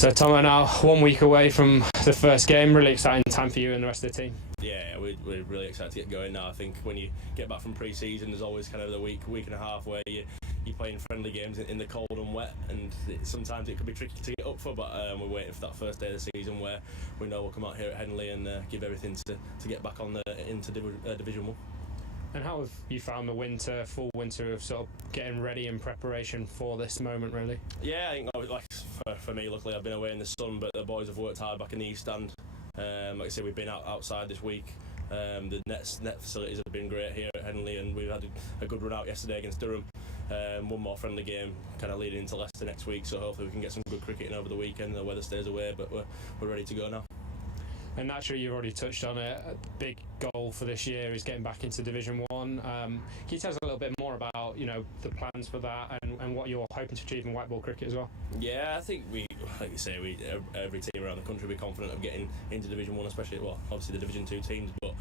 So Tom, we're now 1 week away from the first game. Really exciting time for you and the rest of the team. Yeah, we're really excited to get going now. I think when you get back from pre-season, there's always kind of the week and a half where you're playing friendly games in the cold and wet, and sometimes it can be tricky to get up for, but we're waiting for that first day of the season where we know we'll come out here at Headingley and give everything to get back on into Division 1. And how have you found the full winter of sort of getting ready in preparation for this moment, really? Yeah, I think like for me, luckily I've been away in the sun, but the boys have worked hard back in the East Stand. Like I say, we've been outside this week. The net facilities have been great here at Headingley, and we've had a good run out yesterday against Durham. One more friendly game kind of leading into Leicester next week, so hopefully we can get some good cricketing over the weekend. The weather stays away, but we're ready to go now. And naturally, you've already touched on it. A big goal for this year is getting back into Division 1. Can you tell us a little bit more about the plans for that and what you're hoping to achieve in white ball cricket as well? Yeah, I think like you say, every team around the country will be confident of getting into Division 1, especially, obviously the Division 2 teams, but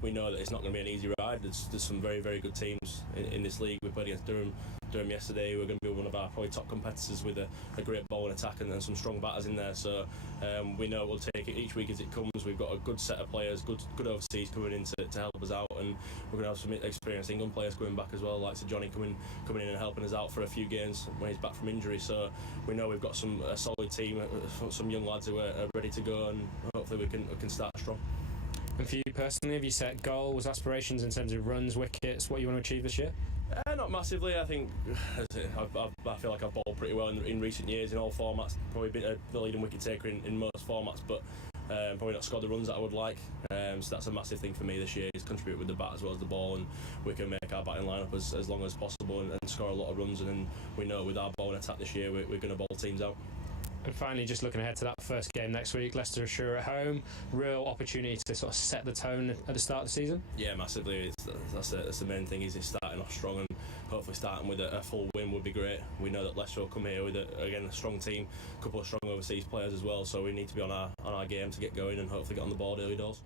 we know that it's not going to be an easy ride. There's some very, very good teams in this league. We played against Durham yesterday. We're going to be one of our probably top competitors with a great bowling attack and some strong batters in there, so we know we'll take it each week as it comes. We've got a good set of players, good overseas coming in to help us out, and we're going to have some experienced England players coming back as well, like Johnny coming in and helping us out for a few games when he's back from injury. So we know we've got a solid team, some young lads who are ready to go, and hopefully we can start strong. And for you personally, have you set goals, aspirations in terms of runs, wickets, what you want to achieve this year? Not massively. I think I feel like I've bowled pretty well in recent years in all formats. Probably been the leading wicket taker in most formats, but probably not scored the runs that I would like. So that's a massive thing for me this year, is contribute with the bat as well as the ball, and we can make our batting lineup as long as possible and score a lot of runs. And then we know with our bowling attack this year, we're going to bowl teams out. And finally, just looking ahead to that first game next week, Leicestershire at home, real opportunity to sort of set the tone at the start of the season? Yeah, massively. That's the main thing, is starting off strong, and hopefully starting with a full win would be great. We know that Leicester will come here with a strong team, a couple of strong overseas players as well, so we need to be on our game to get going and hopefully get on the board early doors.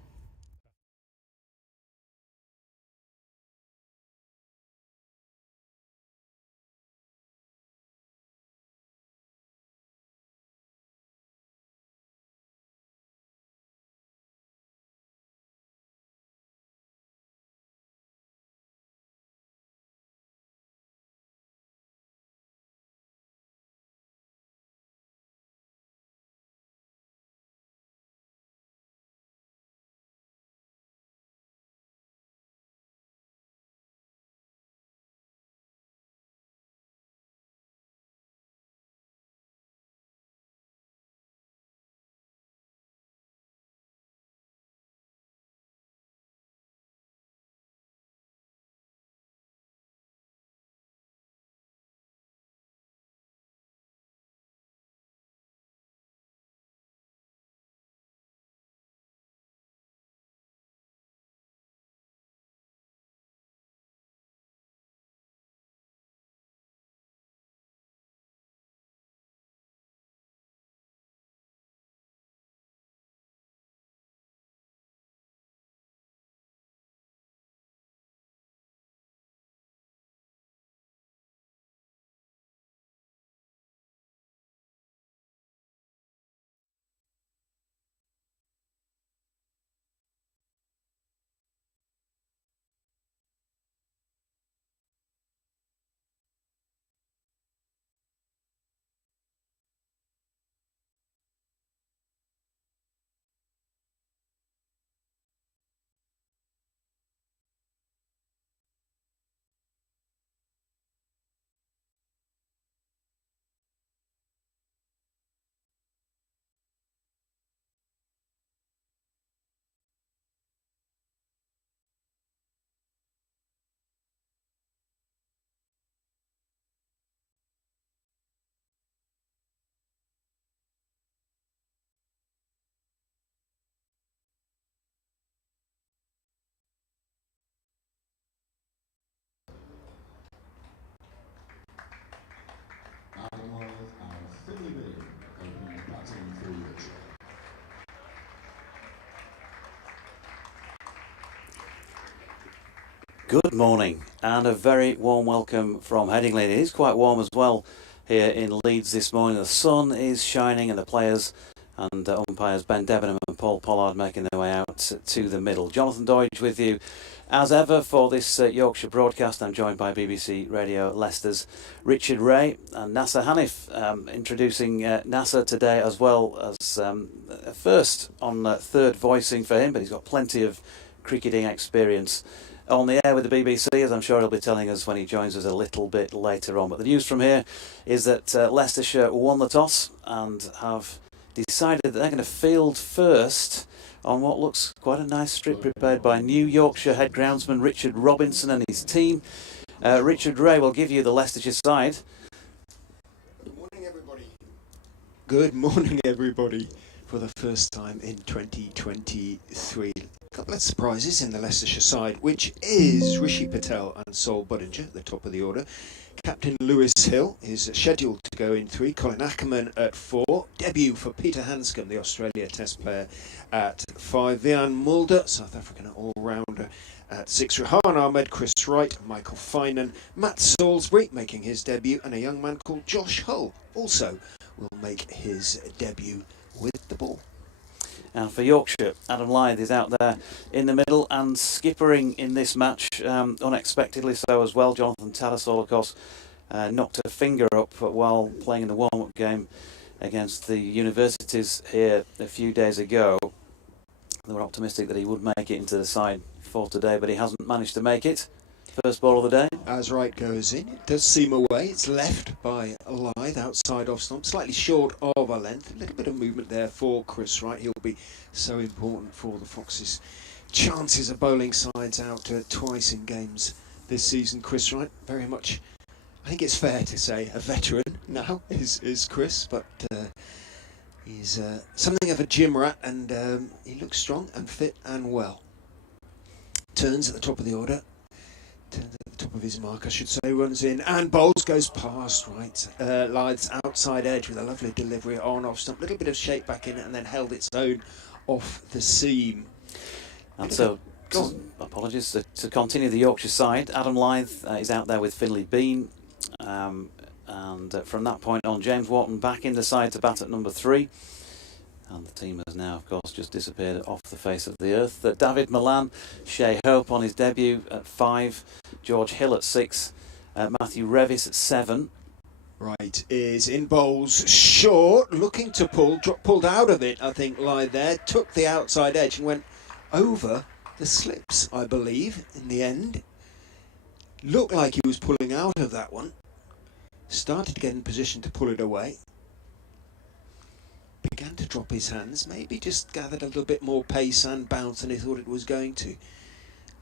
Good morning and a very warm welcome from Headingley. It is quite warm as well here in Leeds this morning. The sun is shining and the players and umpires Ben Debenham and Paul Pollard making their way out to the middle. Jonathan Doidge with you as ever for this Yorkshire broadcast. I'm joined by BBC Radio Leicester's Richard Ray and Nasser Hanif, introducing Nasser today as well as first on third voicing for him, but he's got plenty of cricketing experience on the air with the BBC, as I'm sure he'll be telling us when he joins us a little bit later on. But the news from here is that Leicestershire won the toss and have decided that they're going to field first on what looks quite a nice strip prepared by New Yorkshire head groundsman Richard Robinson and his team. Richard Ray will give you the Leicestershire side. Good morning, everybody. Good morning, everybody. For the first time in 2023. A couple of surprises in the Leicestershire side, which is Rishi Patel and Sol Budinger at the top of the order. Captain Lewis Hill is scheduled to go in 3. Colin Ackerman at 4. Debut for Peter Hanscom, the Australia Test player, at 5. Vian Mulder, South African all-rounder, at 6. Rehan Ahmed, Chris Wright, Michael Finan, Matt Salisbury making his debut, and a young man called Josh Hull also will make his debut with the ball. And for Yorkshire, Adam Lyth is out there in the middle and skippering in this match, unexpectedly so as well. Jonathan Tattersall, of course, knocked a finger up while playing in the warm-up game against the Universities here a few days ago. They were optimistic that he would make it into the side for today, but he hasn't managed to make it. First ball of the day. As Wright goes in, it does seem away. It's left by Lyth outside off stump, slightly short of a length. A little bit of movement there for Chris Wright. He'll be so important for the Foxes' chances of bowling sides out twice in games this season. Chris Wright, very much, I think it's fair to say, a veteran now is Chris, but he's something of a gym rat, and he looks strong and fit and well. Turns at the top of the order. Turns at the top of his mark, I should say, runs in and bowls, goes past Wright. Lyth's outside edge with a lovely delivery on off stump. Little bit of shape back in it and then held its own off the seam. And so, apologies, to continue the Yorkshire side, Adam Lyth is out there with Finlay Bean. And from that point on, James Wharton back in the side to bat at number 3. And the team has now, of course, just disappeared off the face of the earth. David Milan, Shea Hope on his debut at 5. George Hill at 6. Matthew Revis at 7. Wright is in bowls short, looking to pulled out of it, I think, Lyth there. Took the outside edge and went over the slips, I believe, in the end. Looked like he was pulling out of that one. Started to get in position to pull it away. Began to drop his hands, maybe just gathered a little bit more pace and bounce than he thought it was going to.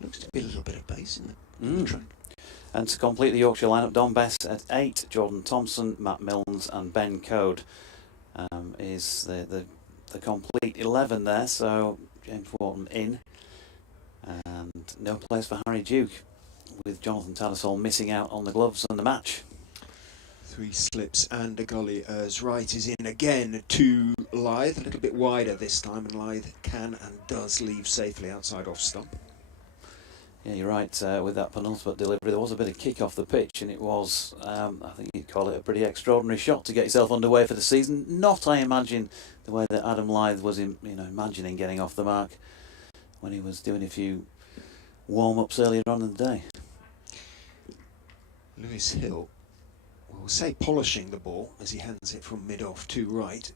Looks to be a little bit of pace in the track. And to complete the Yorkshire lineup, Don Best at 8, Jordan Thompson, Matt Milnes and Ben Code is the complete 11 there. So James Wharton in, and no place for Harry Duke, with Jonathan Tattersall missing out on the gloves and the match. 3 slips and a gully as Wright is in again to Lyth, a little bit wider this time, and Lyth can and does leave safely outside off stump. Yeah, you're right, with that penultimate delivery there was a bit of kick off the pitch, and it was, I think you'd call it a pretty extraordinary shot to get yourself underway for the season. Not, I imagine, the way that Adam Lyth was imagining getting off the mark when he was doing a few warm-ups earlier on in the day. Lewis Hill, we'll say polishing the ball as he hands it from mid-off to Wright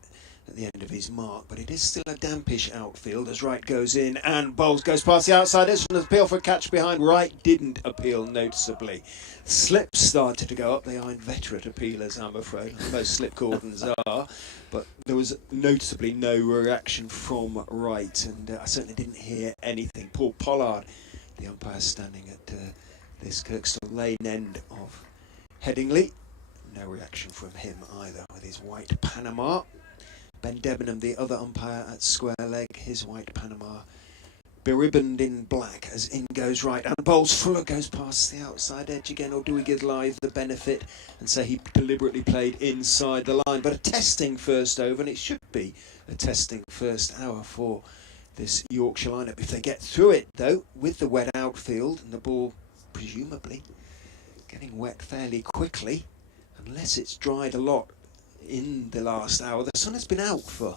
at the end of his mark, but it is still a dampish outfield as Wright goes in and bowls, goes past the outside edge from the appeal for a catch behind. Wright didn't appeal noticeably. Slips started to go up. They are inveterate appealers, I'm afraid. Most slip cordons are, but there was noticeably no reaction from Wright, and I certainly didn't hear anything. Paul Pollard, the umpire, standing at this Kirkstall Lane end of Headingley. No reaction from him either with his white Panama. Ben Debenham, the other umpire at square leg, his white Panama beribboned in black as in goes Wright and bowls. Fuller goes past the outside edge again, or do we give Lyth the benefit and say he deliberately played inside the line? But a testing first over, and it should be a testing first hour for this Yorkshire lineup. If they get through it though, with the wet outfield and the ball presumably getting wet fairly quickly, unless it's dried a lot in the last hour. The sun has been out for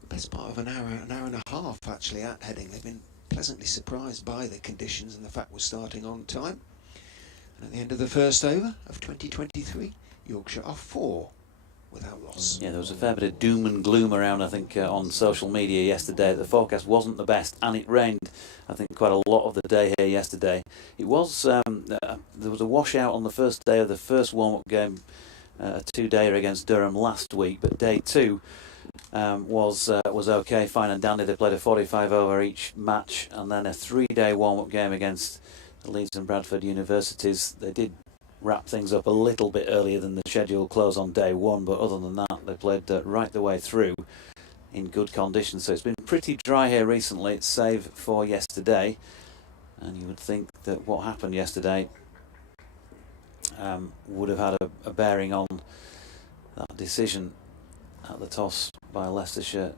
the best part of an hour and a half actually at Headingley. They've been pleasantly surprised by the conditions and the fact we're starting on time. And at the end of the first over of 2023, Yorkshire are 4 without loss. Yeah, there was a fair bit of doom and gloom around, I think, on social media yesterday. The forecast wasn't the best, and it rained, I think, quite a lot of the day here yesterday. It was there was a washout on the first day of the first warm-up game, a 2-dayer against Durham last week, but day 2 was okay, fine and dandy. They played a 45 over each match, and then a 3-day warm-up game against the Leeds and Bradford universities. They did wrap things up a little bit earlier than the scheduled close on day 1, but other than that they played right the way through in good condition. So it's been pretty dry here recently, save for yesterday, and you would think that what happened yesterday would have had a bearing on that decision at the toss by Leicestershire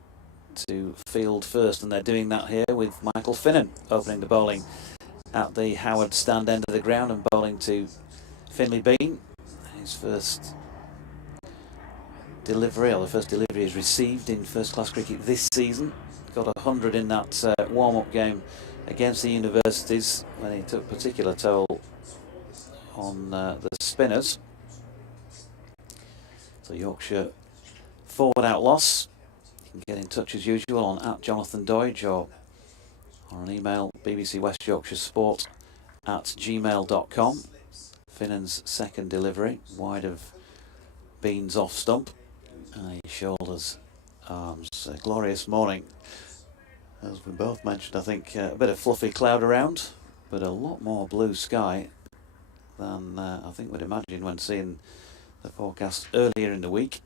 to field first, and they're doing that here with Michael Finnan opening the bowling at the Howard stand end of the ground and bowling to Finlay Bean. His first delivery, or the first delivery is received in first class cricket this season. Got 100 in that warm-up game against the universities when he took particular toll on the spinners. So Yorkshire 4 without loss. You can get in touch as usual on @JonathanDoidge or on an email bbcwestyorkshiresport@gmail.com. Finnan's second delivery, wide of Bean's off stump, and he shoulders arms. A glorious morning, as we both mentioned. I think a bit of fluffy cloud around, but a lot more blue sky than I think we'd imagine when seeing the forecast earlier in the week.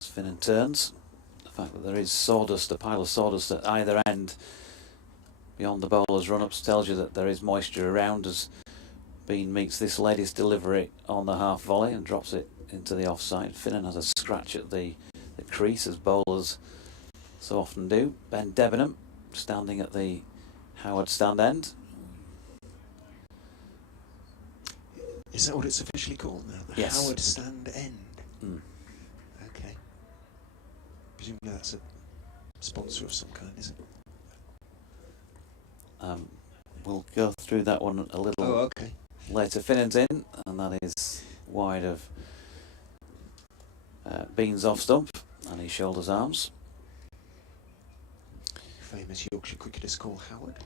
As Finnan turns, the fact that there is sawdust, a pile of sawdust at either end beyond the bowler's run-ups tells you that there is moisture around as Bean meets this latest delivery on the half volley and drops it into the offside. Finnan has a scratch at the crease, as bowlers so often do. Ben Debenham standing at the Howard stand end. Is that what it's officially called now? The Yes. Howard stand end. Mm. Okay. Presumably that's a sponsor of some kind, is it? We'll go through that one a little later. Finnan's in, and that is wide of Bean's off stump, and he shoulders arms. Famous Yorkshire cricketers called Howard.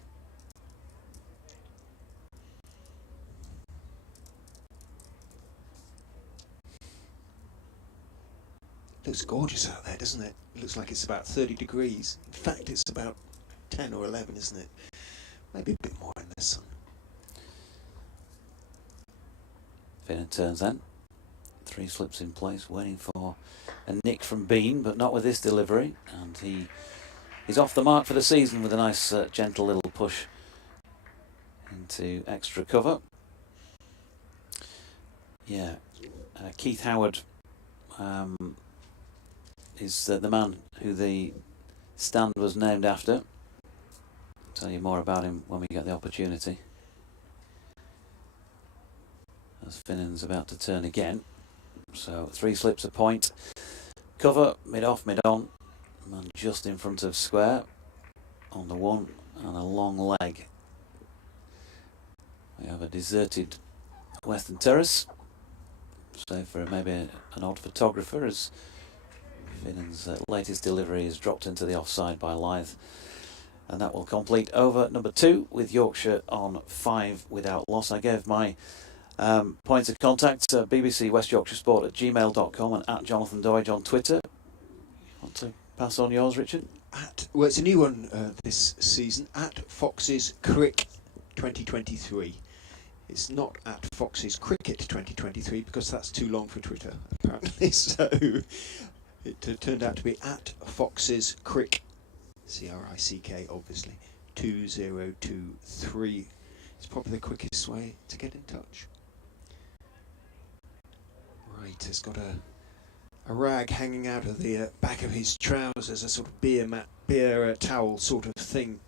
Looks gorgeous out there, doesn't it? It looks like it's about 30 degrees. In fact, it's about 10 or 11, isn't it? Maybe a bit more in the sun. Finnan turns then. 3 slips in place, waiting for a nick from Bean, but not with this delivery. And he's off the mark for the season with a nice gentle little push into extra cover. Yeah, Keith Howard is the man who the stand was named after. I'll tell you more about him when we get the opportunity. As Finnan's about to turn again. So 3 slips a point. Cover, mid-off, mid-on. Man just in front of square on the 1 and a long leg. We have a deserted Western Terrace. So for maybe an odd photographer, as Finnan's latest delivery is dropped into the offside by Lyth. And that will complete over number 2 with Yorkshire on 5 without loss. I gave my points of contact, BBC West Yorkshire Sport @gmail.com and @JonathanDoidge on Twitter. Want to pass on yours, Richard? Well, it's a new one this season, @Foxes Crick 2023. It's not @Foxes Cricket 2023 because that's too long for Twitter, apparently. So it turned out to be @Foxes Crick, CRICK, obviously, 2023. It's probably the quickest way to get in touch. Right, he's got a rag hanging out of the back of his trousers, a sort of beer towel sort of thing,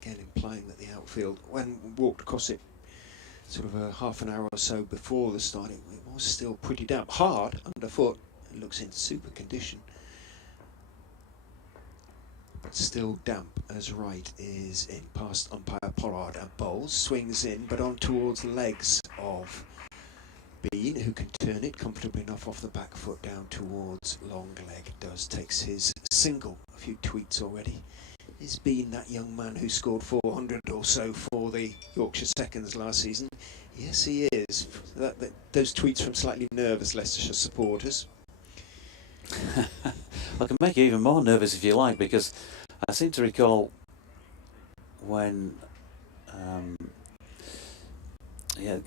again implying that the outfield, when walked across it sort of a half an hour or so before the start, it was still pretty damp. Hard underfoot. It looks in super condition. But still damp as right is in past umpire Pollard, and bowls, swings in, but on towards the legs of Bean, who can turn it comfortably enough off the back foot down towards long leg. Does takes his single. A few tweets already. Is Bean that young man who scored 400 or so for the Yorkshire Seconds last season? Yes, he is. Those tweets from slightly nervous Leicestershire supporters. I can make you even more nervous if you like, because I seem to recall when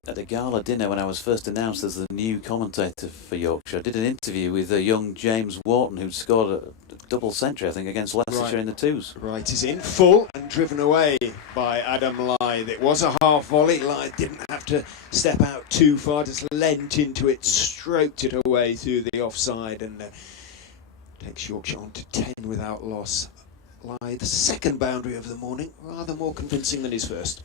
at a gala dinner when I was first announced as the new commentator for Yorkshire, I did an interview with a young James Wharton who'd scored a double century, I think, against Leicestershire in the twos. Right, he's in full and driven away by Adam Lythe. It was a half volley. Lythe didn't have to step out too far, just leant into it, stroked it away through the offside, and takes Yorkshire on to 10 without loss. Lythe's second boundary of the morning, rather more convincing than his first.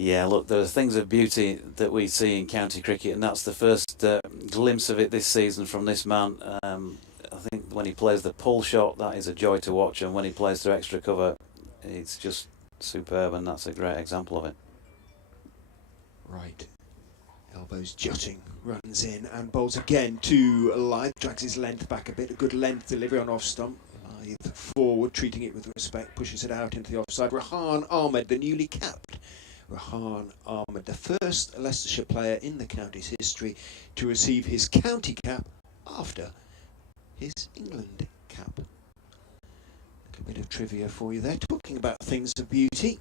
Yeah, look, there are things of beauty that we see in county cricket, and that's the first glimpse of it this season from this man. I think when he plays the pull shot, that is a joy to watch, and when he plays through extra cover, it's just superb, and that's a great example of it. Right, elbows jutting, runs in and bowls again to Lythe, drags his length back a bit, a good length delivery on off stump. Lythe forward, treating it with respect, pushes it out into the offside. Rehan Ahmed, the newly capped. Rehan Ahmed, the first Leicestershire player in the county's history to receive his county cap after his England cap. A bit of trivia for you there. Talking about things of beauty,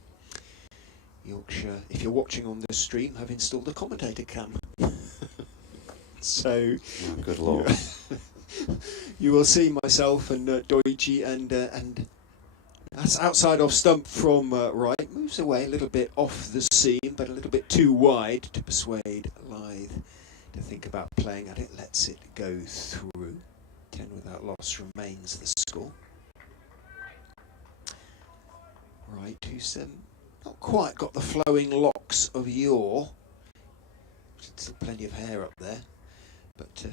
Yorkshire, if you're watching on the stream, have installed a commentator cam. So, oh, good lord. You will see myself and Deutsche and that's outside off stump from right. Moves away a little bit off the seam, but a little bit too wide to persuade Lythe to think about playing at it. Lets it go through. 10 without loss remains the score. Right, who's not quite got the flowing locks of yore. Still plenty of hair up there, but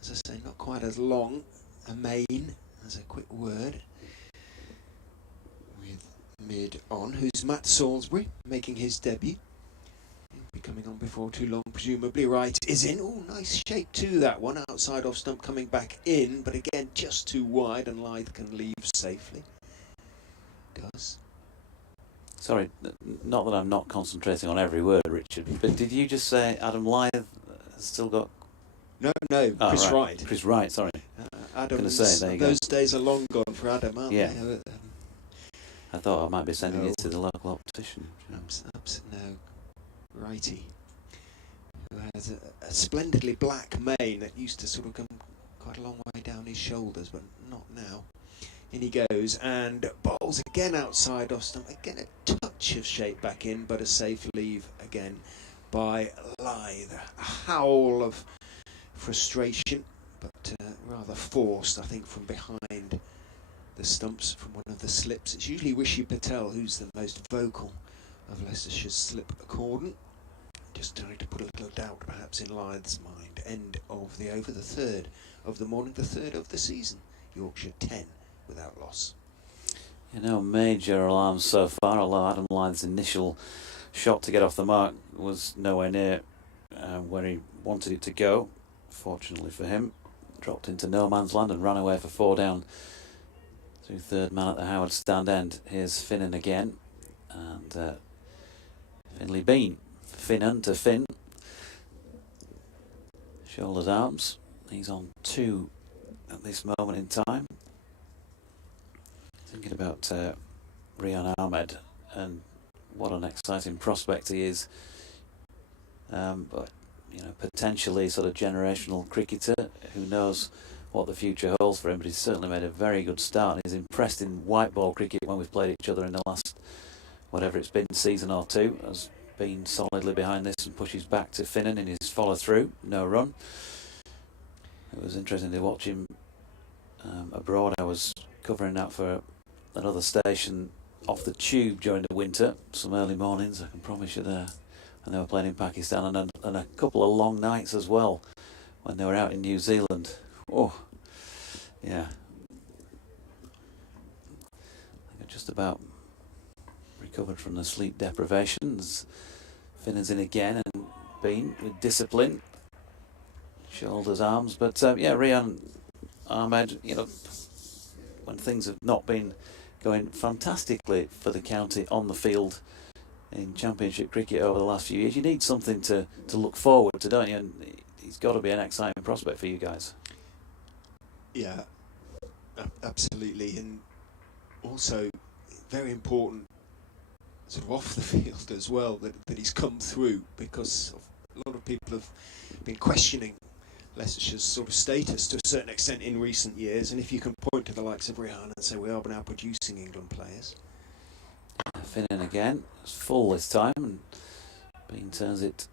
as I say, not quite as long a mane as a quick word. With mid on, who's Matt Salisbury, making his debut. He'll be coming on before too long, presumably. Right, is in. Oh, nice shape too, that one. Outside off stump, coming back in, but again, just too wide, and Lythe can leave safely. Does. Sorry, not that I'm not concentrating on every word, Richard, but did you just say Adam Lythe has still got... No, Chris Wright. Chris Wright, sorry. Adam's, those days are long gone for Adam, aren't they? I thought I might be sending it to the local optician. No, righty. Who has a splendidly black mane that used to sort of come quite a long way down his shoulders, but not now. In he goes, and bowls again outside off stump. Again, a touch of shape back in, but a safe leave again by Lythe. A howl of frustration, but rather forced, I think, from behind the stumps from one of the slips. It's usually Rishi Patel who's the most vocal of Leicestershire's slip accordant. Just trying to put a little doubt perhaps in Lythe's mind. End of the over, the third of the morning, the third of the season. Yorkshire 10 without loss. You know, major alarms so far, although Adam Lythe's initial shot to get off the mark was nowhere near where he wanted it to go. Fortunately for him, dropped into no man's land and ran away for 4 down through third man at the Howard stand end. Here's Finnan again, and Finley Bean. Finnan to Finn. Shoulders, arms. He's on 2 at this moment in time. Thinking about Rian Ahmed and what an exciting prospect he is. But you know, potentially sort of generational cricketer. Who knows what the future holds for him, but he's certainly made a very good start. He's impressed in white ball cricket when we've played each other in the last, whatever it's been, season or two. Has been solidly behind this and pushes back to Finnan in his follow through, no run. It was interesting to watch him abroad. I was covering that for another station off the tube during the winter, some early mornings, I can promise you there. and they were playing in Pakistan, and a couple of long nights as well when they were out in New Zealand. Oh, yeah. I think I just about recovered from the sleep deprivations. Finnan's in again, and Bean with discipline, shoulders, arms, but yeah, Rian Ahmed, you know, when things have not been going fantastically for the county on the field in Championship cricket over the last few years, you need something to look forward to, don't you? And he's got to be an exciting prospect for you guys. Yeah, absolutely, and also very important sort of off the field as well that he's come through, because a lot of people have been questioning Leicestershire's sort of status to a certain extent in recent years, and if you can point to the likes of Rihan and say we are now producing England players. Finnan again, it's full this time, and Bean turns it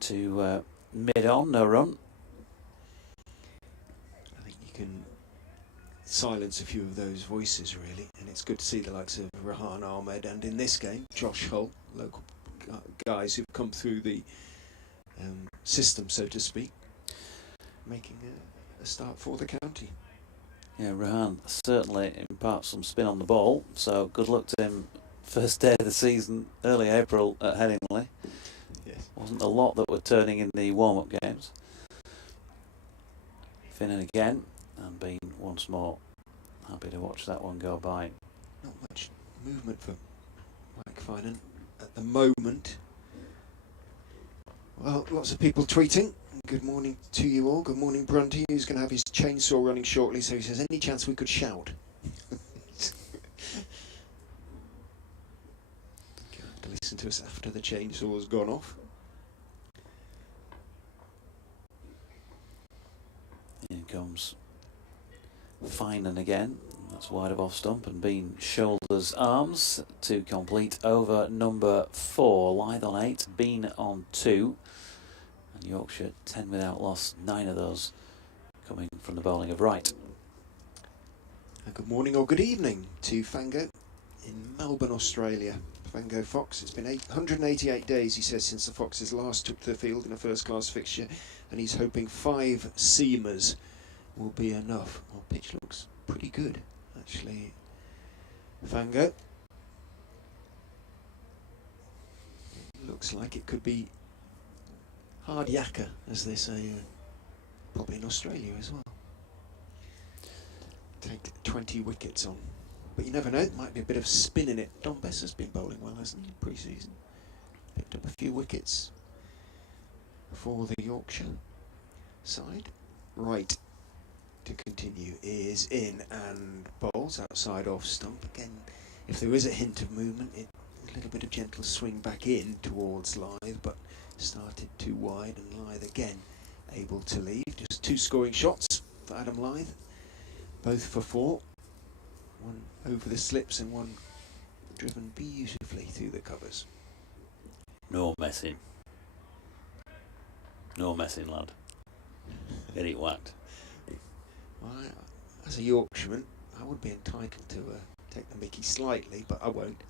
to mid-on, no run. I think you can silence a few of those voices really, and it's good to see the likes of Rehan Ahmed and in this game Josh Hull, local guys who've come through the system, so to speak, making a start for the county. Yeah, Rehan certainly imparts some spin on the ball, so good luck to him. First day of the season, early April at Headingley. Yes. Wasn't a lot that were turning in the warm-up games. Finnan again, and Bean once more. Happy to watch that one go by. Not much movement for Mike Finan at the moment. Well, lots of people tweeting. Good morning to you all. Good morning, Brunty, who's going to have his chainsaw running shortly, so he says, any chance we could shout? To listen to us after the chainsaw's gone off. Here comes Finan again. That's wide of off stump, and Bean shoulders arms to complete over number 4. Lythe on 8, Bean on 2. And Yorkshire 10 without loss, 9 of those coming from the bowling of Wright. Good morning or good evening to Fango in Melbourne, Australia. Fango Fox, it's been 188 days, he says, since the Foxes last took the field in a first-class fixture, and he's hoping 5 seamers will be enough. Well, pitch looks pretty good, actually. Fango. Looks like it could be hard yakka, as they say, probably in Australia as well. Take 20 wickets on. But you never know, it might be a bit of spin in it. Don Bess has been bowling well, hasn't he, pre-season? Picked up a few wickets for the Yorkshire side. Right to continue is in and bowls outside off stump. Again, if there is a hint of movement, a little bit of gentle swing back in towards Lythe, but started too wide, and Lythe again able to leave. Just 2 scoring shots for Adam Lythe, both for 4. One over the slips and one driven beautifully through the covers. No messing. No messing, lad. Get it whacked. Well, as a Yorkshireman, I would be entitled to take the mickey slightly, but I won't.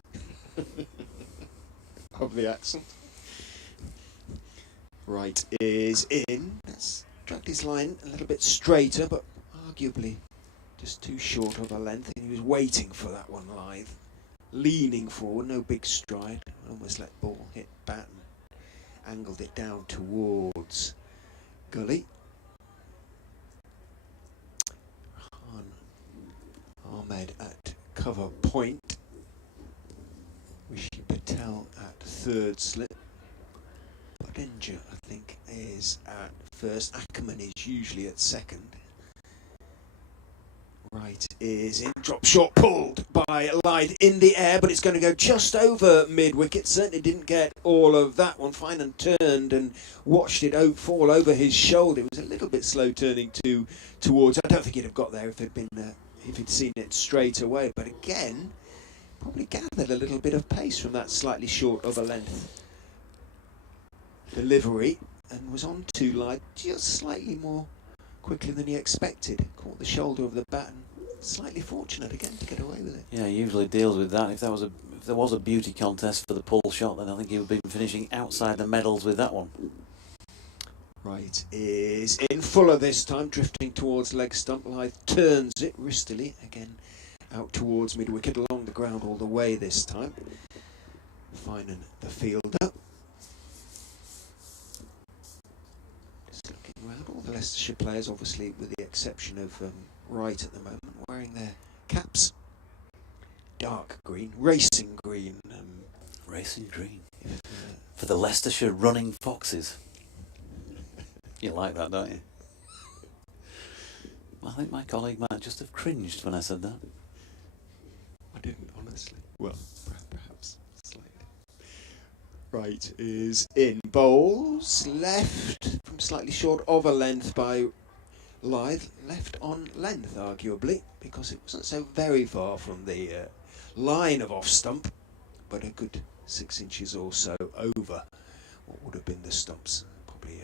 Of the accent. Right is in. Let's drag his line a little bit straighter, but arguably just too short of a length, and he was waiting for that one, Lythe. Leaning forward, no big stride. Almost let ball hit bat and angled it down towards gully. Ahmed at cover point. Rishi Patel at 3rd slip. Bodinger, I think, is at 1st. Ackerman is usually at 2nd. Right is in, drop shot pulled by Lythe in the air, but it's going to go just over mid-wicket. Certainly didn't get all of that one. Finan turned and watched it fall over his shoulder. It was a little bit slow turning towards. I don't think he'd have got there if he'd seen it straight away. But again, probably gathered a little bit of pace from that slightly short of a length delivery, and was on to Lythe just slightly more quickly than he expected. Caught the shoulder of the bat and slightly fortunate again to get away with it. Yeah, he usually deals with that. If that was a if there was a beauty contest for the pull shot, then I think he would be finishing outside the medals with that one. Right is in Fuller this time, drifting towards leg stump. Lythe turns it wristily, again out towards mid-wicket, along the ground all the way this time. Finan, the fielder. Just looking around, all the Leicestershire players, obviously with the exception of Wright at the moment, wearing their caps. Dark green, racing green. Racing green. For the Leicestershire running foxes. You like that, don't you? Well, I think my colleague might just have cringed when I said that. I didn't, honestly. Well, perhaps slightly. Right is in. Bowls left from slightly short of a length by Lythe. Left on length, arguably, because it wasn't so very far from the line of off stump, but a good 6 inches or so over what would have been the stumps. Probably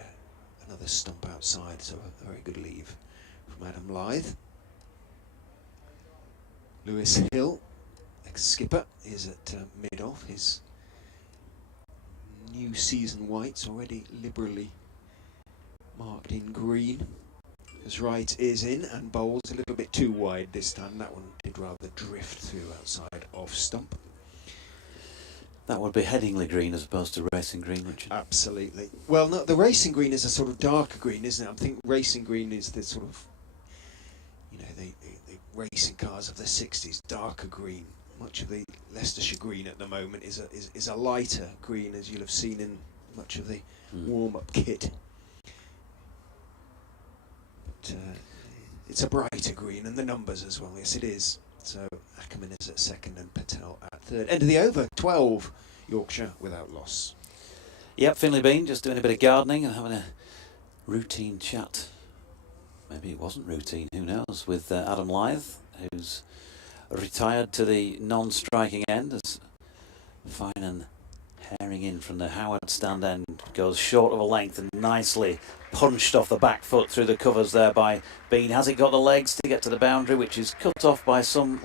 another stump outside, so a very good leave from Adam Lythe. Lewis Hill, ex-skipper, is at mid-off. His new season whites already liberally marked in green. As Wright is in and bowls a little bit too wide this time. That one did rather drift through outside off stump. That would be Headingley green as opposed to racing green, Richard. Absolutely. Well, no, the racing green is a sort of darker green, isn't it? I think racing green is the sort of, you know, the racing cars of the 60s, darker green. Much of the Leicestershire green at the moment is a lighter green, as you'll have seen in much of the warm-up kit. But it's a brighter green, and the numbers as well. Yes, it is. So Ackerman is at second and Patel at third. End of the over, 12, Yorkshire without loss. Yep, Finley Bean just doing a bit of gardening and having a routine chat. Maybe it wasn't routine, who knows, with Adam Lythe, who's retired to the non-striking end as Finan herring in from the Howard stand end, goes short of a length and nicely punched off the back foot through the covers there by Bean. Has it got the legs to get to the boundary, which is cut off by some,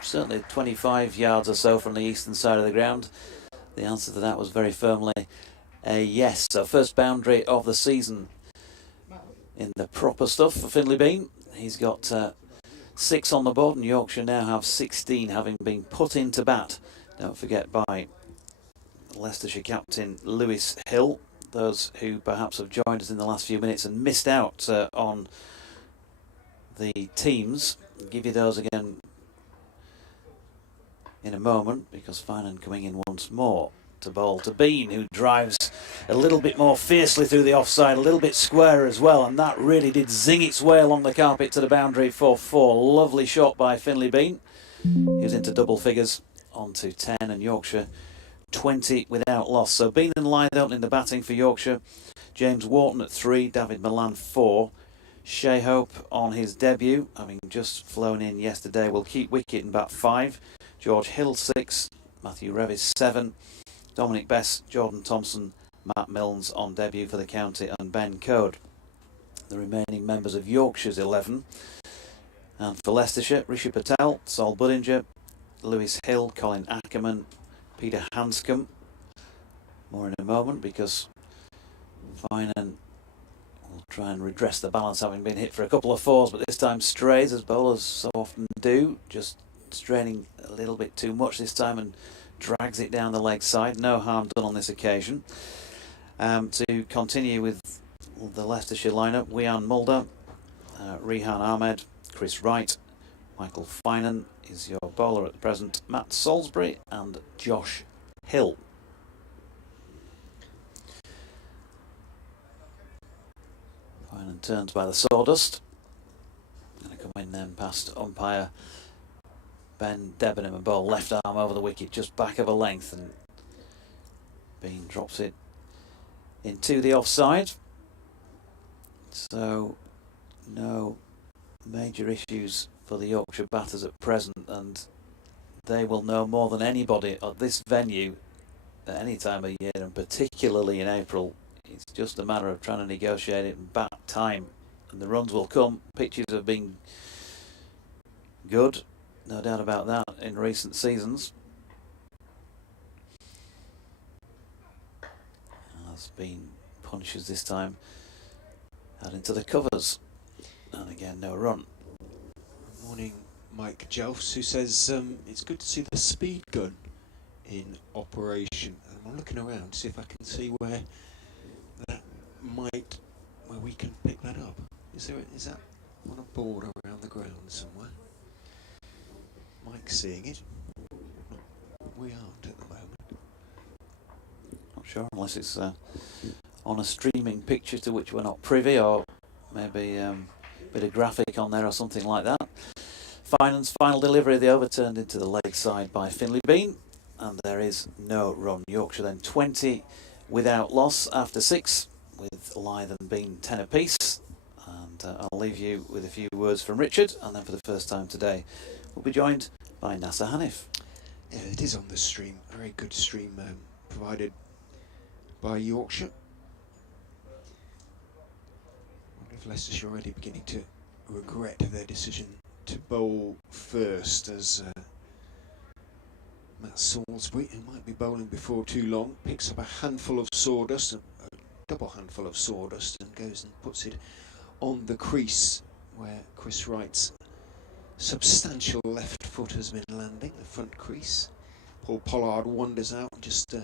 certainly 25 yards or so from the eastern side of the ground? The answer to that was very firmly a yes. So first boundary of the season in the proper stuff for Finley Bean. He's got 6 on the board, and Yorkshire now have 16, having been put into bat, don't forget, by Leicestershire captain Lewis Hill. Those who perhaps have joined us in the last few minutes and missed out on the teams, I'll give you those again in a moment, because Finan coming in once more to bowl to Bean, who drives a little bit more fiercely through the offside, a little bit squarer as well, and that really did zing its way along the carpet to the boundary for 4. Lovely shot by Finley Bean. He was into double figures onto 10, and Yorkshire 20 without loss. So Bean and Lythe opening the batting for Yorkshire. James Wharton at 3, David Milan 4. Shea Hope on his debut, having just flown in yesterday, will keep wicket in bat 5. George Hill 6, Matthew Revis 7, Dominic Bess, Jordan Thompson, Matt Milnes on debut for the county, and Ben Code. The remaining members of Yorkshire's 11. And for Leicestershire, Rishi Patel, Sol Budinger, Lewis Hill, Colin Ackerman, Peter Hanscom. More in a moment, because Finan will try and redress the balance, having been hit for a couple of 4s, but this time strays, as bowlers so often do, just straining a little bit too much this time and drags it down the leg side. No harm done on this occasion. To continue with the Leicestershire lineup, Wian Mulder, Rehan Ahmed, Chris Wright, Michael Finan is your bowler at the present, Matt Salisbury and Josh Hill. Finan turns by the sawdust. Going to come in then past umpire Ben Debenham and bowl left arm over the wicket, just back of a length, and Bean drops it into the offside. So no major issues for the Yorkshire batters at present, and they will know more than anybody at this venue at any time of year, and particularly in April. It's just a matter of trying to negotiate it in bat time, and the runs will come. Pitches have been good, no doubt about that, in recent seasons. As Bean punches this time out into the covers. And again, no run. Morning, Mike Jelfs, who says it's good to see the speed gun in operation. And I'm looking around to see if I can see where we can pick that up. Is that on a board around the ground somewhere? Mike's seeing it. We aren't at the moment. Not sure, unless it's on a streaming picture to which we're not privy, or maybe a bit of graphic on there or something like that. Final delivery, the overturned into the leg side by Finley Bean, and there is no run. Yorkshire then 20 without loss after 6, with Lythe and Bean 10 apiece. And I'll leave you with a few words from Richard, and then for the first time today we'll be joined by Nasser Hanif. Yeah, it is on the stream. Very good stream provided by Yorkshire. I wonder if Leicestershire already beginning to regret their decision to bowl first, as Matt Salisbury, who might be bowling before too long, picks up a handful of sawdust, a double handful of sawdust, and goes and puts it on the crease where Chris Wright's substantial left foot has been landing, the front crease. Paul Pollard wanders out and just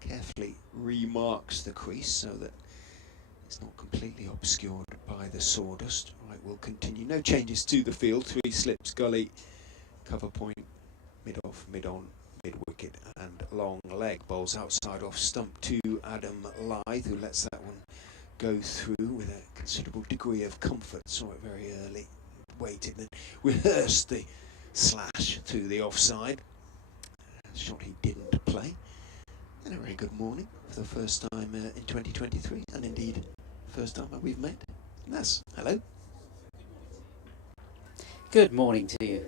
carefully remarks the crease so that it's not completely obscured by the sawdust. Right, we'll continue. No changes to the field. 3 slips, gully, cover point, mid-off, mid-on, mid-wicket and long leg. Bowls outside off stump to Adam Lythe, who lets that one go through with a considerable degree of comfort. Saw it very early, waited, then rehearsed the slash to the offside. A shot he didn't play. And a very good morning for the first time in 2023, and indeed first time we've met. Nas, hello. Good morning to you.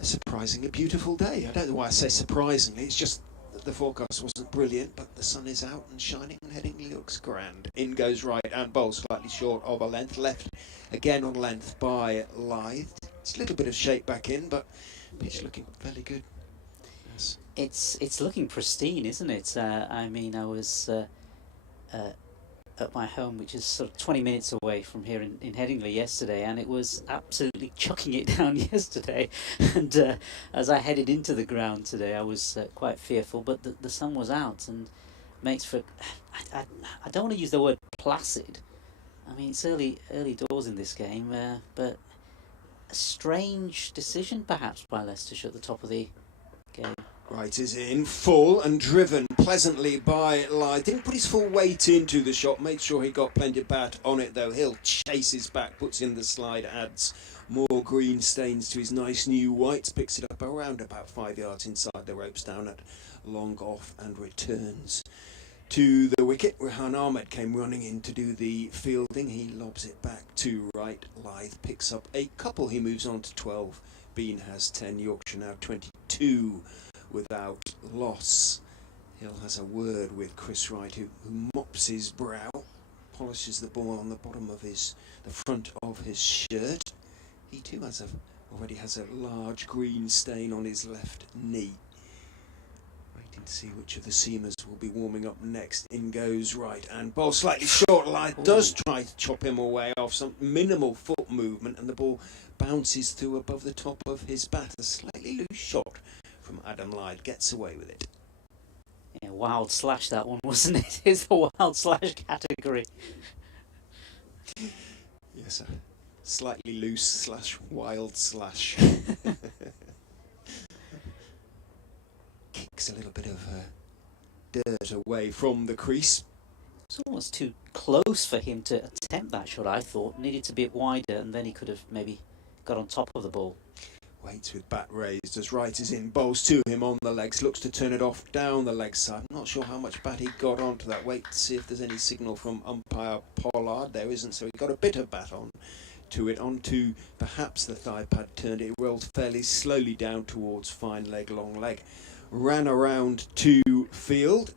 A surprisingly beautiful day. I don't know why I say surprisingly, it's just that the forecast wasn't brilliant, but the sun is out and shining and Headingley looks grand. In goes right and bowls slightly short of a length. Left again on length by Lythe. It's a little bit of shape back in, but pitch looking fairly good. Yes. It's looking pristine, isn't it? I mean, I was at my home, which is sort of 20 minutes away from here in Headingley yesterday, and it was absolutely chucking it down yesterday. And as I headed into the ground today, I was quite fearful, but the sun was out and makes for... I don't want to use the word placid. I mean, it's early doors in this game, but a strange decision perhaps by Leicestershire at the top of the game. Right is in, full and driven pleasantly by Lythe. Didn't put his full weight into the shot, made sure he got plenty of bat on it though. Hill chases back, puts in the slide, adds more green stains to his nice new whites, picks it up around about 5 yards inside the ropes, down at long off and returns to the wicket. Rehan Ahmed came running in to do the fielding. He lobs it back to right. Lythe picks up a couple. He moves on to 12. Bean has 10. Yorkshire now 22 without loss. Hill has a word with Chris Wright, who mops his brow, polishes the ball on the bottom of the front of his shirt. He too already has a large green stain on his left knee. Waiting to see which of the seamers will be warming up next. In goes Wright and ball slightly short. Lythe does try to chop him away off some minimal foot movement, and the ball bounces through above the top of his bat. A slightly loose shot from Adam Lythe, gets away with it. Yeah, wild slash that one, wasn't it? It's a wild slash category. Yes, a slightly loose / wild slash. Kicks a little bit of dirt away from the crease. It's almost too close for him to attempt that shot, I thought. Needed to be a bit wider, and then he could have maybe got on top of the ball. Waits with bat raised as Wright is in, bowls to him on the legs, looks to turn it off down the leg side. I'm not sure how much bat he got onto that. Wait to see if there's any signal from umpire Pollard. There isn't, so he got a bit of bat on to it, onto perhaps the thigh pad turned. It rolled fairly slowly down towards fine leg, long leg. Ran around to field.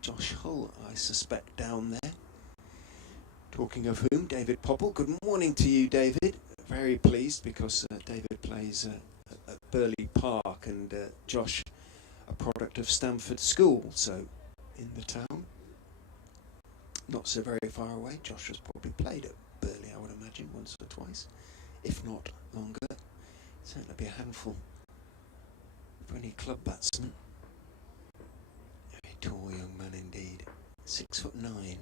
Josh Hull, I suspect, down there. Talking of whom, David Popple. Good morning to you, David. Very pleased because David plays at Burley Park, and Josh a product of Stamford School, so in the town. Not so very far away. Joshua's probably played at Burley, I would imagine, once or twice, if not longer. Certainly be a handful for any club batsman. A tall young man indeed. 6'9".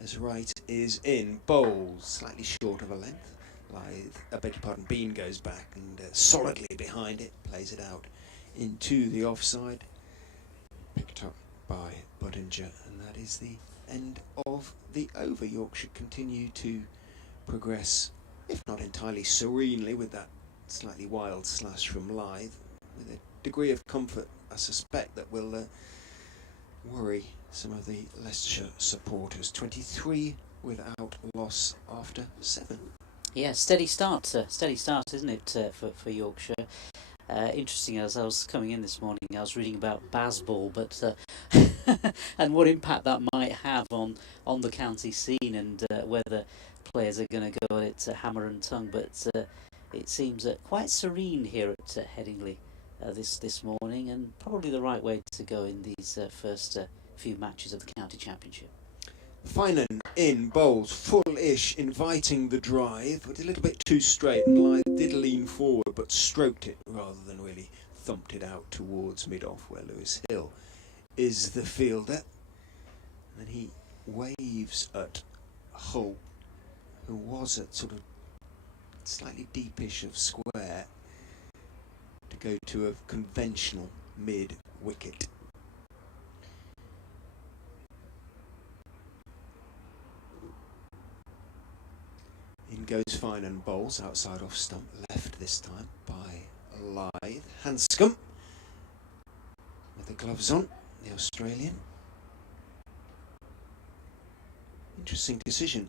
As right is in. Bowls slightly short of a length. Bean goes back and solidly behind it, plays it out into the offside. Picked up by Budinger, and that is the end of the over. Yorkshire continue to progress, if not entirely serenely, with that slightly wild slash from Lythe, with a degree of comfort, I suspect, that will worry some of the Leicestershire supporters. 23 without loss after 7. Yeah, steady start, isn't it, for Yorkshire? Interesting, as I was coming in this morning, I was reading about Bazball, but and what impact that might have on the county scene, and whether players are going to go at it hammer and tongue. But it seems quite serene here at Headingley this morning, and probably the right way to go in these first few matches of the county championship. Finan in, bowls full-ish, inviting the drive, but a little bit too straight, and Lythe did lean forward but stroked it rather than really thumped it out towards mid-off, where Lewis Hill is the fielder. And then he waves at Hull, who was at sort of slightly deepish of square, to go to a conventional mid-wicket. In goes Finan, bowls outside off stump, left this time by Lythe. Hanscom with the gloves on, the Australian. Interesting decision,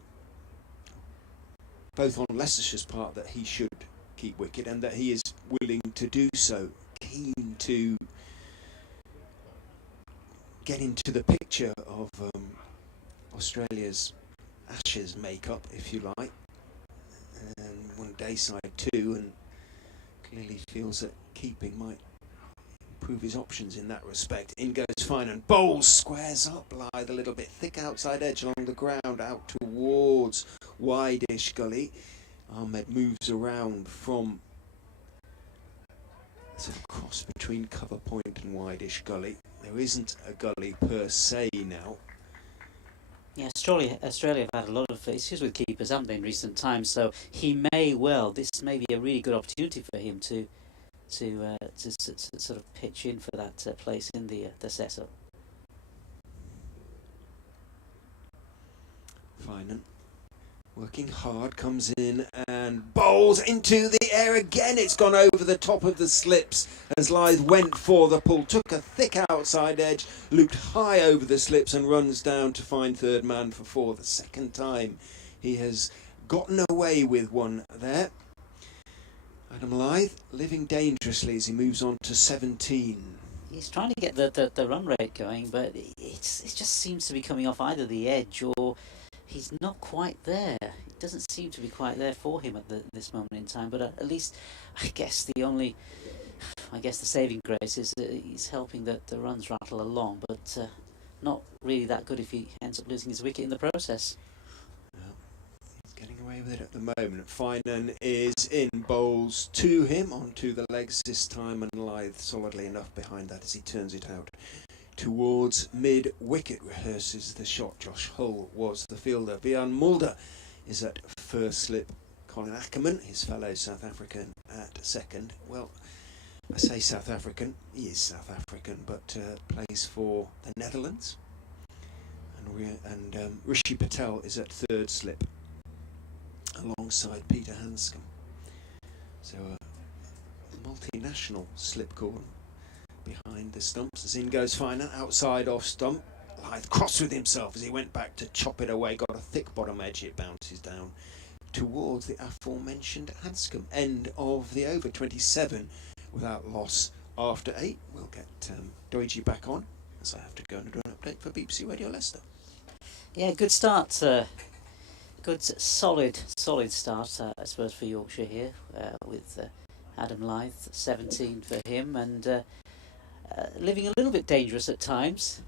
both on Leicestershire's part, that he should keep wicket and that he is willing to do so, keen to get into the picture of Australia's Ashes make-up, if you like. And one day side too, and clearly feels that keeping might improve his options in that respect. In goes Finan, bowls, squares up Lythe a little bit thick outside edge along the ground, out towards wide-ish gully. Ahmed moves around from sort of cross between cover point and wide-ish gully. There isn't a gully per se now. Yeah, Australia have had a lot of issues with keepers, haven't they, in recent times? So he may well, this may be a really good opportunity for him to sort of pitch in for that place in the setup. Finan, working hard, comes in and bowls into the air again. It's gone over the top of the slips as Lythe went for the pull, took a thick outside edge, looped high over the slips and runs down to find third man for 4. The second time he has gotten away with one there. Adam Lythe living dangerously as he moves on to 17. He's trying to get the run rate going, but it just seems to be coming off either the edge or he's not quite there. It doesn't seem to be quite there for him at this moment in time. But at least, I guess the saving grace is that he's helping the runs rattle along, but not really that good if he ends up losing his wicket in the process. Well, he's getting away with it at the moment. Finan is in, bowls to him onto the legs this time, and Lythe solidly enough behind that as he turns it out towards mid-wicket, rehearses the shot. Josh Hull was the fielder. Vian Mulder is at first slip. Colin Ackerman, his fellow South African, at second. Well, I say South African, he is South African, but plays for the Netherlands. And Rishi Patel is at third slip, alongside Peter Hanscom. So a multinational slip call behind the stumps. As in goes Finan, outside off stump. Lythe cross with himself as he went back to chop it away. Got a thick bottom edge. It bounces down towards the aforementioned Hanscom. End of the over. 27 without loss after 8. We'll get Doiji back on as I have to go and do an update for BBC Radio Leicester. Yeah, good start. Good solid start, I suppose, for Yorkshire here with Adam Lythe, 17 for him, and living a little bit dangerous at times.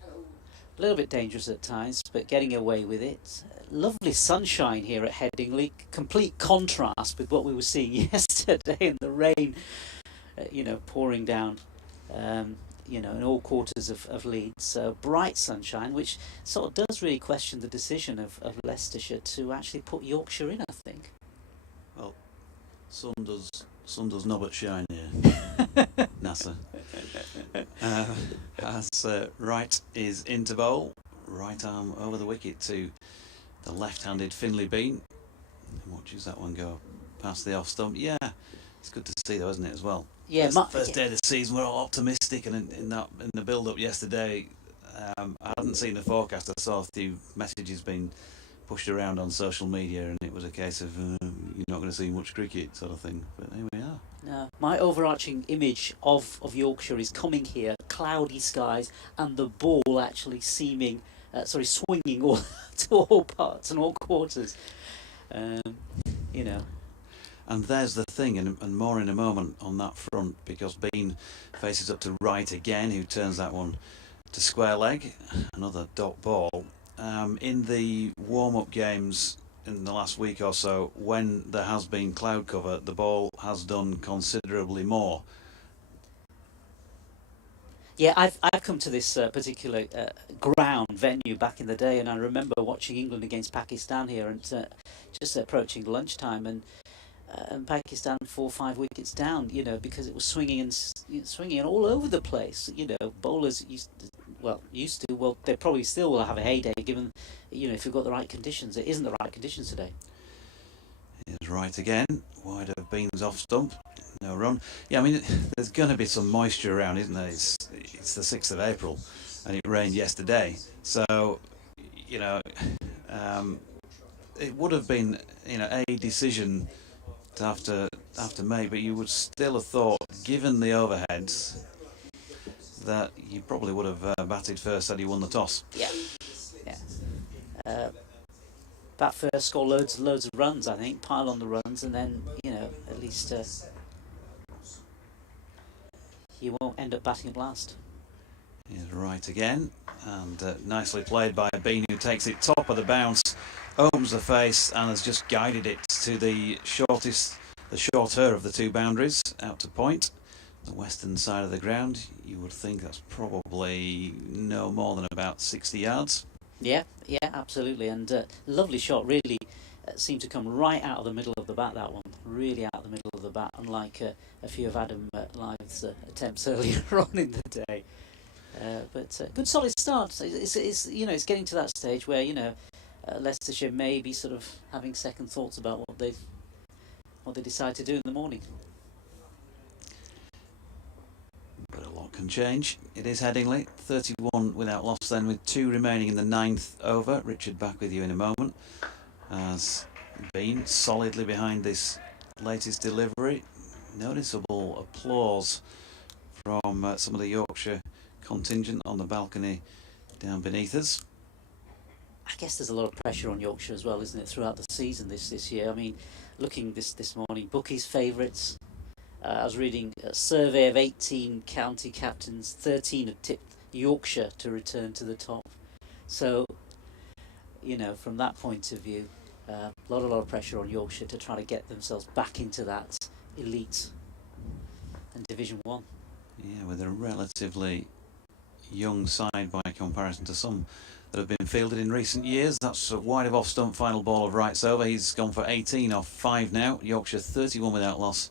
A little bit dangerous at times, but getting away with it. Lovely sunshine here at Headingley. Complete contrast with what we were seeing yesterday in the rain, pouring down, in all quarters of Leeds. So bright sunshine, which sort of does really question the decision of Leicestershire to actually put Yorkshire in, I think. Well, sun does not but shine here. NASA. As Wright is into bowl, right arm over the wicket to the left-handed Finley Bean. Watches that one go past the off stump. Yeah, it's good to see though, isn't it, as well? Yeah, first day of the season, we're all optimistic, and in the build-up yesterday, I hadn't seen the forecast. I saw a few messages being pushed around on social media, and it was a case of you're not going to see much cricket sort of thing. But here we are. No, my overarching image of Yorkshire is coming here, cloudy skies, and the ball actually swinging all to all parts and all quarters. And there's the thing, and more in a moment on that front, because Bean faces up to Wright again, who turns that one to square leg, another dot ball. In the warm-up games in the last week or so, when there has been cloud cover, the ball has done considerably more. Yeah, I've come to this particular ground venue back in the day, and I remember watching England against Pakistan here, and just approaching lunchtime, and Pakistan 4 or 5 wickets down, because it was swinging and all over the place. Bowlers used to. Well, they probably still will have a heyday, given if you've got the right conditions. It isn't the right conditions today. Here's Wright again, wide of Bean's off stump, no run. Yeah, I mean, there's going to be some moisture around, isn't there? It's the 6th of April, and it rained yesterday, so it would have been a decision to have to make, but you would still have thought, given the overheads, that you probably would have batted first had you won the toss. Yeah. Bat first, score loads of runs, I think, pile on the runs, and then at least you won't end up batting at last. Here's Wright again, and nicely played by Bean, who takes it top of the bounce, opens the face, and has just guided it to the shorter of the two boundaries, out to point. The western side of the ground, you would think that's probably no more than about 60 yards. Yeah, absolutely, and lovely shot. Really seemed to come right out of the middle of the bat. That one, really out of the middle of the bat, unlike a few of Adam Lythe's attempts earlier on in the day. But good solid start. It's getting to that stage where Leicestershire may be sort of having second thoughts about what they decide to do in the morning. But a lot can change. It is Headingley, 31 without loss then, with 2 remaining in the 9th over. Richard back with you in a moment. As Bean solidly behind this latest delivery. Noticeable applause from some of the Yorkshire contingent on the balcony down beneath us. I guess there's a lot of pressure on Yorkshire as well, isn't it, throughout the season this year? I mean, looking this morning, bookies' favourites. I was reading a survey of 18 county captains, 13 had tipped Yorkshire to return to the top. So, from that point of view, a lot of pressure on Yorkshire to try to get themselves back into that elite and Division 1. Yeah, with a relatively young side by comparison to some that have been fielded in recent years. That's a wide of off stump, final ball of Wright's over. He's gone for 18 off 5 now. Yorkshire 31 without loss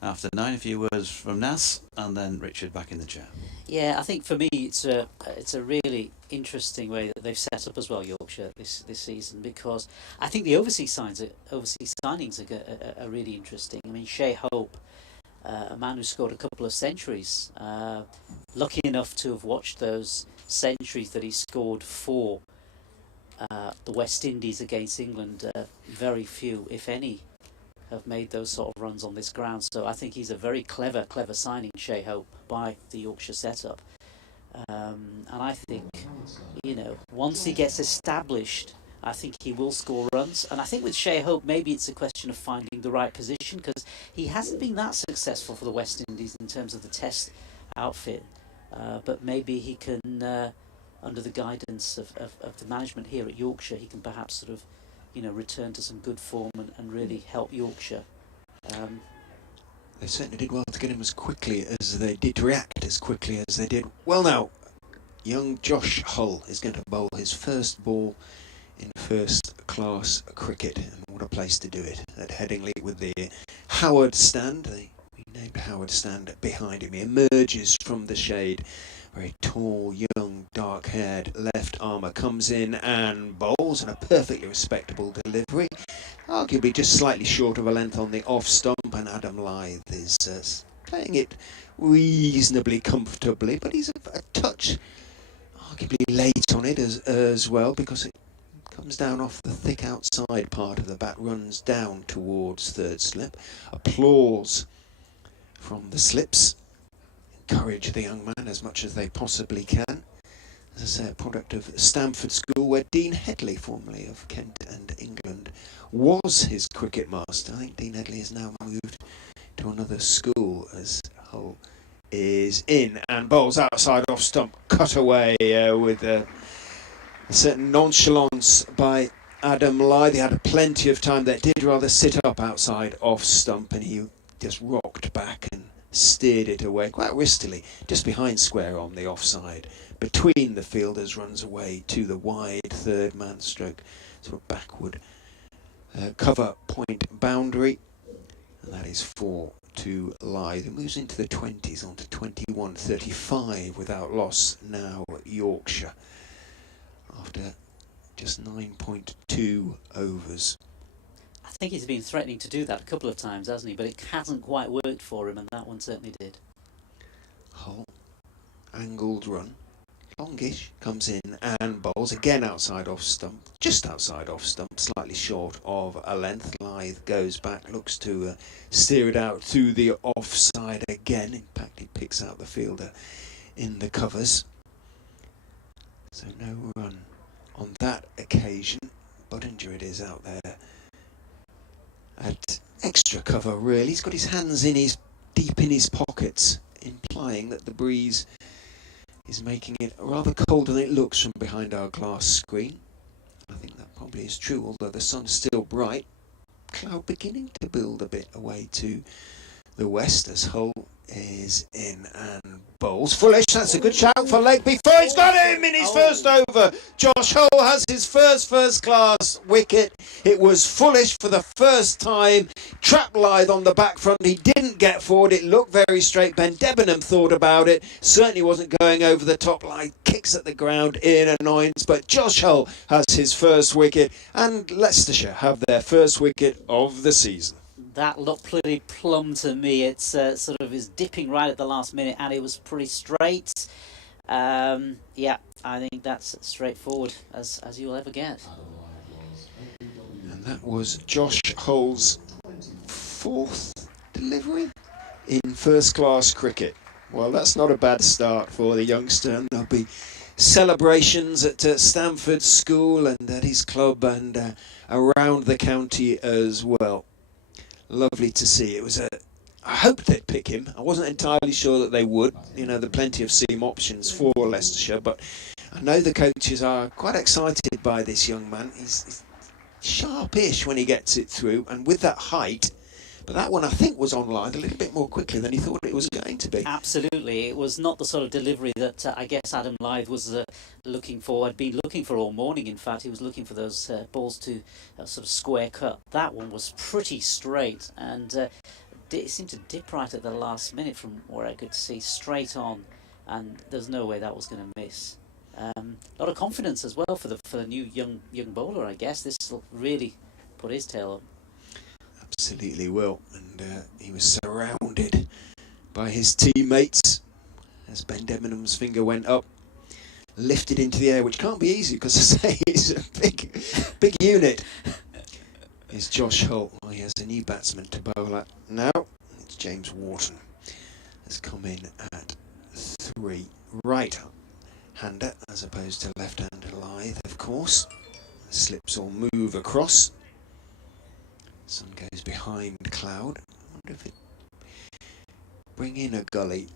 after 9. A few words from Nas, and then Richard back in the chair. Yeah, I think for me it's a really interesting way that they've set up as well, Yorkshire, this season, because I think the overseas signings are really interesting. I mean, Shea Hope, a man who scored a couple of centuries, lucky enough to have watched those centuries that he scored for the West Indies against England. Very few, if any, have made those sort of runs on this ground. So I think he's a very clever signing, Shea Hope, by the Yorkshire setup. And I think, once he gets established, I think he will score runs. And I think with Shea Hope, maybe it's a question of finding the right position, because he hasn't been that successful for the West Indies in terms of the Test outfit. But maybe he can under the guidance of the management here at Yorkshire, he can perhaps sort of, return to some good form and really help Yorkshire. They certainly did well to get him as quickly as they did, to react as quickly as they did. Well, now, young Josh Hull is going to bowl his first ball in first-class cricket, and what a place to do it at Headingley with the Howard stand. They named Howard stand behind him. He emerges from the shade. Very tall, young, dark-haired left armour comes in and bowls, and a perfectly respectable delivery. Arguably just slightly short of a length on the off stump, and Adam Lyth is playing it reasonably comfortably, but he's a touch arguably late on it as well, because it comes down off the thick outside part of the bat, runs down towards third slip. Applause from the slips. Encourage the young man as much as they possibly can. As I say, a product of Stamford School, where Dean Headley, formerly of Kent and England, was his cricket master. I think Dean Headley has now moved to another school, as Hull is in and bowls outside off stump, cut away with a certain nonchalance by Adam Lyth. He had plenty of time. That did rather sit up outside off stump, and he just rocked back and steered it away quite wristily, just behind square on the offside. Between the fielders, runs away to the wide third man stroke, sort of backward cover point boundary, and that is 4 to Lyth, who moves into the 20s on to 21-35 without loss now at Yorkshire after just 9.2 overs. I think he's been threatening to do that a couple of times, hasn't he? But it hasn't quite worked for him, and that one certainly did. Hull, angled run, longish, comes in and bowls again outside off stump, just outside off stump, slightly short of a length. Lyth goes back, looks to steer it out to the offside again. In fact, he picks out the fielder in the covers. So no run on that occasion. Buttinger it is out there at extra cover, really. He's got his hands deep in his pockets, implying that the breeze is making it rather colder than it looks from behind our glass screen. I think that probably is true, although the sun's still bright. Cloud beginning to build a bit away to the west as Hull is in and bowls. Foolish, that's a good shout for leg before he's got him in his first over. Josh Hull has his first class wicket. It was Foolish for the first time. Trapped Lyth on the back front. He didn't get forward. It looked very straight. Ben Debenham thought about it. Certainly wasn't going over the top line. Kicks at the ground in annoyance. But Josh Hull has his first wicket, and Leicestershire have their first wicket of the season. That looked pretty plumb to me. It's sort of is dipping right at the last minute, and it was pretty straight. Yeah, I think that's straightforward as you'll ever get. And that was Josh Hull's fourth delivery in first-class cricket. Well, that's not a bad start for the youngster, and there'll be celebrations at Stamford School and at his club and around the county as well. Lovely to see. It was I hoped they'd pick him. I wasn't entirely sure that they would. You know, there are plenty of seam options for Leicestershire, but I know the coaches are quite excited by this young man. He's sharpish when he gets it through, and with that height. But that one, I think, was online a little bit more quickly than he thought it was going to be. Absolutely. It was not the sort of delivery that I guess Adam Lyth was looking for. Had been looking for all morning, in fact. He was looking for those balls to sort of square cut. That one was pretty straight, and it seemed to dip right at the last minute from where I could see, straight on, and there's no way that was going to miss. A lot of confidence as well for the new young bowler, I guess. This will really put his tail up. Absolutely will, and he was surrounded by his teammates as Ben Debenham's finger went up, lifted into the air, which can't be easy because I say he's a big unit. Is Josh Hull. Well, he has a new batsman to bowl at now. It's James Wharton has come in at 3. Right-hander as opposed to left-hander Lyth, of course. The slips all move across. Sun goes behind cloud. I wonder if it bring in a gully,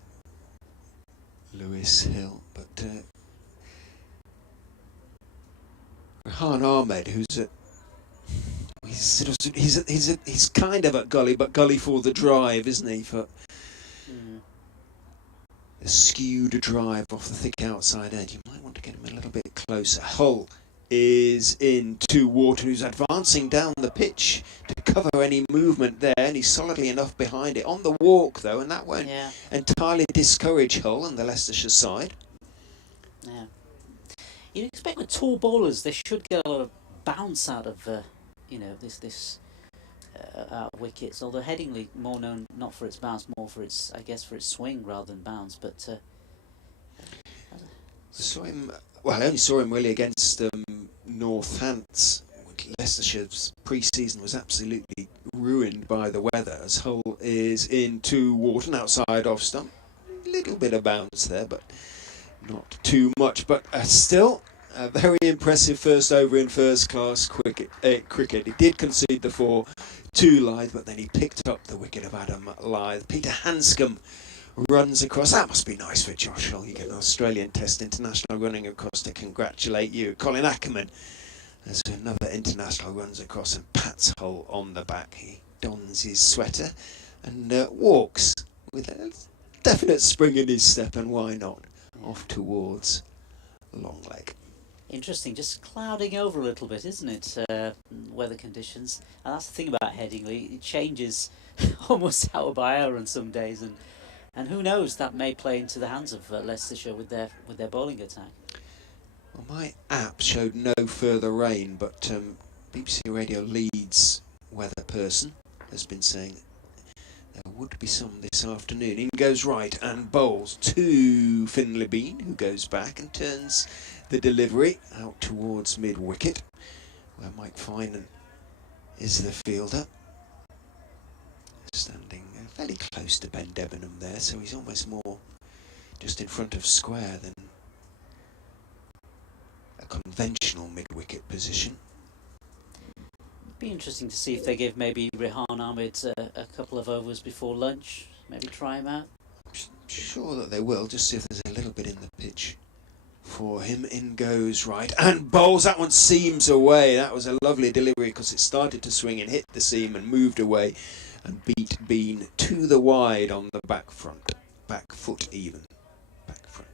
Lewis Hill, but Rehan Ahmed, who's at he's kind of at gully, but gully for the drive, isn't he? For a skewed drive off the thick outside edge. You might want to get him a little bit closer. Hull is into Wharton, who's advancing down the pitch to cover any movement there, and he's solidly enough behind it. On the walk, though, and that won't entirely discourage Hull and the Leicestershire side. Yeah. You'd expect with tall bowlers, they should get a lot of bounce out of, this out of wickets. Although Headingley more known not for its bounce, more for its, I guess, for its swing rather than bounce. But I only saw him really against Northants. Leicestershire's pre-season was absolutely ruined by the weather, as Hull is into Wharton outside off stump. A little bit of bounce there, but not too much. But still, a very impressive first over in first-class cricket. He did concede the 4 to Lyth, but then he picked up the wicket of Adam Lyth. Peter Hanscom runs across. That must be nice for Josh Hull. You get an Australian Test international running across to congratulate you. Colin Ackerman, as another international, runs across and pats Hull on the back. He dons his sweater and walks with a definite spring in his step, and why not, off towards long leg. Interesting, just clouding over a little bit, isn't it? Weather conditions, and that's the thing about Headingley. It changes almost hour by hour on some days, and who knows, that may play into the hands of Leicestershire with their bowling attack. Well, my app showed no further rain, but BBC Radio Leeds weather person has been saying there would be some this afternoon. In goes right and bowls to Finlay Bean, who goes back and turns the delivery out towards mid-wicket, where Mike Finan is the fielder. Standing fairly close to Ben Debenham there, so he's almost more just in front of square than a conventional mid-wicket position. It'd be interesting to see if they give maybe Rehan Ahmed a couple of overs before lunch, maybe try him out. I'm sure that they will, just see if there's a little bit in the pitch for him. In goes right and bowls. That one seams away. That was a lovely delivery because it started to swing and hit the seam and moved away and beat Bean to the wide on the back foot even. Back front.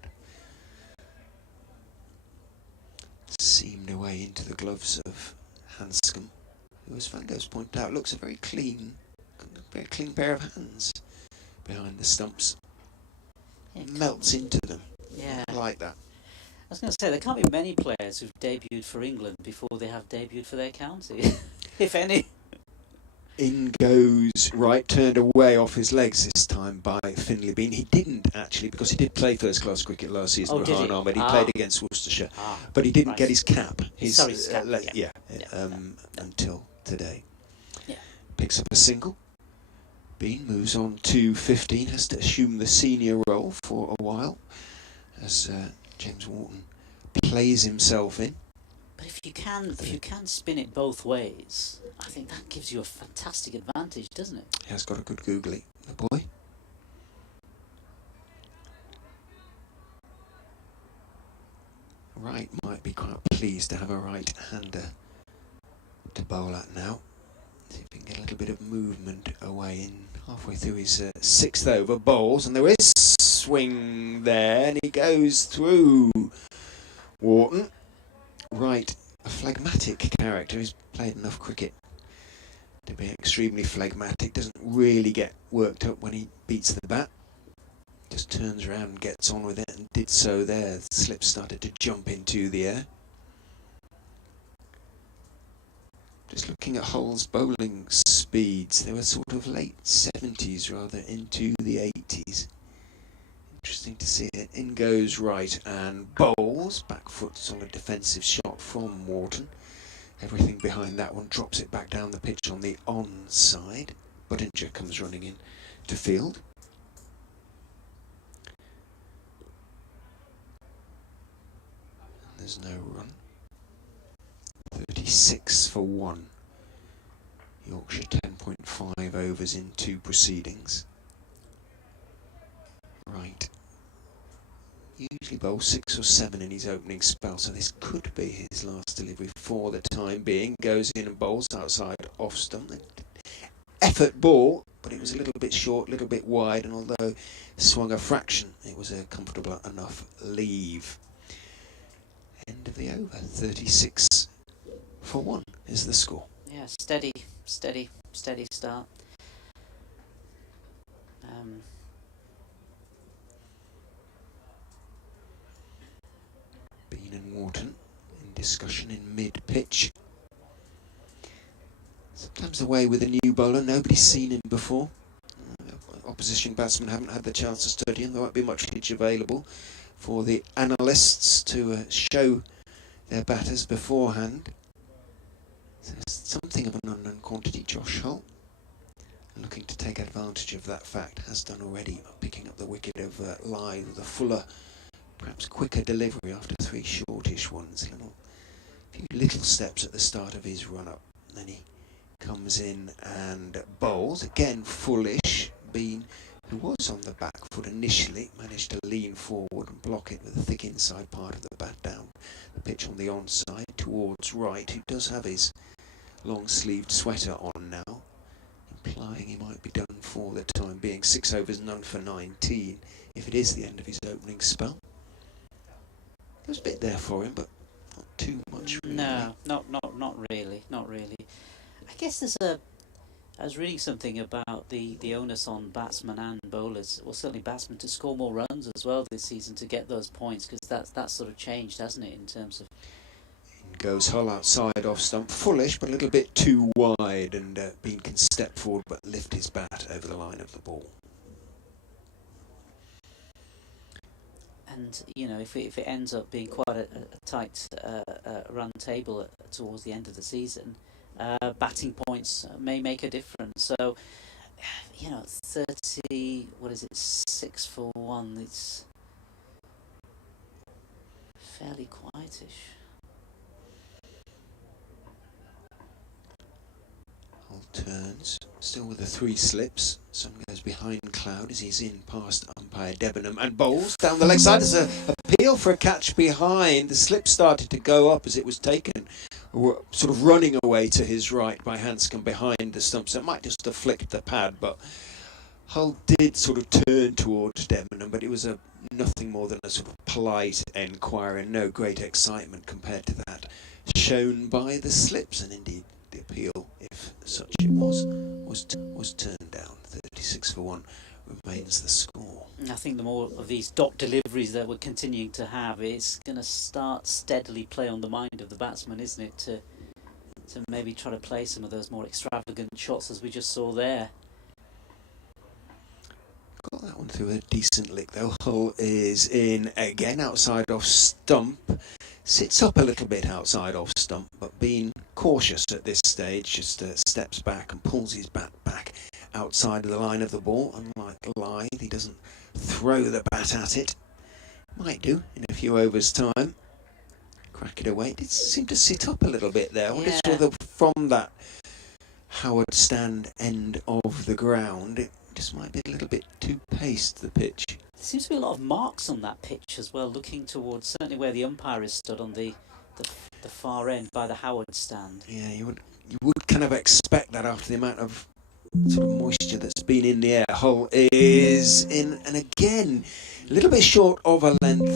Seamed away into the gloves of Hanscom, who, as Van Gogh's pointed out, looks a very clean pair of hands behind the stumps. Melts into them. Yeah. I like that. I was going to say, there can't be many players who've debuted for England before they have debuted for their county, if any. In goes right, turned away off his legs this time by Finlay Bean. He didn't actually, because he did play first-class cricket last season. Oh, did he? Ahmed. He played against Worcestershire, but he didn't get his cap. His cap. Until today. Yeah. Picks up a single. Bean moves on to 15. Has to assume the senior role for a while, as James Wharton plays himself in. But if you can spin it both ways, I think that gives you a fantastic advantage, doesn't it? He has got a good googly, the boy. Right might be quite pleased to have a right-hander to bowl at now. See if we can get a little bit of movement away in halfway through his 6th over. Bowls, and there is swing there, and he goes through Wharton. Right, a phlegmatic character. He's played enough cricket to be extremely phlegmatic. Doesn't really get worked up when he beats the bat. Just turns around and gets on with it, and did so there. The slip started to jump into the air. Just looking at Hull's bowling speeds, they were sort of late 70s rather into the 80s. Interesting to see it. In goes right and bowls. Back foot, solid defensive shot from Wharton. Everything behind that one, drops it back down the pitch on the onside. Budinger comes running in to field. And there's no run. 36 for 1. Yorkshire 10.5 overs in 2 proceedings. Right. usually bowls 6 or 7 in his opening spell, so this could be his last delivery for the time being. Goes in and bowls outside off stump. Effort ball, but it was a little bit short, a little bit wide, and although swung a fraction, it was a comfortable enough leave. End of the over. 36 for 1 is the score. Yeah, steady start. Bean and Wharton in discussion in mid-pitch. Sometimes the way with a new bowler, nobody's seen him before. Opposition batsmen haven't had the chance to study him. There won't be much pitch available for the analysts to show their batters beforehand. So there's something of an unknown quantity. Josh Hull, looking to take advantage of that fact, has done already, picking up the wicket of Lythe with a fuller, perhaps quicker delivery after 3 shortish ones. A few little steps at the start of his run-up. Then he comes in and bowls, again fullish. Bean, who was on the back foot initially, managed to lean forward and block it with the thick inside part of the bat down the pitch on the onside towards Wright, who does have his long-sleeved sweater on now, implying he might be done for the time being. 6 overs, none for 19, if it is the end of his opening spell. There's a bit there for him, but not too much really. No, not really. I guess I was reading something about the onus on batsmen and bowlers, well certainly batsmen, to score more runs as well this season to get those points, because that's sort of changed, hasn't it, in terms of... In goes Hull outside off stump, fullish but a little bit too wide, and Bean can step forward but lift his bat over the line of the ball. And, you know, if it ends up being quite a tight run table towards the end of the season, batting points may make a difference. So, you know, 6 for 1, it's fairly quietish. Hull turns, still with the 3 slips. Sun goes behind cloud as he's in past umpire Debenham and bowls down the leg side. There's a appeal for a catch behind. The slip started to go up as it was taken, sort of running away to his right by Hanscom behind the stump. So it might just have flicked the pad, but Hull did sort of turn towards Debenham, but it was nothing more than a sort of polite enquiry and no great excitement compared to that shown by the slips, and indeed the appeal, if such it was turned down. 36 for 1 remains the score. I think the more of these dot deliveries that we're continuing to have, it's going to start steadily play on the mind of the batsman, isn't it, to maybe try to play some of those more extravagant shots as we just saw there. Got that one through a decent lick though. Hull is in again outside off stump. Sits up a little bit outside off stump, but being cautious at this stage, just steps back and pulls his bat back outside of the line of the ball. Unlike Lythe, he doesn't throw the bat at it. Might do in a few overs' time. Crack it away. It did seem to sit up a little bit there. I wonder whether from that Howard stand end of the ground, it just might be a little bit too paced, the pitch. There seems to be a lot of marks on that pitch as well, looking towards certainly where the umpire is stood on the far end by the Howard stand. Yeah, you would kind of expect that after the amount of sort of moisture that's been in the air. Hull is in, and again, a little bit short of a length,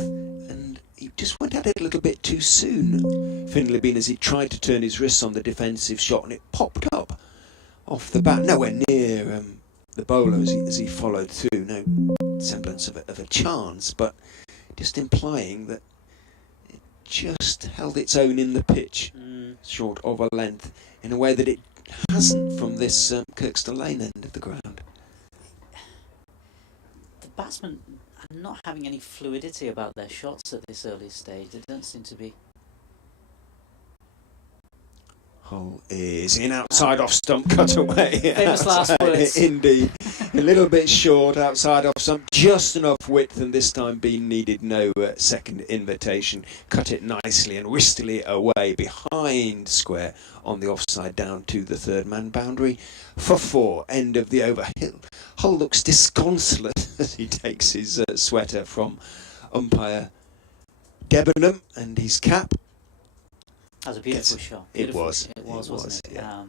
and he just went at it a little bit too soon. Findlay Bean, as he tried to turn his wrists on the defensive shot, and it popped up off the bat, nowhere near the bowler as he followed through. No semblance of a chance, but just implying that it just held its own in the pitch, short of a length, in a way that it hasn't from this Kirkstall Lane end of the ground. The batsmen are not having any fluidity about their shots at this early stage. They don't seem to be. Hull is in outside off stump, cut away. Famous last words. Indeed. A little bit short outside off stump, just enough width, and this time Bean needed no second invitation. Cut it nicely and wristily away behind square on the offside down to the third man boundary for 4. End of the over. Hull looks disconsolate as he takes his sweater from umpire Debenham and his cap. That was a beautiful shot. It was, wasn't it? yeah.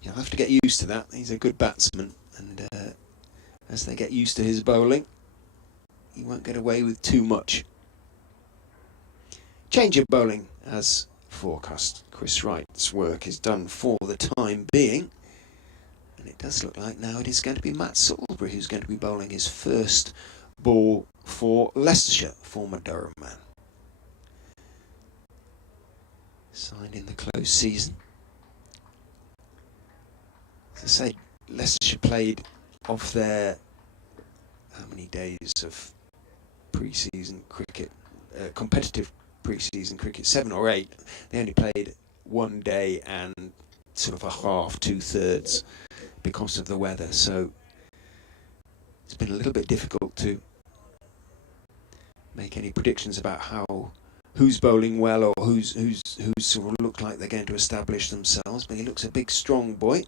He'll have to get used to that. He's a good batsman, and as they get used to his bowling, he won't get away with too much. Change of bowling as forecast. Chris Wright's work is done for the time being, and it does look like now it is going to be Matt Salisbury who's going to be bowling his first ball for Leicestershire, former Durham man. Signed in the close season. As I say, Leicestershire played off their how many days of pre-season cricket, competitive pre-season cricket, 7 or 8. They only played 1 day and sort of a half, 2/3 because of the weather. So it's been a little bit difficult to make any predictions about who's bowling well or who's sort of look like they're going to establish themselves. But he looks a big, strong boy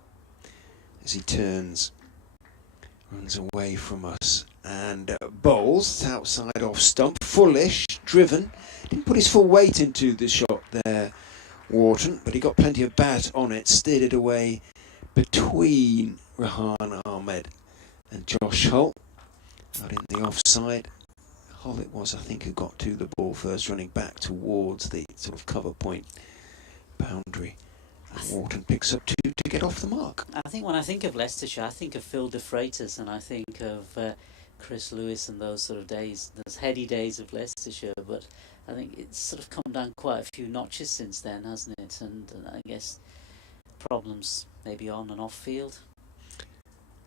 as he turns, runs away from us and bowls outside off stump, fullish, driven. Didn't put his full weight into the shot there, Wharton, but he got plenty of bat on it, steered it away between Rehan Ahmed and Josh Hull, out in the offside. Hull it was, I think, who got to the ball first, running back towards the sort of cover point boundary. And Wharton picks up 2 to get off the mark. I think when I think of Leicestershire, I think of Phil de Freitas, and I think of Chris Lewis and those sort of days, those heady days of Leicestershire. But I think it's sort of come down quite a few notches since then, hasn't it? And I guess problems maybe on and off field.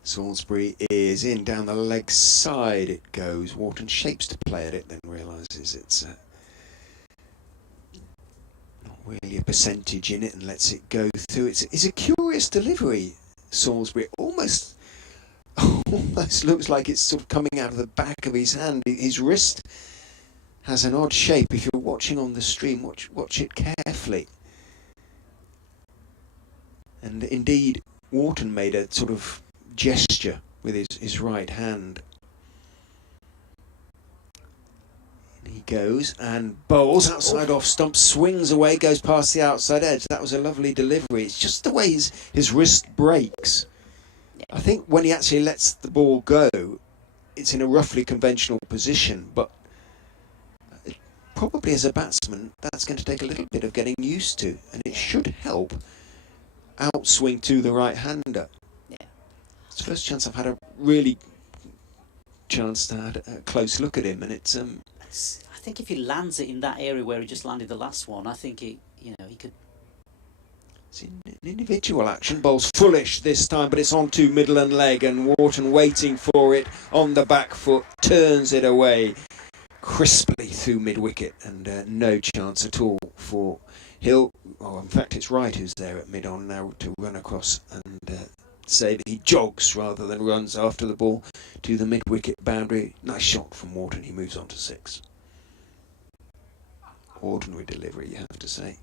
Salisbury is in, down the leg side it goes. Wharton shapes to play at it, then realises it's not really a percentage in it and lets it go through. It's a curious delivery, Salisbury. Almost looks like it's sort of coming out of the back of his hand. His wrist has an odd shape. If you're watching on the stream, watch it carefully. And indeed, Wharton made a sort of gesture with his right hand. And he goes and bowls outside off stump, swings away, goes past the outside edge. That was a lovely delivery. It's just the way his wrist breaks. I think when he actually lets the ball go, it's in a roughly conventional position, but probably as a batsman, that's going to take a little bit of getting used to, and it should help outswing to the right-hander. It's the first chance I've had a really chance to have a close look at him, and it's. I think if he lands it in that area where he just landed the last one, I think he could. It's an individual action. Bowls fullish this time, but it's onto middle and leg, and Wharton waiting for it on the back foot, turns it away crisply through mid-wicket, and no chance at all for Hill. Oh, in fact, it's Wright who's there at mid-on now to run across and save it. He jogs rather than runs after the ball to the mid-wicket boundary. Nice shot from Wharton. He moves on to 6. Ordinary delivery, you have to say,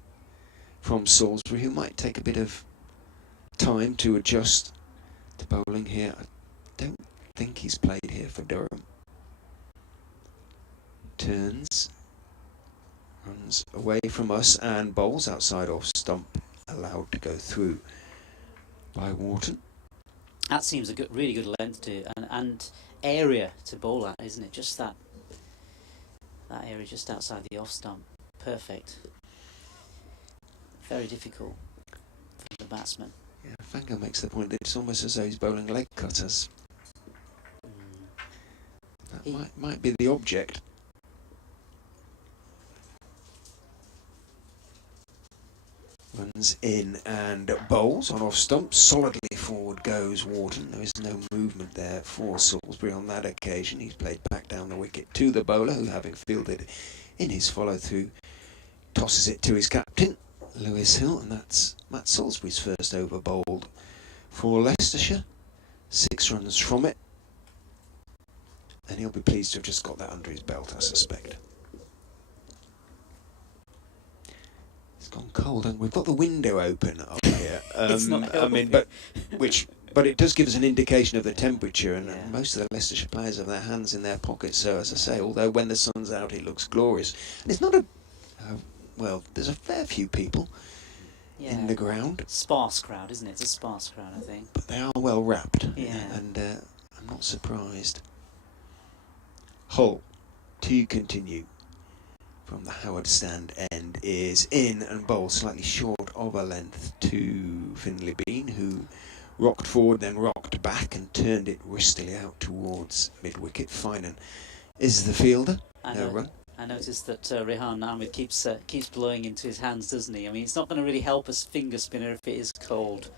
from Salisbury, who might take a bit of time to adjust to bowling here. I don't think he's played here for Durham. Turns, runs away from us and bowls outside off stump, allowed to go through by Wharton. That seems a really good length to and area to bowl at, isn't it? Just that area just outside the off stump, perfect. Very difficult for the batsman. Yeah, Fango makes the point that it's almost as though he's bowling leg cutters. That might be the object. Runs in and bowls on off stump. Solidly forward goes Wharton. There is no movement there for Salisbury on that occasion. He's played back down the wicket to the bowler, who, having fielded in his follow-through, tosses it to his captain, Lewis Hill, and that's Matt Salisbury's first over bowled for Leicestershire. 6 runs from it, and he'll be pleased to have just got that under his belt, I suspect. It's gone cold, and we've got the window open up here. It's not I mean, but which But it does give us an indication of the temperature, and Yeah. most of the Leicestershire players have their hands in their pockets. So, as I say, although when the sun's out, it looks glorious. And it's not well, there's a fair few people in the ground, Sparse crowd, isn't it? It's a sparse crowd, I think. but they are well wrapped. Yeah. And I'm not surprised. Hull, to continue from the Howard stand end, is in and bowls slightly short of a length to Finley Bean, who rocked forward, then rocked back and turned it wristily out towards mid-wicket. Finan is the fielder. No run. I noticed that Rehan Ahmed keeps blowing into his hands, doesn't he? I mean, it's not going to really help us finger spinner if it is cold.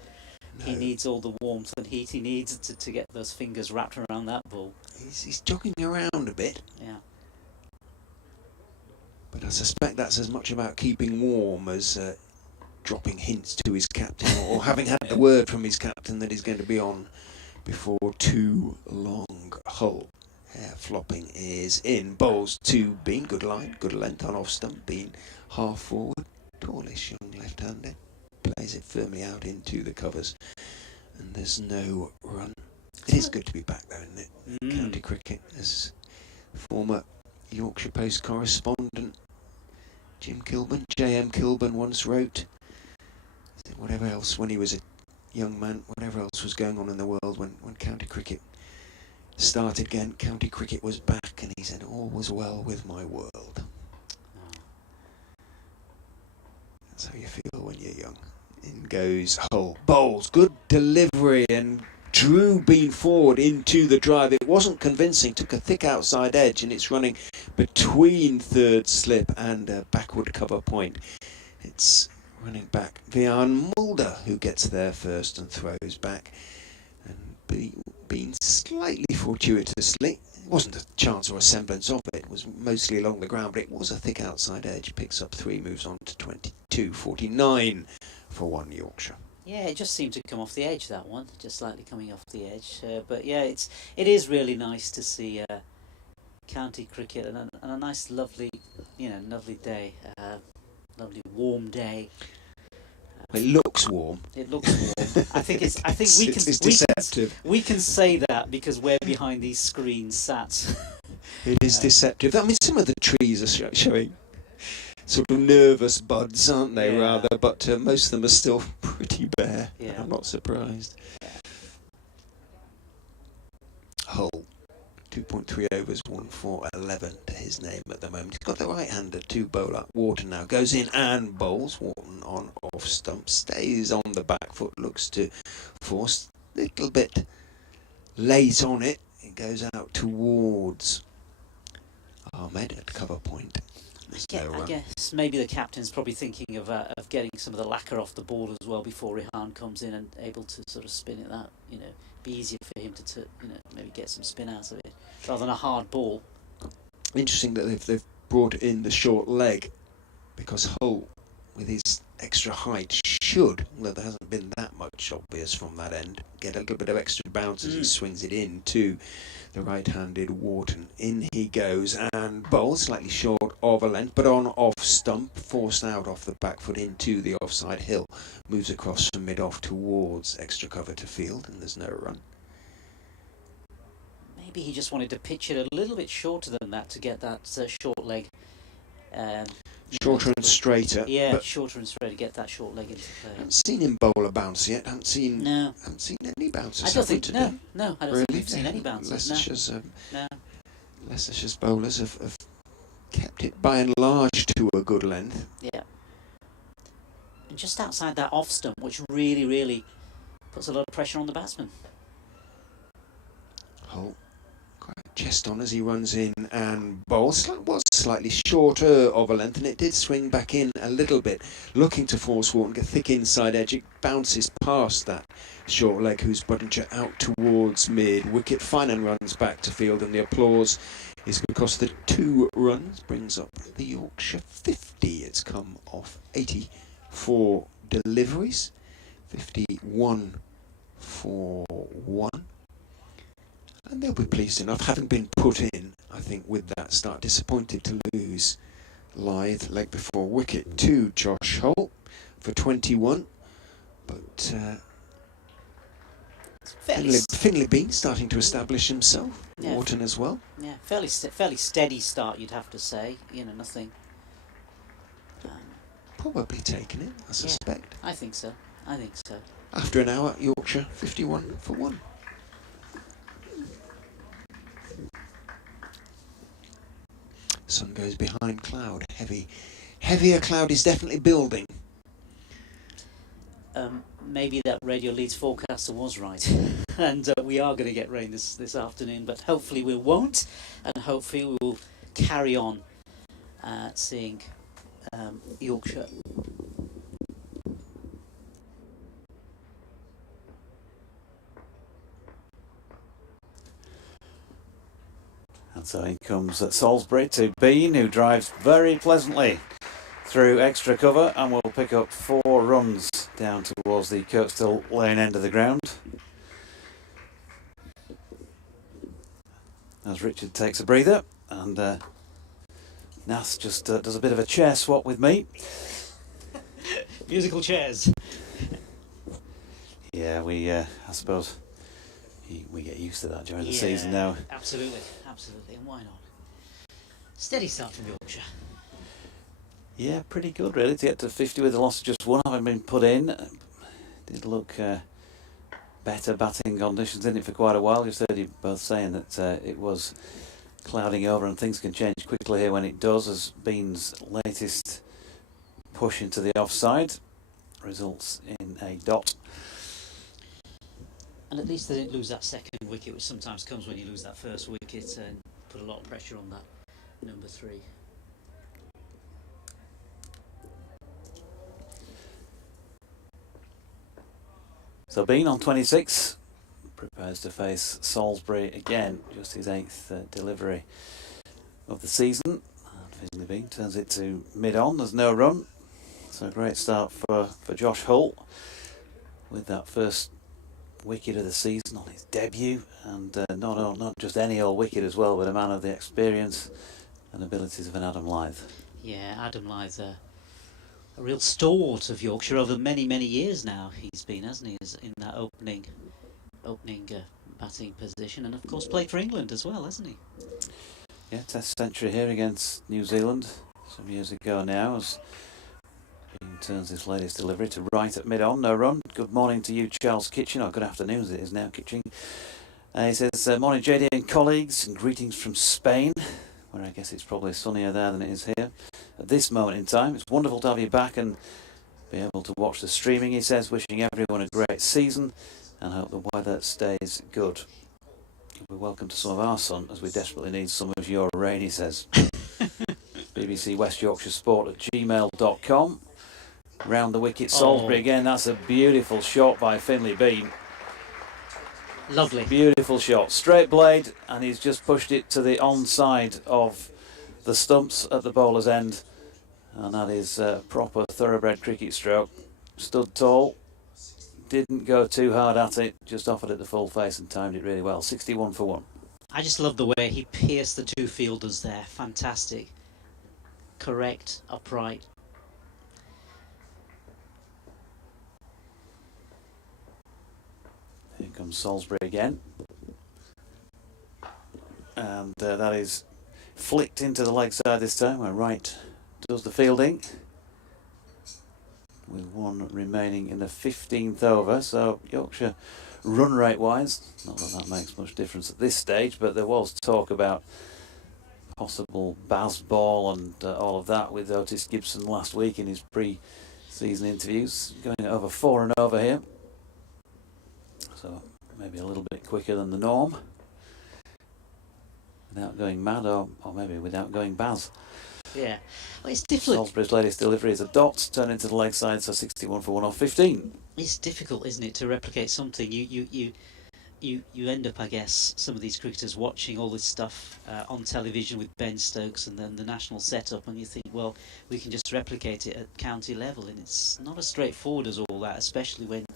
No. He needs all the warmth and heat he needs to get those fingers wrapped around that ball. He's jogging around a bit, Yeah. but I suspect that's as much about keeping warm as dropping hints to his captain, or having had the word from his captain that he's going to be on before too long. Hull, hair flopping, is in. Bowls to Bean, good line, good length on off stump. Bean half forward, tallish young left-hander, plays it firmly out into the covers, and there's no run. It is good to be back though, isn't it? County cricket, as former Yorkshire Post correspondent J.M. Kilburn once wrote, whatever else, when he was a young man, whatever else was going on in the world, when county cricket started again, county cricket was back, and he said, all was well with my world. That's how you feel when you're young. In goes Hull. Bowls, good delivery, and drew Bean forward into the drive. It wasn't convincing, took a thick outside edge, and it's running between third slip and a backward cover point. It's running back Vian Mulder, who gets there first and throws back. And Bean slightly fortuitously, it wasn't a chance or a semblance of it, it was mostly along the ground, but it was a thick outside edge. Picks up 3, moves on to 22.49 for 1 Yorkshire. Yeah, it just seemed to come off the edge, that one, just slightly coming off the edge. But yeah, it is really nice to see county cricket and a nice, lovely day, lovely warm day. It looks warm. It looks warm. I think it's deceptive. We can say that because we're behind these screens sat. It is deceptive. I mean, some of the trees are showing sort of nervous buds, aren't they, Yeah. rather? But most of them are still pretty bare. Yeah. I'm not surprised. Hull, 2.3 overs, 1 for 11 to his name at the moment. He's got the right-hander to bowl up. Wharton now goes in and bowls. Wharton on off stump, stays on the back foot, looks to force a little bit late on it. It goes out towards Ahmed at cover point. I guess maybe the captain's probably thinking of getting some of the lacquer off the ball as well before Rehan comes in and able to sort of spin it. That be easier for him to maybe get some spin out of it rather than a hard ball. Interesting that they've brought in the short leg, because Hull, with his extra height, should, although there hasn't been that much obvious from that end, get a little bit of extra bounce as he swings it in to the right-handed Wharton. In he goes and bowls slightly short of a length, but on off stump, forced out off the back foot into the offside. Hill moves across from mid-off towards extra cover to field, and there's no run. Maybe he just wanted to pitch it a little bit shorter than that to get that short leg. Shorter and straighter. Yeah, but shorter and straighter, get that short leg into play. I haven't seen him bowl a bounce yet. Haven't seen any bounces. I don't think today. No, I don't think we've seen any bounces. Leicestershire's bowlers have kept it by and large to a good length. Yeah. And just outside that off stump, which really, really puts a lot of pressure on the batsman. Hull quite chest on as he runs in and bowls. Was slightly shorter of a length, and it did swing back in a little bit, looking to force Wharton, get thick inside edge. It bounces past that short leg, whose Budinger out towards mid wicket. Finan runs back to field, and the applause is because the 2 runs brings up the Yorkshire 50. It's come off 84 deliveries, 51 for 1. And they'll be pleased enough, having been put in, I think, with that start. Disappointed to lose Lythe, leg before wicket, to Josh Hull for 21. But Finley Bean starting to establish himself. Yeah. Wharton as well. Yeah, fairly steady start, you'd have to say. You know, nothing. Probably taken it, I suspect. I think so. After an hour, Yorkshire 51 for 1. Sun goes behind cloud. Heavier cloud is definitely building. Maybe that Radio Leeds forecaster was right, and we are going to get rain this afternoon. But hopefully we won't, and hopefully we will carry on seeing Yorkshire. And so in comes Salisbury to Bean, who drives very pleasantly through extra cover and will pick up 4 runs down towards the Kirkstall Lane end of the ground. As Richard takes a breather, and Nath just does a bit of a chair swap with me. Musical chairs. Yeah, I suppose we get used to that during the season now. Absolutely, and why not? Steady start from Yorkshire. Yeah, pretty good really to get to 50 with the loss of just 1 having been put in. Did look better batting conditions in it for quite a while. Just heard you both saying that it was clouding over and things can change quickly here when it does, as Bean's latest push into the offside results in a dot. And at least they didn't lose that second wicket, which sometimes comes when you lose that first wicket, and put a lot of pressure on that number 3. So Bean on 26 prepares to face Salisbury again, just his 8th delivery of the season. And Finley Bean turns it to mid-on, there's no run. So a great start for Josh Hull with that first wicket of the season on his debut, and not just any old wicket as well, but a man of the experience and abilities of an Adam Lyth. Yeah, Adam Lyth, a real stalwart of Yorkshire over many years now. He's been, hasn't he, in that opening batting position, and of course played for England as well, hasn't he? Yeah, Test century here against New Zealand some years ago now, as Bean turns his latest delivery to right at mid-on, no run. Good morning to you, Charles Kitchen, or good afternoon as it is now, Kitchen. He says, morning JD and colleagues, and greetings from Spain, where I guess it's probably sunnier there than it is here at this moment in time. It's wonderful to have you back and be able to watch the streaming, he says, wishing everyone a great season and hope the weather stays good. You'll be welcome to some of our sun, as we desperately need some of your rain, he says. BBC West Yorkshire Sport at gmail.com. Round the wicket, Salisbury again. That's a beautiful shot by Finley Bean. Lovely. Beautiful shot. Straight blade, and he's just pushed it to the onside of the stumps at the bowler's end. And that is a proper thoroughbred cricket stroke. Stood tall, didn't go too hard at it, just offered it the full face and timed it really well. 61 for 1. I just love the way he pierced the 2 fielders there. Fantastic. Correct, upright. Here comes Salisbury again. And that is flicked into the leg side this time, where Wright does the fielding. With 1 remaining in the 15th over. So Yorkshire, run rate wise, not that makes much difference at this stage, but there was talk about possible Baz ball and all of that with Otis Gibson last week in his pre-season interviews. Going over 4 and over here. So maybe a little bit quicker than the norm. Without going mad, or maybe without going Baz. Yeah, well, it's difficult. Salisbury's latest delivery is a dot, turn into the leg side, so 61 for 1 off 15. It's difficult, isn't it, to replicate something. You end up, I guess, some of these cricketers watching all this stuff on television with Ben Stokes and then the national setup, and you think, well, we can just replicate it at county level, and it's not as straightforward as all that, especially when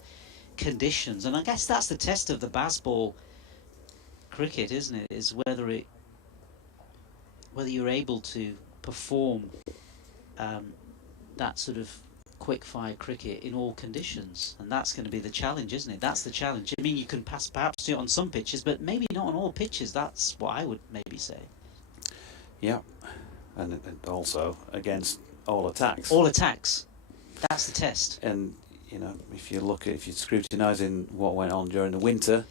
conditions. And I guess that's the test of the Bazball cricket, isn't it? Is whether you're able to perform that sort of quick-fire cricket in all conditions, and that's going to be the challenge, isn't it? That's the challenge. I mean, you can perhaps do it on some pitches, but maybe not on all pitches. That's what I would maybe say. Yeah, and also against all attacks. All attacks. That's the test. And if you're scrutinising what went on during the winter,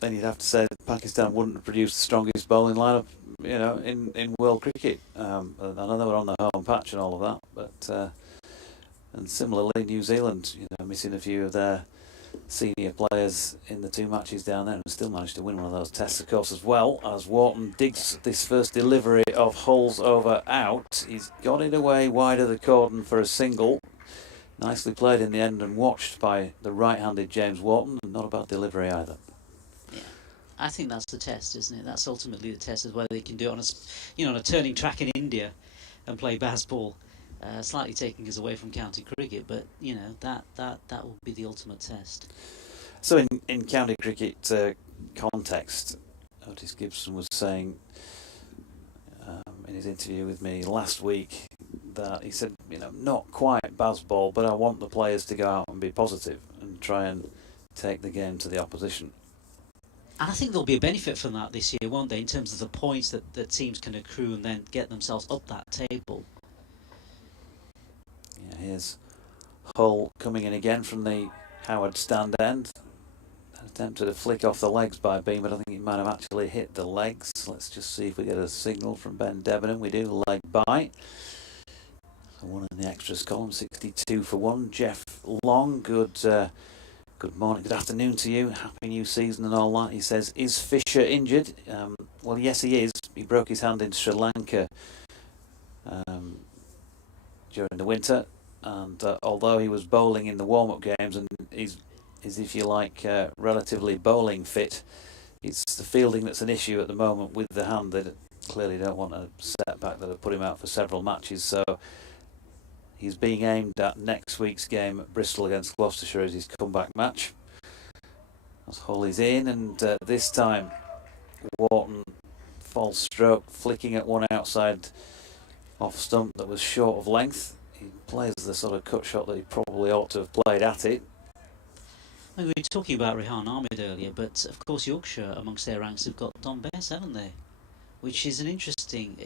then you'd have to say that Pakistan wouldn't have produced the strongest bowling lineup, in world cricket. I know they were on the home patch and all of that, but and similarly, New Zealand, missing a few of their senior players in the 2 matches down there, and still managed to win one of those tests, of course, as well. As Wharton digs this first delivery of Hull's over out, he's got it away wide of the cordon for a single. Nicely played in the end and watched by the right-handed James Wharton, and not a bad delivery either. Yeah, I think that's the test, isn't it? That's ultimately the test, is whether they can do it on a turning track in India and play baseball. Slightly taking us away from county cricket, but that will be the ultimate test. So in county cricket context, Otis Gibson was saying in his interview with me last week that he said, not quite baseball, but I want the players to go out and be positive and try and take the game to the opposition. And I think there'll be a benefit from that this year, won't they, in terms of the points that teams can accrue and then get themselves up that table. Yeah, here's Hull coming in again from the Howard stand end. Attempted a flick off the legs by Beam, but I think he might have actually hit the legs. Let's just see if we get a signal from Ben Debenham. We do, leg by. So one in the extras column, 62 for 1. Jeff Long, good morning, good afternoon to you. Happy new season and all that. He says, is Fisher injured? Well, yes, he is. He broke his hand in Sri Lanka during the winter, and although he was bowling in the warm-up games and is, if you like, relatively bowling fit, it's the fielding that's an issue at the moment with the hand. They clearly don't want a setback that will put him out for several matches, so he's being aimed at next week's game at Bristol against Gloucestershire as his comeback match. As Hull is in, and this time Wharton false stroke, flicking at one outside off stump that was short of length. He plays the sort of cut shot that he probably ought to have played at it. We were talking about Rehan Ahmed earlier, but of course Yorkshire amongst their ranks have got Don Bess, haven't they? Which is an interesting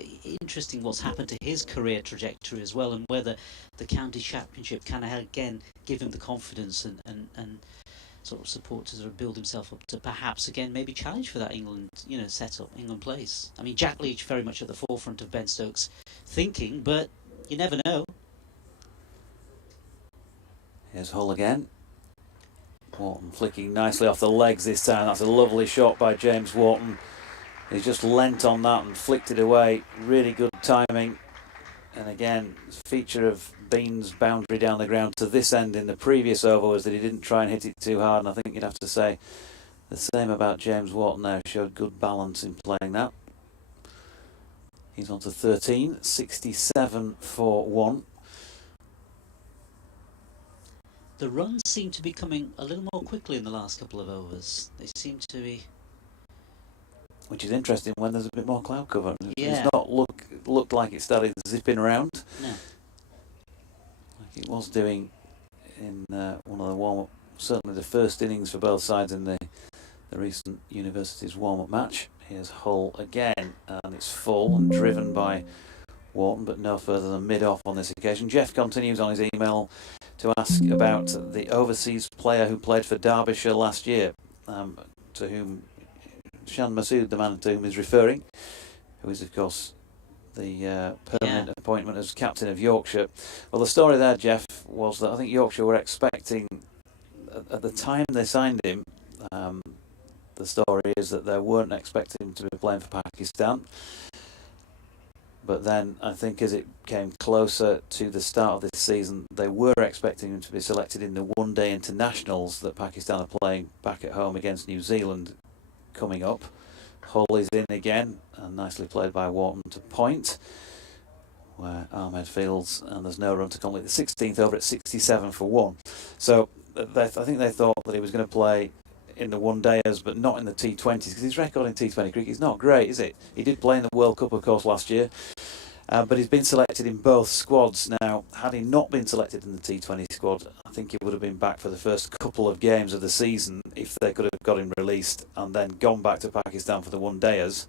what's happened to his career trajectory as well, and whether the county championship can again give him the confidence and sort of support to sort of build himself up to perhaps again maybe challenge for that England setup, England place. I mean, Jack Leach very much at the forefront of Ben Stokes' thinking, but you never know. Here's Hull again. Wharton flicking nicely off the legs this time. That's a lovely shot by James Wharton. He's just leant on that and flicked it away. Really good timing. And again, feature of Bean's boundary down the ground to this end in the previous over was that he didn't try and hit it too hard, and I think you'd have to say the same about James Wharton there. Showed good balance in playing that. He's on to 13, 67 for 1. The runs seem to be coming a little more quickly in the last couple of overs. They seem to be... Which is interesting when there's a bit more cloud cover. Yeah. It's not looked like it started zipping around. No. Like it was doing in one of the warm-up, certainly the first innings for both sides in the recent Universities warm-up match. Here's Hull again, and it's full and driven by Wharton, but no further than mid-off on this occasion. Jeff continues on his email to ask about the overseas player who played for Derbyshire last year, to whom Shan Masood, the man to whom he's referring, who is of course the permanent appointment as captain of Yorkshire. Well, the story there, Jeff, was that I think Yorkshire were expecting, at the time they signed him, the story is that they weren't expecting him to be playing for Pakistan. But then I think as it came closer to the start of this season, they were expecting him to be selected in the one-day internationals that Pakistan are playing back at home against New Zealand coming up. Hull is in again, and nicely played by Wharton to point, where Ahmed fields, and there's no run to complete the 16th over at 67 for 1. So I think they thought that he was going to play in the one-dayers, but not in the T20s, because his record in T20 cricket is not great, is it? He did play in the World Cup, of course, last year, But he's been selected in both squads. Now, had he not been selected in the T20 squad, I think he would have been back for the first couple of games of the season if they could have got him released and then gone back to Pakistan for the one-dayers.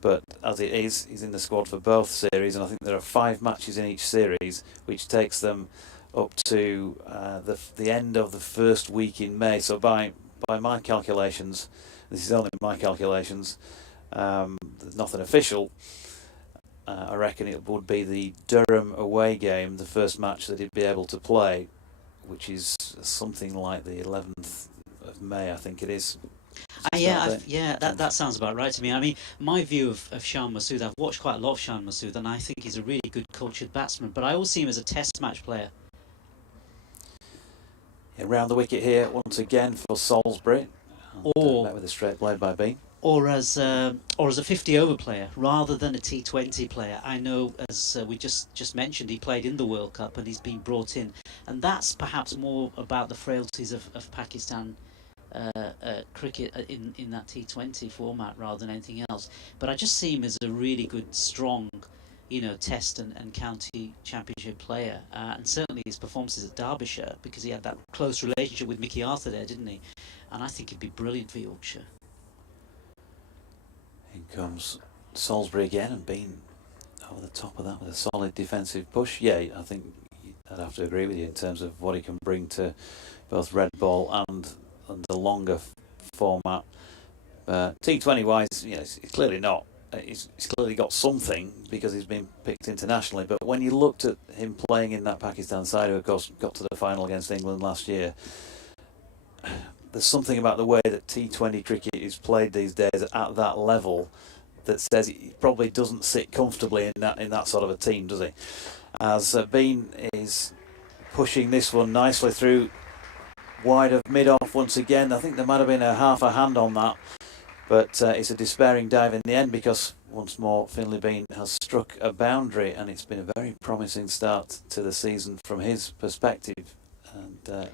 But as it is, he's in the squad for both series, and I think there are 5 matches in each series, which takes them up to the end of the first week in May. So by my calculations, this is only my calculations, there's nothing official. I reckon it would be the Durham away game, the first match that he'd be able to play, which is something like the 11th of May, I think it is. That sounds about right to me. I mean, my view of Shan Masood, I've watched quite a lot of Shan Masood, and I think he's a really good cultured batsman, but I always see him as a test match player. Around the wicket here once again for Salisbury, and met with a straight played by Bean. Or as a 50-over player rather than a T20 player. I know, as we just mentioned, he played in the World Cup and he's been brought in, and that's perhaps more about the frailties of Pakistan cricket in that T20 format rather than anything else. But I just see him as a really good, strong, Test and County Championship player, and certainly his performances at Derbyshire, because he had that close relationship with Mickey Arthur there, didn't he? And I think he'd be brilliant for Yorkshire. In comes Salisbury again, and Bean over the top of that with a solid defensive push. Yeah, I think I'd have to agree with you in terms of what he can bring to both red ball and the longer format. T20 wise, it's clearly not. He's clearly got something because he's been picked internationally. But when you looked at him playing in that Pakistan side, who of course got to the final against England last year, there's something about the way that T20 cricket is played these days at that level that says he probably doesn't sit comfortably in that sort of a team, does he? As Bean is pushing this one nicely through wide of mid-off once again. I think there might have been a half a hand on that, but it's a despairing dive in the end because once more Finlay Bean has struck a boundary, and it's been a very promising start to the season from his perspective. And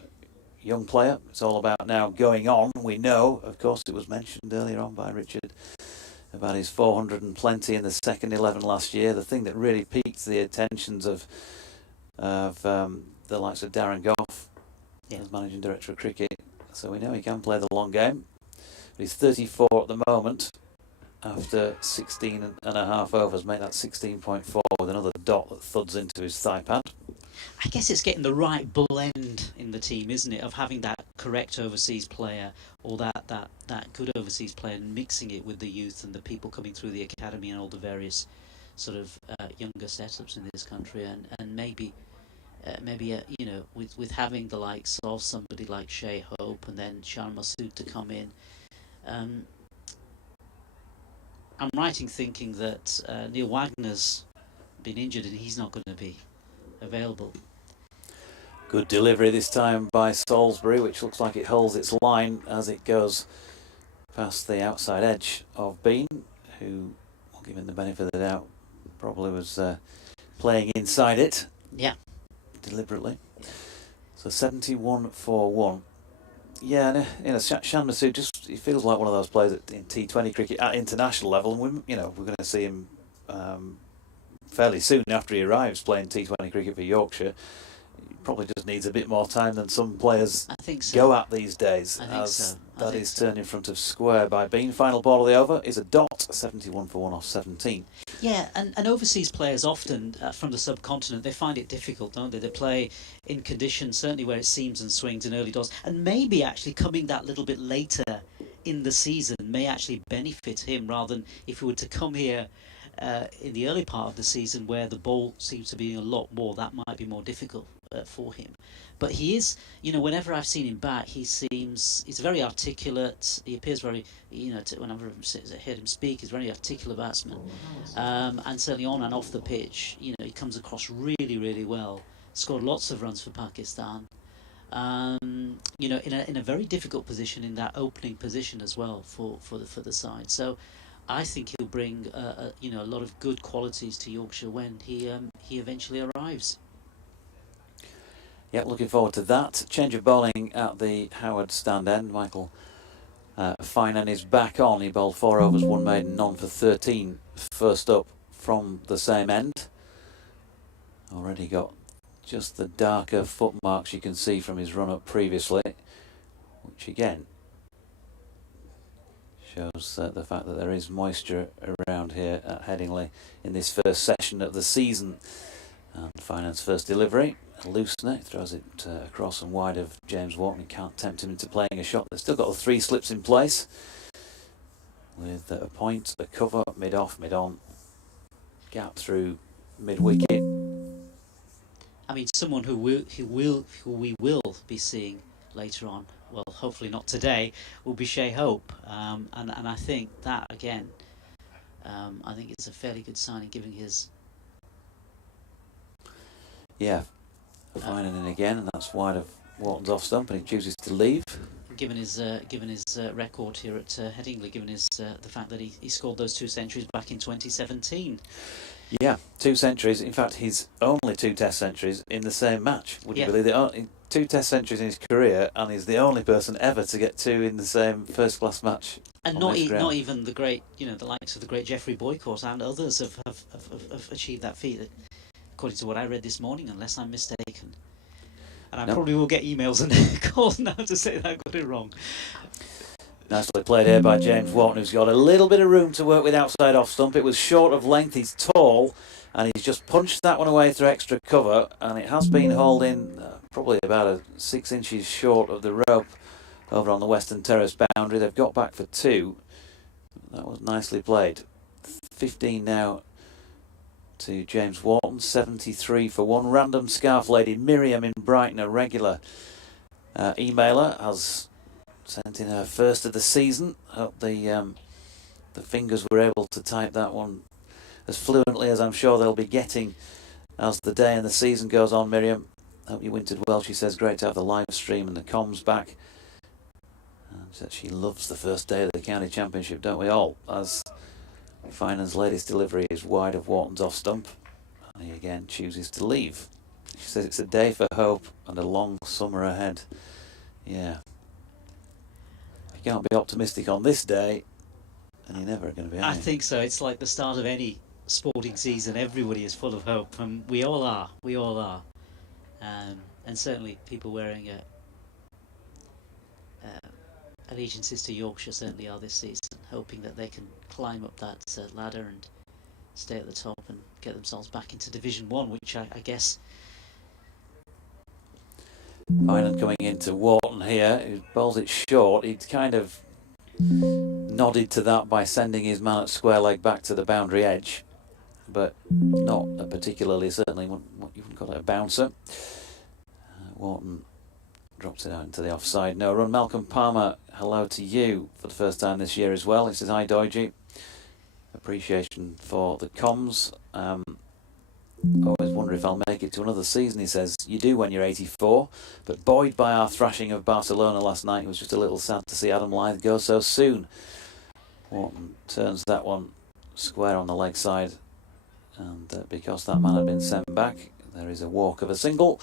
young player, it's all about now going on. We know, of course, it was mentioned earlier on by Richard about his 400 and plenty in the second 11 last year. The thing that really piqued the attentions of the likes of Darren Gough as managing director of cricket. So we know he can play the long game. But he's 34 at the moment after 16 and a half overs. Make that 16.4 with another dot that thuds into his thigh pad. I guess it's getting the right blend in the team, isn't it, of having that correct overseas player or that good overseas player and mixing it with the youth and the people coming through the academy and all the various sort of younger setups in this country, and maybe with having the likes of somebody like Shea Hope and then Shan Masood to come in. I'm right in thinking that Neil Wagner's been injured and he's not going to be available. Good delivery this time by Salisbury, which looks like it holds its line as it goes past the outside edge of Bean, who, well, given the benefit of the doubt, probably was playing inside it. Yeah. Deliberately. So 71 for 1. Yeah, Shan Masood he feels like one of those players in T20 cricket at international level, and we're going to see him fairly soon after he arrives playing T20 cricket for Yorkshire. He probably just needs a bit more time than some players go at these days, as that is turned in front of square by Bean. Final ball of the over is a dot, 71 for 1 off 17. Yeah, and overseas players often from the subcontinent, they find it difficult, don't they? They play in conditions certainly where it seams and swings in early doors, and maybe actually coming that little bit later in the season may actually benefit him rather than if he were to come here in the early part of the season where the ball seems to be a lot more. That might be more difficult for him. But he is, whenever I've seen him back, he's very articulate. He appears very, whenever I hear him speak, he's a very articulate batsman. And certainly on and off the pitch, he comes across really, really well. Scored lots of runs for Pakistan. In a very difficult position in that opening position as well for the side. So I think he'll bring a lot of good qualities to Yorkshire when he eventually arrives. Yeah, looking forward to that. Change of bowling at the Howard stand end. Michael Finan is back on. He bowled 4 overs, 1 maiden, none for 13. First up from the same end. Already got just the darker footmarks you can see from his run-up previously, which again shows the fact that there is moisture around here at Headingley in this first session of the season. And Finance first delivery, a loosener, throws it across and wide of James Wharton. Can't tempt him into playing a shot. They've still got the 3 slips in place with a point, the cover, mid-off, mid-on, gap through mid-wicket. I mean, someone who we will be seeing later on, well, hopefully not today, will be Shea Hope, and I think that again, I think it's a fairly good signing, given his. Yeah, finding in again, and that's wide of Wharton's off stump, and he chooses to leave. Given his record here at Headingley, given his the fact that he scored those 2 centuries back in 2017. Yeah, 2 centuries. In fact, his only 2 Test centuries in the same match. Would you believe it? 2 Test centuries in his career, and he's the only person ever to get 2 in the same first-class match. And not even the great, the likes of the great Geoffrey Boycott and others have achieved that feat, according to what I read this morning, unless I'm mistaken. And I probably will get emails and calls now to say that I got it wrong. Nicely played here by James Wharton, who's got a little bit of room to work with outside off stump. It was short of length, he's tall, and he's just punched that one away through extra cover, and it has been hauled in probably about 6 inches short of the rope over on the Western Terrace boundary. They've got back for 2. That was nicely played. 15 now to James Wharton, 73 for 1. Random Scarf Lady Miriam in Brighton, a regular emailer, has sent in her first of the season. Hope the fingers were able to type that one as fluently as I'm sure they'll be getting as the day and the season goes on. Miriam, hope you wintered well. She says great to have the live stream and the comms back. And said she loves the first day of the county championship, don't we all? As Finance's latest delivery is wide of Wharton's off stump, and he again chooses to leave. She says it's a day for hope and a long summer ahead. Yeah. You can't be optimistic on this day, and you're never going to be. I think so. It's like the start of any sporting season. Everybody is full of hope, and we all are. We all are. And certainly people wearing allegiances to Yorkshire certainly are this season, hoping that they can climb up that ladder and stay at the top and get themselves back into Division 1, which I guess. Finance coming into Wharton here, who bowls it short. He'd kind of nodded to that by sending his man at square leg back to the boundary edge, but not a particularly, certainly what you would call it, a bouncer. Wharton drops it out into the offside. No run. Malcolm Palmer, hello to you for the first time this year as well. He says, hi Doidgy. Appreciation for the comms. Always wonder if I'll make it to another season, he says. You do when you're 84, but buoyed by our thrashing of Barcelona last night, it was just a little sad to see Adam Lyth go so soon. Wharton turns that one square on the leg side, and because that man had been sent back, there is a walk of a single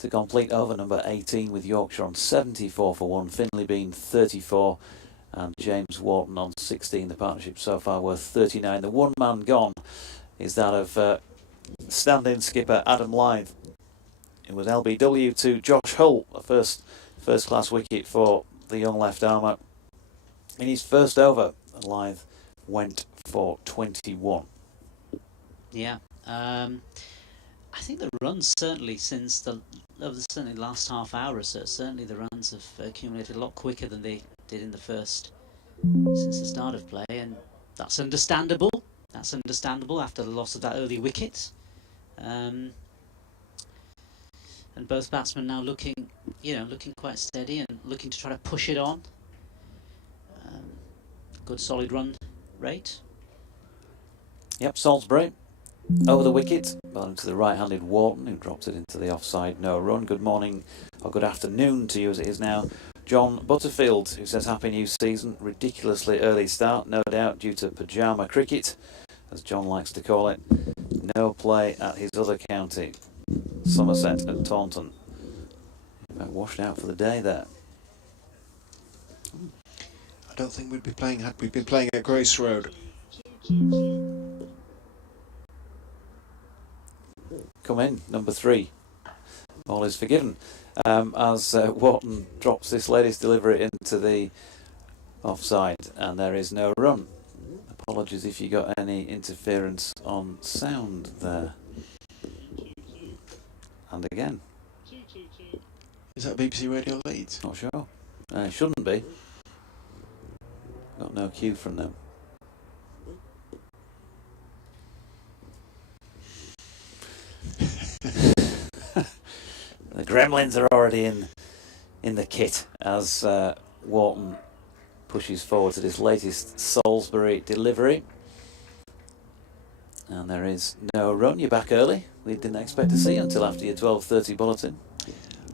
to complete over number 18, with Yorkshire on 74 for 1, Finley Bean 34, and James Wharton on 16. The partnership so far worth 39. The one man gone is that of stand-in skipper Adam Lyth. It was LBW to Josh Hull, a first-class wicket for the young left-armer. In his first over, Lyth went for 21. Yeah, I think the runs certainly since certainly the last half hour or so, certainly the runs have accumulated a lot quicker than they did in the first, since the start of play, and that's understandable. That's understandable after the loss of that early wicket. And both batsmen now looking quite steady and looking to try to push it on. Good solid run rate. Yep, Salisbury over the wicket, bowling to the right-handed Wharton, who drops it into the offside. No run. Good morning, or good afternoon to you as it is now. John Butterfield, who says happy new season. Ridiculously early start, no doubt due to pyjama cricket, as John likes to call it. No play at his other county, Somerset and Taunton. Washed out for the day there. I don't think we'd be playing had we been playing at Grace Road. come in, number 3. All is forgiven. As Wharton drops this latest delivery into the offside, and there is no run. Apologies if you got any interference on sound there. And again. Is that BBC Radio Leeds? Not sure. It shouldn't be. Got no cue from them. The gremlins are already in the kit as Wharton pushes forward to this latest Salisbury delivery. And there is no run. You're back early. We didn't expect to see you until after your 12:30 bulletin.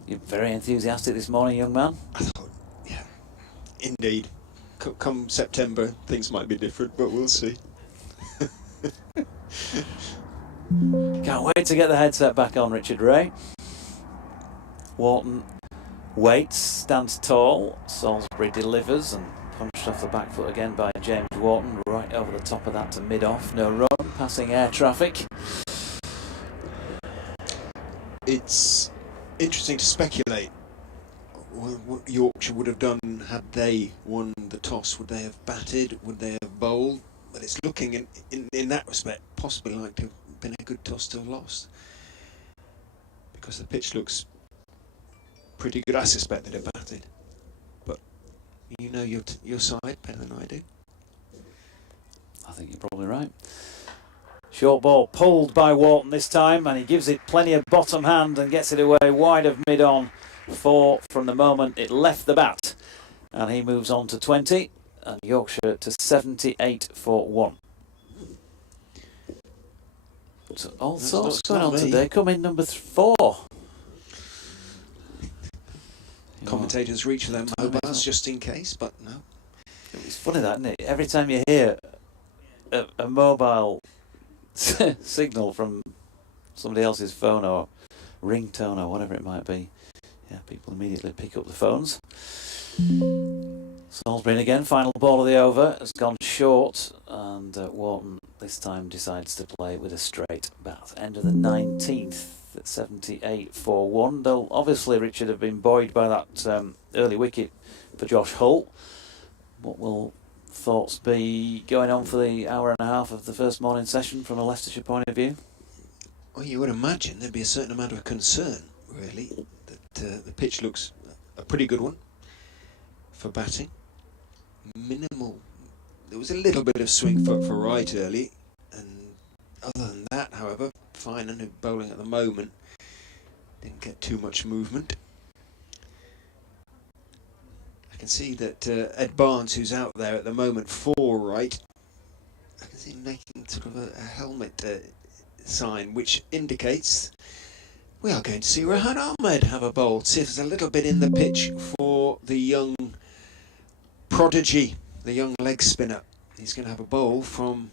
You're very enthusiastic this morning, young man. I thought, yeah, indeed. Come September, things might be different, but we'll see. Can't wait to get the headset back on, Richard Ray. Wharton waits, stands tall. Salisbury delivers and punched off the back foot again by James Wharton. Right over the top of that to mid-off. No run, passing air traffic. It's interesting to speculate what Yorkshire would have done had they won the toss. Would they have batted? Would they have bowled? But it's looking in that respect possibly like to have been a good toss to have lost, because the pitch looks pretty good. I suspect they'd have batted, but you know your side better than I do. I think you're probably right. Short ball pulled by Wharton this time, and he gives it plenty of bottom hand and gets it away wide of mid-on. 4 from the moment it left the bat, and he moves on to 20, and Yorkshire to 78 for 1. So all sorts going on today. Come in number 4. Commentators reach for their mobiles just in case, but no. It's funny that, isn't it? Every time you hear a mobile signal from somebody else's phone or ringtone or whatever it might be, yeah, people immediately pick up the phones. Salisbury again, final ball of the over, has gone short, and Wharton this time decides to play with a straight bat. End of the 19th at 78 for 1. They'll obviously, Richard, have been buoyed by that early wicket for Josh Hull. What will thoughts be going on for the hour and a half of the first morning session from a Leicestershire point of view? Well, you would imagine there'd be a certain amount of concern, really, that the pitch looks a pretty good one for batting. Minimal. There was a little bit of swing for right early, and other than that, however, fine and bowling at the moment. Didn't get too much movement. I can see that Ed Barnes, who's out there at the moment for right, I can see him making sort of a helmet sign, which indicates we are going to see Rehan Ahmed have a bowl. See if there's a little bit in the pitch for the young prodigy, the young leg spinner. He's going to have a bowl from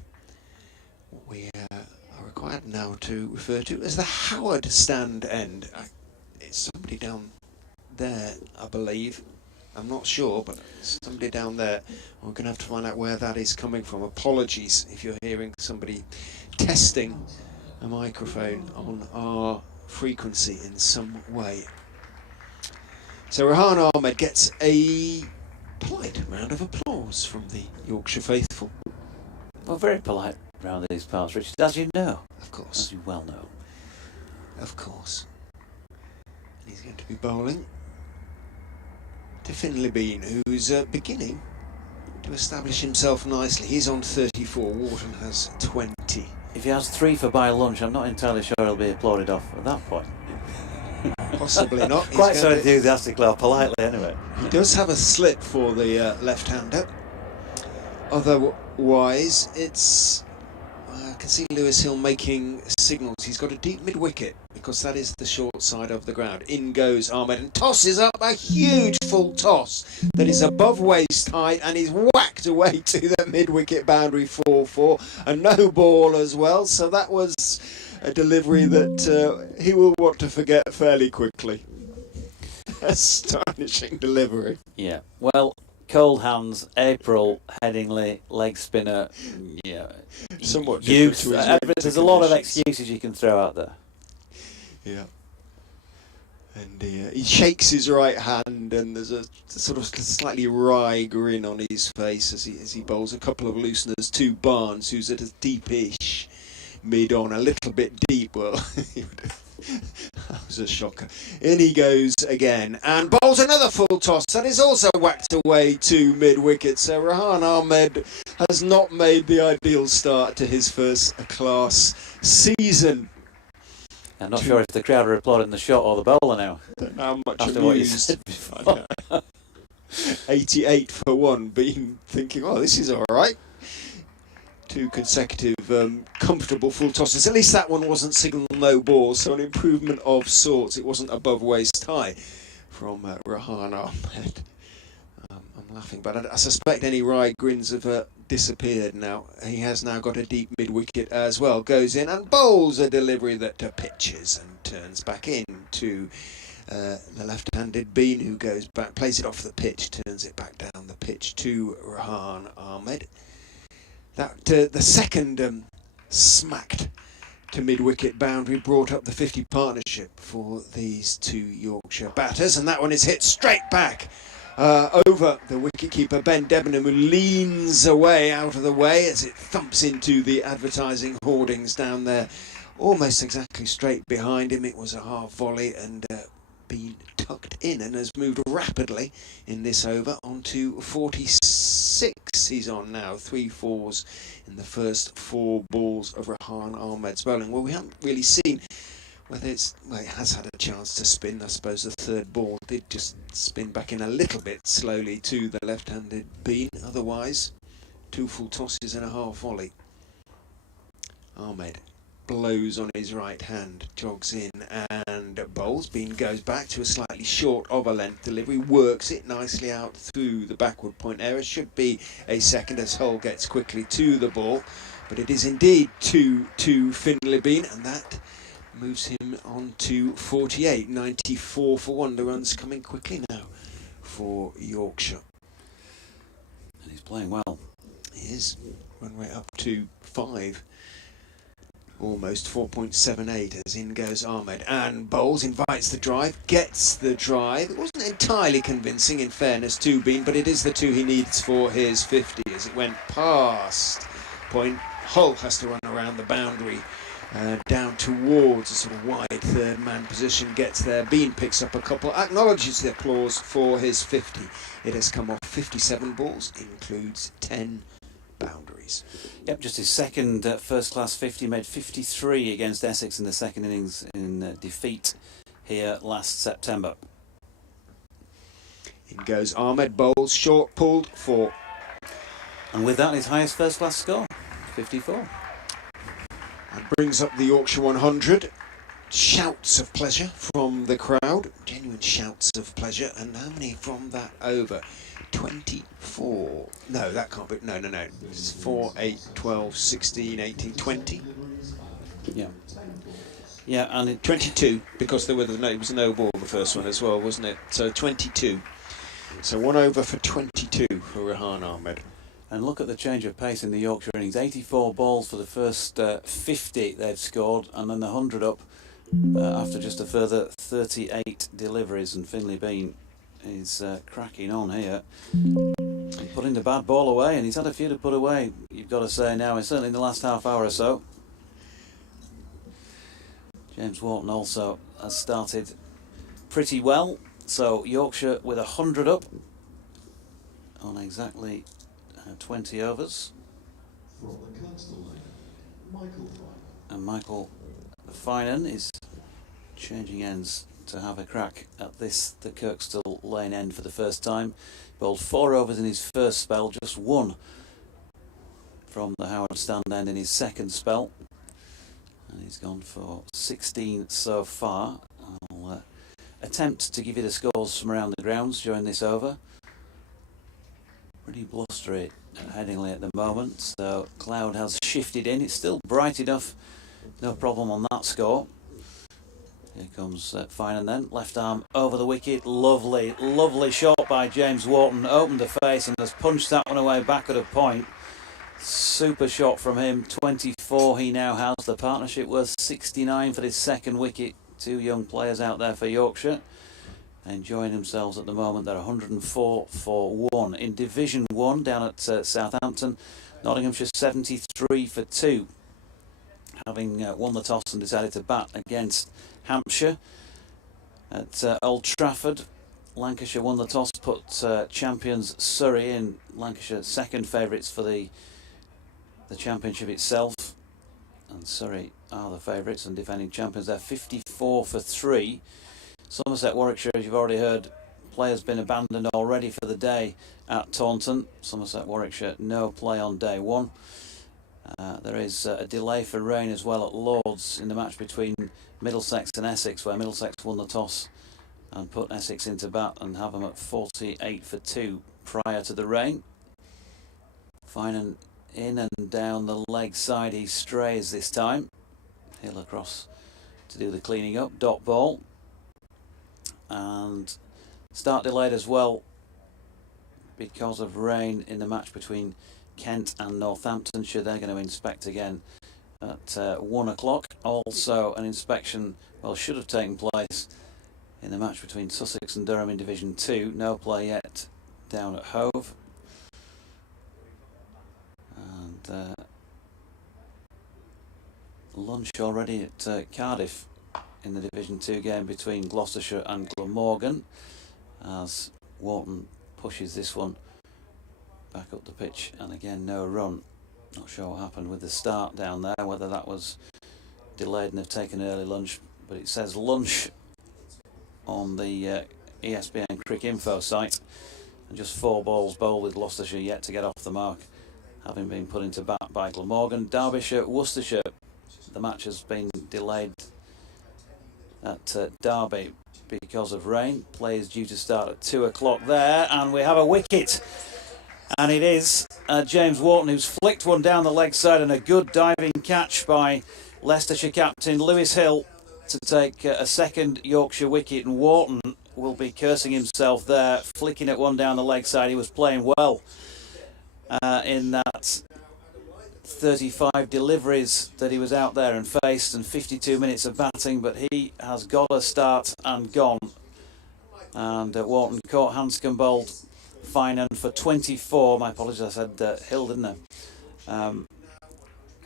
what we are required now to refer to as the Howard stand end. It's somebody down there, I believe. I'm not sure, but somebody down there. We're going to have to find out where that is coming from. Apologies if you're hearing somebody testing a microphone on our frequency in some way. So Rehan Ahmed gets a polite round of applause from the Yorkshire faithful. Well, very polite round these parts, Richard, as you know. Of course. As you well know. Of course. And he's going to be bowling to Finlay Bean, who's beginning to establish himself nicely. He's on 34, Wharton has 20. If he has 3 for by lunch, I'm not entirely sure he'll be applauded off at that point. Possibly not. Quite so enthusiastically or politely, anyway. He does have a slip for the left-hander. Otherwise, it's... I can see Lewis Hill making signals. He's got a deep mid-wicket, because that is the short side of the ground. In goes Ahmed and tosses up a huge full toss that is above waist height and is whacked away to the mid-wicket boundary 4-4. A no ball as well, so that was a delivery that he will want to forget fairly quickly. Astonishing delivery. Yeah, well, cold hands, April, Headingley, leg spinner, yeah. Somewhat Youth, different to his there's a lot of conditions. excuses you can throw out there. Yeah. And he shakes his right hand, and there's a sort of slightly wry grin on his face as he bowls a couple of looseners to Barnes, who's at a deepish mid-on, a little bit deep. Well, that was a shocker. In he goes again, and bowls another full toss that is also whacked away to mid-wicket. So Rehan Ahmed has not made the ideal start to his first-class season. I'm not sure if the crowd are applauding the shot or the bowler now. Don't know how much After what you amused. said before. 88 for one, been thinking, oh, this is all right. Two consecutive comfortable full tosses. At least that one wasn't signal no ball, so an improvement of sorts. It wasn't above waist high from Rehan Ahmed. I'm laughing, but I suspect any wry grins have disappeared now. He has now got a deep mid-wicket as well. Goes in and bowls a delivery that pitches and turns back in to the left-handed Bean, who goes back, plays it off the pitch, turns it back down the pitch to Rehan Ahmed. That the second smacked to mid-wicket boundary brought up the 50 partnership for these two Yorkshire batters, and that one is hit straight back over the wicketkeeper Ben Debenham, who leans away out of the way as it thumps into the advertising hoardings down there, almost exactly straight behind him. It was a half volley and been tucked in, and has moved rapidly in this over onto 46. He's on now, 3 fours in the first 4 balls of Rehan Ahmed's bowling. Well, we haven't really seen whether it has had a chance to spin. I suppose the third ball did just spin back in a little bit slowly to the left-handed Bean. Otherwise, 2 full tosses and a half volley. Ahmed blows on his right hand, jogs in and bowls. Bean goes back to a slightly short of a length delivery, works it nicely out through the backward point area. Should be a second as Hull gets quickly to the ball, but it is indeed to Finley Bean, and that moves him on to 48. 94 for 1. The runs coming quickly now for Yorkshire. And he's playing well. He is. Run rate up to 5. Almost 4.78 as in goes Ahmed, and bowls, invites the drive, gets the drive. It wasn't entirely convincing in fairness to Bean, but it is the 2 he needs for his 50 as it went past point. Hull has to run around the boundary down towards a sort of wide third man position, gets there. Bean picks up a couple, acknowledges the applause for his 50. It has come off 57 balls, includes 10 boundaries. Yep, just his second first-class 50, made 53 against Essex in the second innings in defeat here last September. In goes Ahmed, bowls, short, pulled, 4. And with that, his highest first-class score, 54. And brings up the Yorkshire 100. Shouts of pleasure from the crowd, genuine shouts of pleasure. And how many from that over? 24. No, that can't be. No. It's 4, 8, 12, 16, 18, 20. Yeah. Yeah, and it 22, because it was no ball the first one as well, wasn't it? So 22. So 1 over for 22 for Rehan Ahmed. And look at the change of pace in the Yorkshire innings. 84 balls for the first 50 they've scored, and then the 100 up after just a further 38 deliveries. And Finley Bean is cracking on here, putting the bad ball away, and he's had a few to put away, you've got to say now, and certainly in the last half hour or so. James Wharton also has started pretty well, so Yorkshire with 100 up on exactly 20 overs. And Michael Finan is changing ends to have a crack at this, the Kirkstall Lane end for the first time. Bowled 4 overs in his first spell, just 1 from the Howard Stand end in his second spell. And he's gone for 16 so far. I'll attempt to give you the scores from around the grounds during this over. Pretty blustery at Headingley at the moment, so cloud has shifted in. It's still bright enough, no problem on that score. Here comes Finan then, left arm over the wicket, lovely shot by James Wharton, opened the face and has punched that one away back at a point. Super shot from him, 24 he now has, the partnership worth 69 for this second wicket Two young players out there for Yorkshire, enjoying themselves at the moment. They're 104 for 1. In Division 1 down at Southampton, Nottinghamshire 73 for 2, having won the toss and decided to bat against Hampshire. At Old Trafford, Lancashire won the toss, put champions Surrey in. Lancashire second favourites for the championship itself, and Surrey are the favourites and defending champions. They're 54 for 3. Somerset Warwickshire, as you've already heard, players been abandoned already for the day at Taunton. Somerset Warwickshire no play on day 1. There is a delay for rain as well at Lords in the match between Middlesex and Essex, where Middlesex won the toss and put Essex into bat and have them at 48 for 2 prior to the rain. Finan in and down the leg side, he strays this time. Hill across to do the cleaning up, dot ball. And start delayed as well because of rain in the match between Kent and Northamptonshire. They're going to inspect again at 1 o'clock. Also an inspection, well, should have taken place in the match between Sussex and Durham in Division 2. No play yet down at Hove. And lunch already at Cardiff in the Division 2 game between Gloucestershire and Glamorgan, as Wharton pushes this one back up the pitch, and again no run. Not sure what happened with the start down there, whether that was delayed and they've taken early lunch, but it says lunch on the ESPN Crick Info site, and just 4 balls bowled with Gloucestershire yet to get off the mark, having been put into bat by Glamorgan. Derbyshire, Worcestershire, the match has been delayed at Derby because of rain. Play is due to start at 2 o'clock there, and we have a wicket, and it is James Wharton who's flicked one down the leg side, and a good diving catch by Leicestershire captain Lewis Hill to take a second Yorkshire wicket, and Wharton will be cursing himself there, flicking at one down the leg side. He was playing well in that 35 deliveries that he was out there and faced, and 52 minutes of batting, but he has got a start and gone. And Wharton caught Hanscom bowled Finan for 24. My apologies, I said Hill, didn't I?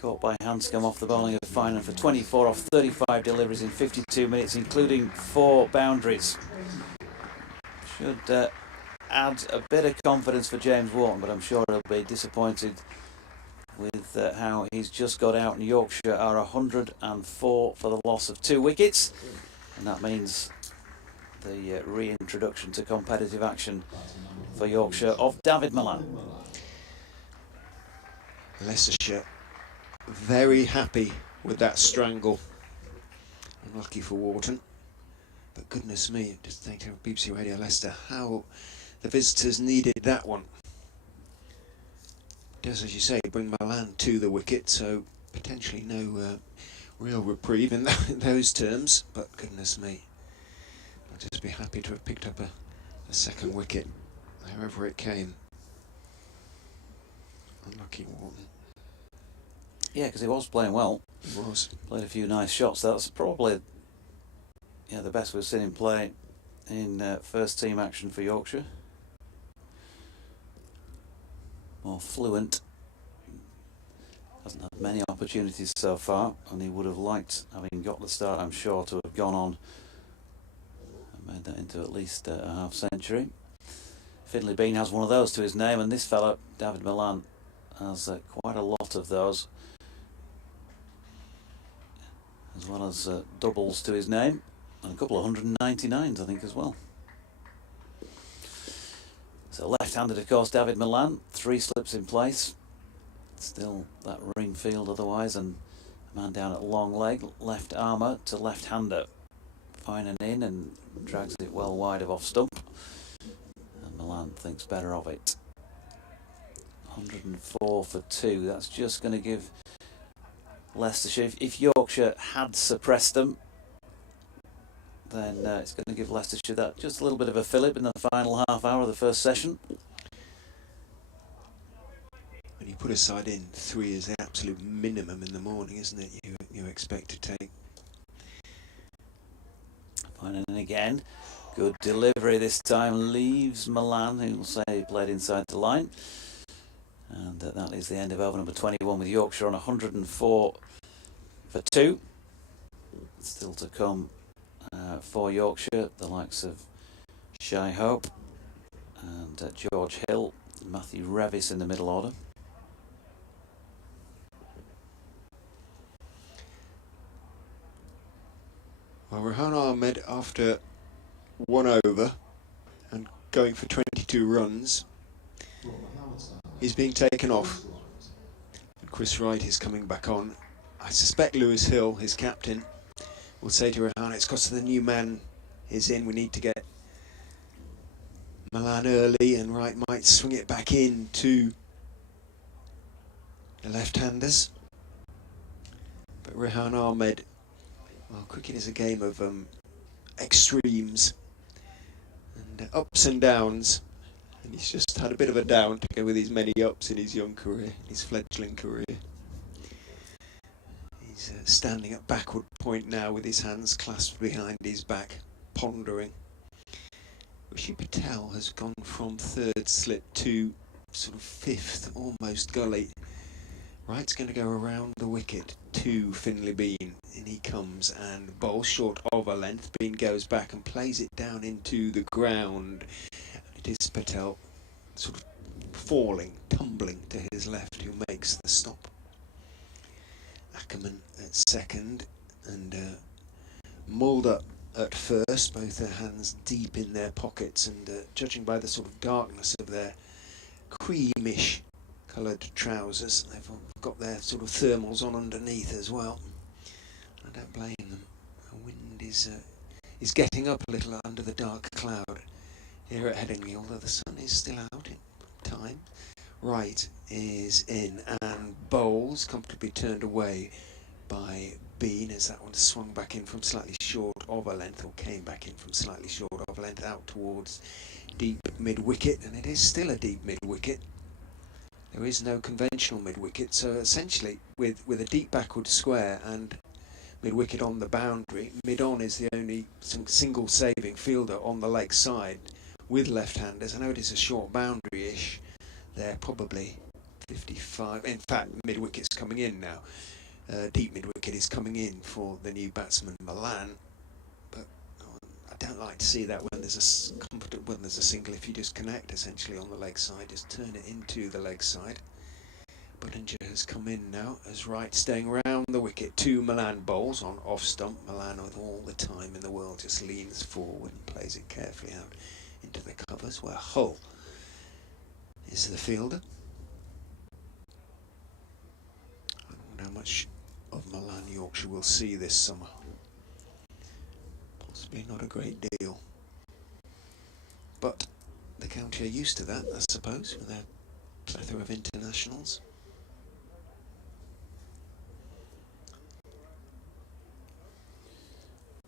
Caught by Hanscom off the bowling of Finan for 24 off 35 deliveries in 52 minutes, including 4 boundaries. Should add a bit of confidence for James Wharton, but I'm sure he'll be disappointed with how he's just got out. And Yorkshire are 104 for the loss of 2 wickets, and that means the reintroduction to competitive action for Yorkshire of David Milan. Leicestershire very happy with that strangle. Unlucky for Wharton, but goodness me, just thinking of BBC Radio Leicester, how the visitors needed that one. Does, as you say, bring Milan to the wicket, so potentially no real reprieve in those terms, but goodness me, I'll just be happy to have picked up a second wicket, however it came. Unlucky Wharton. Yeah, because he was playing well. He was. Played a few nice shots. That's probably the best we've seen him play in first team action for Yorkshire. More fluent. Hasn't had many opportunities so far, and he would have liked, having got the start, I'm sure, to have gone on and made that into at least a half century. Findlay Bean has one of those to his name, and this fella, David Milan, has quite a lot of those, as well as doubles to his name, and a couple of 199s, I think, as well. So left-handed, of course, David Milan, 3 slips in place. Still that ring field otherwise, and a man down at long leg, left armour to left-hander. Finan in and drags it well wide of off stump. And Milan thinks better of it. 104 for 2. That's just going to give Leicestershire, if Yorkshire had suppressed them, then it's going to give Leicestershire that just a little bit of a fillip in the final half hour of the first session. When you put a side in, 3 is the absolute minimum in the morning, isn't it? You expect to take. Finding in again. Good delivery this time. Leaves Milan, who will say he played inside the line. And that is the end of over number 21 with Yorkshire on 104 for 2. Still to come for Yorkshire, the likes of Shai Hope and George Hill, Matthew Revis in the middle order. Well, Rehan Ahmed, after 1 over and going for 22 runs, is being taken off. And Chris Wright is coming back on. I suspect Lewis Hill, his captain, will say to Rehan, it's because the new man is in, we need to get Milan early, and Wright might swing it back in to the left-handers. But Rehan Ahmed, well, cricket is a game of extremes and ups and downs, and he's just had a bit of a down to go with his many ups in his young career, his fledgling career. He's standing at backward point now with his hands clasped behind his back, pondering. Rishi Patel has gone from third slip to sort of fifth, almost gully. Wright's going to go around the wicket to Finlay Bean. In he comes and bowls short of a length. Bean goes back and plays it down into the ground. It is Patel sort of falling, tumbling to his left, who makes the stop. Ackerman at second and Mulder at first, both their hands deep in their pockets, and judging by the sort of darkness of their creamish coloured trousers, they've got their sort of thermals on underneath as well. I don't blame them. The wind is getting up a little under the dark cloud here at Headingley, although the sun is still out in time. Wright is in and bowls, comfortably turned away by Bean as that one swung back in from slightly short of a length, or came back in from slightly short of a length out towards deep mid-wicket, and it is still a deep mid-wicket. There is no conventional mid-wicket, so essentially with a deep backward square and mid-wicket on the boundary, mid-on is the only single saving fielder on the leg side with left-handers. I know it is a short boundary-ish, they're probably 55, in fact mid-wicket's coming in now. Deep mid-wicket is coming in for the new batsman Milan, but I don't like to see that when there's a single. If you just connect essentially on the leg side, just turn it into the leg side. Buttinger has come in now as Wright staying around the wicket. 2 Milan bowls on off stump. Milan, with all the time in the world, just leans forward and plays it carefully out into the covers, where Hull is the fielder. I wonder how much of Milan Yorkshire will see this summer. Possibly not a great deal, but the county are used to that, I suppose, with their plethora of internationals.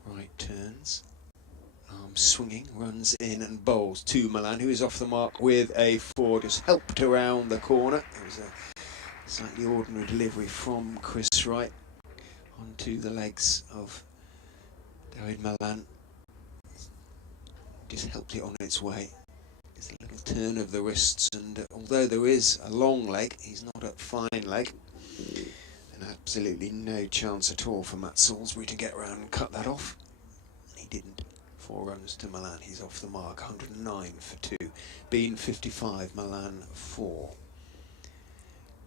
Right turns, arms swinging, runs in and bowls to Milan, who is off the mark with a 4, just helped around the corner. It was a slightly ordinary delivery from Chris Wright onto the legs of David Milan. Just helped it on its way. Just a little turn of the wrists, and although there is a long leg, he's not a fine leg. And absolutely no chance at all for Matt Salisbury to get around and cut that off. And he didn't. 4 runs to Milan. He's off the mark. 109 for 2. Bean 55, Milan 4.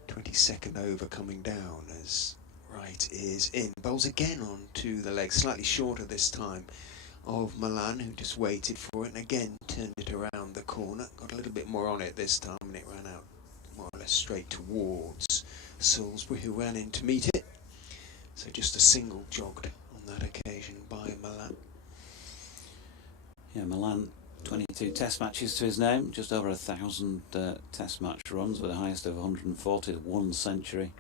22nd over coming down as Wright is in. Bowls again onto the leg, slightly shorter this time of Milan, who just waited for it and again turned it around the corner. Got a little bit more on it this time, and it ran out more or less straight towards Salisbury, who ran in to meet it. So just a single jogged on that occasion by Milan. Yeah, Milan, 22 test matches to his name, just over 1,000 test match runs, with the highest of 140, 1 century,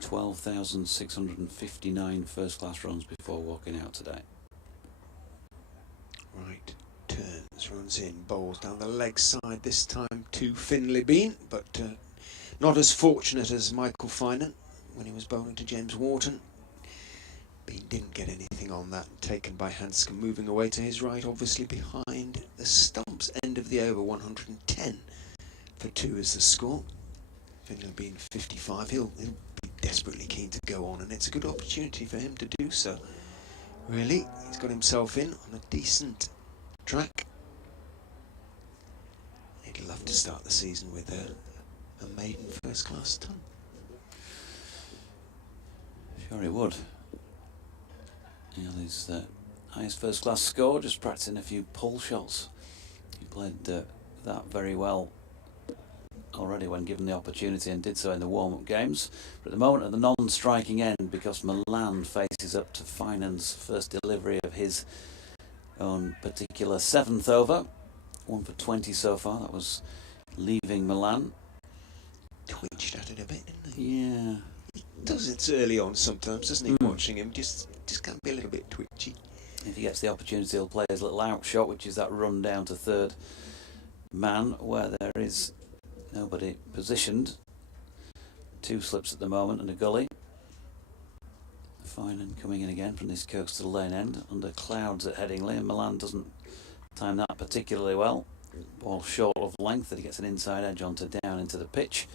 12,659 first class runs before walking out today. Right, turns, runs in, bowls down the leg side this time to Finlay Bean, but not as fortunate as Michael Finan when he was bowling to James Wharton. Bean didn't get anything on that, taken by Hanscom, moving away to his right, obviously behind the stumps. End of the over, 110 for 2 is the score. Finlay Bean 55, he'll be desperately keen to go on, and it's a good opportunity for him to do so. Really, he's got himself in on a decent track. He'd love to start the season with a maiden first-class ton. Sure he would. His highest first-class score, just practicing a few pull shots. He played that very well already when given the opportunity, and did so in the warm-up games. But at the moment, at the non-striking end, because Milan faces up to Finan's first delivery of his own particular 7th over. 1 for 20 so far. That was leaving Milan. Twitched at it a bit, didn't he? Yeah. He does it early on sometimes, doesn't he? Watching him, just can be a little bit twitchy. If he gets the opportunity, he'll play his little out shot, which is that run down to third man, where there is nobody positioned. 2 slips at the moment and a gully. Finan coming in again from this coastal lane end under clouds at Headingley, and Milan doesn't time that particularly well. Ball short of length that he gets an inside edge onto down into the pitch.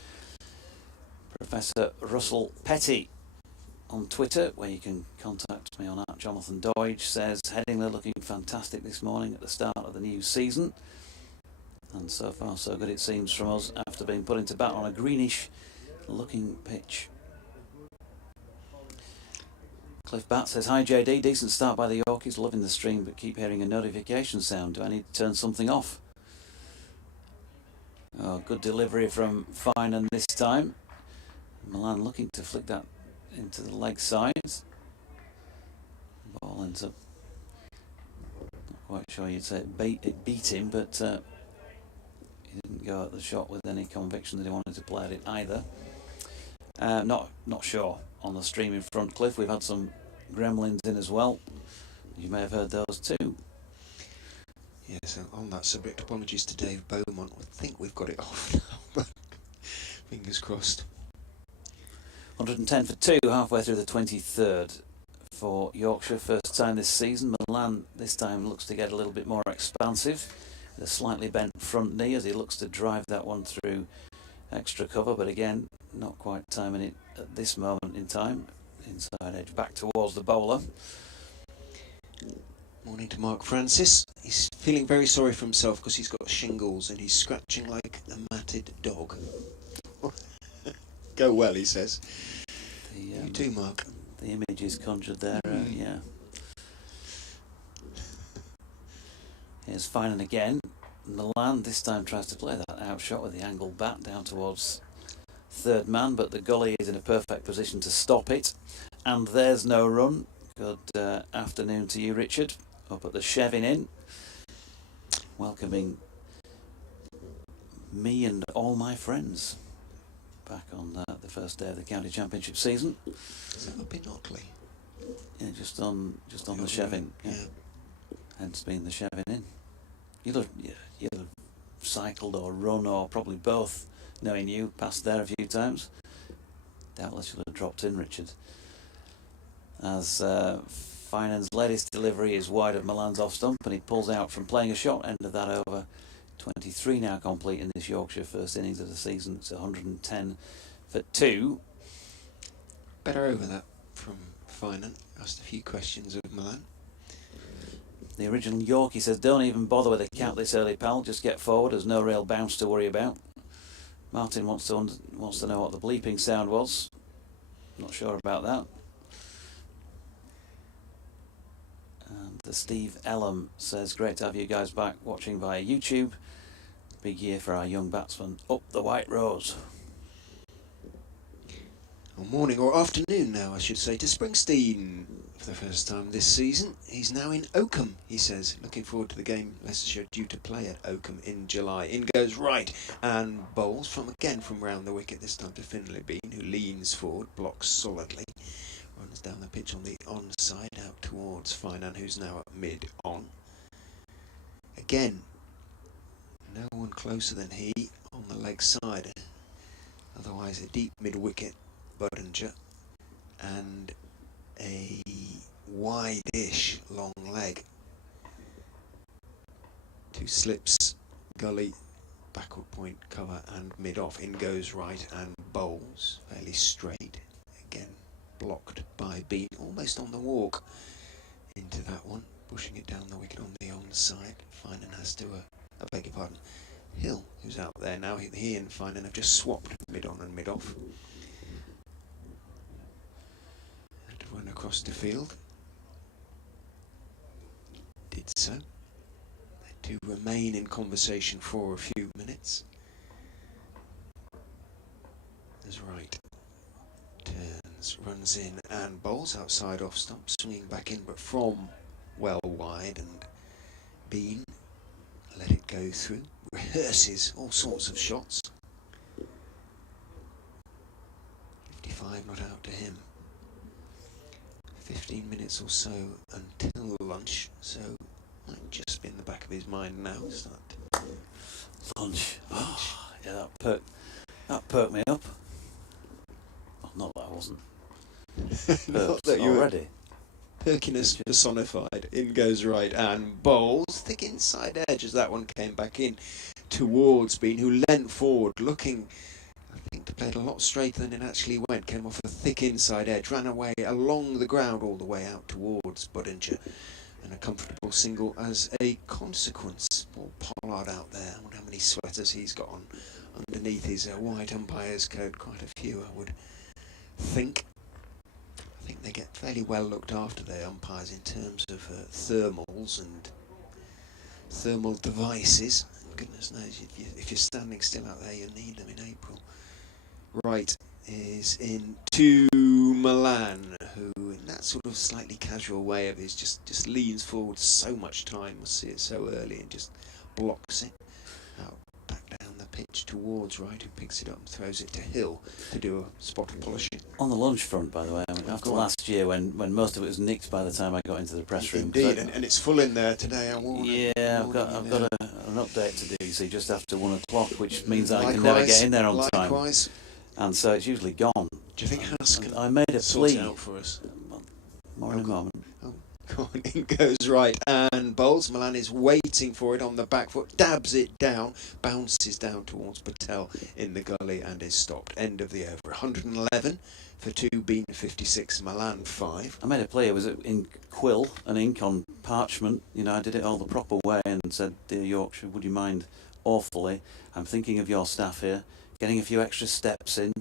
Professor Russell Petty on Twitter, where you can contact me on @Jonathan Doidge, says Headingley looking fantastic this morning at the start of the new season. And so far so good it seems from us after being put into bat on a greenish looking pitch. Cliff Bat says, hi JD, decent start by the Yorkies, loving the stream but keep hearing a notification sound. Do I need to turn something off? Oh, good delivery from Finan this time. Milan looking to flick that into the leg sides. Ball ends up, not quite sure you'd say it beat him, but he didn't go at the shot with any conviction that he wanted to play at it either. Not sure on the stream in front, Cliff. We've had some gremlins in as well. You may have heard those too. Yes, on that subject, apologies to Dave Beaumont. I think we've got it off now, but fingers crossed. 110 for 2, halfway through the 23rd for Yorkshire. First time this season. Milan this time looks to get a little bit more expansive. With a slightly bent front knee as he looks to drive that one through extra cover, but again, not quite timing it at this moment in time. Inside edge back towards the bowler. Morning to Mark Francis. He's feeling very sorry for himself because he's got shingles and he's scratching like a matted dog. Go well, he says. You too, Mark. The image is conjured there, yeah. Here's Finan again. Milan this time tries to play that out shot with the angled bat down towards third man, but the gully is in a perfect position to stop it. And there's no run. Good afternoon to you, Richard, up at the Chevin Inn. Welcoming me and all my friends back on the first day of the county championship season. Is that up in Otley? Yeah, just on the Chevin. Yeah. Hence being the Chevin Inn. You'll have cycled or run or probably both, knowing you, passed there a few times. Doubtless you'll have dropped in, Richard. As Finan's latest delivery is wide of Milan's off stump, and he pulls out from playing a shot. End of that over. 23 now complete in this Yorkshire first innings of the season. It's 110 for 2. Better over that from Finan. Asked a few questions of Milan. The original Yorkie says, don't even bother with a count this early, pal. Just get forward. There's no real bounce to worry about. Martin wants to know what the bleeping sound was. Not sure about that. And Steve Ellum says, great to have you guys back watching via YouTube. Big year for our young batsman up the White Rose. Well, morning or afternoon now, I should say, to Springsteen for the first time this season. He's now in Oakham, he says. Looking forward to the game Leicestershire due to play at Oakham in July. In goes right and bowls from round the wicket, this time to Finlay Bean, who leans forward, blocks solidly. Runs down the pitch on the onside out towards Finan, who's now at mid-on. Again, no one closer than he on the leg side. Otherwise a deep mid-wicket Budinger. And a wide-ish long leg. 2 slips, gully, backward point, cover and mid-off. In goes right and bowls, fairly straight. Again, blocked by Bean, almost on the walk into that one. Pushing it down the wicket on the onside. Finan has to, I beg your pardon, Hill, who's out there now. He and Finan have just swapped mid-on and mid-off. And run across the field. Did so. They do remain in conversation for a few minutes. As right turns, runs in and bowls outside off stump, swinging back in, but from well wide, and Bean let it go through, rehearses all sorts of shots. 55 not out to him. 15 minutes or so until lunch, so might just be in the back of his mind now. Start Lunch. Oh, yeah, that perked me up. Well, not that I wasn't. not that you already. Perkiness personified. In goes right and bowls. Thick inside edge as that one came back in towards Bean, who leant forward, looking, I think, to play it a lot straighter than it actually went. Came off a thick inside edge, ran away along the ground all the way out towards Budinger, and a comfortable single as a consequence. Paul Pollard out there. I wonder how many sweaters he's got on underneath his white umpire's coat. Quite a few, I would think. I think they get fairly well looked after, their umpires, in terms of thermals and thermal devices. Goodness knows, if you're standing still out there, you'll need them in April. Right is in to Milan, who in that sort of slightly casual way of his just leans forward so much time, must see it so early, and just blocks it out back down the pitch towards right, who picks it up and throws it to Hill to do a spot of polishing. On the lunch front, by the way, I mean, after last year when most of it was nicked by the time I got into the press room. Indeed, and it's full in there today. I've got an update to do, you see, just after 1 o'clock, which means I can never get in there on time. And so it's usually gone. Do you think Haas can I made a plea out for us? More in a moment. In goes right and bowls. Milan is waiting for it on the back foot, dabs it down, bounces down towards Patel in the gully and is stopped. End of the over. 111 for 2, Bean 56, Milan 5. I made a plea. It was in quill and ink on parchment. You know, I did it all the proper way and said, "Dear Yorkshire, would you mind awfully? I'm thinking of your staff here, getting a few extra steps in.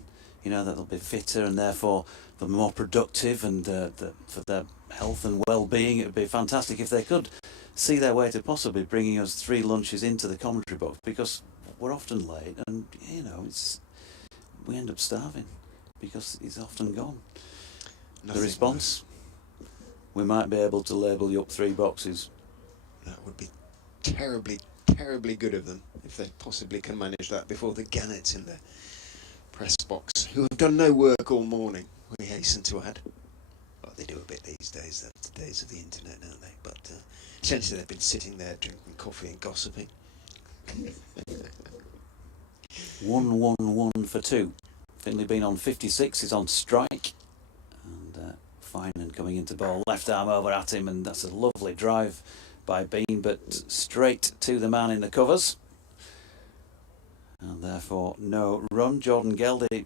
You know, that they'll be fitter and therefore they'll be more productive, and for their health and well-being, it would be fantastic if they could see their way to possibly bringing us 3 lunches into the commentary box, because we're often late and, you know, we end up starving because he's often gone." Nothing the response, worse. We might be able to label you up 3 boxes. That would be terribly good of them, if they possibly can manage that before the gannets in the press box, who have done no work all morning, we hasten to add. Well, they do a bit these days, that's the days of the internet, don't they? But essentially they've been sitting there drinking coffee and gossiping. 1-1-1 for 2. Finley Bean on 56 is on strike, and Finan coming into bowl, left arm over at him, and that's a lovely drive by Bean, but straight to the man in the covers, and therefore no run. Jordan Geldy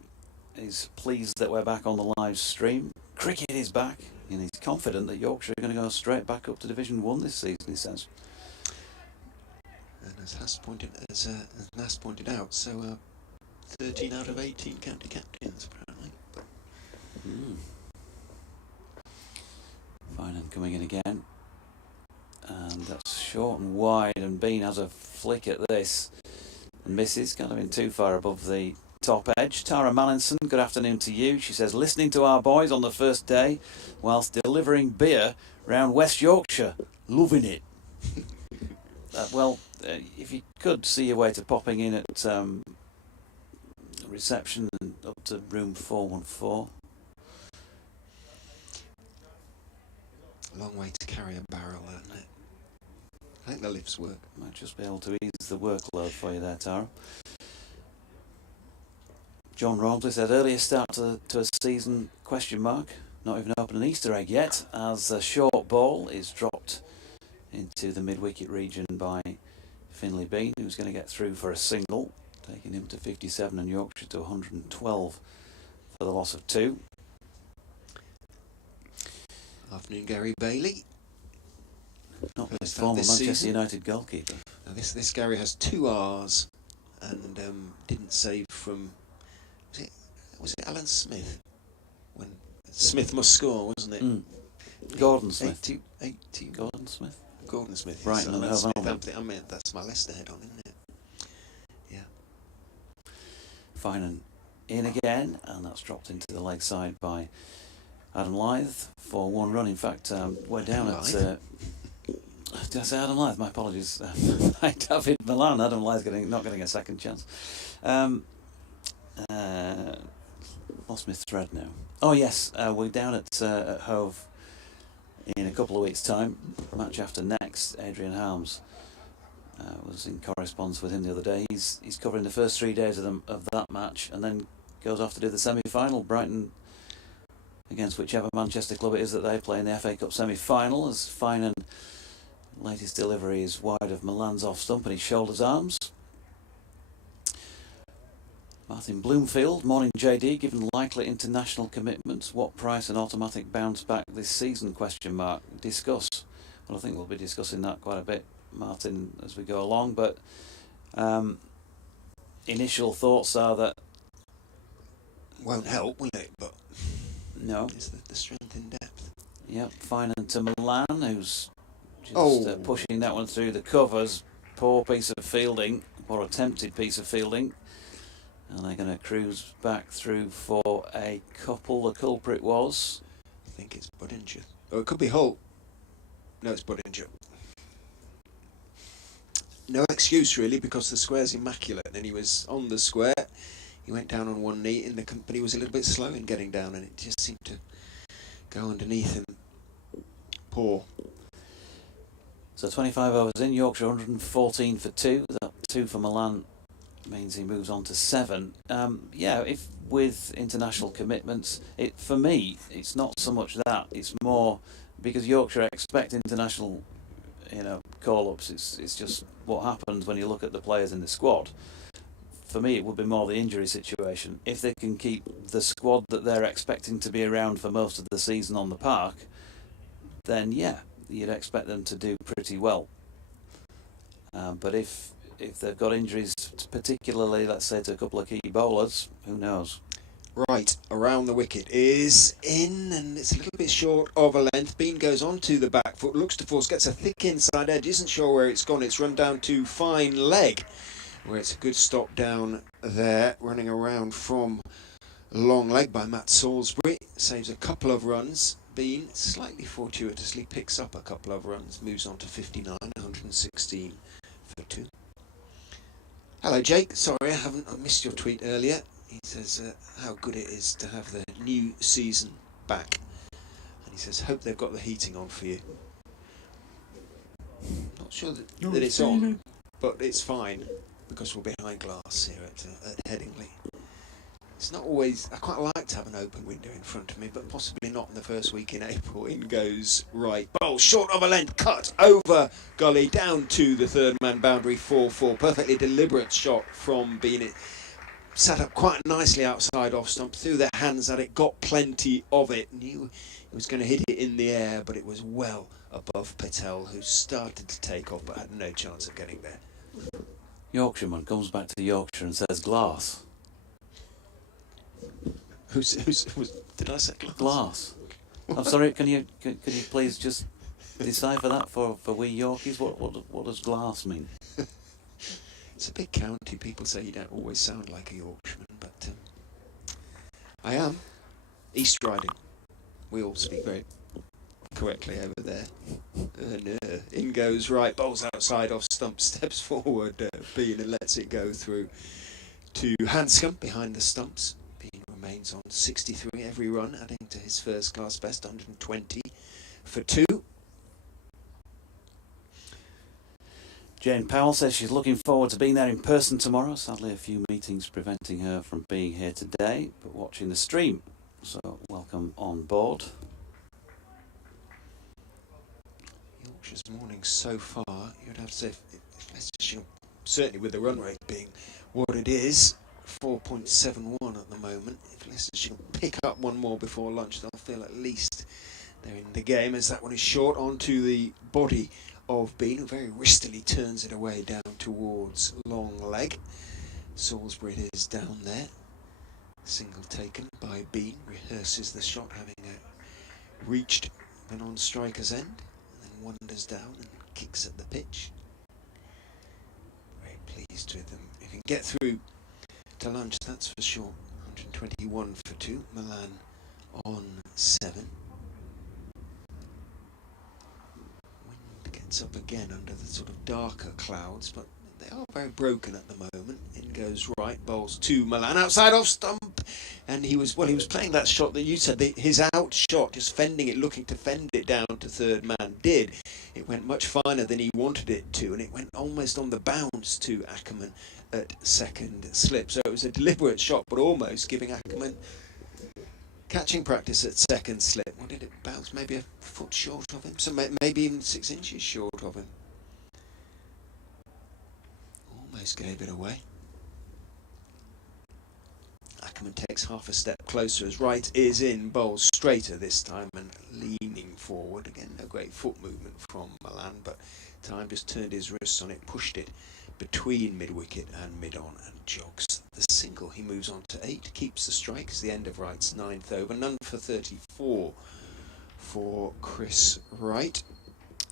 is pleased that we're back on the live stream. Cricket is back, and he's confident that Yorkshire are going to go straight back up to Division 1 this season, he says. And as Nas pointed out, so 13 out of 18 county captains, apparently. Finan coming in again, and that's short and wide, and Bean has a flick at this and misses, kind of in too far above the top edge. Tara Mallinson, good afternoon to you. She says, listening to our boys on the first day whilst delivering beer round West Yorkshire, loving it. If you could see your way to popping in at reception and up to room 414. A long way to carry a barrel, isn't it? I think the lifts work. Might just be able to ease the workload for you there, Tara. John Rawnsley said, earlier start to a season, question mark. not even opened an Easter egg yet, as a short ball is dropped into the mid-wicket region by Finlay Bean, who's going to get through for a single, taking him to 57 and Yorkshire to 112 for the loss of 2. Afternoon, Gary Bailey. Not First his time former this Manchester season. United goalkeeper. Now this Gary has 2 R's and didn't save from, was it Alan Smith? When Smith must score, wasn't it? Gordon Smith. 8-2. Gordon Smith. Gordon Smith. Brighton and Alan Smith, Hove I mean, that's my Leicester head on, isn't it? Yeah. Finan in again, and that's dropped into the leg side by Adam Lyth for 1 run. In fact, we're down at... did I say Adam Lyth? My apologies. By David Milan. Adam Lyth not getting a second chance. Lost my thread now. Oh yes, we're down at Hove in a couple of weeks' time. Match after next. Adrian Harms was in correspondence with him the other day. He's covering the first 3 days of that match, and then goes off to do the semi-final. Brighton against whichever Manchester club it is that they play in the FA Cup semi-final, as Finan latest delivery is wide of Milan's off stump and he shoulders arms. Martin Bloomfield, morning JD, given likely international commitments, what price and automatic bounce back this season, question mark, discuss. Well, I think we'll be discussing that quite a bit, Martin, as we go along, but initial thoughts are that... Won't help, will it? But no. It's the strength in depth. Yep, Finan to Milan, who's just pushing that one through the covers. Poor piece of fielding, or attempted piece of fielding. And they're going to cruise back through for a couple. The culprit was... I think it's Budinger. Oh, it could be Hull. No, it's Budinger. No excuse, really, because the square's immaculate. And he was on the square. He went down on one knee, but he was a little bit slow in getting down, and it just seemed to go underneath him. Poor. So 25 overs in, Yorkshire 114 for 2. That 2 for Milan means he moves on to 7. Yeah, if with international commitments, for me, it's not so much that. It's more because Yorkshire expect international, call-ups. It's just what happens when you look at the players in the squad. For me, it would be more the injury situation. If they can keep the squad that they're expecting to be around for most of the season on the park, then yeah, you'd expect them to do pretty well. But if they've got injuries, particularly, let's say, to a couple of key bowlers, who knows? Right, around the wicket is in, and it's a little bit short of a length. Bean goes on to the back foot, looks to force, gets a thick inside edge, isn't sure where it's gone. It's run down to fine leg, where it's a good stop down there, running around from long leg by Matt Salisbury. Saves a couple of runs. Bean slightly fortuitously picks up a couple of runs, moves on to 59, 116 for 2. Hello Jake, sorry I missed your tweet earlier. He says how good it is to have the new season back, and he says hope they've got the heating on for you. Not sure that it's on, but it's fine because we're behind glass here at Headingley. It's not always... I quite like to have an open window in front of me, but possibly not in the first week in April. In goes right. Bowl short of a length, cut over gully, down to the third man boundary, 4-4. Perfectly deliberate shot from Bean. It sat up quite nicely outside off stump, threw their hands at it, got plenty of it. Knew he was going to hit it in the air, but it was well above Patel, who started to take off but had no chance of getting there. Yorkshireman comes back to Yorkshire and says glass. Who's did I say glass? Glass. I'm sorry. Can you please just decipher that for we Yorkies? What does glass mean? It's a big county. People say you don't always sound like a Yorkshireman, but I am. East Riding. We all speak very correctly over there. In goes right. Bowls outside off stump. Steps forward. Bean and lets it go through to Hanscom behind the stumps. Bean remains on 63 every run, adding to his first class best 120 for 2. Jane Powell says she's looking forward to being there in person tomorrow. Sadly, a few meetings preventing her from being here today, but watching the stream. So welcome on board. Yorkshire's morning so far, you'd have to say, if Leicestershire, certainly with the run rate being what it is, 4.71 at the moment, if Leicestershire can pick up one more before lunch, they'll feel at least they're in the game, as that one is short onto the body of Bean, who very wristily turns it away down towards long leg. Salisbury is down there. Single taken by Bean, rehearses the shot, having reached the non-striker's end, and then wanders down and kicks at the pitch. Very pleased with them. If you can get through to lunch, that's for sure. 121 for 2, Milan on 7. Wind gets up again under the sort of darker clouds, but they are very broken at the moment. In goes right, bowls to Milan, outside off stump, and he was playing that shot that you said, his out shot, just fending it, looking to fend it down to third man, did. It went much finer than he wanted it to, and it went almost on the bounce to Ackerman at second slip. So it was a deliberate shot, but almost giving Ackerman catching practice at second slip. What did it bounce? Maybe a foot short of him, so maybe even 6 inches short of him. Almost gave it away. Ackerman takes half a step closer as right is in, bowls straighter this time and leaning forward. Again, no great foot movement from Milan, but Time just turned his wrists on it, pushed it between mid-wicket and mid-on and jogs the single. He moves on to 8, keeps the strike. It's the end of Wright's 9th over. None for 34 for Chris Wright.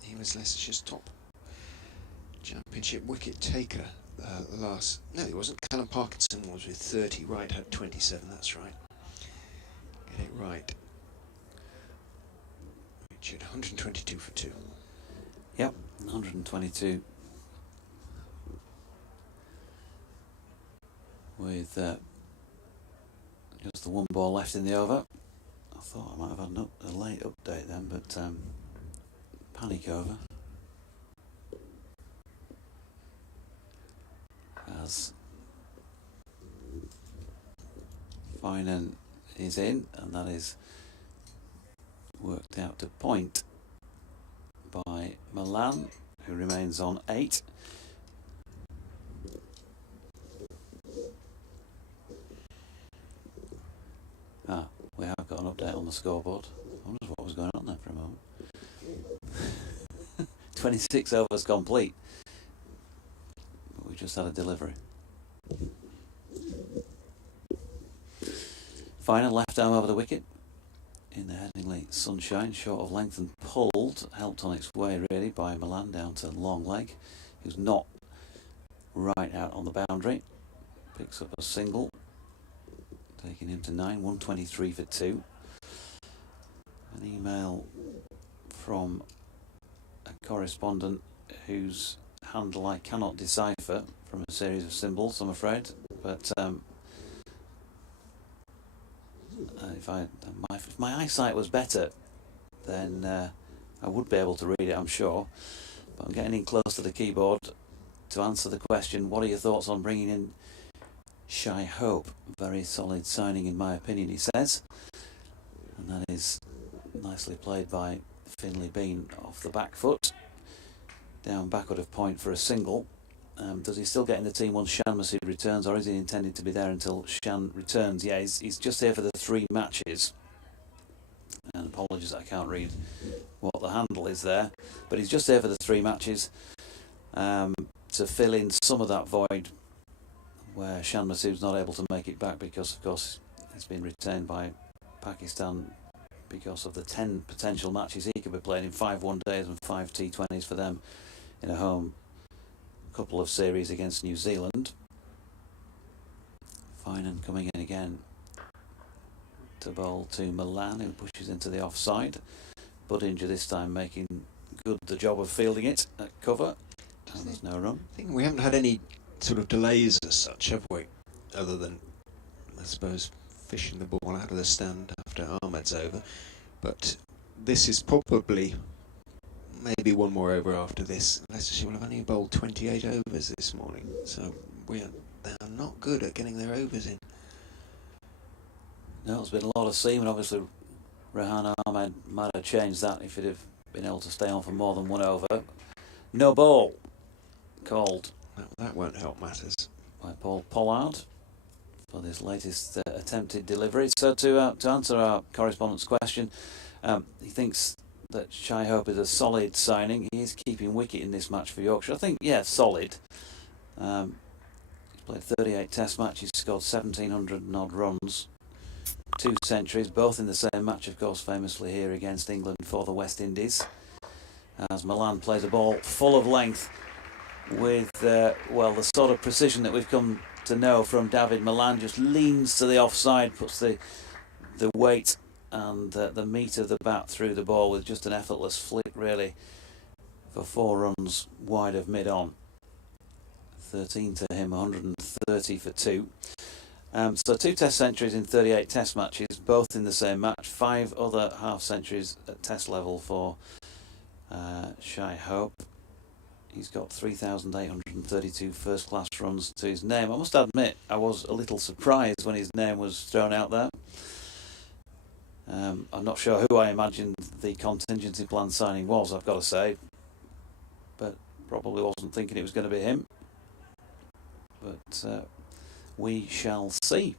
He was Leicestershire's top championship wicket taker last... No, he wasn't. Callum Parkinson was with 30. Wright had 27, that's right. Get it right. Richard, 122 for 2. Yep, 122. With just the one ball left in the over. I thought I might have had a late update then, but panic over. As Finan is in, and that is worked out to point by Milan, who remains on 8. We have got an update on the scoreboard. I wonder what was going on there for a moment. 26 overs complete. But we just had a delivery. Final left arm over the wicket in the Headingley sunshine, short of length and pulled, helped on its way really by Milan down to long leg. He was not right out on the boundary. Picks up a single, taking him to 9, 123 for 2. An email from a correspondent whose handle I cannot decipher from a series of symbols, I'm afraid, but if my eyesight was better, then I would be able to read it, I'm sure. But I'm getting in close to the keyboard to answer the question, what are your thoughts on bringing in Shy Hope? Very solid signing in my opinion, he says. And that is nicely played by Finlay Bean off the back foot. Down backward of point for a single. Does he still get in the team once Shan Masood returns, or is he intended to be there until Shan returns? Yeah, he's just here for the 3 matches. And apologies, I can't read what the handle is there. But he's just there for the 3 matches to fill in some of that void where Shan Masood's not able to make it back because, of course, he's been retained by Pakistan because of the 10 potential matches he could be playing in 5 one-days and 5 T20s for them in a home couple of series against New Zealand. Finan coming in again to bowl to Milan, who pushes into the offside. Budinger this time making good the job of fielding it at cover, and there's no run. I think we haven't had any sort of delays as such, have we? Other than, I suppose, fishing the ball out of the stand after Ahmed's over. But this is probably maybe one more over after this. Leicestershire will have only bowled 28 overs this morning, so they are not good at getting their overs in. No, it's been a lot of seam, and obviously Rehan Ahmed might have changed that if he'd have been able to stay on for more than 1 over. No ball called. That won't help matters. By Paul Pollard for this latest attempted delivery. So to answer our correspondent's question, he thinks that Shai Hope is a solid signing. He is keeping wicket in this match for Yorkshire. I think, yeah, solid. He's played 38 test matches, scored 1,700 and odd runs, 2 centuries, both in the same match, of course, famously here against England for the West Indies. As Milan plays a ball full of length with, well, the sort of precision that we've come to know from David Milan, just leans to the offside, puts the weight and the meat of the bat through the ball with just an effortless flick, really, for 4 runs wide of mid-on. 13 to him, 130 for 2. So 2 test centuries in 38 test matches, both in the same match. 5 other half centuries at test level for Shai Hope. He's got 3,832 first-class runs to his name. I must admit, I was a little surprised when his name was thrown out there. I'm not sure who I imagined the contingency plan signing was, I've got to say. But probably wasn't thinking it was going to be him. But we shall see.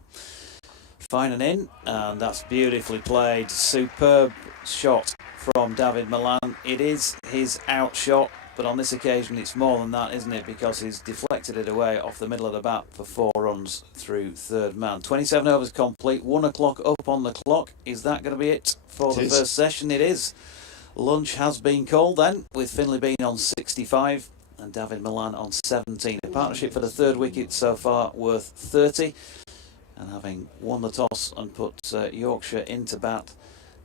Fine and in, and that's beautifully played. Superb shot from David Milan. It is his out shot, but on this occasion it's more than that, isn't it? Because he's deflected it away off the middle of the bat for 4 runs through third man. 27 overs complete, 1 o'clock up on the clock. Is that going to be it for the first session? It is. Lunch has been called then, with Finlay Bean on 65 and David Milan on 17. A partnership for the 3rd wicket so far worth 30. And having won the toss and put Yorkshire into bat,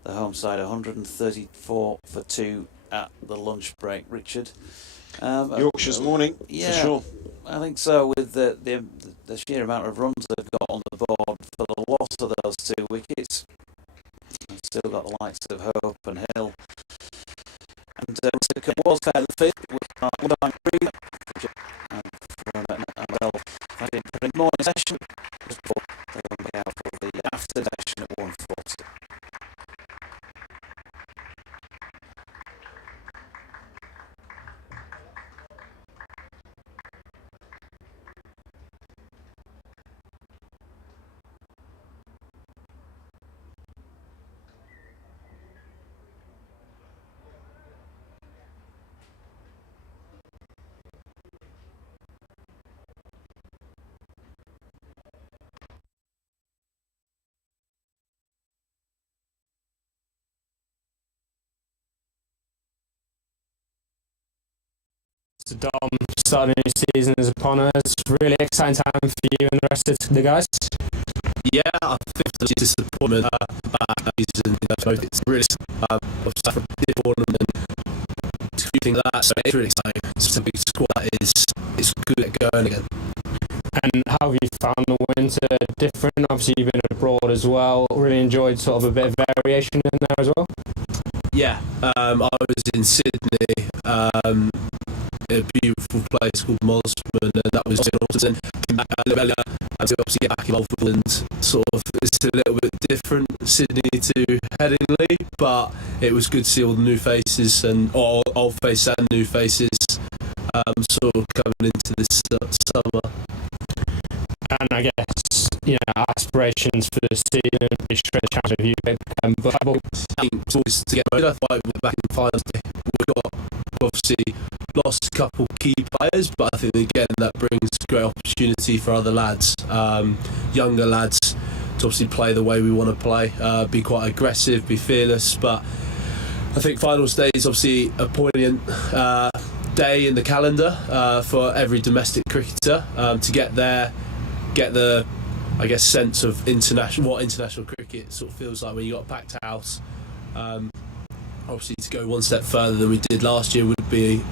the home side 134 for 2 at the lunch break. Richard, Yorkshire's morning, yeah, for sure. I think so. With the sheer amount of runs they've got on the board for the loss of those 2 wickets, they've still got the likes of Hope and Hill. And was fairly fit with one-time breather and they'll have been putting more in session before they will be out for the after session at 1:40. So Dom, starting a new season is upon us. Really exciting time for you and the rest of the guys. Yeah, I think it's a disappointment season. It's really from a tournament and a few things like that. So it's really exciting. It's a big squad that is good at going again. And how have you found the winter different? Obviously, you've been abroad as well. Really enjoyed sort of a bit of variation in there as well. Yeah, I was in Sydney. A beautiful place called Mosman, and that was awesome. And to obviously get back involved with England, sort of, it's a little bit different, Sydney to Headingley, but it was good to see all the new faces and old faces and new faces, sort of coming into this summer. And I guess, you know, aspirations for the season, be straight chance of you. But I think it's always to get ready. I thought we're back in the finals. We've got obviously lost a couple key players, but I think again that brings great opportunity for other lads, younger lads, to obviously play the way we want to play, be quite aggressive, be fearless. But I think finals day is obviously a poignant day in the calendar for every domestic cricketer to get there, get the, I guess, sense of what international cricket sort of feels like when you got a packed house. Obviously, to go one step further than we did last year would be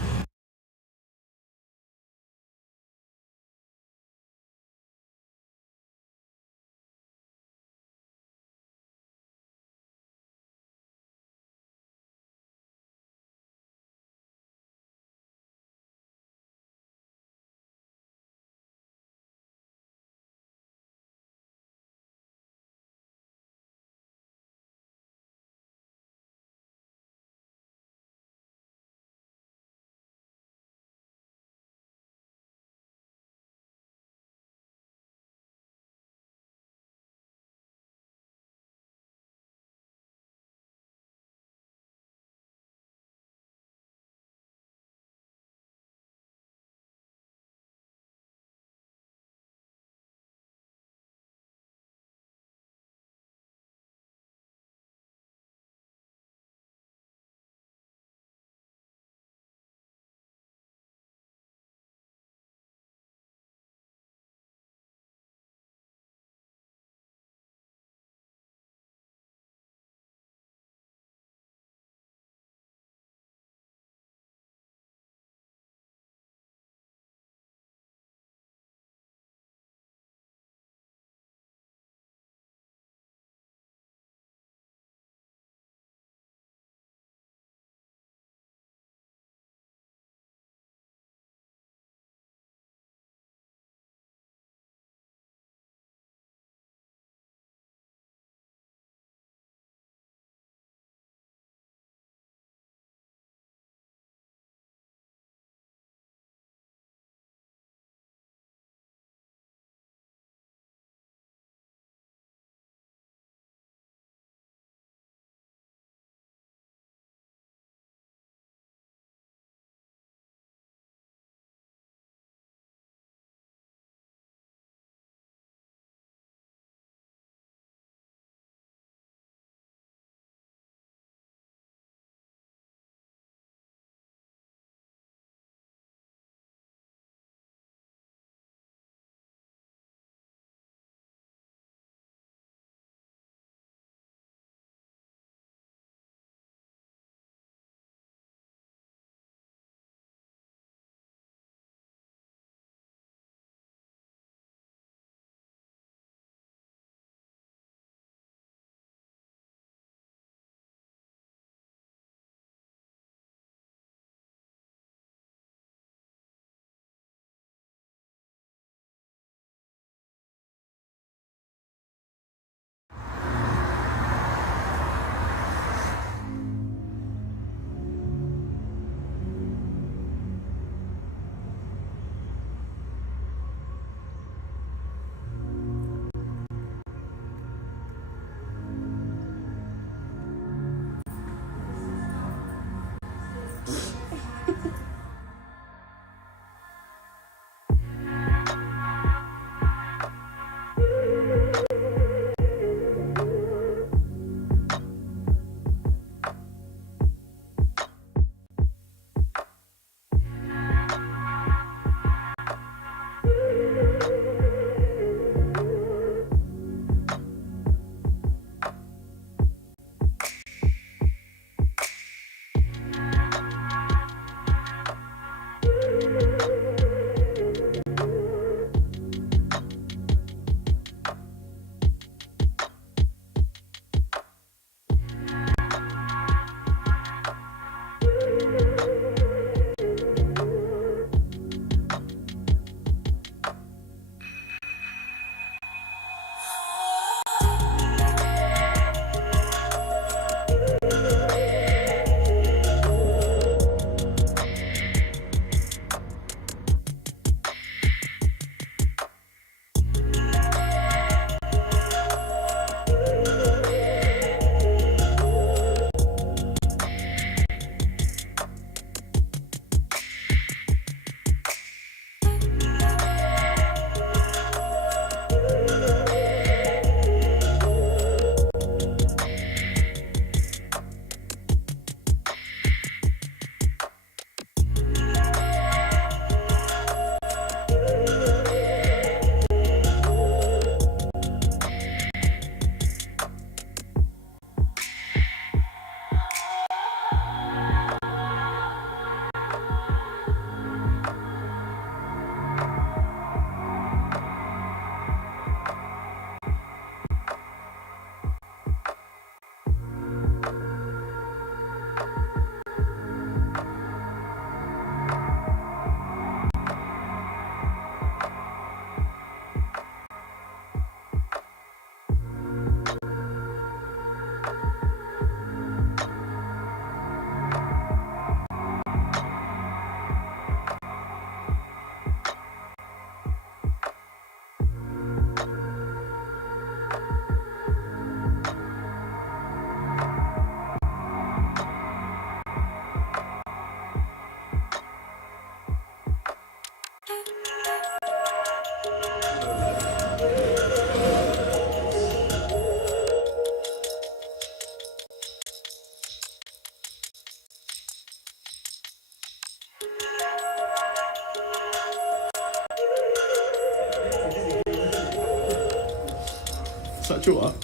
such a while.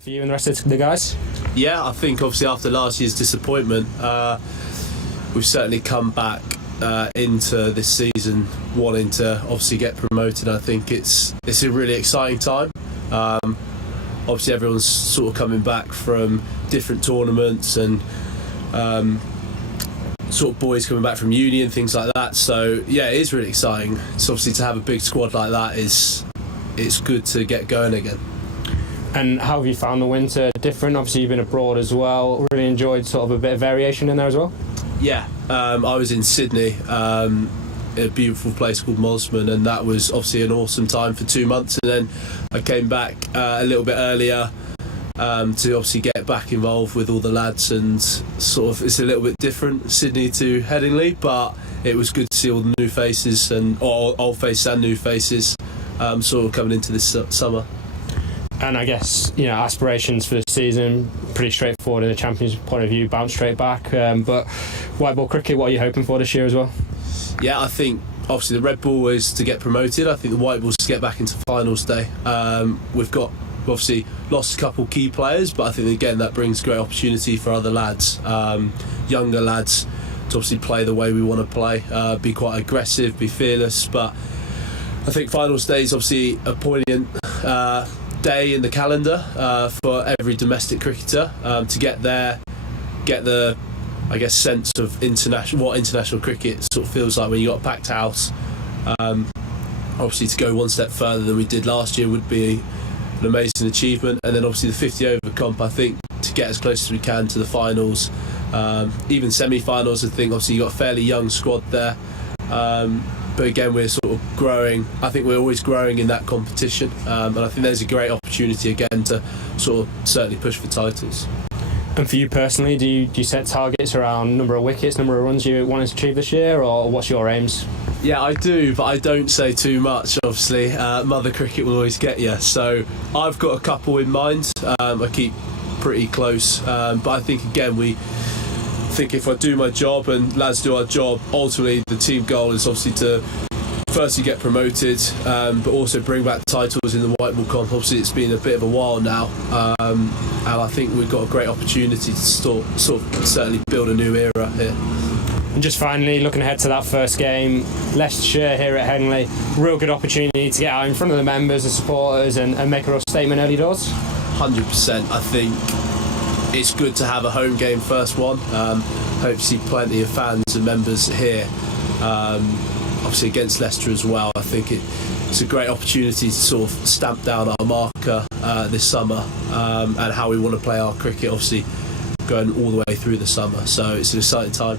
For you and the rest of the guys? Yeah, I think obviously after last year's disappointment, we've certainly come back into this season wanting to obviously get promoted. I think it's a really exciting time. Obviously everyone's sort of coming back from different tournaments and sort of boys coming back from uni and things like that. So yeah, it is really exciting. It's obviously to have a big squad like that it's good to get going again. And how have you found the winter different? Obviously you've been abroad as well. Really enjoyed sort of a bit of variation in there as well? Yeah, I was in Sydney, in a beautiful place called Mosman, and that was obviously an awesome time for 2 months. And then I came back a little bit earlier to obviously get back involved with all the lads, and sort of it's a little bit different, Sydney to Headingley, but it was good to see all the new faces and old faces and new faces sort of coming into this summer. And I guess, you know, aspirations for the season, pretty straightforward in the Championship point of view, bounce straight back. But white ball cricket, what are you hoping for this year as well? Yeah, I think obviously the red ball is to get promoted. I think the white ball's to get back into finals day. We've obviously lost a couple key players, but I think again that brings great opportunity for other lads, younger lads, to obviously play the way we want to play, be quite aggressive, be fearless. But I think finals day is obviously a poignant day in the calendar for every domestic cricketer to get there, get the, I guess, sense of what international cricket sort of feels like when you got a packed house. Obviously to go one step further than we did last year would be an amazing achievement, and then obviously the 50 over comp, I think, to get as close as we can to the finals, even semi-finals. I think obviously you got a fairly young squad there, but again we're sort of growing. I think we're always growing in that competition, and I think there's a great opportunity again to sort of certainly push for titles. And for you personally, do you set targets around number of wickets, number of runs you want to achieve this year, or what's your aims? Yeah, I do, but I don't say too much, obviously. Mother cricket will always get you. So I've got a couple in mind. I keep pretty close. But I think, again, if I do my job and lads do our job, ultimately the team goal is obviously to firstly get promoted, but also bring back titles in the white ball comp. Obviously it's been a bit of a while now, and I think we've got a great opportunity to sort of certainly build a new era here. And just finally, looking ahead to that first game, Leicestershire here at Headingley, real good opportunity to get out in front of the members and supporters and make a real statement early doors. 100%. I think it's good to have a home game first one. Hope to see plenty of fans and members here. Obviously against Leicester as well. I think it's a great opportunity to sort of stamp down our marker this summer, and how we want to play our cricket, obviously going all the way through the summer. So it's an exciting time.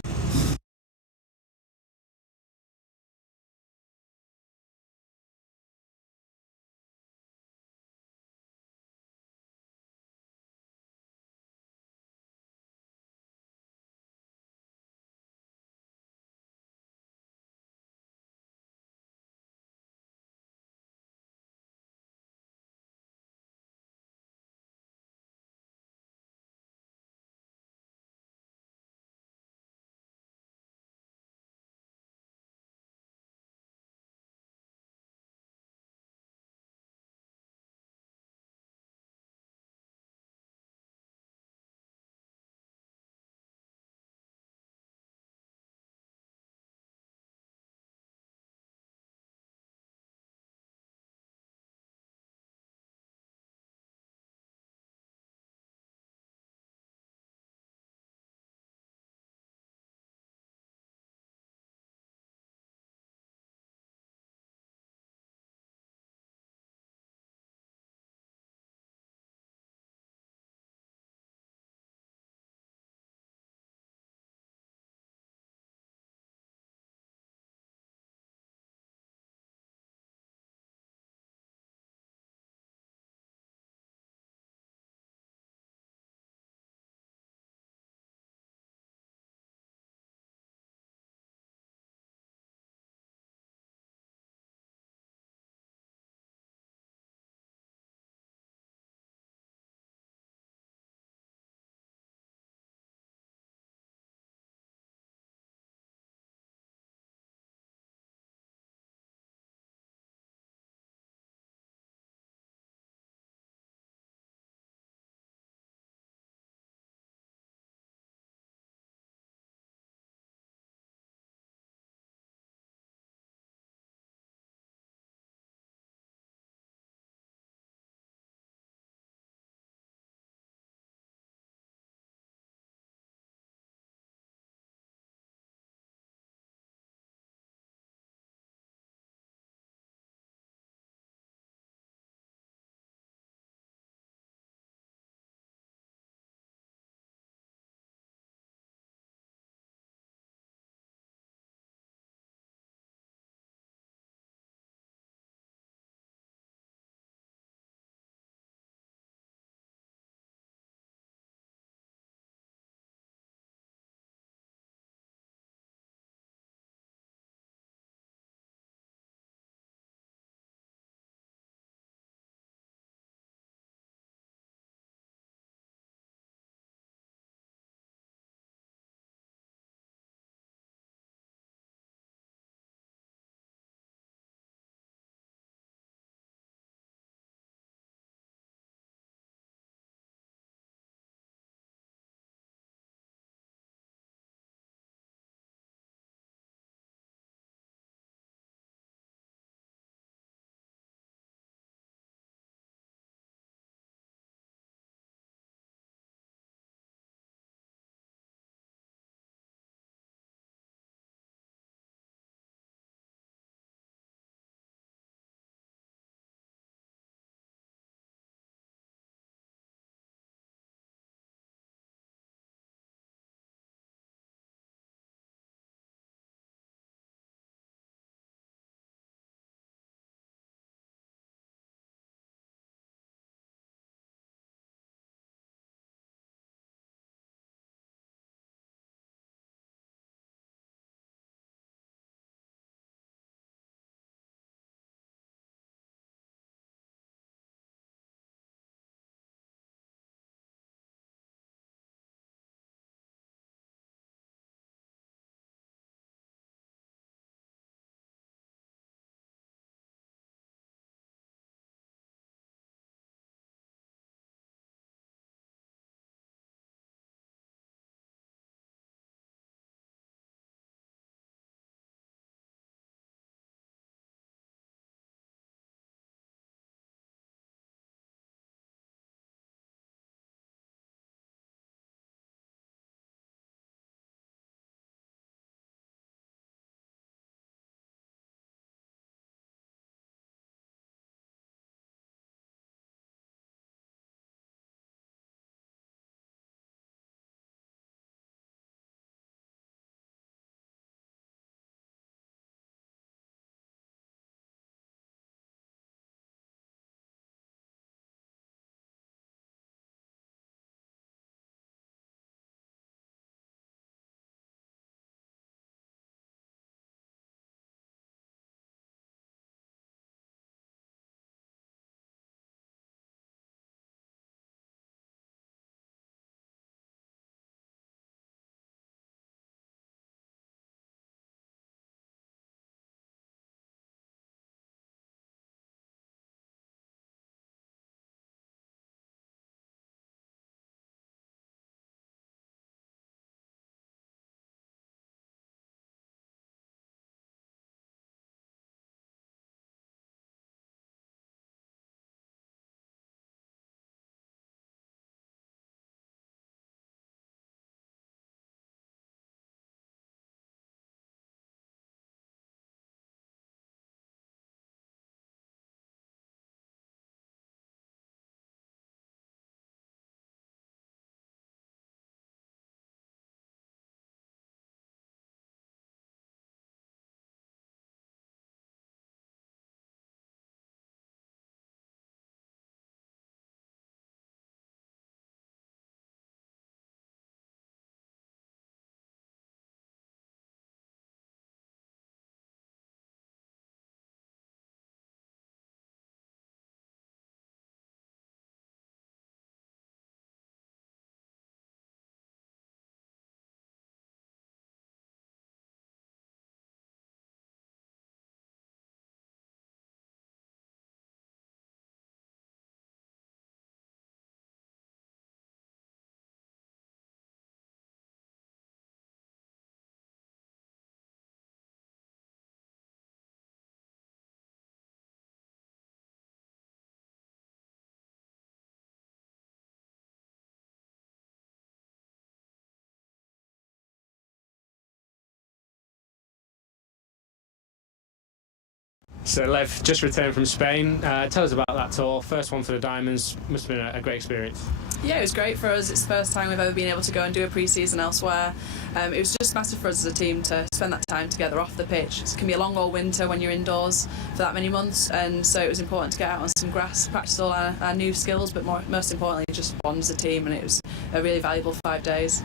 So Lev, just returned from Spain. Tell us about that tour. First one for the Diamonds. Must have been a great experience. Yeah, it was great for us. It's the first time we've ever been able to go and do a pre-season elsewhere. It was just massive for us as a team to spend that time together off the pitch. It can be a long old winter when you're indoors for that many months, and so it was important to get out on some grass, practice all our new skills, but most importantly just bond as a team, and it was a really valuable 5 days.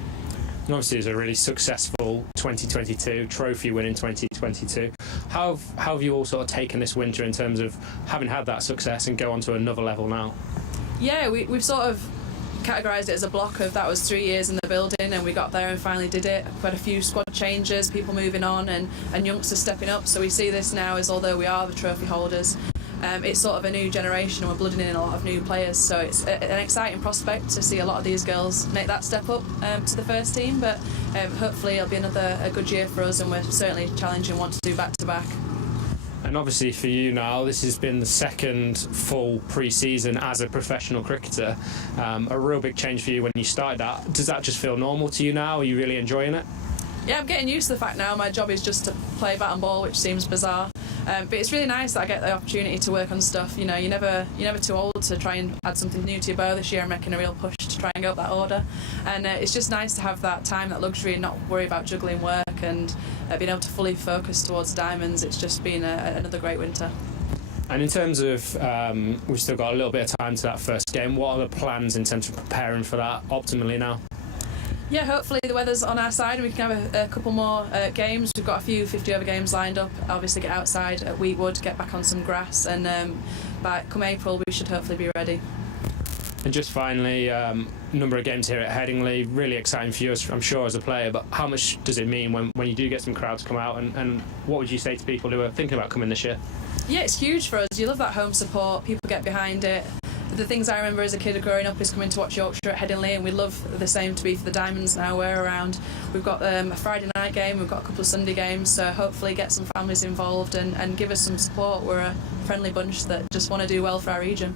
And obviously, it was a really successful 2022, trophy win in 2022. How have you all sort of taken this winter in terms of having had that success and go on to another level now? Yeah, we've sort of categorised it as a block of that was 3 years in the building, and we got there and finally did it. We had a few squad changes, people moving on, and youngsters stepping up. So we see this now as, although we are the trophy holders, it's sort of a new generation, and we're blooding in a lot of new players. So it's an exciting prospect to see a lot of these girls make that step up to the first team. But hopefully it'll be a good year for us, and we're certainly challenging, want to do back to back. And obviously for you now, this has been the second full pre-season as a professional cricketer. A real big change for you when you started that. Does that just feel normal to you now? Are you really enjoying it? Yeah, I'm getting used to the fact now my job is just to play bat and ball, which seems bizarre. But it's really nice that I get the opportunity to work on stuff. You know, you're never too old to try and add something new to your bow. This year I'm making a real push to try and go up that order. And it's just nice to have that time, that luxury, and not worry about juggling work and being able to fully focus towards Diamonds. It's just been another great winter. And in terms of, we've still got a little bit of time to that first game. What are the plans in terms of preparing for that optimally now? Yeah, hopefully the weather's on our side and we can have a couple more games. We've got a few 50-over games lined up. Obviously get outside at Wheatwood, get back on some grass, and come April we should hopefully be ready. And just finally, number of games here at Headingley, really exciting for you, I'm sure, as a player, but how much does it mean when you do get some crowds come out, and what would you say to people who are thinking about coming this year? Yeah, it's huge for us. You love that home support, people get behind it. The things I remember as a kid growing up is coming to watch Yorkshire at Headingley, and we love the same to be for the Diamonds now. We're around. We've got a Friday night game, we've got a couple of Sunday games, so hopefully get some families involved and give us some support. We're a friendly bunch that just want to do well for our region.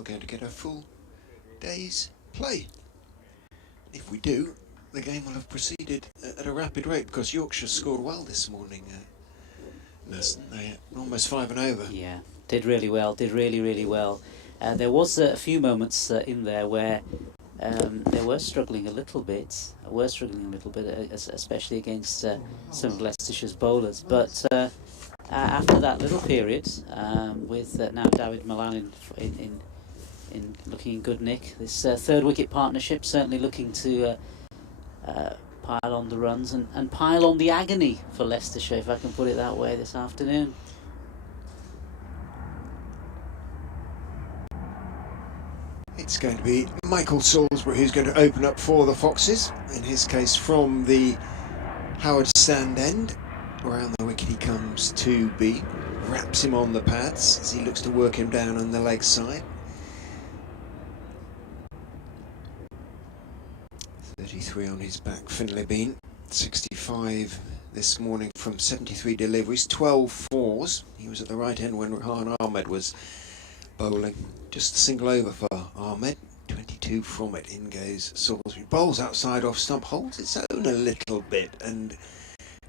we're going to get a full day's play. If we do, the game will have proceeded at a rapid rate, because Yorkshire scored well this morning. They almost 5 and over. Yeah, did really well, did really well. There was a few moments in there where they were struggling a little bit, especially against some of Leicestershire's bowlers. But after that little period, with now David Milan in looking in good nick, this third wicket partnership certainly looking to pile on the runs and pile on the agony for Leicestershire, if I can put it that way, this afternoon. It's going to be Michael Salisbury who's going to open up for the Foxes, in his case from the Howard stand end. Around the wicket he comes to B, wraps him on the pads as he looks to work him down on the leg side. 33 on his back, Finlay Bean. 65 this morning from 73 deliveries, 12 fours. He was at the right end when Rehan Ahmed was bowling. Just a single over for Ahmed. 22 from it. In goes Salisbury. Bowls outside off stump, holds its own a little bit and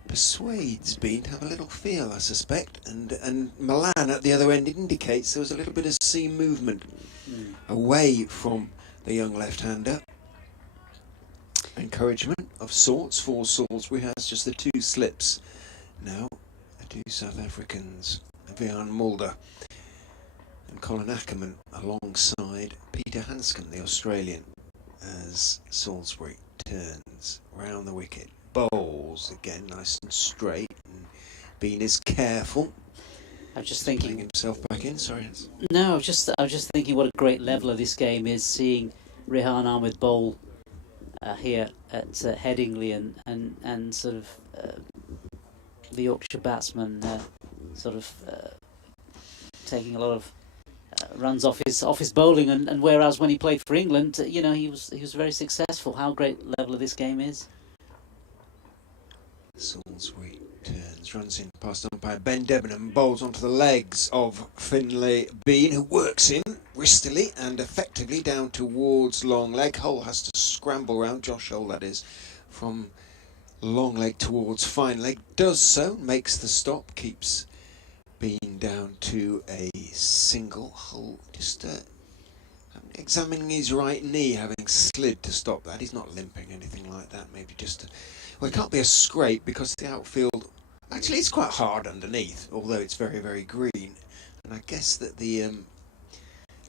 persuades Bean to have a little feel, I suspect. And Milan at the other end indicates there was a little bit of seam movement away from the young left-hander. Encouragement of sorts for Salisbury has just the 2 slips. Now the 2 South Africans, Vian Mulder and Colin Ackerman, alongside Peter Hanscom, the Australian, as Salisbury turns round the wicket. Bowls again nice and straight, and Bean is careful. I'm just thinking himself back in. Sorry. No, I was just thinking what a great level of this game is, seeing Rehan Ahmed bowl here at Headingley and sort of the Yorkshire batsman sort of taking a lot of runs off his bowling, and whereas when he played for England, he was very successful. How great level of this game is. Salisbury turns, runs in past umpire Ben Debenham, bowls onto the legs of Finlay Bean, who works in wristily and effectively down towards long leg. Hull has to scramble round, Josh Hull that is, from long leg towards fine leg. Does so, makes the stop, keeps Bean down to a single. Hull just examining his right knee, having slid to stop that. He's not limping, anything like that, maybe just well, it can't be a scrape because the outfield, actually it's quite hard underneath, although it's very, very green. And I guess that the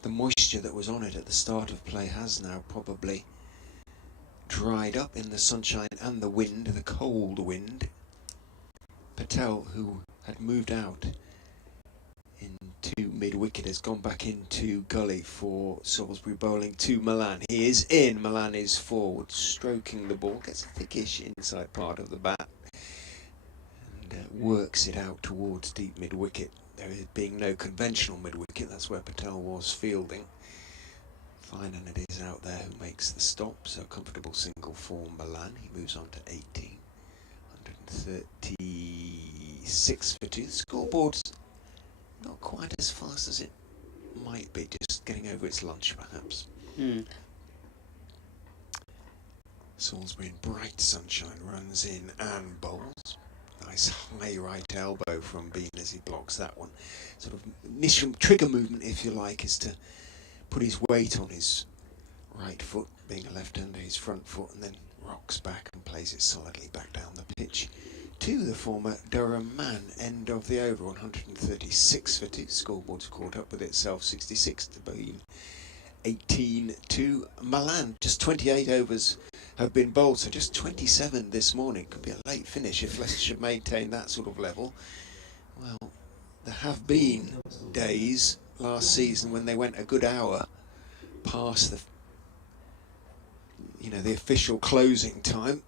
moisture that was on it at the start of play has now probably dried up in the sunshine and the wind, the cold wind. Patel, who had moved out into mid-wicket, has gone back into gully for Salisbury bowling to Milan. He is in, Milan is forward, stroking the ball, gets a thickish inside part of the bat and works it out towards deep mid-wicket. There being no conventional mid-wicket, that's where Patel was fielding. Fine, and it is out there who makes the stop, so comfortable single for Milan. He moves on to 18, 136 for 2. The scoreboard's not quite as fast as it might be, just getting over its lunch perhaps. Salisbury in bright sunshine runs in and bowls. Nice high right elbow from Bean as he blocks that one. Sort of initial trigger movement, if you like, is to put his weight on his right foot, being a left-hander, his front foot, and then rocks back and plays it solidly back down the pitch to the former Durham man. End of the over, 136 for 2. Scoreboard's caught up with itself, 66 to Bean, 18 to Milan. Just 28 overs have been bowled, so just 27 this morning. Could be a late finish if Leicestershire maintain that sort of level. Well, there have been days last season when they went a good hour past the official closing time.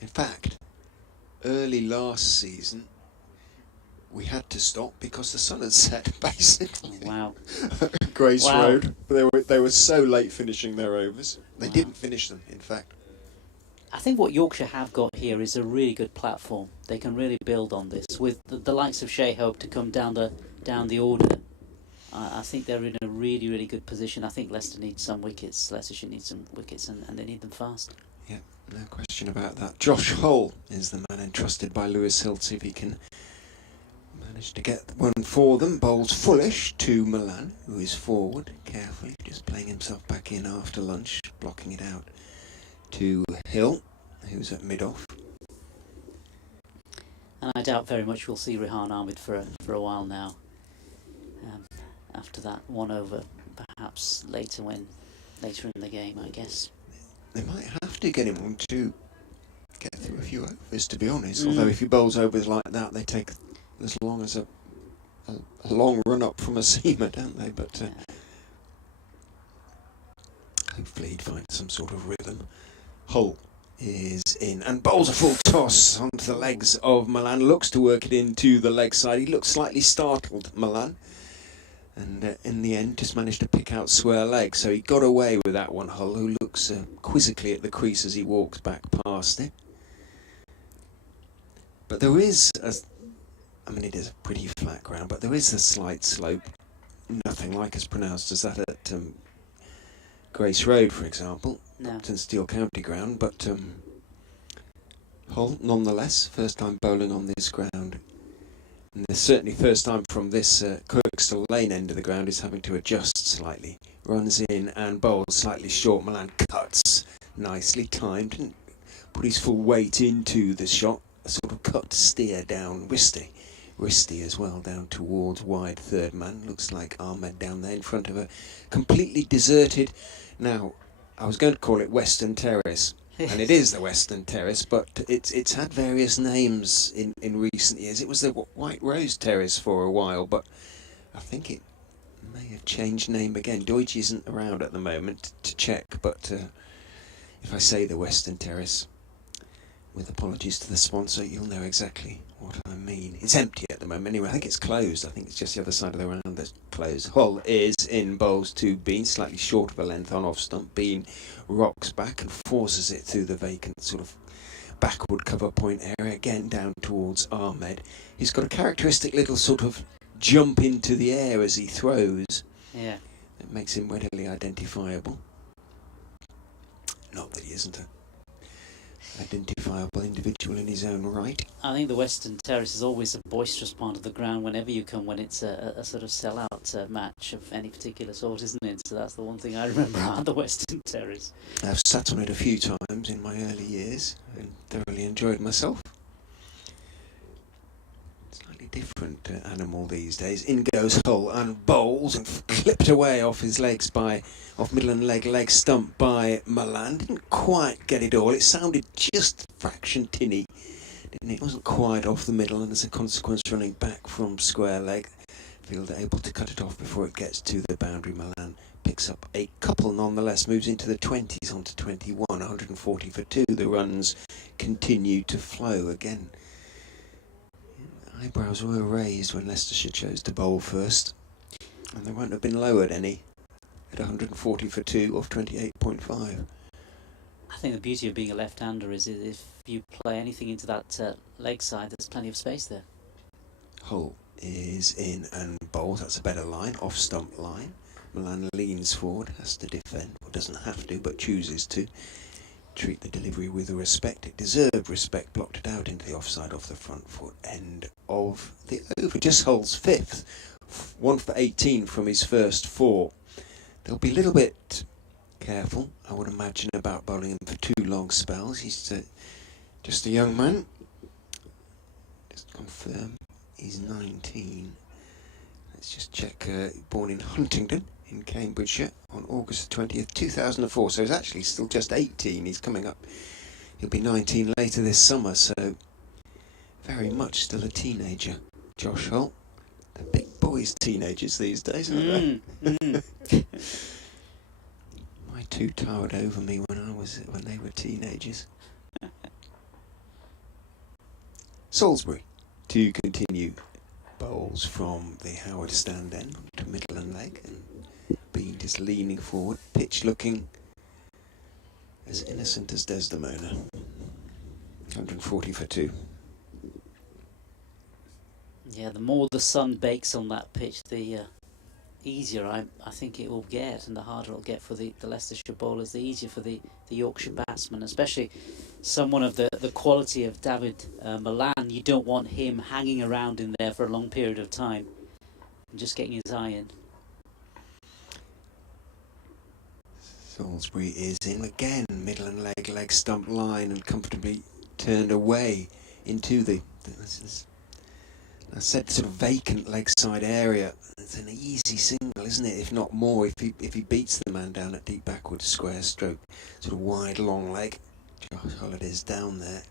In fact, early last season we had to stop because the sun had set, basically. Wow. Grace Wow. Road. They were so late finishing their overs. They didn't finish them, in fact. I think what Yorkshire have got here is a really good platform. They can really build on this with the likes of Shea Hope to come down the order. I think they're in a really, really good position. I think Leicester needs some wickets. Leicestershire needs some wickets, and they need them fast. Yeah, no question about that. Josh Hull is the man entrusted by Lewis Hill to see if he can manage to get one for them. Bowls fullish to Milan, who is forward, carefully, just playing himself back in after lunch, blocking it out to Hill, who's at mid-off. And I doubt very much we'll see Rehan Ahmed for a while now. After that 1 over, perhaps later in the game, I guess. They might have to get him on to get through a few overs, to be honest. Although if he bowls overs like that, they take as long as a long run up from a seamer, don't they? But hopefully he'd find some sort of rhythm. Hull is in and bowls a full toss onto the legs of Milan. Looks to work it into the leg side. He looks slightly startled, Milan. And in the end, just managed to pick out square leg. So he got away with that one, Hull, who looks quizzically at the crease as he walks back past it. But there is, it is a pretty flat ground, but there is a slight slope. Nothing like as pronounced as that at Grace Road, for example. No. Upton Steel County ground. But Hull, nonetheless, first time bowling on this ground. And there's certainly first time from this Kirkstall Lane end of the ground is having to adjust slightly. Runs in and bowls slightly short. Milan cuts nicely timed. Didn't put his full weight into the shot. A sort of cut steer down wristy as well, down towards wide third man. Looks like Ahmed down there in front of a completely deserted. Now, I was going to call it Western Terrace. And it is the Western Terrace, but it's had various names in recent years. It was the White Rose Terrace for a while, but I think it may have changed name again. Deutsch isn't around at the moment to check, but if I say the Western Terrace, with apologies to the sponsor, you'll know exactly what I mean. It's empty at the moment anyway. I think it's closed. I think it's just the other side of the round that's closed. Hull is in bowls to Bean, slightly short of a length on off stump. Bean rocks back and forces it through the vacant sort of backward cover point area, again down towards Ahmed. He's got a characteristic little sort of jump into the air as he throws. Yeah. That makes him readily identifiable. Not that he isn't a identifiable individual in his own right. I think the Western Terrace is always a boisterous part of the ground whenever you come, when it's a sort of sell-out match of any particular sort, isn't it? So that's the one thing I remember about the Western Terrace. I've sat on it a few times in my early years and thoroughly enjoyed myself. Slightly different animal these days. In goes Hull and bowls and clipped away off his legs off middle and leg stump by Milan. Didn't quite get it all. It sounded just a fraction tinny, didn't it? It wasn't quite off the middle, and as a consequence running back from square leg. Fielder able to cut it off before it gets to the boundary. Milan picks up a couple nonetheless, moves into the 20s onto 21, 140 for 2. The runs continue to flow again. Eyebrows were raised when Leicestershire chose to bowl first, and they won't have been lowered any at 140 for 2 off 28.5. I think the beauty of being a left-hander is if you play anything into that leg side, there's plenty of space there. Hull is in and bowls. That's a better line, off stump line. Milan leans forward, has to defend, or doesn't have to, but chooses to. Treat the delivery with respect. It deserved respect. Blocked it out into the offside off the front foot end of the over. Just Hull's fifth. 1 for 18 from his first 4. They'll be a little bit careful, I would imagine, about bowling him for 2 long spells. He's just a young man. Just confirm he's 19. Let's just check. Born in Huntingdon in Cambridgeshire on August 20th, 2004. So he's actually still just 18. He's coming up. He'll be 19 later this summer. So very much still a teenager. Josh Hull. The big boys teenagers these days, aren't they? My 2 towered over me when they were teenagers. Salisbury to continue. Bowls from the Howard stand end to middle and leg, and Bean just leaning forward, pitch looking as innocent as Desdemona. 140 for 2. Yeah, the more the sun bakes on that pitch, the easier I think it will get, and the harder it'll get for the Leicestershire bowlers, the easier for the Yorkshire batsmen, especially someone of the quality of David Milan. You don't want him hanging around in there for a long period of time and just getting his eye in. Salisbury is in again, middle and leg stump line, and comfortably turned away into the I said sort of vacant leg side area. It's an easy single, isn't it? If not more, if he beats the man down at deep backward square stroke, sort of wide long leg. Josh Holliday's down there.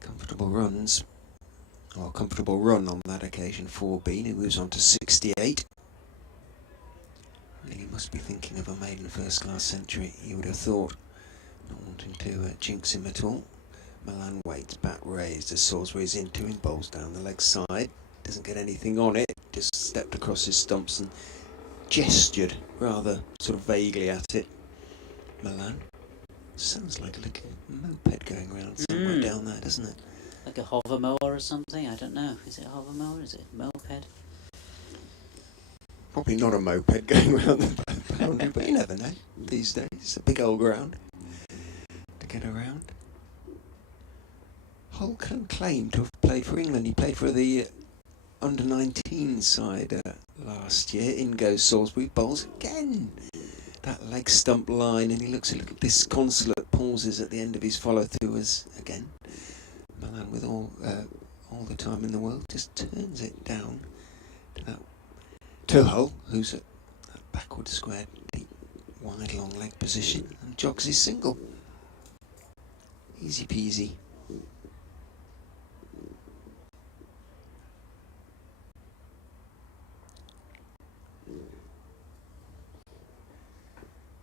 Comfortable runs, or comfortable run on that occasion for Bean, who moves on to 68. Really must be thinking of a maiden first class century, you would have thought. Not wanting to jinx him at all. Milan waits, bat raised as Salisbury's into him, bowls down the leg side. Doesn't get anything on it, just stepped across his stumps and gestured rather sort of vaguely at it. Milan. Sounds like a little moped going around somewhere down there, doesn't it? Like a hover mower or something, I don't know. Is it a hover mower? Is it a moped? Probably not a moped going around the boundary, but you never know these days. It's a big old ground to get around. Hull can claim to have played for England. He played for the under-19 side last year. In goes Salisbury, bowls again. That leg stump line, and he looks a little disconsolate, pauses at the end of his follow-through as, again, Milan with all the time in the world, just turns it down to Hull, who's at that backward square, deep, wide, long leg position, and jogs his single. Easy peasy.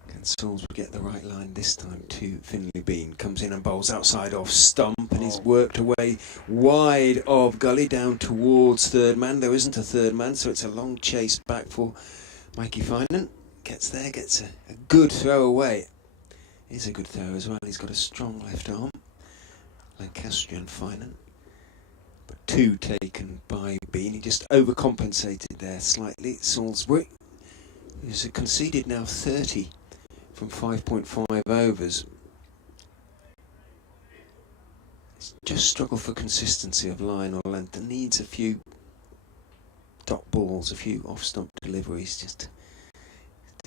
Can Salisbury get the right line this time to Finley Bean? Comes in and bowls outside off stump, and he's worked away wide of gully down towards third man. There isn't a third man, so it's a long chase back for Mikey Finan. Gets there, gets a good throw away. It's a good throw as well. He's got a strong left arm. Lancastrian Finan. But two taken by Bean. He just overcompensated there slightly. Salisbury, who's conceded now 30 from 5.5 overs. He's just struggled for consistency of line or length and needs a few dot balls, a few off-stump deliveries. It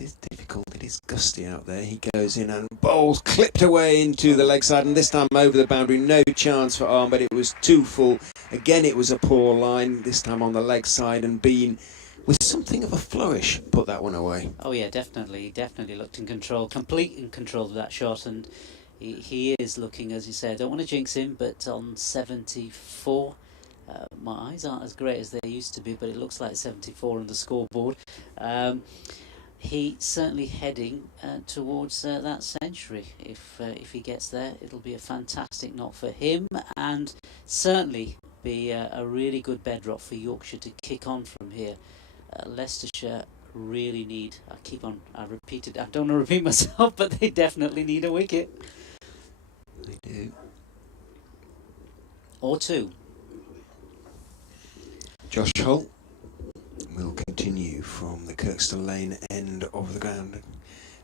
is difficult, it is gusty out there. He goes in and bowls clipped away into the leg side, and this time over the boundary. No chance for arm, but it was too full. Again, it was a poor line, this time on the leg side, and Bean, with something of a flourish, put that one away. Oh yeah, definitely. He definitely looked in control, complete in control of that shot, and he is looking, as you say, I don't want to jinx him, but on 74. My eyes aren't as great as they used to be, but it looks like 74 on the scoreboard. He's certainly heading towards that century. If he gets there, it'll be a fantastic knock for him, and certainly be a really good bedrock for Yorkshire to kick on from here. Leicestershire really need, I don't want to repeat myself, but they definitely need a wicket. They do. Or two. Josh Hull will continue from the Kirkstall Lane end of the ground.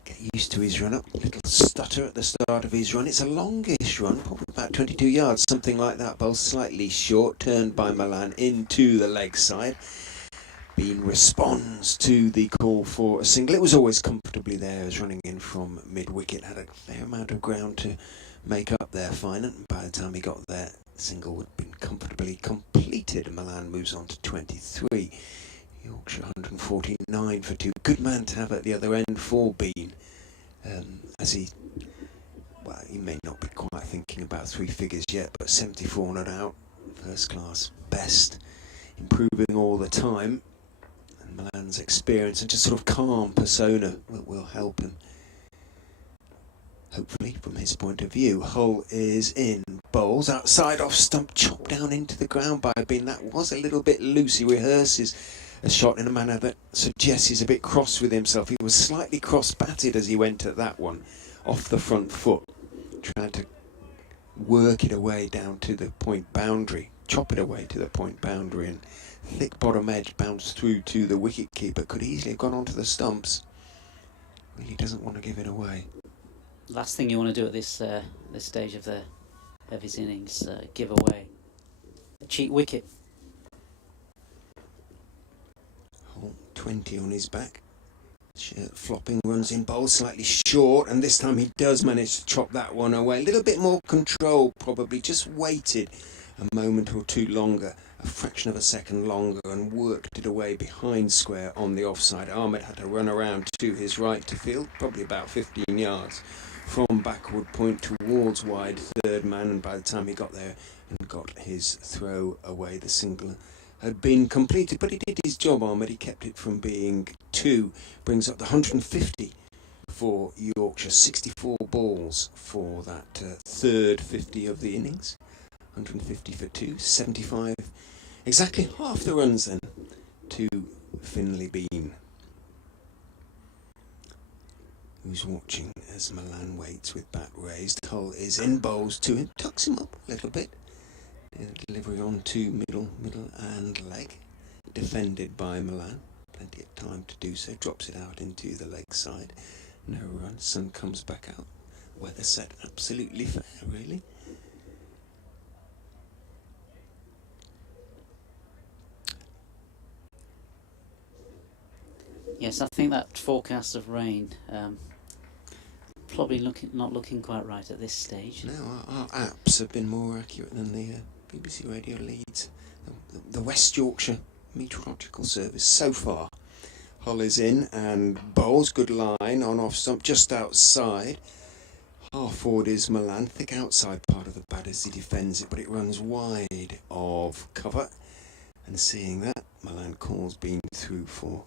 Get used to his run up. Little stutter at the start of his run. It's a longish run, probably about 22 yards, something like that. Bowl slightly short, turned by Milan into the leg side. Bean responds to the call for a single. It was always comfortably there as running in from mid-wicket. Had a fair amount of ground to make up there, Finan. By the time he got there, the single would have been comfortably completed. Milan moves on to 23. Yorkshire 149 for two. Good man to have at the other end for Bean. As he may not be quite thinking about three figures yet, but 74 not out. First class best. Improving all the time. Milan's experience and just sort of calm persona will help him, hopefully, from his point of view. Hull is in, bowls outside off stump, chopped down into the ground by Bean. That was a little bit loose. He rehearses a shot in a manner that suggests he's a bit cross with himself. He was slightly cross-batted as he went at that one, off the front foot, trying to work it away down to the point boundary. chop it away to the point boundary, and thick bottom edge bounced through to the wicket keeper. Could easily have gone onto the stumps. Really doesn't want to give it away. Last thing you want to do at this stage of his innings, give away a cheap wicket. Holt 20 on his back. Shirt flopping, runs in bowl slightly short, and this time he does manage to chop that one away. A little bit more control, probably. Just waited a moment or two longer, a fraction of a second longer, and worked it away behind square on the offside. Ahmed had to run around to his right to field, probably about 15 yards from backward point towards wide third man, and by the time he got there and got his throw away, the single had been completed. But he did his job, Ahmed. He kept it from being 2. Brings up the 150 for Yorkshire. 64 balls for that third 50 of the innings. 150 for 2, 75. Exactly half the runs then to Finley Bean, who's watching as Milan waits with bat raised. Hull is in, bowls to him, tucks him up a little bit. Delivery on to middle and leg. Defended by Milan. Plenty of time to do so. Drops it out into the leg side. No run. Sun comes back out. Weather set absolutely fair, really. Yes, I think that forecast of rain probably not looking quite right at this stage. No, our apps have been more accurate than the BBC Radio leads. The West Yorkshire Meteorological Service so far. Hull is in and bowls. Good line on off stump just outside. Half forward is Milan. Thick outside part of the bat as he defends it, but it runs wide of cover. And seeing that, Milan calls Bean through for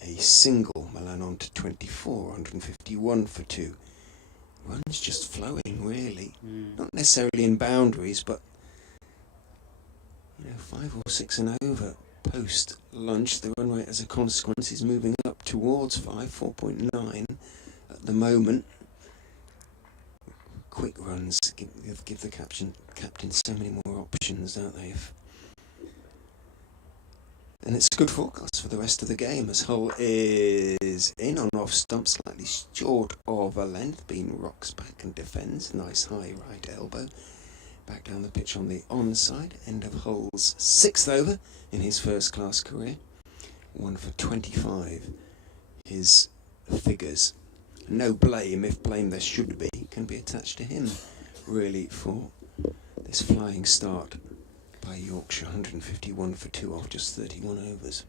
a single. Milan on to 24, 151 for 2. Runs just flowing, really. Not necessarily in boundaries, but 5 or 6 and over post lunch. The run rate as a consequence is moving up towards 5, 4.9 at the moment. Quick runs give the captain so many more options, don't they? And it's a good forecast for the rest of the game, as Hull is in on off stump, slightly short of a length. Bean rocks back and defends. Nice high right elbow. Back down the pitch on the onside. End of Hull's 6th over in his first class career. 1 for 25. His figures. No blame, if blame there should be, can be attached to him, really, for this flying start by Yorkshire. 151 for 2 off just 31 overs.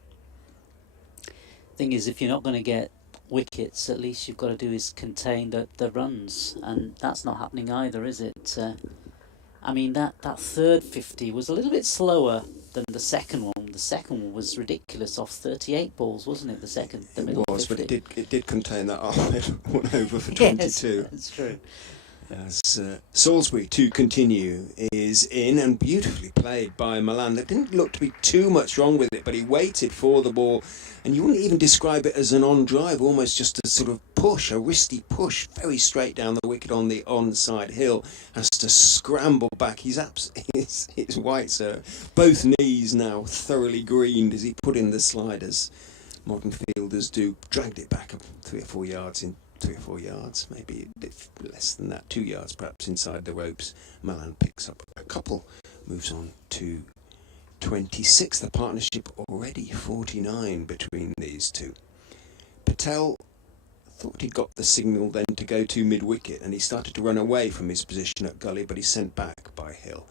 Thing is, if you're not going to get wickets, at least you've got to do is contain the runs, and that's not happening either, is it? I mean, that third 50 was a little bit slower than the second one. The second one was ridiculous, off 38 balls, wasn't it? The middle 50. But it did contain that Ahmed 1 over for 22. Yes, that's true. As Salisbury to continue is in, and beautifully played by Milan. There didn't look to be too much wrong with it, but he waited for the ball, and you wouldn't even describe it as an on drive, almost just a sort of push, a wristy push, very straight down the wicket on the onside hill. Has to scramble back. His white, sir. Both knees now thoroughly greened as he put in the sliders. Modern fielders do. Dragged it back 3 or 4 yards in. 3 or 4 yards, maybe a bit less than that, 2 yards perhaps inside the ropes. Milan picks up a couple, moves on to 26. The partnership already 49 between these two. Patel thought he'd got the signal then to go to mid-wicket, and he started to run away from his position at gully, but he's sent back by Hill.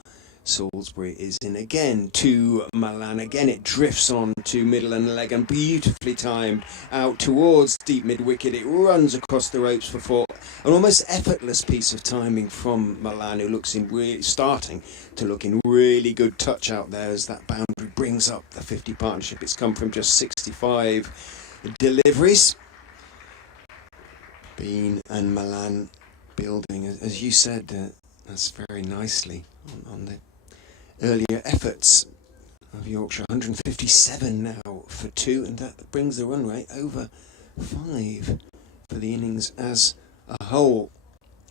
Salisbury is in again to Milan. Again it drifts on to middle and leg, and beautifully timed out towards deep mid-wicket. It runs across the ropes for 4. An almost effortless piece of timing from Milan, who looks in really starting to look in really good touch out there as that boundary brings up the 50 partnership. It's come from just 65 deliveries. Bean and Milan building, as you said, that's very nicely on the earlier efforts of Yorkshire. 157 now for 2, and that brings the run rate over 5 for the innings as a whole.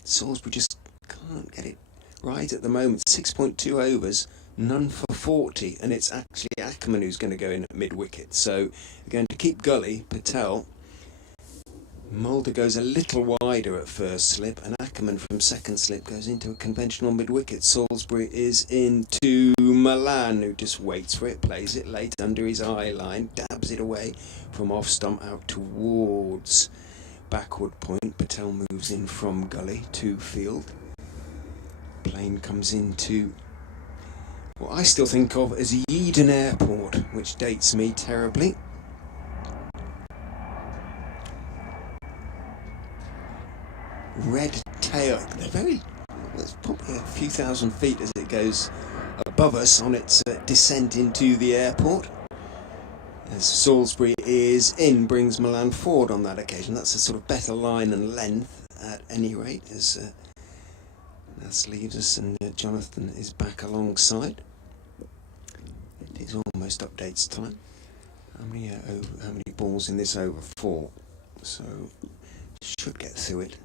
Salisbury just can't get it right at the moment. 6.2 overs, none for 40, and it's actually Ackerman who's going to go in at mid-wicket. So we're going to keep Gully, Patel. Mulder goes a little wider at first slip, and Ackerman from second slip goes into a conventional mid-wicket. Salisbury is into Milan, who just waits for it, plays it late under his eye line, dabs it away from off stump out towards backward point. Patel moves in from Gully to field. Plane comes into what I still think of as Eden Airport, which dates me terribly. Red tail, it's probably a few thousand feet as it goes above us on its descent into the airport. As Salisbury is in, brings Milan forward on that occasion. That's a sort of better line and length at any rate, as that leaves us, and Jonathan is back alongside. It is almost updates time. How many balls in this over? 4. So should get through it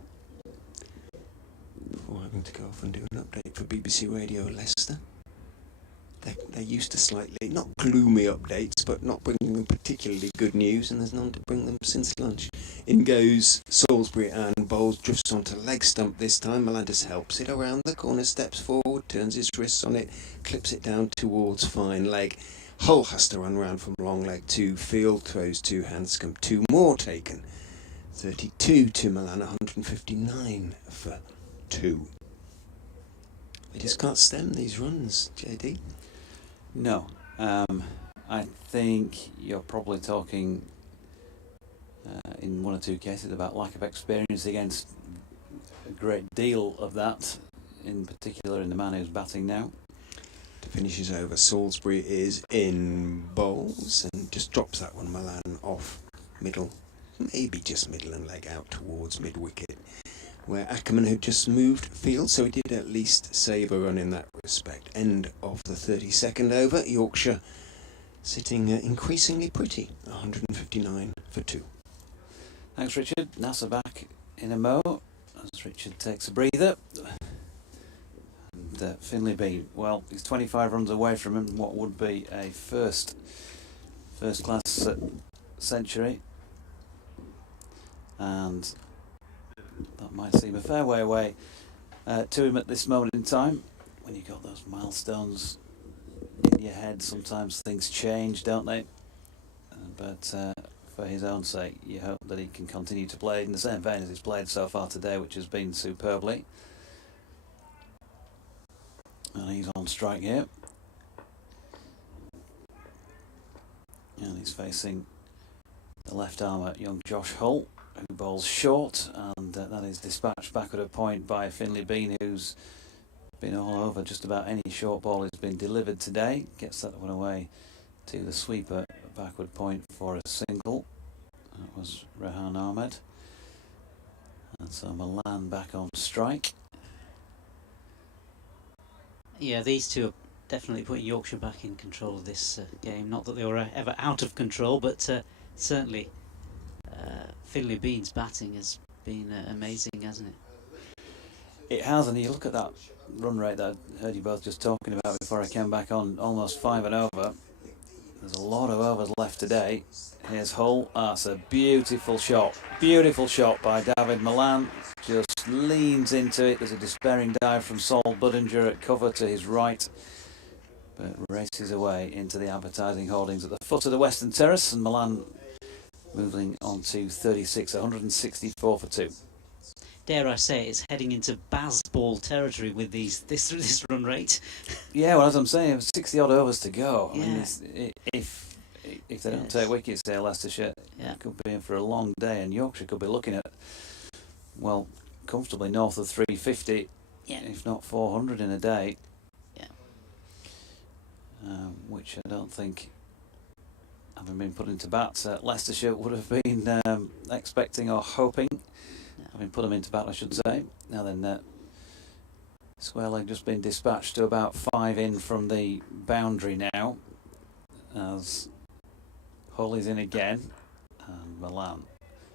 before having to go off and do an update for BBC Radio Leicester. They're used to slightly, not gloomy updates, but not bringing them particularly good news, and there's none to bring them since lunch. In goes Salisbury and bowls, drifts onto leg stump this time. Melendez helps it around the corner, steps forward, turns his wrists on it, clips it down towards fine leg. Hull has to run round from long leg to field, throws to Hanscom, 2 more taken. 32 to Milan, 159 for 2. They just can't stem these runs, JD. No. I think you're probably talking in 1 or 2 cases about lack of experience against a great deal of that, in particular in the man who's batting now. To finish his over, Salisbury is in bowls and just drops that one, Milan, off middle, maybe just middle and leg out towards mid-wicket, where Ackerman had just moved field, so he did at least save a run in that respect. End of the 32nd over. Yorkshire sitting increasingly pretty, 159 for 2. Thanks, Richard. NASA back in a mo as Richard takes a breather. And Finlay Bean, well, he's 25 runs away from him, what would be a first class century, and that might seem a fair way away to him at this moment in time. When you've got those milestones in your head, sometimes things change, don't they? But for his own sake, you hope that he can continue to play in the same vein as he's played so far today, which has been superbly. And he's on strike here. And he's facing the left armour, young Josh Hull, who bowls short, and that is dispatched backward a point by Finlay Bean, who's been all over just about any short ball has been delivered today. Gets that one away to the sweeper, backward point for a single. That was Rehan Ahmed. And so Milan back on strike. Yeah, these two are definitely putting Yorkshire back in control of this game. Not that they were ever out of control, but certainly Finlay Bean's batting has been amazing, hasn't it? It has, and you look at that run rate that I heard you both just talking about before I came back on, almost 5 and over. There's a lot of overs left today. Here's Hull. That's a beautiful shot. Beautiful shot by David Milan. Just leans into it. There's a despairing dive from Sol Budinger at cover to his right, but races away into the advertising hoardings at the foot of the Western Terrace, and Milan moving on to 36, 164 for 2. Dare I say it's heading into Bazball territory with this run rate. Yeah, well, as I'm saying, 60 odd overs to go. Yeah. I mean, if they don't take wickets there, Leicestershire could be in for a long day, and Yorkshire could be looking at, well, comfortably north of 350, if not 400 in a day. Yeah. Which I don't think, having been put into bat, Leicestershire would have been expecting or hoping. Having put them into bat, I should say. Now then, square leg just been dispatched to about 5 in from the boundary now, as Hull is in again, and Milan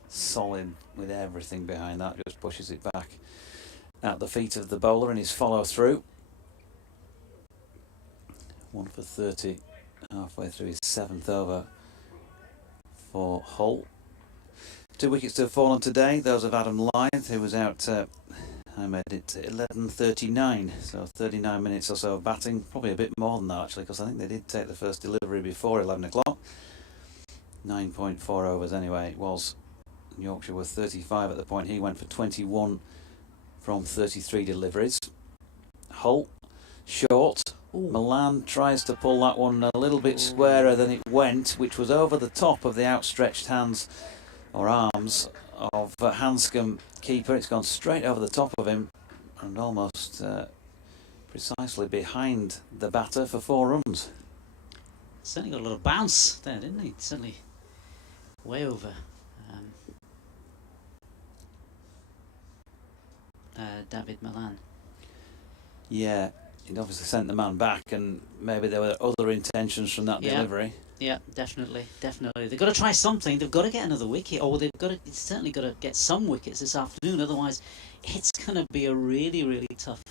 solid with everything behind that, just pushes it back at the feet of the bowler in his follow through. 1 for 30, halfway through his 7th over for Hull. 2 wickets to have fallen today, those of Adam Lyth, who was out, I made it 11:39, so 39 minutes or so of batting, probably a bit more than that actually, because I think they did take the first delivery before 11 o'clock. 9.4 overs anyway it was. Yorkshire were 35 at the point. He went for 21 from 33 deliveries. Hull, short. Ooh. Milan tries to pull that one a little bit squarer than it went, which was over the top of the outstretched hands or arms of Hanscom keeper. It's gone straight over the top of him and almost precisely behind the batter for 4 runs. Certainly got a little bounce there, didn't he? Certainly way over David Milan. Yeah, it obviously sent the man back, and maybe there were other intentions from that delivery. Yeah, definitely. They've got to try something. They've got to get another wicket, or they've certainly got to get some wickets this afternoon. Otherwise, it's going to be a really, really tough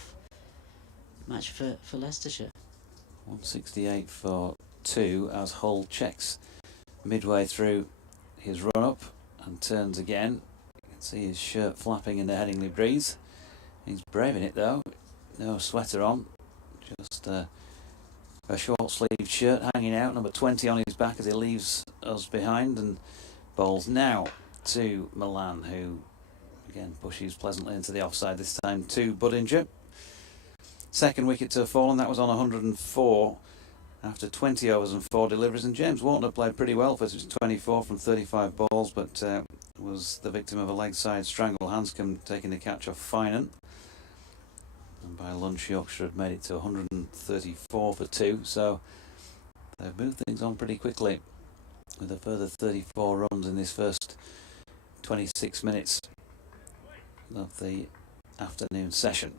match for Leicestershire. 168 for 2 as Hull checks midway through his run-up and turns again. You can see his shirt flapping in the Headingley breeze. He's braving it though. No sweater on, just a short-sleeved shirt hanging out, number 20 on his back as he leaves us behind, and bowls now to Milan, who again pushes pleasantly into the offside, this time to Budinger. Second wicket to have fallen, that was on 104 after 20 overs and 4 deliveries, and James Warner played pretty well for his 24 from 35 balls, but was the victim of a leg side strangle. Hanscom taking the catch off Finan. And by lunch, Yorkshire had made it to 134 for 2, so they've moved things on pretty quickly with a further 34 runs in this first 26 minutes of the afternoon session.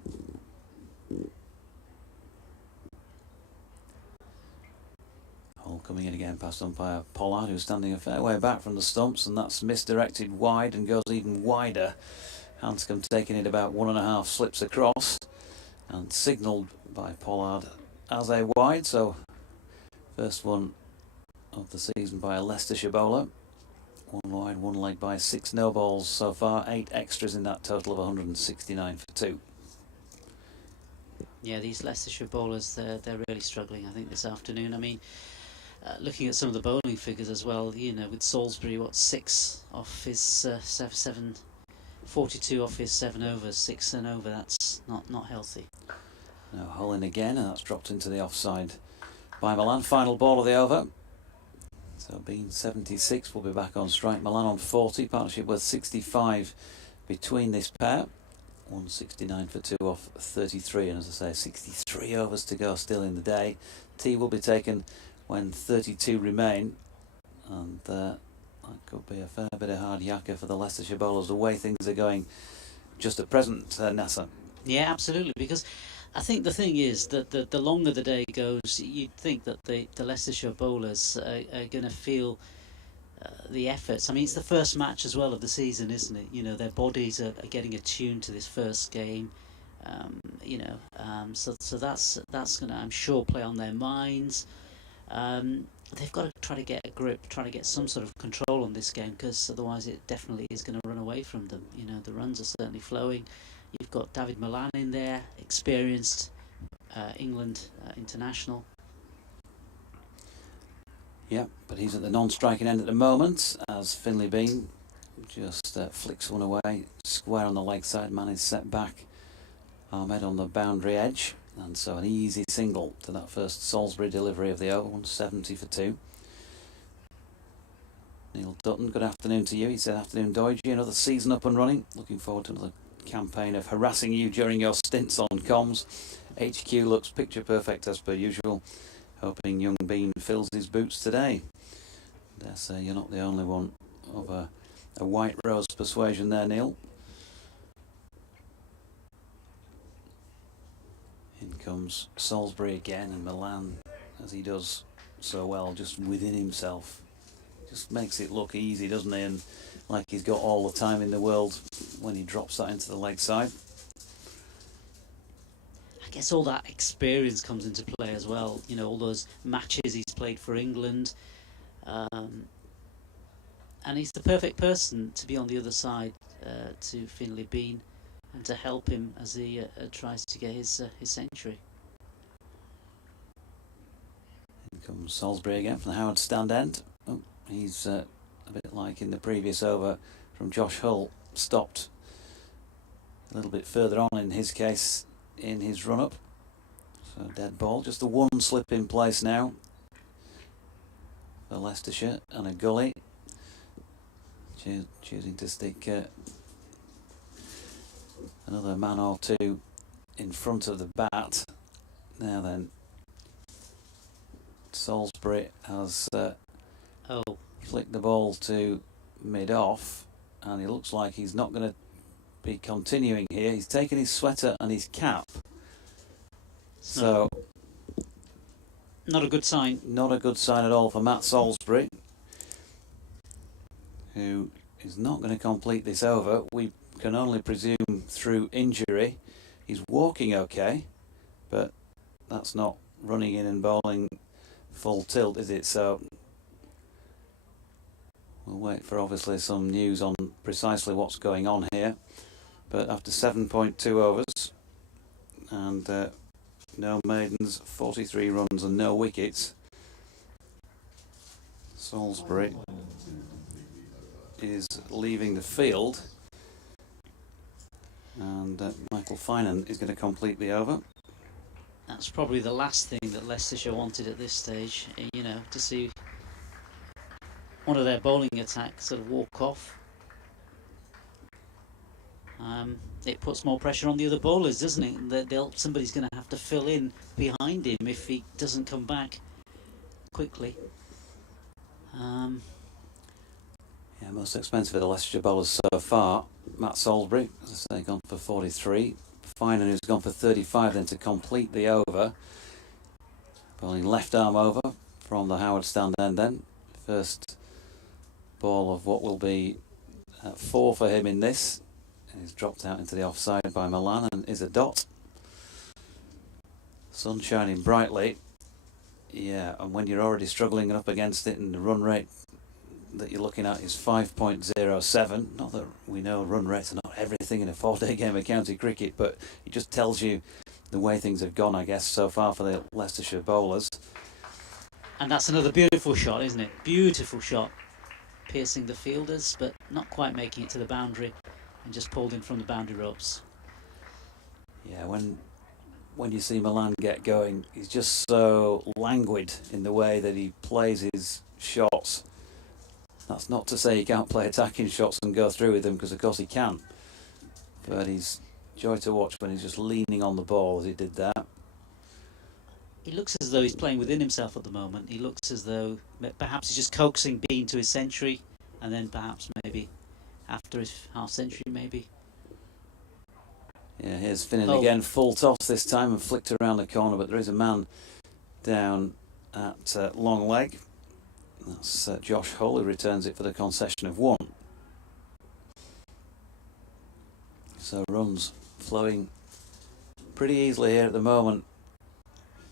Hull coming in again past umpire Pollard, who's standing a fair way back from the stumps, and that's misdirected wide and goes even wider. Hanscom taking it about 1.5 slips across and signalled by Pollard as a wide, so first one of the season by a Leicestershire bowler. 1 wide, 1 leg by 6 no balls so far, 8 extras in that total of 169 for 2. Yeah, these Leicestershire bowlers, they're really struggling, I think, this afternoon. I mean, looking at some of the bowling figures as well, you know, with Salisbury, 6 off his 7, 42 off his 7 overs, 6 and over, that's not healthy. Now Hull in again, and that's dropped into the offside by Milan. Final ball of the over. So Bean 76 will be back on strike. Milan on 40, partnership worth 65 between this pair. 169 for 2 off 33, and as I say, 63 overs to go still in the day. Tea will be taken when 32 remain, and that could be a fair bit of hard yakka for the Leicestershire bowlers, the way things are going just at present, Nasser. Yeah, absolutely, because I think the thing is that the longer the day goes, you'd think that the Leicestershire bowlers are going to feel the efforts. I mean, it's the first match as well of the season, isn't it? You know, their bodies are getting attuned to this first game. So that's going to, I'm sure, play on their minds. They've got to try to get a grip, try to get some sort of control on this game, because otherwise it definitely is going to run away from them. You know, the runs are certainly flowing. You've got David Milan in there, experienced England international. Yeah, but he's at the non-striking end at the moment, as Finlay Bean just flicks one away, square on the leg side. Man is set back. Ahmed on the boundary edge, and so an easy single to that first Salisbury delivery of the over. 170 for 2. Neil Dutton, good afternoon to you. He said, afternoon Doige, another season up and running. Looking forward to another campaign of harassing you during your stints on comms. HQ looks picture perfect as per usual. Hoping young Bean fills his boots today. Dare say you're not the only one of a white rose persuasion there, Neil. In comes Salisbury again, and Milan, as he does so well, just within himself. Just makes it look easy, doesn't he? And like he's got all the time in the world when he drops that into the leg side. guess all that experience comes into play as well. You know, all those matches he's played for England. And he's the perfect person to be on the other side to Finlay Bean and to help him as he tries to get his century. Here comes Salisbury again from the Howard stand end. Oh, he's a bit like in the previous over from Josh Hull, stopped a little bit further on in his case in his run-up. So dead ball, just the one slip in place now for Leicestershire and a gully. Choosing to stick another man or two in front of the bat. Now then, Salisbury has flicked the ball to mid-off, and he looks like he's not going to be continuing here. He's taken his sweater and his cap. So, not a good sign. Not a good sign at all for Matt Salisbury, who is not going to complete this over. We can only presume through injury. He's walking okay, but that's not running in and bowling full tilt, is it? So we'll wait for obviously some news on precisely what's going on here. But after 7.2 overs and no maidens, 43 runs and no wickets, Salisbury is leaving the field, and Michael Finan is going to complete the over. That's probably the last thing that Leicestershire wanted at this stage, you know, to see one of their bowling attacks sort of walk off. It puts more pressure on the other bowlers, doesn't it? That somebody's going to have to fill in behind him if he doesn't come back quickly. Yeah, most expensive of the Leicestershire bowlers so far. Matt Salisbury, as I say, gone for 43. Finan, who's gone for 35 then to complete the over. Bowling left arm over from the Howard stand end then. First ball of what will be 4 for him in this. He's dropped out into the offside by Milan and is a dot. Sun shining brightly. Yeah, and when you're already struggling up against it and the run rate that you're looking at is 5.07. Not that we know run rates are not everything in a 4-day game of county cricket, but it just tells you the way things have gone, I guess, so far for the Leicestershire bowlers. And that's another beautiful shot, isn't it? Beautiful shot. Piercing the fielders, but not quite making it to the boundary, and just pulled in from the boundary ropes. Yeah, when you see Milan get going, he's just so languid in the way that he plays his shots. That's not to say he can't play attacking shots and go through with them, because of course he can. But he's joy to watch when he's just leaning on the ball as he did that. He looks as though he's playing within himself at the moment. He looks as though perhaps he's just coaxing Bean to his century, and then perhaps maybe after his half century maybe. Yeah, here's Finan again, full toss this time and flicked around the corner, but there is a man down at long leg. That's Josh Hull, who returns it for the concession of 1. So runs flowing pretty easily here at the moment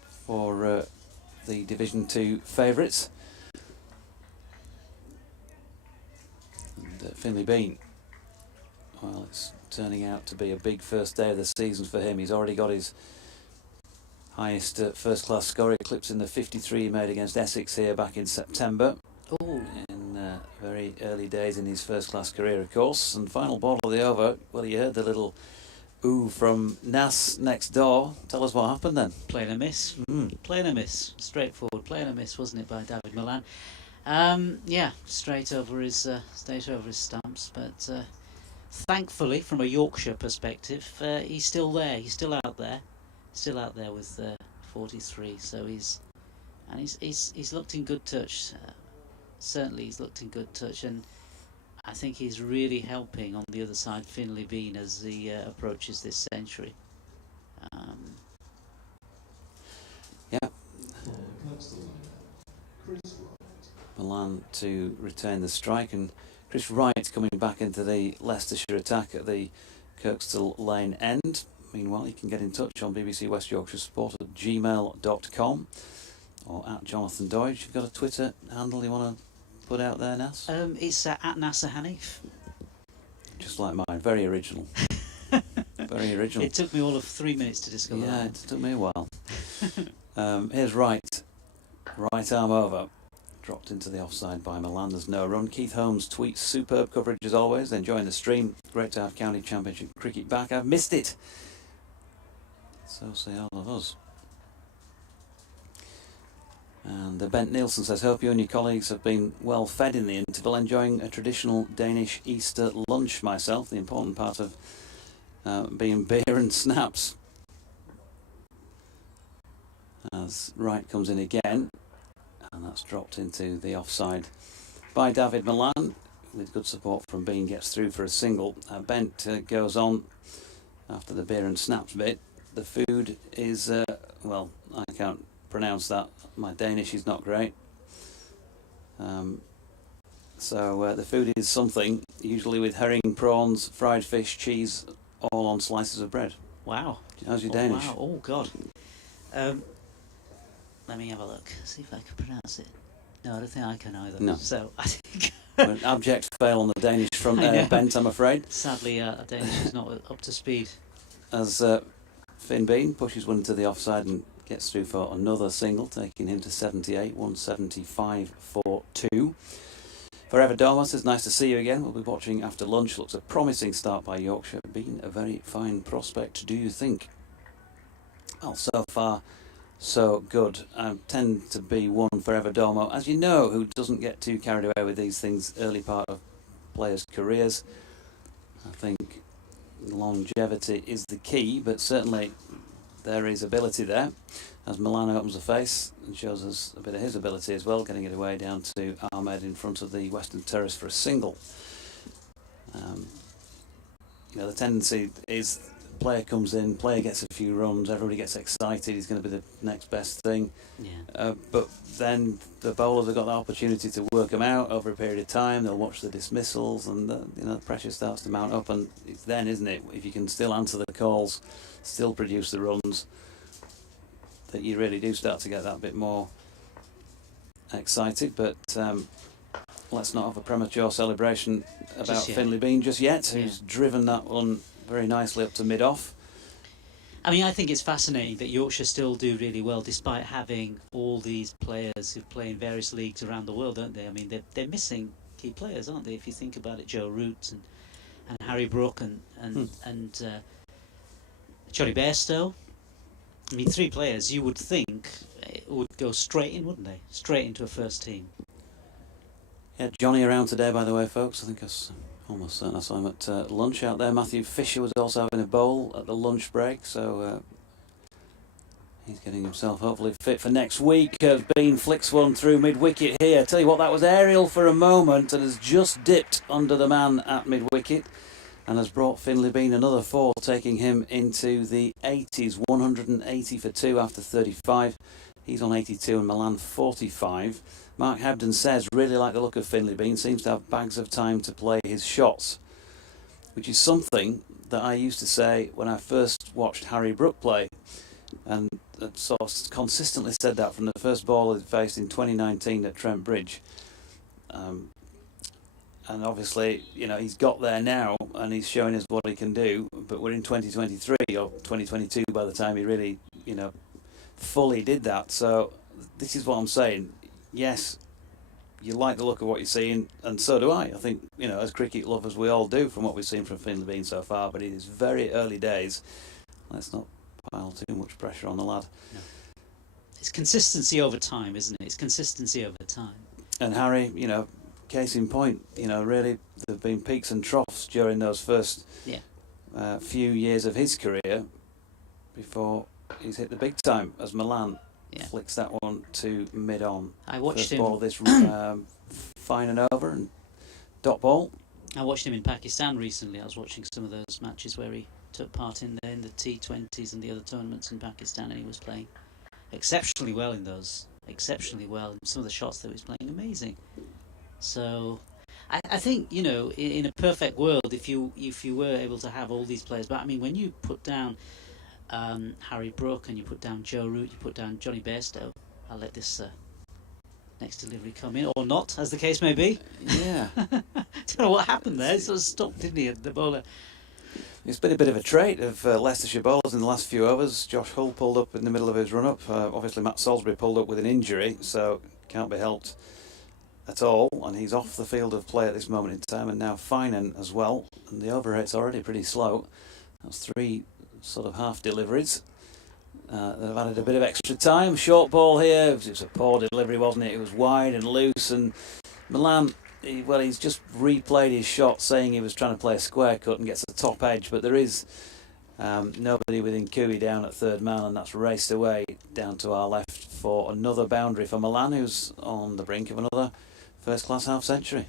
for the Division 2 favourites. And Finlay Bean, well, it's turning out to be a big first day of the season for him. He's already got his highest first-class score. He clips in the 53 he made against Essex here back in September. Ooh. In very early days in his first-class career, of course. And final ball of the over. Well, you heard the little ooh from Nas next door. Tell us what happened then. Plain a miss. Plain a miss. Straightforward. Plain a miss, wasn't it, by David Milan? Yeah, straight over his stumps. But thankfully, from a Yorkshire perspective, he's still there. He's still out there. Still out there with 43, so he's looked in good touch. Certainly, he's looked in good touch, and I think he's really helping on the other side Finlay Bean as he approaches this century. Yeah. Milan to retain the strike, and Chris Wright coming back into the Leicestershire attack at the Kirkstall Lane end. Meanwhile, you can get in touch on BBC West Yorkshire Sport at gmail.com or at Jonathan Doidge. You've got a Twitter handle you want to put out there, Nas? It's at Nasser Hanif. Just like mine, very original. Very original. It took me all of 3 minutes to discover Yeah, that. it took me a while. Here's right arm over. Dropped into the offside by Milan. There's no run. Keith Holmes tweets superb coverage as always. Enjoying the stream. Great to have County Championship cricket back. I've missed it. So say all of us. And Bent Nielsen says, hope you and your colleagues have been well fed in the interval. Enjoying a traditional Danish Easter lunch myself. The important part of being beer and snaps. As Wright comes in again, and that's dropped into the offside by David Milan, with good support from Bean, gets through for a single. Bent goes on after the beer and snaps bit. The food is, well, I can't pronounce that. My Danish is not great. So the food is something, usually with herring, prawns, fried fish, cheese, all on slices of bread. Wow. How's your Danish? Wow. Oh, God. Let me have a look, see if I can pronounce it. No, I don't think I can either. No. So I think An abject fail on the Danish front there, Bent, I'm afraid. sadly, Danish is not up to speed. As Finn Bean pushes one into the offside and gets through for another single, taking him to 78, 175 for 2. Forever Domus, it's nice to see you again. We'll be watching after lunch. Looks a promising start by Yorkshire. Been a very fine prospect, do you think? Well, so far, so good. I tend to be one Forever Domo, as you know, who doesn't get too carried away with these things early part of players' careers. I think longevity is the key, but certainly there is ability there. As Milan opens the face and shows us a bit of his ability as well, getting it away down to Ahmed in front of the Western Terrace for a single. The tendency is player comes in, player gets a few runs, everybody gets excited, he's going to be the next best thing. Yeah. But then the bowlers have got the opportunity to work them out over a period of time. They'll watch the dismissals, and the pressure starts to mount up. And it's then, isn't it, if you can still answer the calls, still produce the runs, that you really do start to get that bit more excited. But let's not have a premature celebration about Finlay Bean just yet, who's driven that one very nicely up to mid-off. I mean, I think it's fascinating that Yorkshire still do really well despite having all these players who play in various leagues around the world, don't they? I mean, they're missing key players, aren't they? If you think about it, Joe Root and Harry Brook and Johnny Bairstow. I mean, 3 players you would think would go straight in, wouldn't they? Straight into a first team. Yeah, Johnny around today, by the way, folks. I think it's almost certain I saw him at lunch out there. Matthew Fisher was also having a bowl at the lunch break, so he's getting himself hopefully fit for next week. Bean flicks one through mid-wicket here. Tell you what, that was aerial for a moment and has just dipped under the man at mid-wicket and has brought Finlay Bean another 4, taking him into the 80s. 180 for 2 after 35. He's on 82 and Milan 45. Mark Hebden says, really like the look of Finlay Bean, seems to have bags of time to play his shots, which is something that I used to say when I first watched Harry Brook play, and sort of consistently said that from the first ball he faced in 2019 at Trent Bridge. And obviously, he's got there now and he's showing us what he can do, but we're in 2023 or 2022 by the time he really, fully did that. So this is what I'm saying. Yes, you like the look of what you're seeing, and so do I. I think, as cricket lovers, we all do from what we've seen from Finlay Bean so far, but it is very early days. Let's not pile too much pressure on the lad. No. It's consistency over time, isn't it? It's consistency over time. And Harry, case in point, really there have been peaks and troughs during those first few years of his career before he's hit the big time, as Milan flicks that one to mid-on. I watched first him. Ball of this fine and over, and dot ball. I watched him in Pakistan recently. I was watching some of those matches where he took part in the T20s and the other tournaments in Pakistan, and he was playing exceptionally well in those. Exceptionally well. And some of the shots that he was playing, amazing. So, I think, you know, in a perfect world, if you were able to have all these players, but I mean, when you put down Harry Brook and you put down Joe Root, you put down Johnny Bairstow, I'll let this next delivery come in, or not, as the case may be. Yeah. Don't know what happened there. It sort of stopped, didn't he, at the bowler? It's been a bit of a trait of Leicestershire bowlers in the last few overs. Josh Hull pulled up in the middle of his run-up. Obviously, Matt Salisbury pulled up with an injury, so can't be helped at all. And he's off the field of play at this moment in time. And now Finan as well. And the over rate's already pretty slow. That's 3 sort of half deliveries. They've added a bit of extra time. Short ball here. It was a poor delivery, wasn't it? It was wide and loose. And Milan, he's just replayed his shot, saying he was trying to play a square cut and gets the top edge. But there is nobody within Cooey down at third man, and that's raced away down to our left for another boundary for Milan, who's on the brink of another first-class half-century.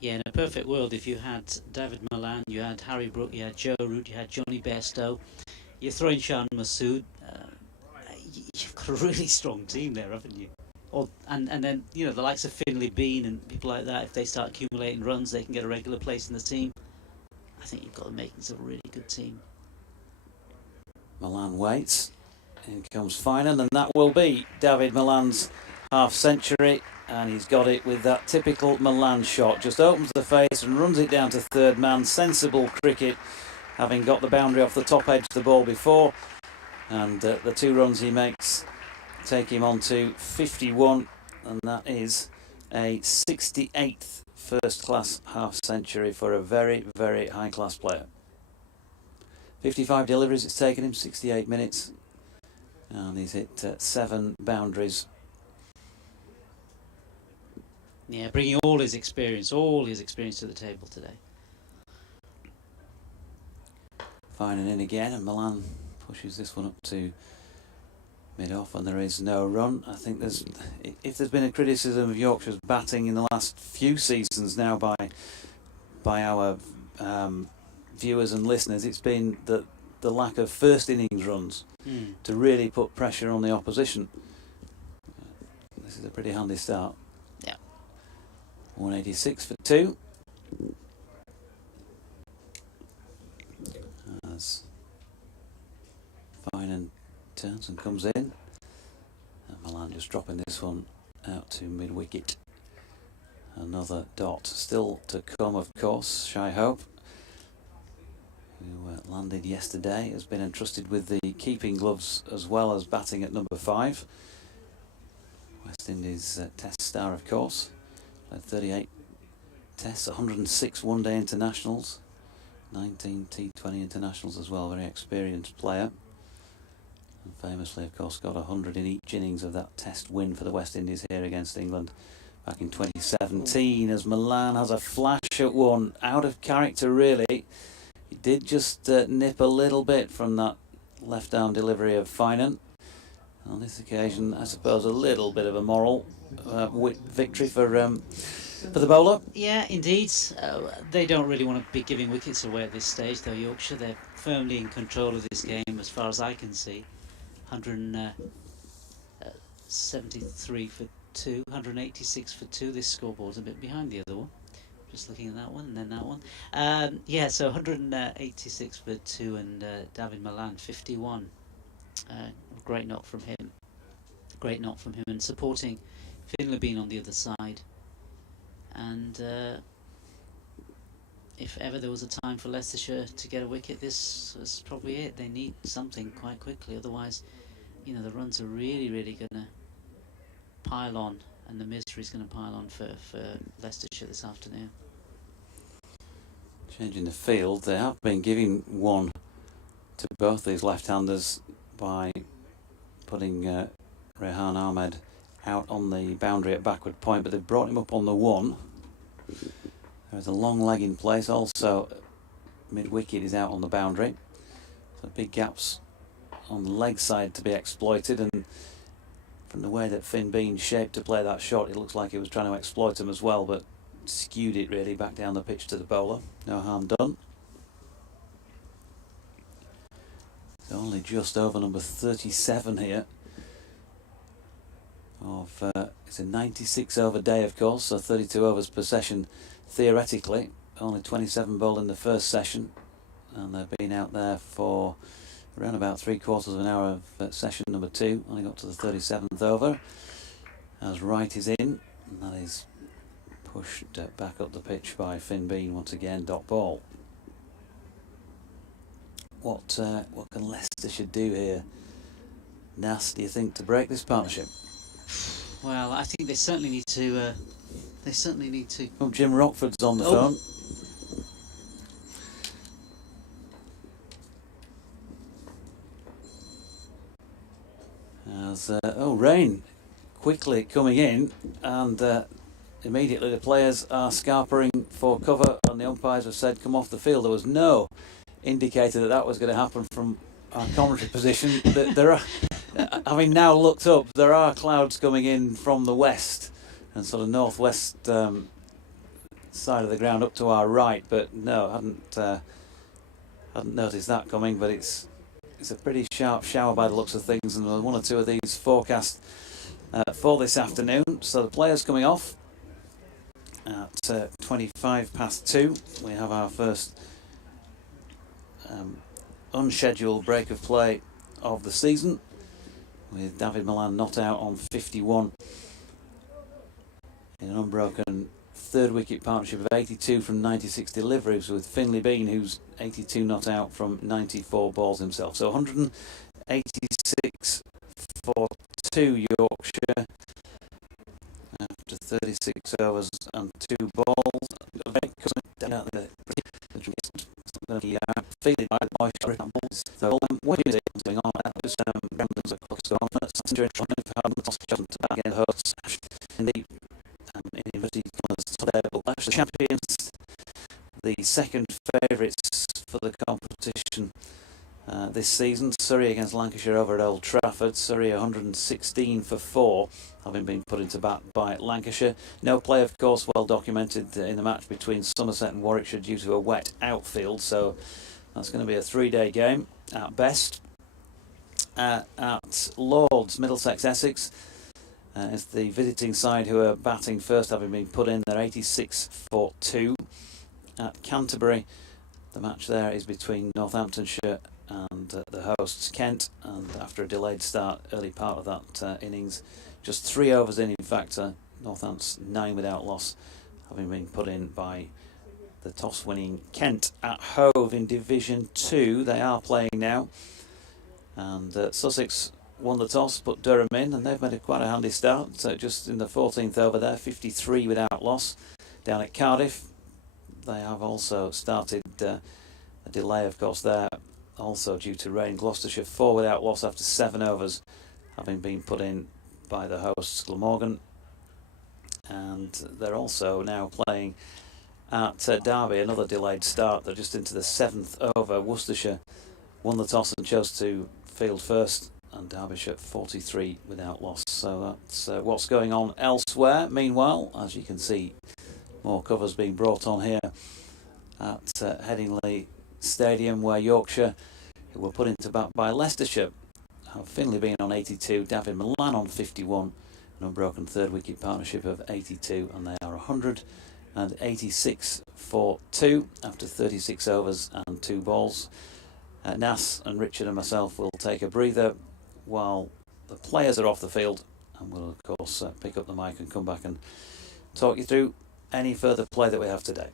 Yeah, in a perfect world, if you had David Milan, you had Harry Brook, you had Joe Root, you had Johnny Bairstow, you throw in Shan Masood, you've got a really strong team there, haven't you? And then, you know, the likes of Finlay Bean and people like that, if they start accumulating runs, they can get a regular place in the team. I think you've got the makings of a really good team. Milan waits. In comes Finan, and that will be David Milan's half-century. And he's got it with that typical Milan shot. Just opens the face and runs it down to third man. Sensible cricket, having got the boundary off the top edge of the ball before. And the 2 runs he makes take him on to 51. And that is a 68th first-class half-century for a very, very high-class player. 55 deliveries it's taken him, 68 minutes. And he's hit 7 boundaries. Yeah, bringing all his experience to the table today. Finan in again, and Milan pushes this one up to mid-off, and there is no run. I think if there's been a criticism of Yorkshire's batting in the last few seasons now by our viewers and listeners, it's been the lack of first innings runs to really put pressure on the opposition. This is a pretty handy start. 186 for 2. As Finan turns and comes in. And Milan just dropping this one out to mid-wicket. Another dot still to come, of course. Shy Hope, who landed yesterday, has been entrusted with the keeping gloves as well as batting at number 5. West Indies Test star, of course. Played 38 tests, 106 one-day internationals, 19 T20 internationals as well. Very experienced player. And famously, of course, got 100 in each innings of that test win for the West Indies here against England back in 2017. As Milan has a flash at one, out of character really. He did just nip a little bit from that left-arm delivery of Finan. On this occasion, I suppose a little bit of a moral victory for the bowler. Yeah, indeed. They don't really want to be giving wickets away at this stage, though. Yorkshire, they're firmly in control of this game, as far as I can see. 173 for 2, 186 for 2. This scoreboard's a bit behind the other one. Just looking at that one and then that one. Yeah, so 186 for 2 and David Milan 51. Great knock from him. Great knock from him, and supporting Finlay Bean on the other side. And if ever there was a time for Leicestershire to get a wicket, this was probably it. They need something quite quickly, otherwise, you know, the runs are really, really going to pile on, and the misery is going to pile on for Leicestershire this afternoon. Changing the field, they have been giving one to both these left-handers by putting Rehan Ahmed out on the boundary at backward point, but they've brought him up on the 1. There's a long leg in place, also mid-wicket is out on the boundary, so big gaps on the leg side to be exploited, and from the way that Finn Bean shaped to play that shot, it looks like he was trying to exploit them as well, but skewed it really back down the pitch to the bowler. No harm done. So only just over number 37 here of It's a 96 over day, of course, so 32 overs per session theoretically. Only 27 bowled in the first session, and they've been out there for around about 3/4 of an hour of session number 2. Only got to the 37th over as Wright is in, and that is pushed back up the pitch by Finn Bean once again. Dot ball. What can Leicestershire do here, Nas, do you think, to break this partnership? Well, I think they certainly need to. Oh, Jim Rockford's on the Oh. phone. As rain quickly coming in, and immediately the players are scarpering for cover, and the umpires have said come off the field. There was no indicator that was going to happen from our commentary position. There are, having now looked up, there are clouds coming in from the west and sort of northwest side of the ground up to our right, but no, hadn't noticed that coming. But it's a pretty sharp shower by the looks of things, and one or two of these forecast for this afternoon. So the players coming off at 25 past 2. We have our first unscheduled break of play of the season, with David Milan not out on 51 in an unbroken third wicket partnership of 82 from 96 deliveries, with Finlay Bean, who's 82 not out from 94 balls himself. So 186 for 2 Yorkshire after 36 overs and 2 balls. Feeling by the moisture balls. So what is it going on? Just Brandon's across the office. During trying to have the toss chosen to back against hosts in the inverted commas table. The champions, the second favourites for the competition this season. Surrey against Lancashire over at Old Trafford. Surrey 116 for 4, having been put into bat by Lancashire. No play, of course, well documented in the match between Somerset and Warwickshire due to a wet outfield. So that's going to be a 3-day game at best. At Lords, Middlesex, Essex, it's the visiting side who are batting first, having been put in. They're 86 for 2. At Canterbury, the match there is between Northamptonshire and the hosts Kent, and after a delayed start early part of that innings, just 3 overs in fact, Northants 9 without loss, having been put in by the toss winning Kent. At Hove in Division 2, they are playing now, and Sussex won the toss, put Durham in, and they've made quite a handy start. So just in the 14th over there, 53 without loss. Down at Cardiff, they have also started a delay, of course, there, also due to rain. Gloucestershire 4 without loss after 7 overs, having been put in by the hosts Glamorgan. And they're also now playing at Derby, another delayed start. They're just into the 7th over. Worcestershire won the toss and chose to field first, and Derbyshire 43 without loss. So that's what's going on elsewhere. Meanwhile, as you can see, more covers being brought on here at Headingley Stadium, where Yorkshire, who were put into bat by Leicestershire, have Finlay Bean on 82, David Milan on 51, an unbroken third wicket partnership of 82, and they are 186 for 2 after 36 overs and 2 balls. Nas and Richard and myself will take a breather while the players are off the field, and we'll of course pick up the mic and come back and talk you through any further play that we have today.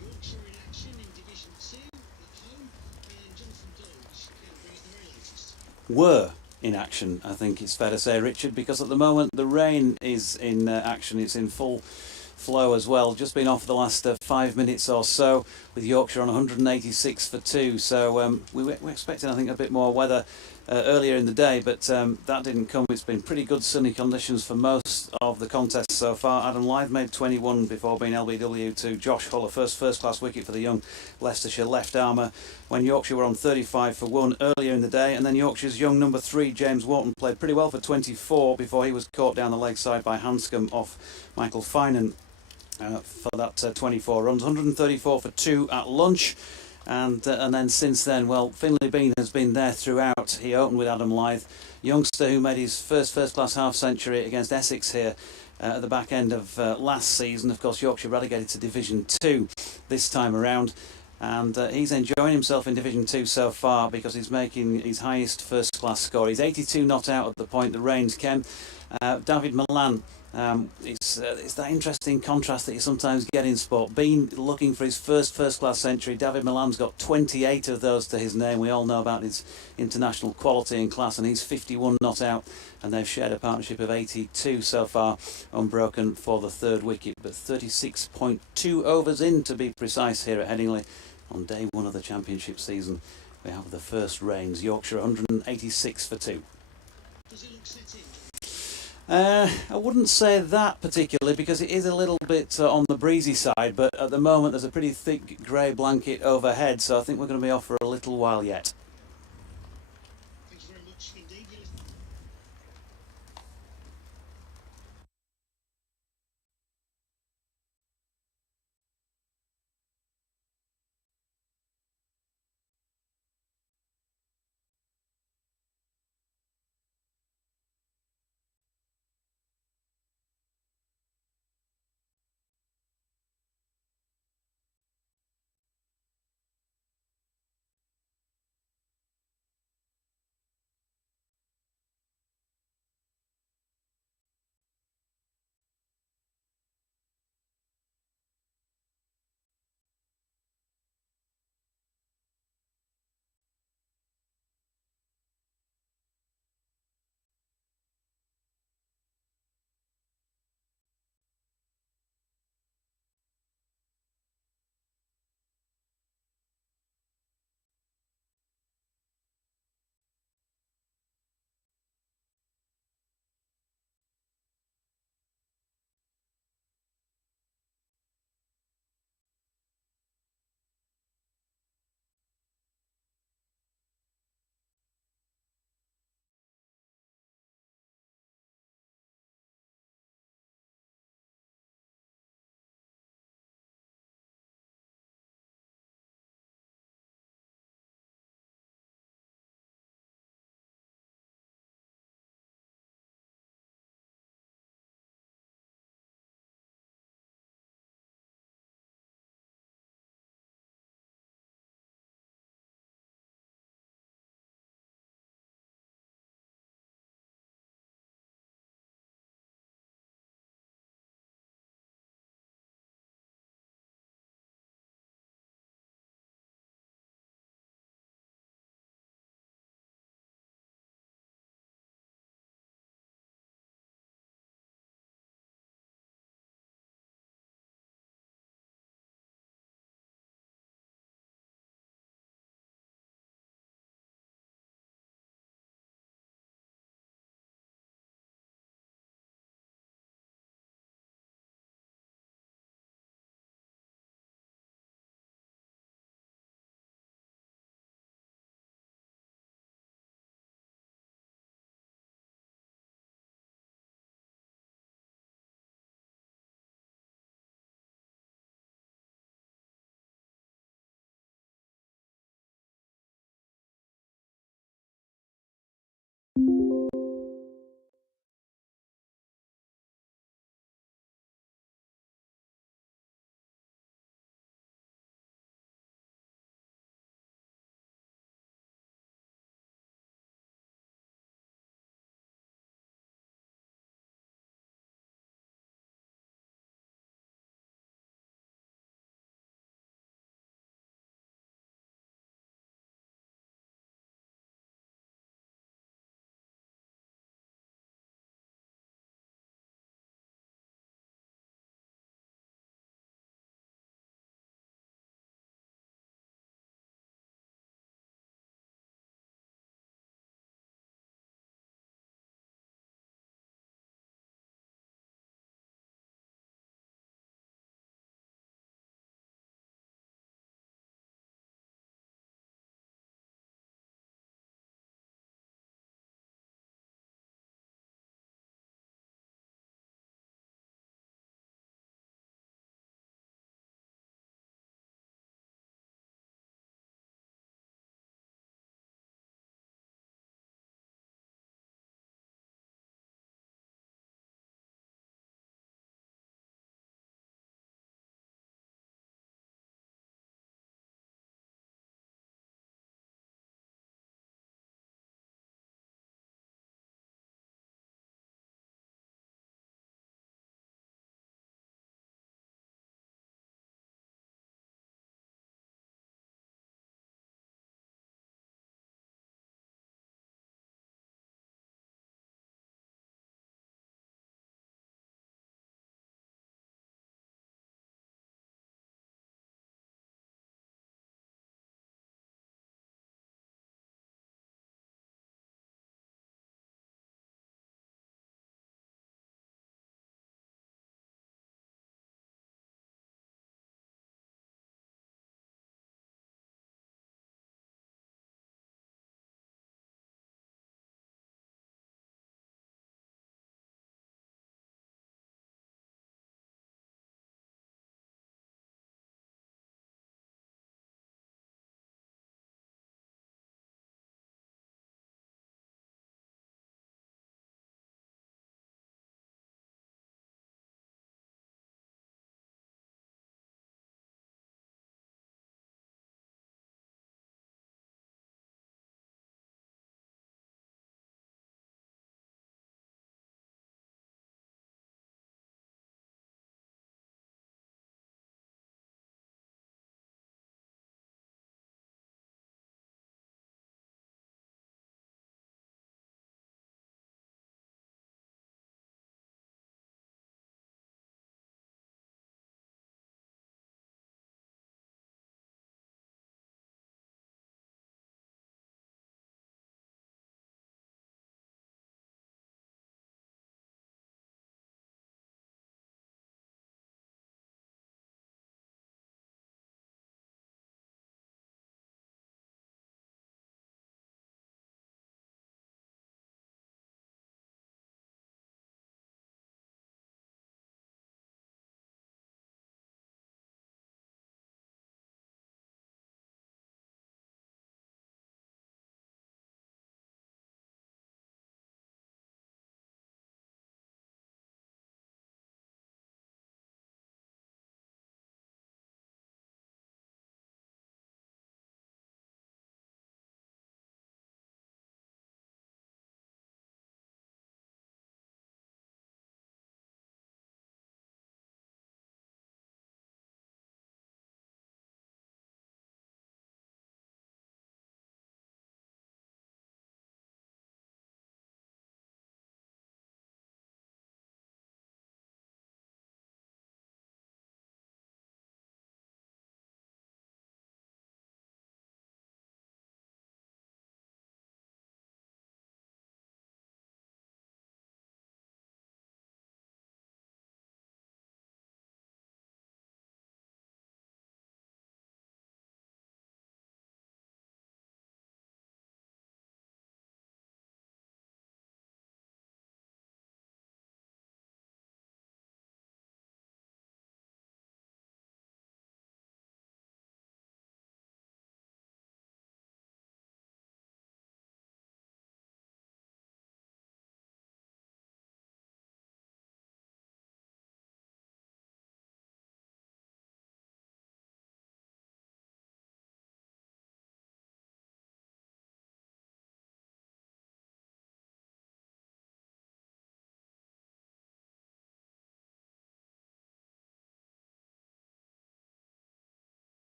Yorkshire in action in Division 2 at home, and Jonathan Dodge can bring us the very latest. Were in action, I think it's fair to say, Richard, because at the moment the rain is in action. It's in full flow as well. Just been off the last 5 minutes or so, with Yorkshire on 186 for 2. So we were expecting, I think, a bit more weather earlier in the day, but that didn't come. It's been pretty good sunny conditions for most of the contest so far. Adam Lythe made 21 before being LBW to Josh Hull, a first class wicket for the young Leicestershire left armour, when Yorkshire were on 35 for 1 earlier in the day. And then Yorkshire's young number 3, James Wharton, played pretty well for 24 before he was caught down the leg side by Hanscom off Michael Finan for that 24 runs. 134 for 2 at lunch. And then since then, well, Finlay Bean has been there throughout. He opened with Adam Lythe, youngster who made his first class half century against Essex here at the back end of last season. Of course, Yorkshire relegated to Division 2 this time around, and he's enjoying himself in Division 2 so far because he's making his highest first class score. He's 82 not out at the point the rains came. David Milan, it's that interesting contrast that you sometimes get in sport. Bean looking for his first class century. David Milan's got 28 of those to his name. We all know about his international quality and class, and he's 51 not out, and they've shared a partnership of 82 so far, unbroken for the third wicket. But 36.2 overs in, to be precise, here at Headingley on day 1 of the championship season. We have the first rains. Yorkshire 186 for 2. Does it look set in? I wouldn't say that particularly, because it is a little bit on the breezy side, but at the moment there's a pretty thick grey blanket overhead, so I think we're going to be off for a little while yet. Thank you very much indeed.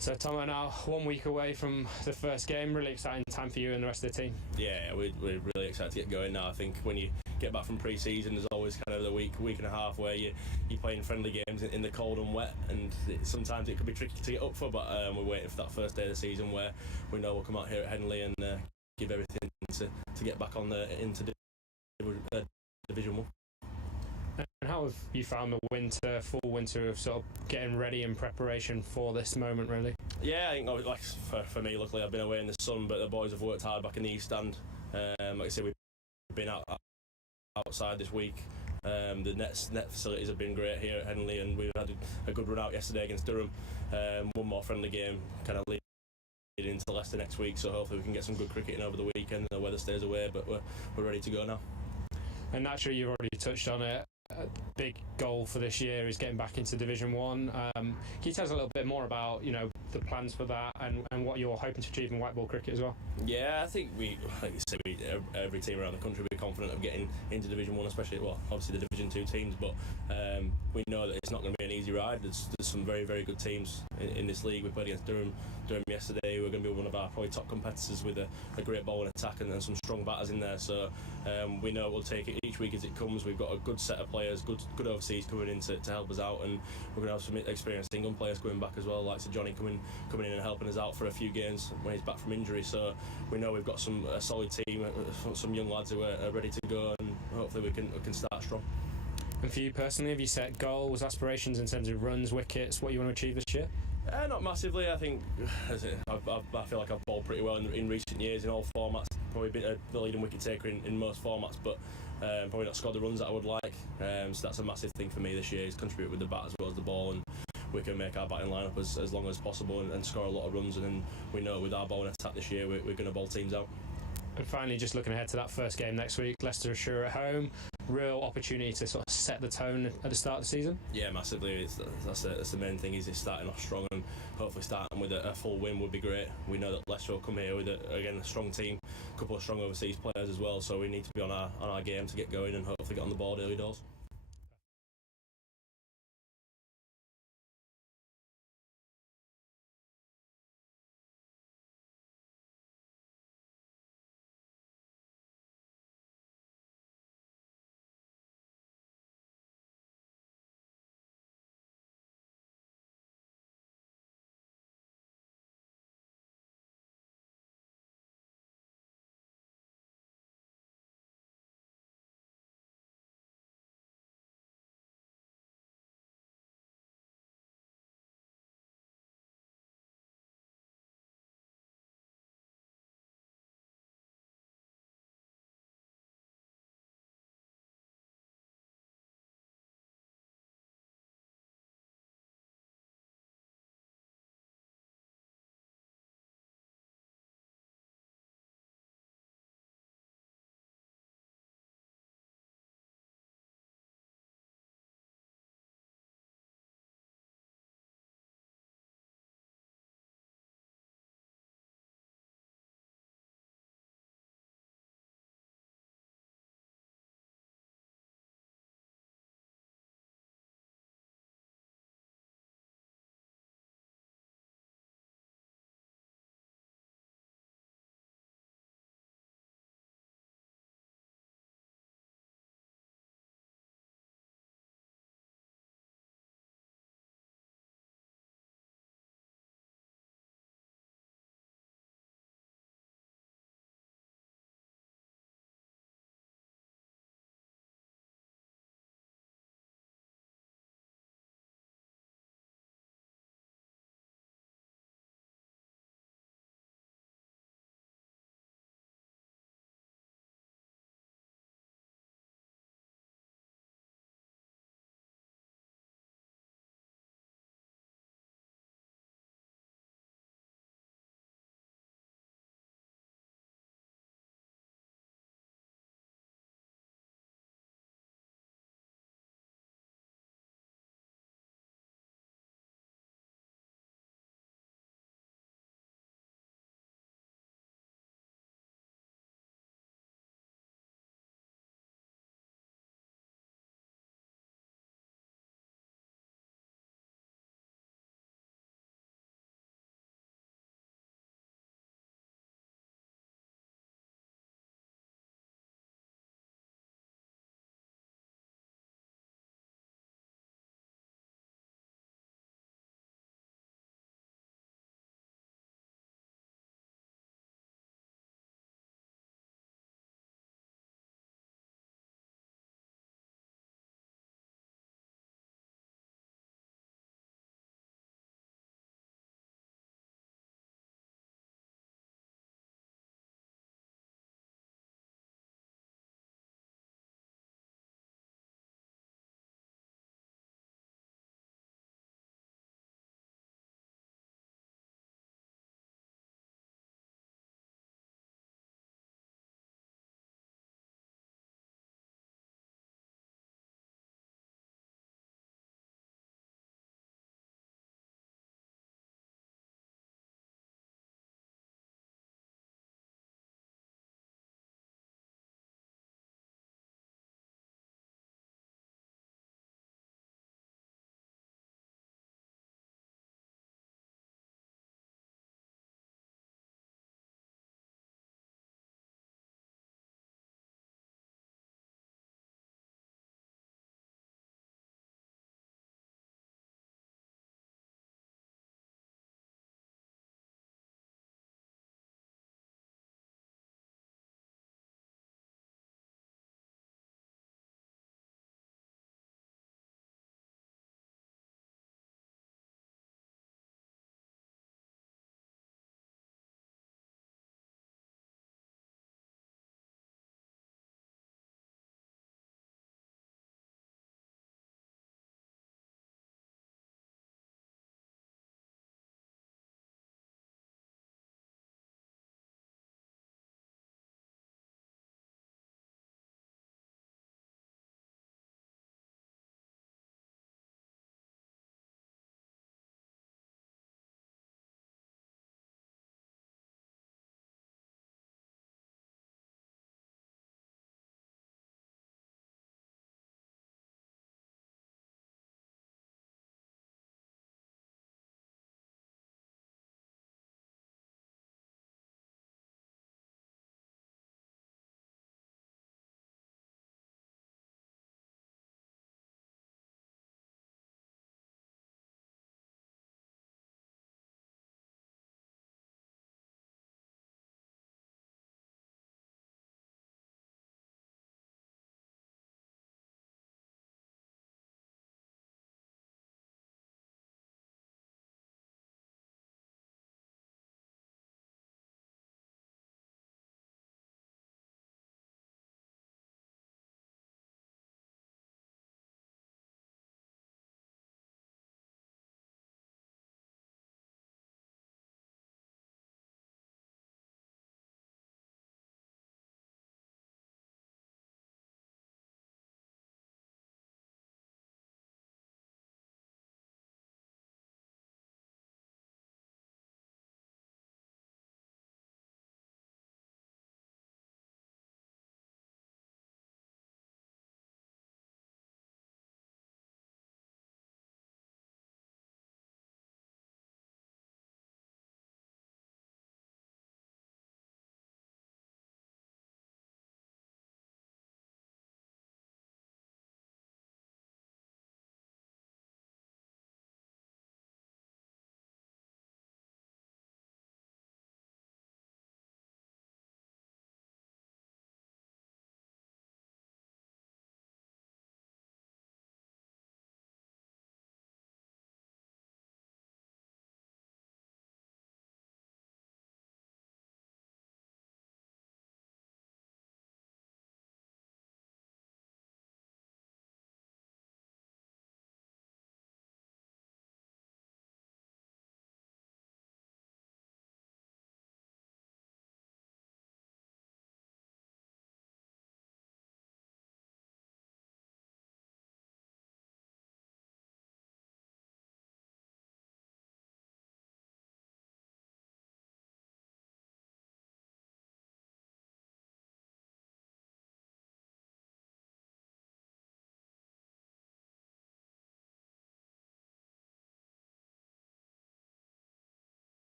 So Tom, we're now 1 week away from the first game. Really exciting time for you and the rest of the team. Yeah, we're really excited to get going now. I think when you get back from pre-season, there's always kind of the week and a half where you're playing friendly games in the cold and wet, and sometimes it can be tricky to get up for. But we're waiting for that first day of the season where we know we'll come out here at Headingley and give everything to get back on into Division 1. And how have you found the full winter of sort of getting ready in preparation for this moment, really? Yeah, I think like for me, luckily I've been away in the sun, but the boys have worked hard back in the East Stand. Like I say, we've been outside this week. The net facilities have been great here at Headingley, and we've had a good run out yesterday against Durham. One more friendly game kind of leading into Leicester next week, so hopefully we can get some good cricketing over the weekend. The weather stays away, but we're ready to go now. And naturally, you've already touched on it. A big goal for this year is getting back into Division 1. Can you tell us a little bit more about the plans for that and what you're hoping to achieve in white ball cricket as well? Yeah, I think like you said, every team around the country will be confident of getting into Division 1, especially, obviously the Division 2 teams, but we know that it's not going to be an easy ride. There's some very, very good teams in this league. We played against Durham yesterday. We're going to be one of our probably top competitors with a great bowling attack and some strong batters in there, so we know we'll take it each week as it comes. We've got a good set of players, good overseas coming in to help us out, and we're going to have some experienced England players coming back as well, like Sir Johnny coming in and helping us out for a few games when he's back from injury. So we know we've got a solid team, some young lads who are ready to go, and hopefully we can start strong. And for you personally, have you set goals, aspirations in terms of runs, wickets, what you want to achieve this year? Not massively. I think I feel like I've bowled pretty well in recent years in all formats. Probably been the leading wicket taker in most formats, but probably not scored the runs that I would like. So that's a massive thing for me this year, is contribute with the bat as well as the ball, and we can make our batting line up as long as possible and score a lot of runs. And then we know with our bowling attack this year, we're going to bowl teams out. And finally, just looking ahead to that first game next week, Leicestershire at home, real opportunity to sort of set the tone at the start of the season. Yeah, massively. That's the main thing, is starting off strong, and hopefully starting with a full win would be great. We know that Leicester will come here with a strong team, a couple of strong overseas players as well, so we need to be on our game to get going and hopefully get on the board early doors.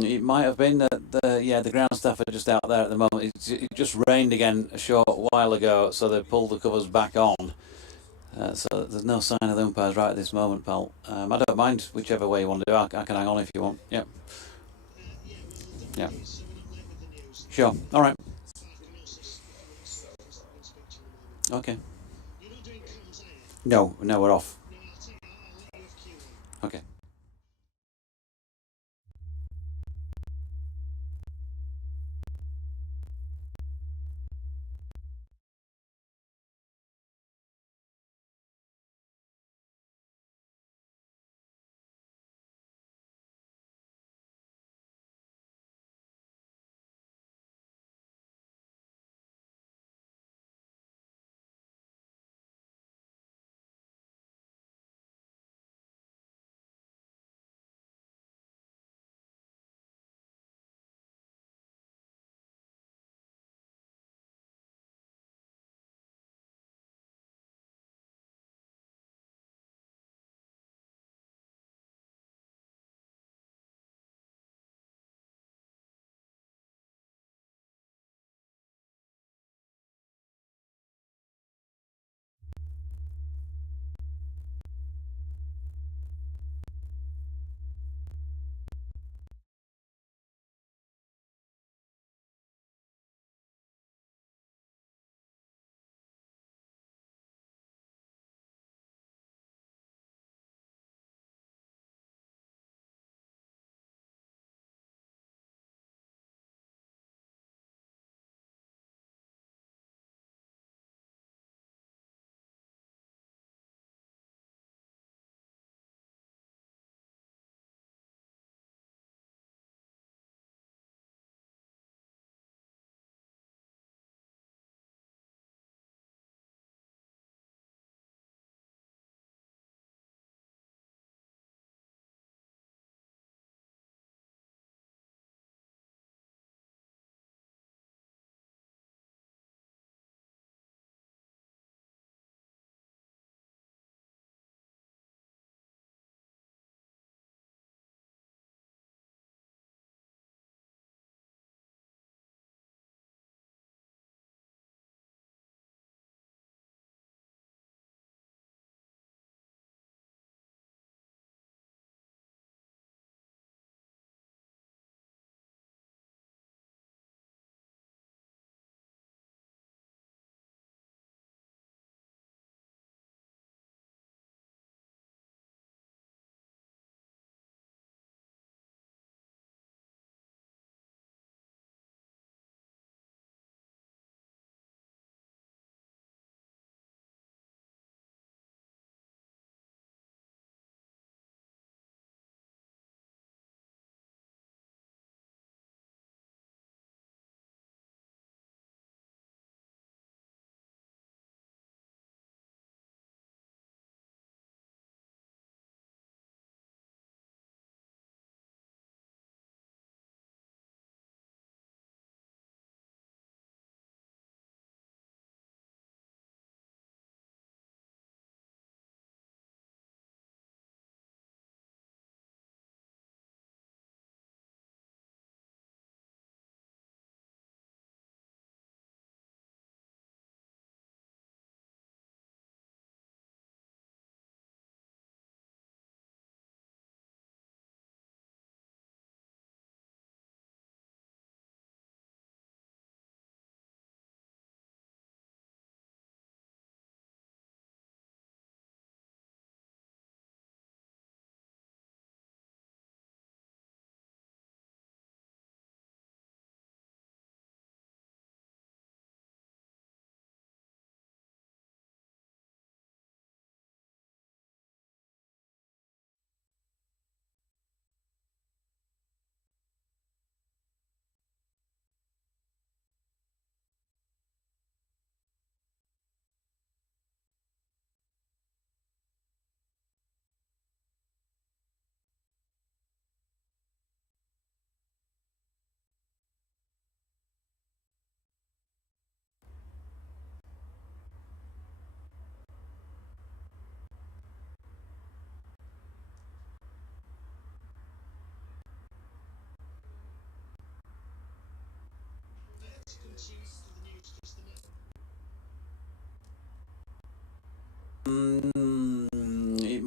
It might have been that the ground staff are just out there at the moment. It just rained again a short while ago, so they pulled the covers back on. So there's no sign of the umpires right at this moment, pal. I don't mind whichever way you want to do. I can hang on if you want. Yep. Yeah. Sure. All right. Okay. No, we're off. Okay.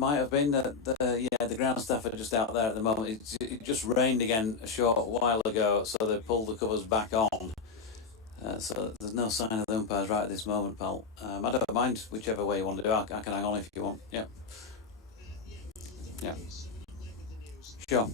might have been the ground staff are just out there at the moment. It just rained again a short while ago, so they pulled the covers back on. So there's no sign of the umpires right at this moment, pal. I don't mind whichever way you want to do. I can hang on if you want. Yeah. Yeah. Sure.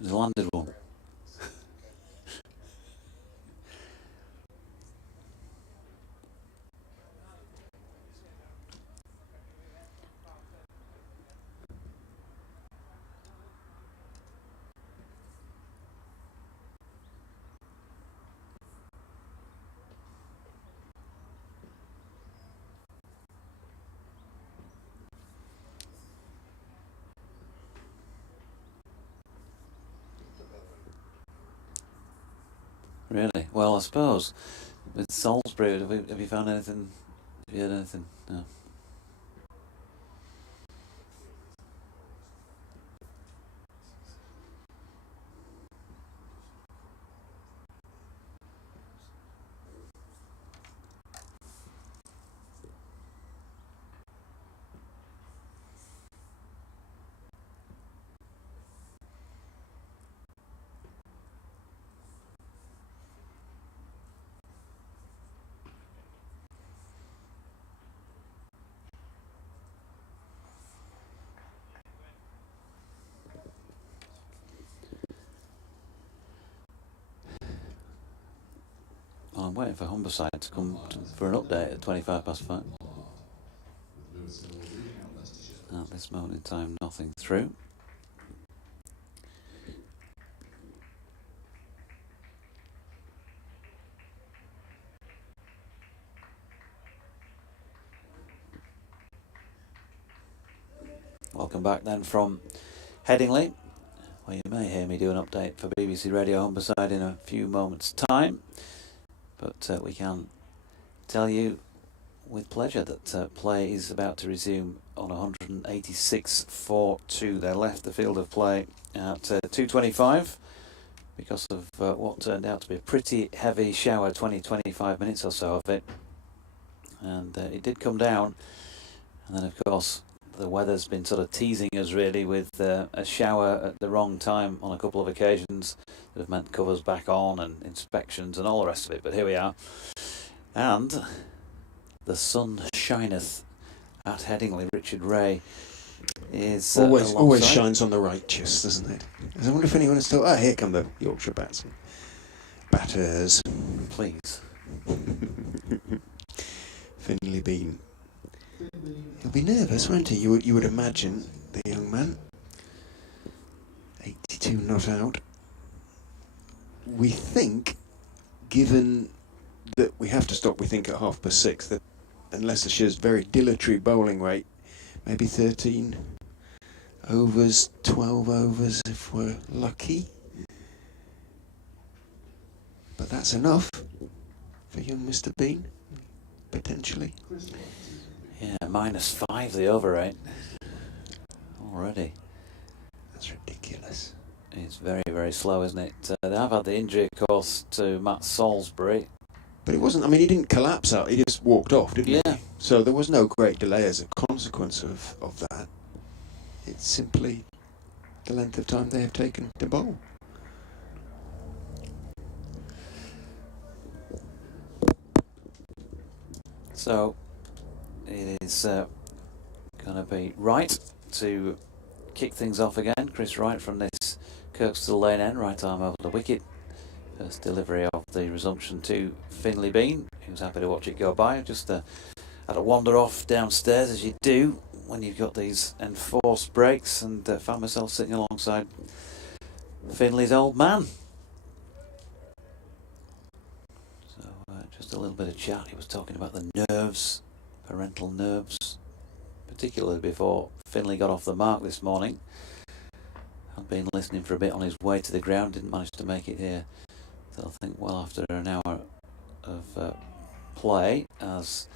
He's landed one. Really? Well, I suppose with Salisbury, have you found anything? Have you heard anything? No. Well, I'm waiting for Humberside to come for an update at 5:25. At this moment in time, nothing through. Welcome back then from Headingley, where you may hear me do an update for BBC Radio Humberside in a few moments' time. But we can tell you with pleasure that play is about to resume on 186-4-2. They left the field of play at 2:25 because of what turned out to be a pretty heavy shower, 20-25 minutes or so of it. And it did come down. And then, of course, the weather's been sort of teasing us really with a shower at the wrong time on a couple of occasions that have meant covers back on and inspections and all the rest of it. But here we are. And the sun shineth at Headingley. Richard Ray is always shines on the righteous, doesn't it? I wonder if anyone has thought, here come the Yorkshire batters. Please. Finley Bean. He'll be nervous, won't he? You would imagine, the young man. 82 not out. We think, given that we have to stop, we think at 6:30, that and Leicestershire's very dilatory bowling rate, maybe 13 overs, 12 overs if we're lucky. But that's enough for young Mr. Bean, potentially. Yeah, -5 the over rate already. That's ridiculous. It's very, very slow, isn't it? They have had the injury, of course, to Matt Salisbury. But it wasn't, he didn't collapse out, he just walked off, didn't he? So there was no great delay as a consequence of that. It's simply the length of time they have taken to bowl. So it is going to be Wright to kick things off again. Chris Wright from this Kirkstall Lane end, right arm over the wicket. First delivery of the resumption to Finley Bean. He was happy to watch it go by. Just had a wander off downstairs, as you do when you've got these enforced breaks, and found myself sitting alongside Finley's old man. So just a little bit of chat. He was talking about the nerves, parental nerves, particularly before Finley got off the mark this morning. I've been listening for a bit on his way to the ground, didn't manage to make it here. So I think well after an hour of play, as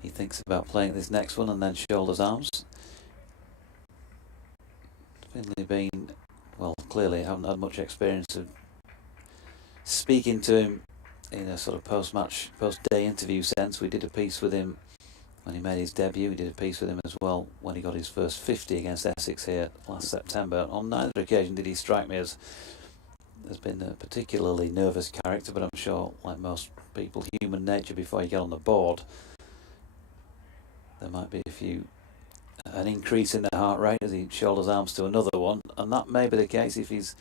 he thinks about playing this next one and then shoulders arms. Finley Bean, well, clearly haven't had much experience of speaking to him in a sort of post-match, post-day interview sense. We did a piece with him when he made his debut. We did a piece with him as well when he got his first 50 against Essex here last September. On neither occasion did he strike me as has been a particularly nervous character, but I'm sure, like most people, human nature before you get on the board, there might be a few an increase in the heart rate as he shoulders arms to another one, and that may be the case if he's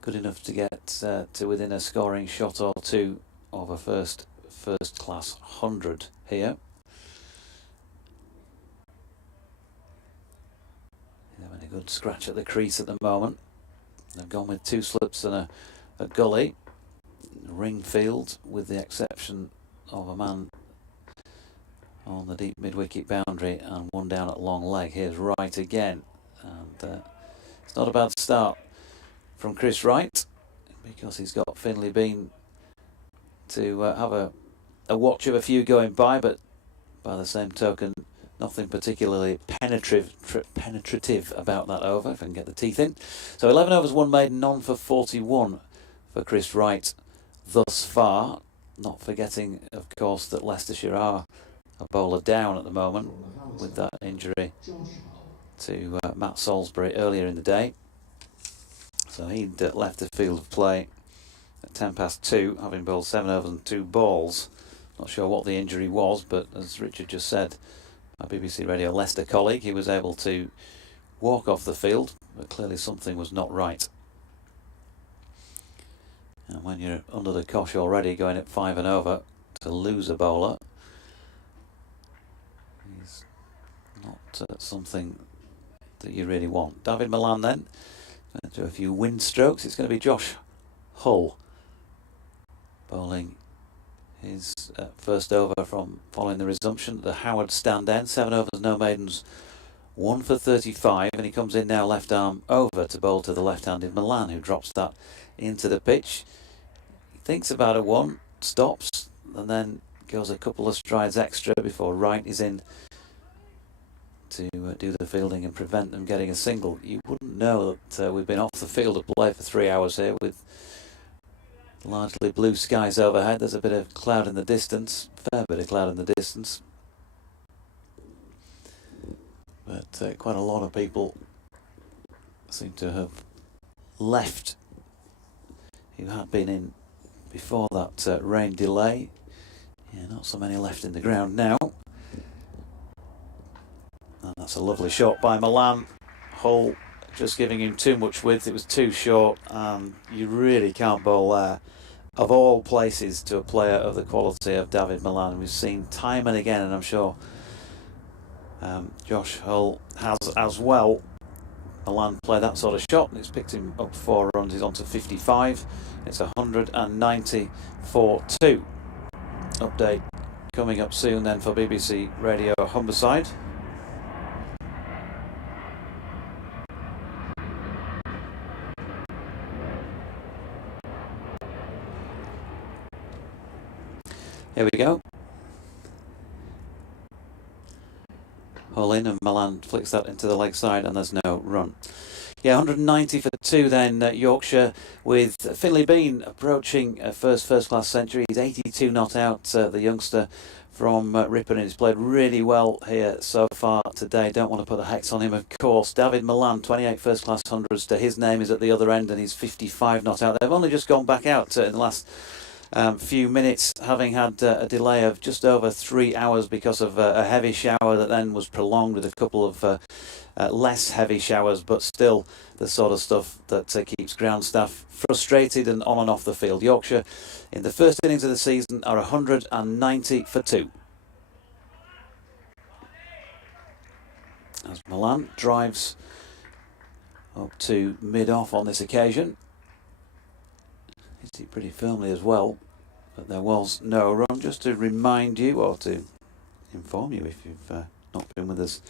good enough to get to within a scoring shot or two of a first class 100 here. He's having a good scratch at the crease at the moment. They've gone with 2 slips and a gully. Ring field, with the exception of a man on the deep mid-wicket boundary and one down at long leg. Here's Wright again, and it's not a bad start from Chris Wright, because he's got Finley Bean to have a watch of a few going by, but by the same token, nothing particularly penetrative about that over, if I can get the teeth in. So 11 overs, 1 maiden, none for 41 for Chris Wright thus far. Not forgetting, of course, that Leicestershire are a bowler down at the moment with that injury to Matt Salisbury earlier in the day. So he'd left the field of play at 2:10, having bowled 7 overs and 2 balls. Not sure what the injury was, but as Richard just said, my BBC Radio Leicester colleague, he was able to walk off the field, but clearly something was not right. And when you're under the cosh already, going at 5 and over, to lose a bowler is not something that you really want. David Milan then, to a few wind strokes. It's going to be Josh Hull bowling his first over from following the resumption. The Howard stand end, 7 overs, no maidens, 1 for 35, and he comes in now left arm over to bowl to the left-handed Milan, who drops that into the pitch. He thinks about a 1, stops, and then goes a couple of strides extra before Wright is in to do the fielding and prevent them getting a single. You wouldn't know that we've been off the field of play for 3 hours here with largely blue skies overhead. There's a bit of cloud in the distance, fair bit of cloud in the distance, but quite a lot of people seem to have left who had been in before that rain delay. Yeah, not so many left in the ground now. And that's a lovely shot by Milan. Hull just giving him too much width. It was too short, and you really can't bowl there, of all places, to a player of the quality of David Milan. We've seen time and again, and I'm sure Josh Hull has as well. Milan played that sort of shot, and it's picked him up 4 runs. He's on to 55. It's 190 for 2. Update coming up soon then for BBC Radio Humberside. Here we go. Hull in, and Milan flicks that into the leg side, and there's no run. Yeah, 190 for 2 then, Yorkshire, with Finley Bean approaching a first class century. He's 82 not out, the youngster from Ripon, and he's played really well here so far today. Don't want to put a hex on him, of course. David Milan, 28 first class hundreds to his name, is at the other end, and he's 55 not out. They've only just gone back out in the last few minutes, having had a delay of just over 3 hours because of a heavy shower that then was prolonged with a couple of less heavy showers, but still the sort of stuff that keeps ground staff frustrated and on and off the field. Yorkshire in the first innings of the season are 190 for 2. As Milan drives up to mid-off on this occasion. Hits it pretty firmly as well, but there was no run. Just to remind you, or to inform you if you've not been with us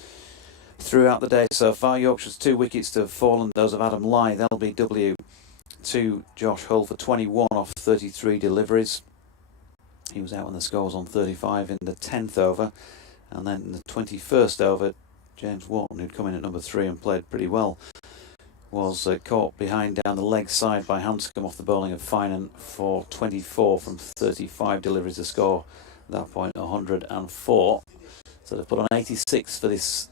throughout the day so far, Yorkshire's 2 wickets to have fallen, those of Adam Lyth, LBW, to Josh Hull for 21 off 33 deliveries. He was out when the score was on 35 in the 10th over, and then in the 21st over, James Wharton, who'd come in at number 3 and played pretty well, was caught behind down the leg side by Hanscom off the bowling of Finan for 24 from 35 deliveries. The score at that point 104. So they put on 86 for this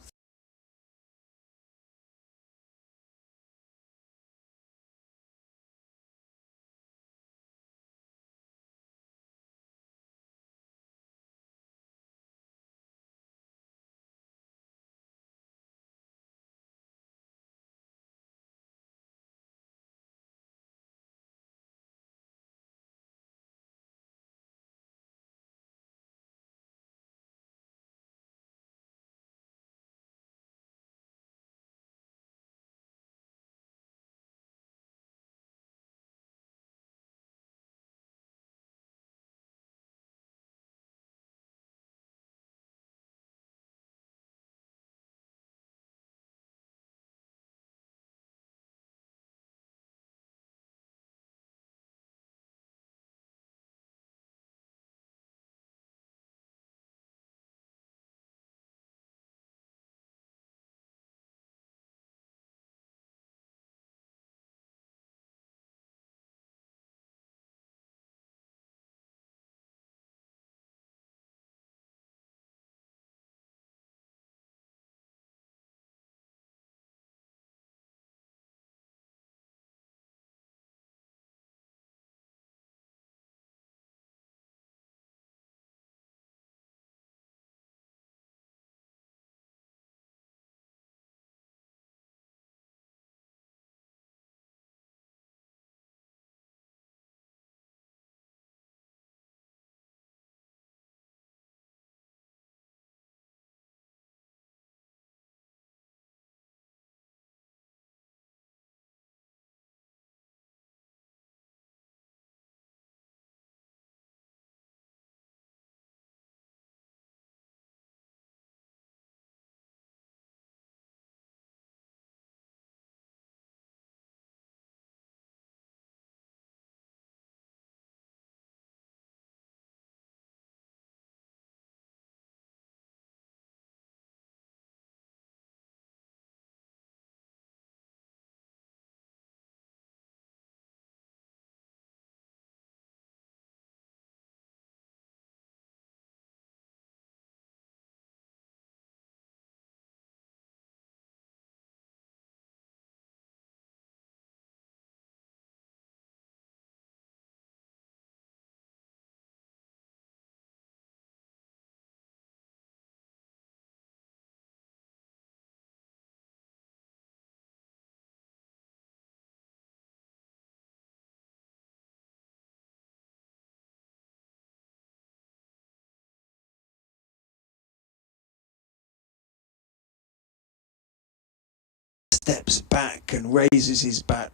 steps back and raises his bat,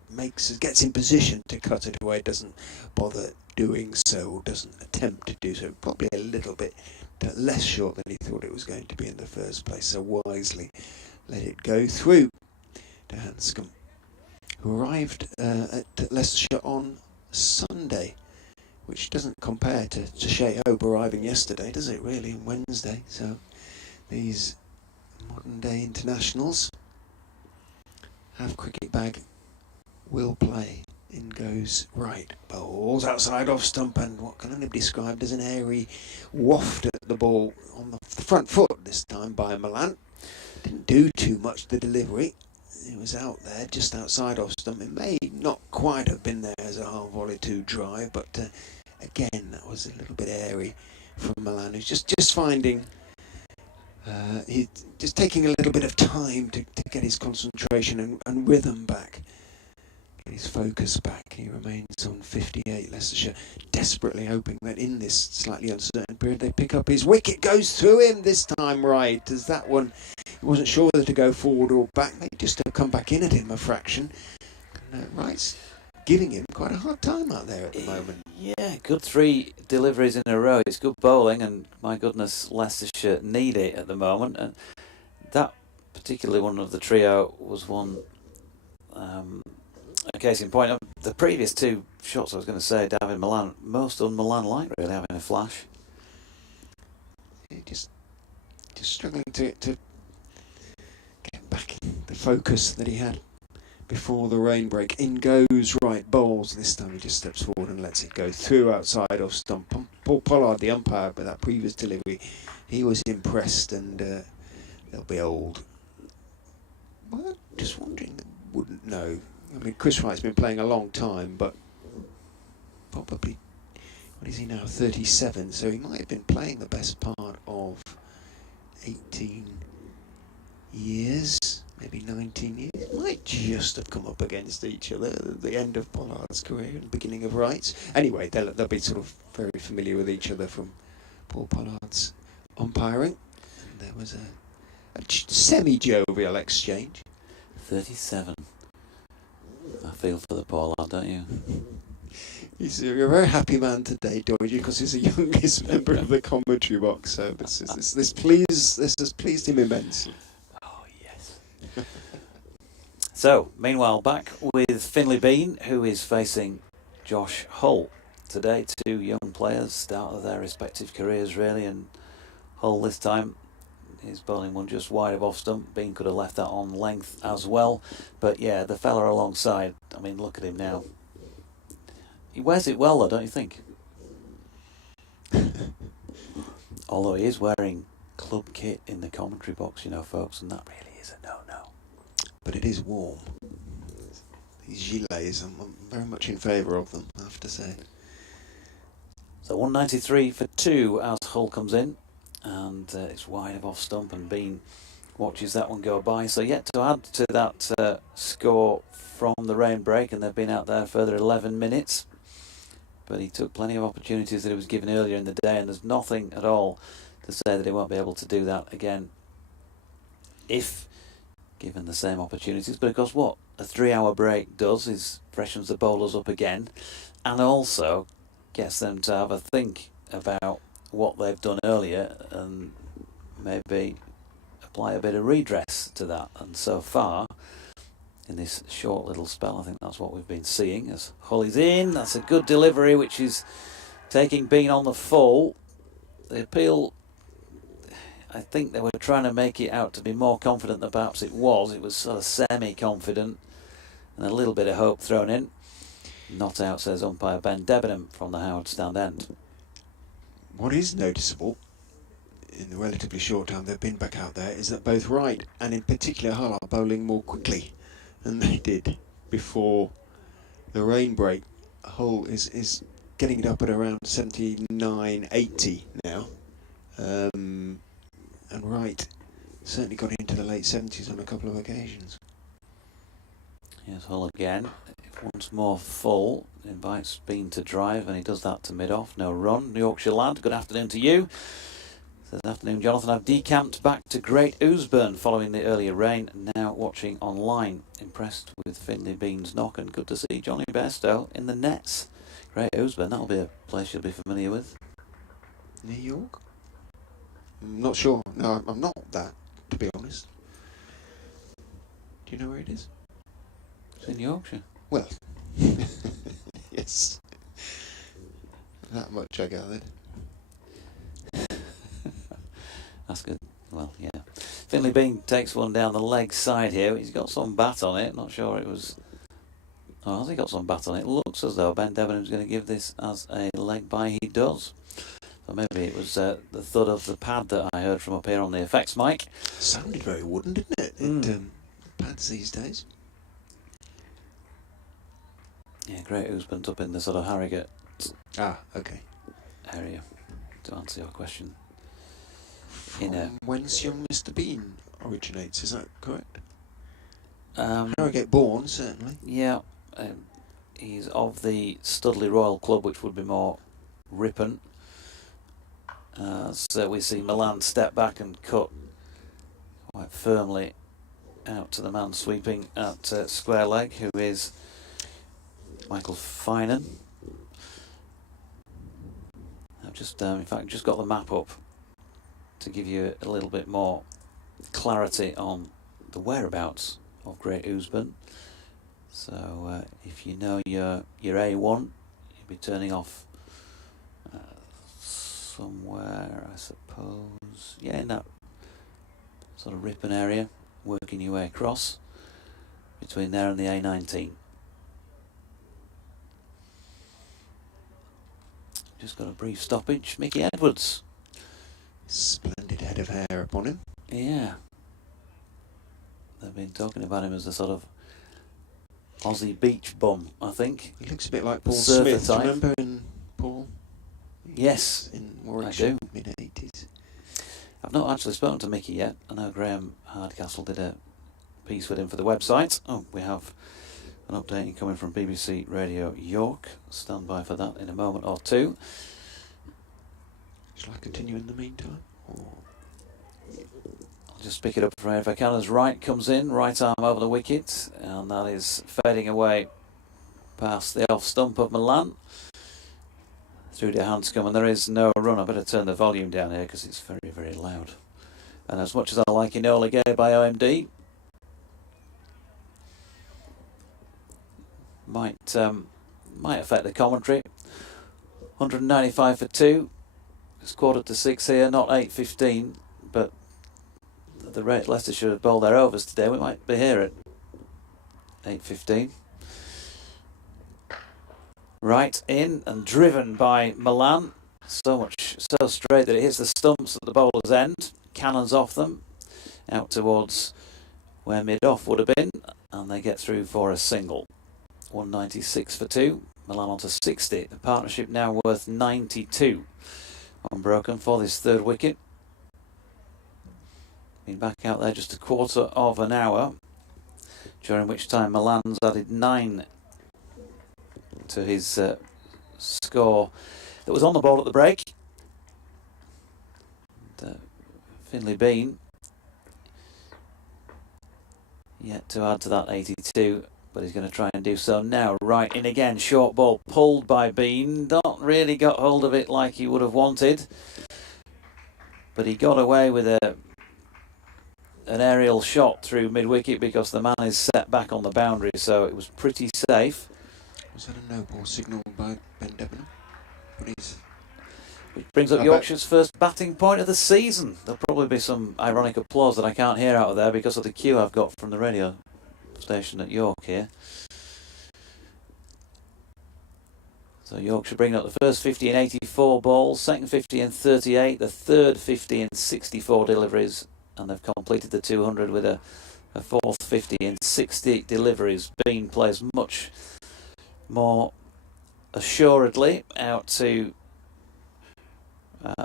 gets in position to cut it away, doesn't bother doing so, doesn't attempt to do so. Probably a little bit less short than he thought it was going to be in the first place, so wisely let it go through to Hanscom, who arrived at Leicestershire on Sunday, which doesn't compare to Shea Hope arriving yesterday, does it really, on Wednesday? So these modern day internationals have cricket bag, will play. In goes right, bowls outside off stump, and what can only be described as an airy waft at the ball on the front foot this time by Milan. Didn't do too much, the delivery. It was out there just outside off stump. It may not quite have been there as a half volley to drive, but again that was a little bit airy from Milan, who's just finding he's just taking a little bit of time to get his concentration and rhythm back, get his focus back. He remains on 58, Leicestershire, desperately hoping that in this slightly uncertain period they pick up his wicket. Goes through him this time right, as that one, he wasn't sure whether to go forward or back. They just have come back in at him a fraction. And Wright's giving him quite a hard time out there at the moment. Yeah, good 3 deliveries in a row. It's good bowling, and my goodness, Leicestershire need it at the moment. And that particularly one of the trio was one, a case in point. The previous 2 shots, I was going to say, David Milan, most un-Milan-like, really, having a flash. Yeah, just struggling to get back in the focus that he had before the rain break. In goes right, bowls. This time he just steps forward and lets it go through outside off stump. Paul Pollard, the umpire, with that previous delivery, he was impressed, and they'll be old. Well, just wondering, wouldn't know. I mean, Chris Wright's been playing a long time, but probably, what is he now, 37, so he might have been playing the best part of 18 years, maybe 19 years. Might just have come up against each other at the end of Pollard's career and the beginning of Wright's. Anyway, they'll be sort of very familiar with each other from Paul Pollard's umpiring. And there was a semi-jovial exchange. 37. I feel for the Pollard, don't you? He's a very happy man today, Doige, because he's the youngest member of the commentary box. So this has pleased him immensely. Oh yes. So, meanwhile, back with Finlay Bean, who is facing Josh Hull today. 2 young players, start of their respective careers, really, and Hull this time, his bowling one just wide of off stump. Bean could have left that on length as well, but yeah, the fella alongside, I mean, look at him now. He wears it well though, don't you think? Although he is wearing club kit in the commentary box, you know, folks, and that really is a no-no. But it is warm. These gilets, I'm very much in favour of them, I have to say. So 193 for 2 as Hull comes in, and it's wide of off stump, and Bean watches that one go by. So yet to add to that score from the rain break, and they've been out there further 11 minutes. But he took plenty of opportunities that he was given earlier in the day, and there's nothing at all to say that he won't be able to do that again if given the same opportunities. But of course, what a 3-hour break does is freshens the bowlers up again, and also gets them to have a think about what they've done earlier and maybe apply a bit of redress to that. And so far, in this short little spell, I think that's what we've been seeing as Hull is in. That's a good delivery, which is taking Bean on the full. The appeal, I think they were trying to make it out to be more confident than perhaps it was. It was sort of semi-confident and a little bit of hope thrown in. Not out, says umpire Ben Debenham from the Howard Stand end. What is noticeable in the relatively short time they've been back out there is that both Wright and in particular Hull are bowling more quickly than they did before the rain break. Hull is getting it up at around 79, 80 now, and Wright certainly got into the late 70s on a couple of occasions. Here's Hull again, once more full, invites Bean to drive, and he does that to mid-off. No run, Yorkshire lad, good afternoon to you. Good afternoon, Jonathan. I've decamped back to Great Ousburn following the earlier rain, now watching online. Impressed with Finley Bean's knock, and good to see Johnny Bairstow in the nets. Great Ousburn, that'll be a place you'll be familiar with. New York? I'm not sure. No, I'm not that, to be honest. Do you know where it is? It's in Yorkshire. Well, yes. That much I gathered. That's good. Well, yeah. Finley Bean takes one down the leg side here. He's got some bat on it. Not sure it was... Oh, has he got some bat on it? It looks as though Ben Debenham's going to give this as a leg bye. He does. So maybe it was the thud of the pad that I heard from up here on the effects mic. Sounded very wooden, didn't it? Pads these days. Yeah, Great Ousburn up in the sort of Harrogate Okay. area, to answer your question. From whence young Mr. Bean originates, is that correct? Um, Harrogate born, certainly. Yeah, he's of the Studley Royal Club, which would be more Ripon. So we see Milan step back and cut quite firmly out to the man sweeping at square leg, who is Michael Finan. I've just, in fact, just got the map up to give you a little bit more clarity on the whereabouts of Great Ousburn. So if you know your A1, you'll be turning off somewhere, I suppose. Yeah, in that sort of Ripon area, working your way across between there and the A19. Just got a brief stoppage. Mickey Edwards. Splendid head of hair upon him. Yeah. They've been talking about him as a sort of Aussie beach bum, I think. He looks a bit like Paul Surfer Smith. type. Remember in Paul? Yes, In Warwickshire, I mid-80s. I've not actually spoken to Mickey yet. I know Graham Hardcastle did a piece with him for the website. Oh, we have an update coming from BBC Radio York. Stand by for that in a moment or two. Shall I continue in the meantime? Or I'll just pick it up from here if I can as Wright comes in, right arm over the wicket, and that is fading away past the off stump of Milan. Through to Hanscom, and there is no run. I better turn the volume down here because it's very, very loud. And as much as I like Enola Gay by OMD, might affect the commentary. 195 for 2. It's 5:45 here, not 8:15, but at the rate Leicestershire have bowled their overs today, we might be here at 8:15. Right in and driven by Milan. So straight that it hits the stumps at the bowler's end. Cannons off them. Out towards where mid-off would have been. And they get through for a single. 196 for 2. Milan on to 60. The partnership now worth 92. Unbroken for this third wicket. Been back out there just a quarter of an hour. During which time Milan's added 9 to his score that was on the ball at the break. And, Finley Bean yet to add to that 82, but he's going to try and do so now. Right in again, short ball pulled by Bean. Not really got hold of it like he would have wanted, but he got away with an aerial shot through mid-wicket because the man is set back on the boundary, so it was pretty safe. was that a no-ball signal by Ben Debenham? Which brings up Yorkshire's first batting point of the season. There'll probably be some ironic applause that I can't hear out of there because of the cue I've got from the radio station at York here. So Yorkshire bringing up the first 50 in 84 balls, second 50 in 38, the third 50 in 64 deliveries, and they've completed the 200 with a fourth 50 in 60 deliveries. Bean plays much more assuredly out to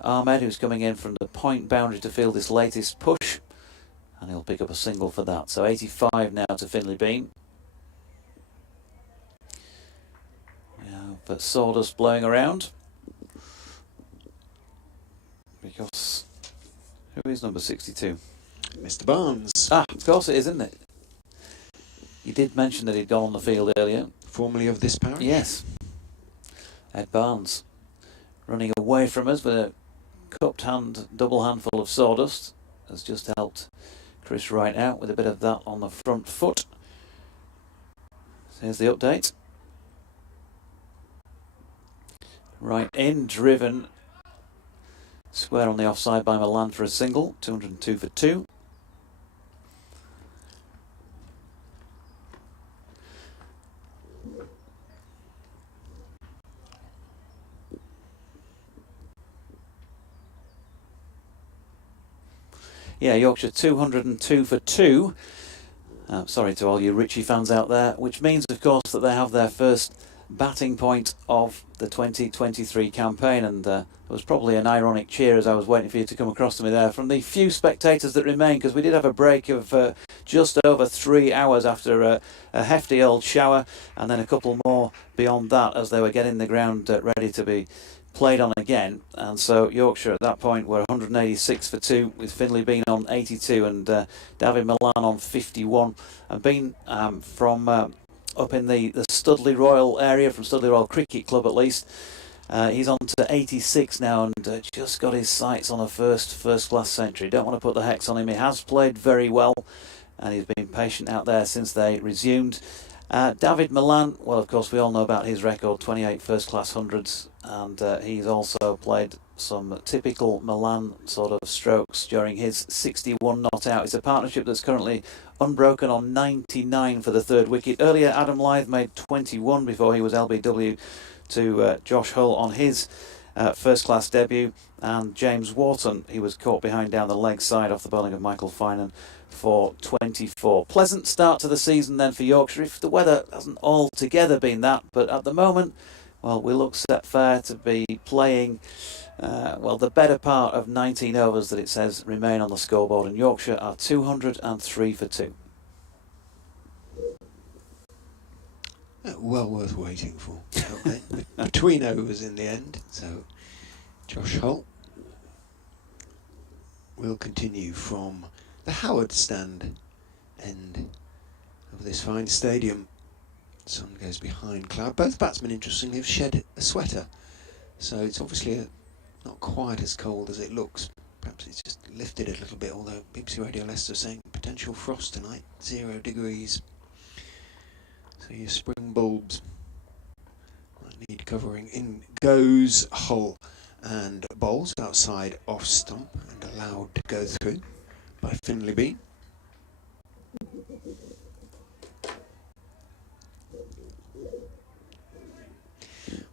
Ahmed, who's coming in from the point boundary to field this latest push, and he'll pick up a single for that. So 85 now to Finley Bean. Yeah, but sawdust blowing around because Who is number 62? Mr. Barnes. Ah, of course it is, isn't it? You did mention that he'd gone on the field earlier. Formerly of this parish? Yes. Ed Barnes running away from us with a cupped hand, double handful of sawdust. Has just helped Chris Wright out with a bit of that on the front foot. So here's the update. Right in, driven. Square on the offside by Milan for a single. 202 for 2. Yeah, Yorkshire 202 for 2. Sorry to all you Richie fans out there, which means, of course, that they have their first batting point of the 2023 campaign. And there was probably an ironic cheer as I was waiting for you to come across to me there from the few spectators that remain, because we did have a break of just over 3 hours after a hefty old shower, and then a couple more beyond that as they were getting the ground ready to be played on again. And so Yorkshire at that point were 186 for 2, with Finley Bean on 82 and David Milan on 51. And Bean from up in the Studley Royal area, from Studley Royal Cricket Club at least, he's on to 86 now, and just got his sights on a first class century. Don't want to put the hex on him. He has played very well, and he's been patient out there since they resumed. David Milan, well, of course, we all know about his record, 28 first-class hundreds, and he's also played some typical Milan sort of strokes during his 61 not out. It's a partnership that's currently unbroken on 99 for the third wicket. Earlier, Adam Lyth made 21 before he was LBW to Josh Hull on his first-class debut, and James Wharton, he was caught behind down the leg side off the bowling of Michael Finan for 24. Pleasant start to the season then for Yorkshire, if the weather hasn't altogether been that, but at the moment, well, we look set fair to be playing well, the better part of 19 overs that it says remain on the scoreboard, and Yorkshire are 203 for 2. Well worth waiting for. Okay. Between overs in the end. So Josh Hull will continue from the Howard stand end of this fine stadium. Sun goes behind cloud. Both batsmen, interestingly, have shed a sweater, so it's obviously not quite as cold as it looks. Perhaps it's just lifted a little bit, although BBC Radio Leicester saying potential frost tonight, 0 degrees. So your spring bulbs might need covering. In goes Hull, and bowls outside off stump and allowed to go through by Finley Bean.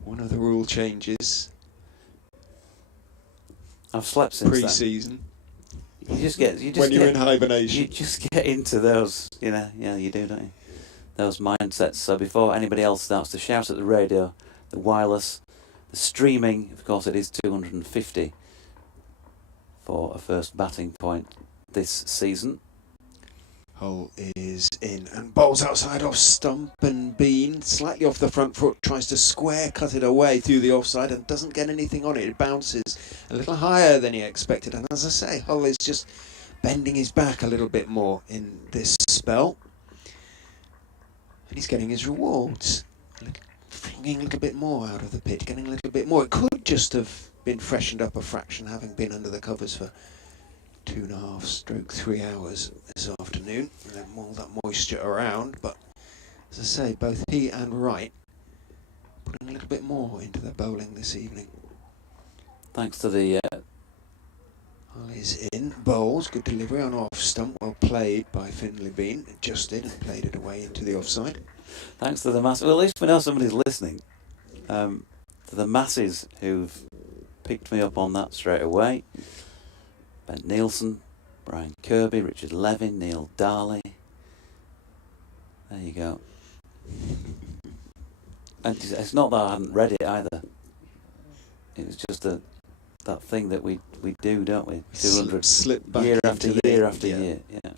One of the rule changes. I've slept since pre-season. Then. When you're in hibernation. You just get into those, you do, don't you? Those mindsets. So before anybody else starts to shout at the radio, the wireless, the streaming, of course it is 250 for a first batting point this season. Hull is in and bowls outside off stump, and Bean slightly off the front foot tries to square cut it away through the offside and doesn't get anything on it. It bounces a little higher than he expected, and as I say, Hull is just bending his back a little bit more in this spell, and he's getting his rewards, flinging a little bit more out of the pit, getting a little bit more. It could just have been freshened up a fraction, having been under the covers for 2.5 / 3 hours this afternoon, and then all that moisture around. But as I say, both he and Wright putting a little bit more into their bowling this evening. Thanks to the Hull is in, bowls, good delivery on off stump, well played by Finley Bean, adjusted and played it away into the offside. Thanks to the masses. Well, at least we know somebody's listening. To the masses who've picked me up on that straight away. Ben Nielsen, Brian Kirby, Richard Levin, Neil Darley. There you go. And it's not that I hadn't read it either. It was just that thing that we do, don't we? 200 slip back year after year after year. Yeah.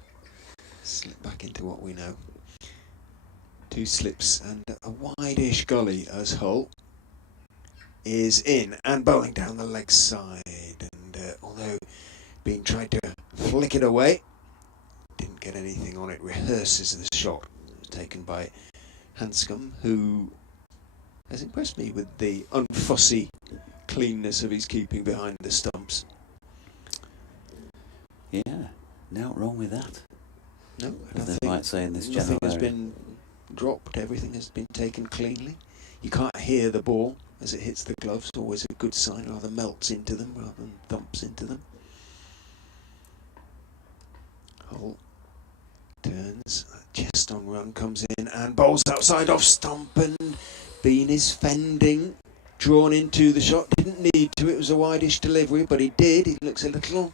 Slip back into what we know. 2 slips and a wide-ish gully as Hull is in and bowling down the leg side. And although Bean tried to flick it away. Didn't get anything on it. Rehearses the shot. Taken by Hanscom, who has impressed me with the unfussy cleanness of his keeping behind the stumps. Yeah, no wrong with that. No, I As don't they think might say in this nothing general has area. been dropped. Everything has been taken cleanly. You can't hear the ball as it hits the gloves. Always a good sign. Rather melts into them rather than thumps into them. Hull turns, chest on run comes in and bowls outside off stump, and Bean is fending, drawn into the shot. Didn't need to, it was a wideish delivery, but he did. He looks a little,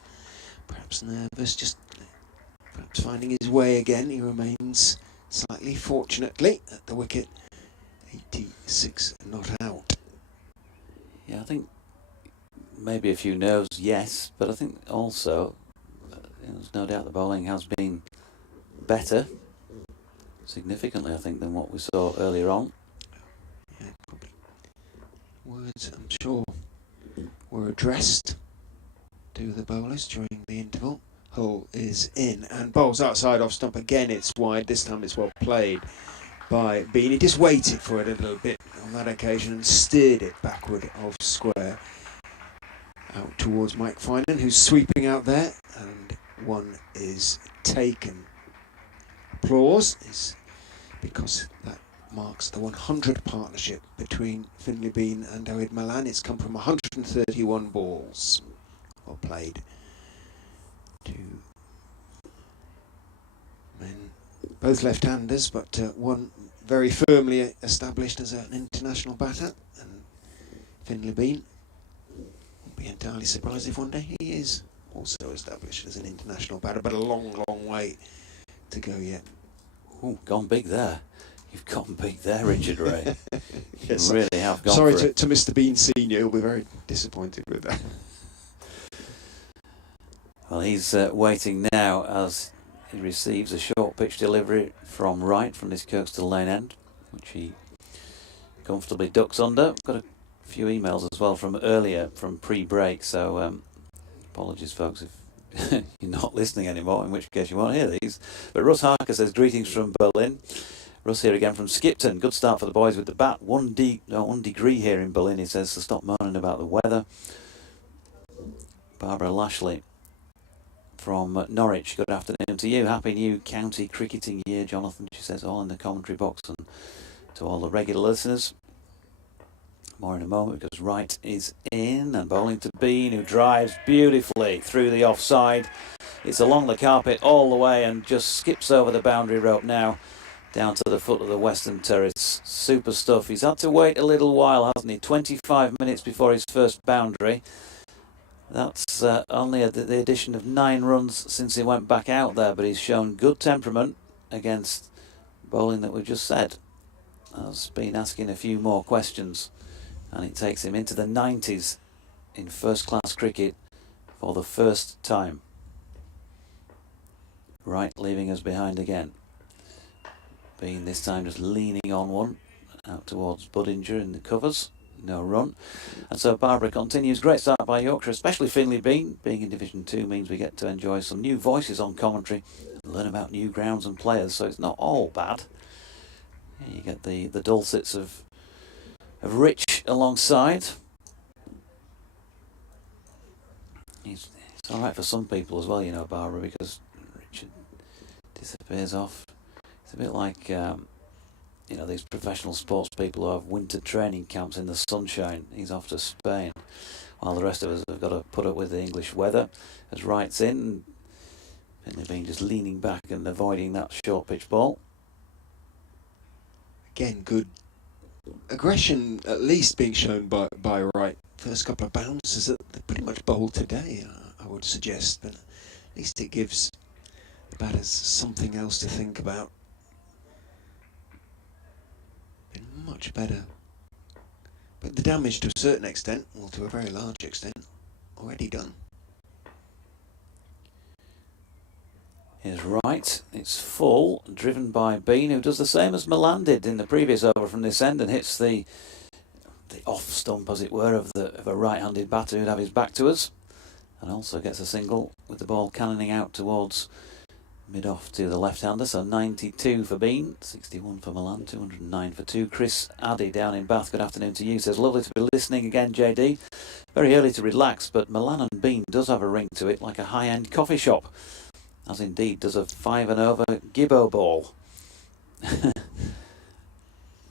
perhaps nervous, just perhaps finding his way again. He remains slightly, fortunately, at the wicket. 86 not out. Yeah, I think maybe a few nerves, yes, but I think also there's no doubt the bowling has been better, significantly, I think, than what we saw earlier on. Yeah, probably. Words, I'm sure, were addressed to the bowlers during the interval. Hull is in and bowls outside off stump again. It's wide. This time it's well played by Bean. He just waited for it a little bit on that occasion and steered it backward off square out towards Mike Finan, who's sweeping out there, and one is taken. Applause is because that marks the 100 partnership between Finlay Bean and Oed Malan. It's come from 131 balls. Well played. Two men, both left-handers, but one very firmly established as an international batter, and Finlay Bean, won't be entirely surprised if one day he is also established as an international batter, but a long, long way to go yet. Ooh, gone big there. You've gone big there, Richard Ray. Yes, you really have gone sorry for it. to Mr. Bean Senior, he'll be very disappointed with that. Well, he's waiting now as he receives a short pitch delivery from right from this Kirkstall Lane end, which he comfortably ducks under. Got a few emails as well from earlier, from pre-break, so apologies folks if you're not listening anymore, in which case you won't hear these. But Russ Harker says greetings from Berlin. Russ here again from Skipton. Good start for the boys with the bat. 1 degree here in Berlin, he says, so stop moaning about the weather. Barbara Lashley from Norwich. Good afternoon to you. Happy new county cricketing year, Jonathan, she says, all in the commentary box, and to all the regular listeners. More in a moment, because Wright is in and bowling to Bean, who drives beautifully through the offside. It's along the carpet all the way and just skips over the boundary rope now down to the foot of the Western Terrace. Super stuff. He's had to wait a little while, hasn't he? 25 minutes before his first boundary. That's only the addition of 9 runs since he went back out there, but he's shown good temperament against bowling that we've just said. Has been asking a few more questions, and it takes him into the 90s in first-class cricket for the first time. Right, leaving us behind again. Bean this time just leaning on one out towards Budinger in the covers. No run. And so Barbara continues. Great start by Yorkshire, especially Finlay Bean. Being in Division 2 means we get to enjoy some new voices on commentary and learn about new grounds and players, so it's not all bad. Yeah, you get the dulcets of Rich alongside. It's alright for some people as well, you know, Barbara, because Richard disappears off. It's a bit like you know, these professional sports people who have winter training camps in the sunshine. He's off to Spain, while the rest of us have got to put up with the English weather. As Wright's in, Finlay Bean just leaning back and avoiding that short pitch ball. Again, good aggression at least being shown by Wright. First couple of bounces that they pretty much bowled today, I would suggest, but at least it gives the batters something else to think about. Been much better, but the damage to a certain extent, or to a very large extent, already done. Here's Wright, it's full, driven by Bean, who does the same as Milan did in the previous over from this end and hits the off stump, as it were, of a right-handed batter who'd have his back to us, and also gets a single with the ball cannoning out towards mid-off to the left-hander. So 92 for Bean, 61 for Milan, 209 for 2. Chris Addy down in Bath, good afternoon to you. Says, lovely to be listening again, JD. Very early to relax, but Milan and Bean does have a ring to it, like a high-end coffee shop. As indeed does a 5 and over Gibbo ball.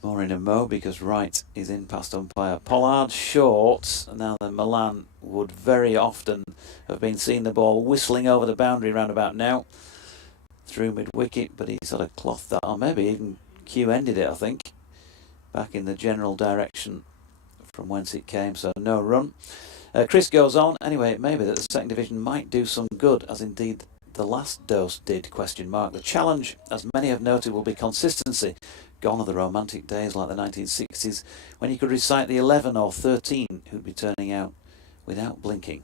More in a mo because Wright is in past umpire. Pollard short. Now the Milan would very often have been seeing the ball whistling over the boundary round about now. Through mid-wicket, but he sort of clothed that, or maybe even Q-ended it, I think. Back in the general direction from whence it came, so no run. Chris goes on. Anyway, it may be that the second division might do some good, as indeed the last dose did, question mark. The challenge, as many have noted, will be consistency. Gone are the romantic days like the 1960s, when you could recite the 11 or 13 who'd be turning out without blinking.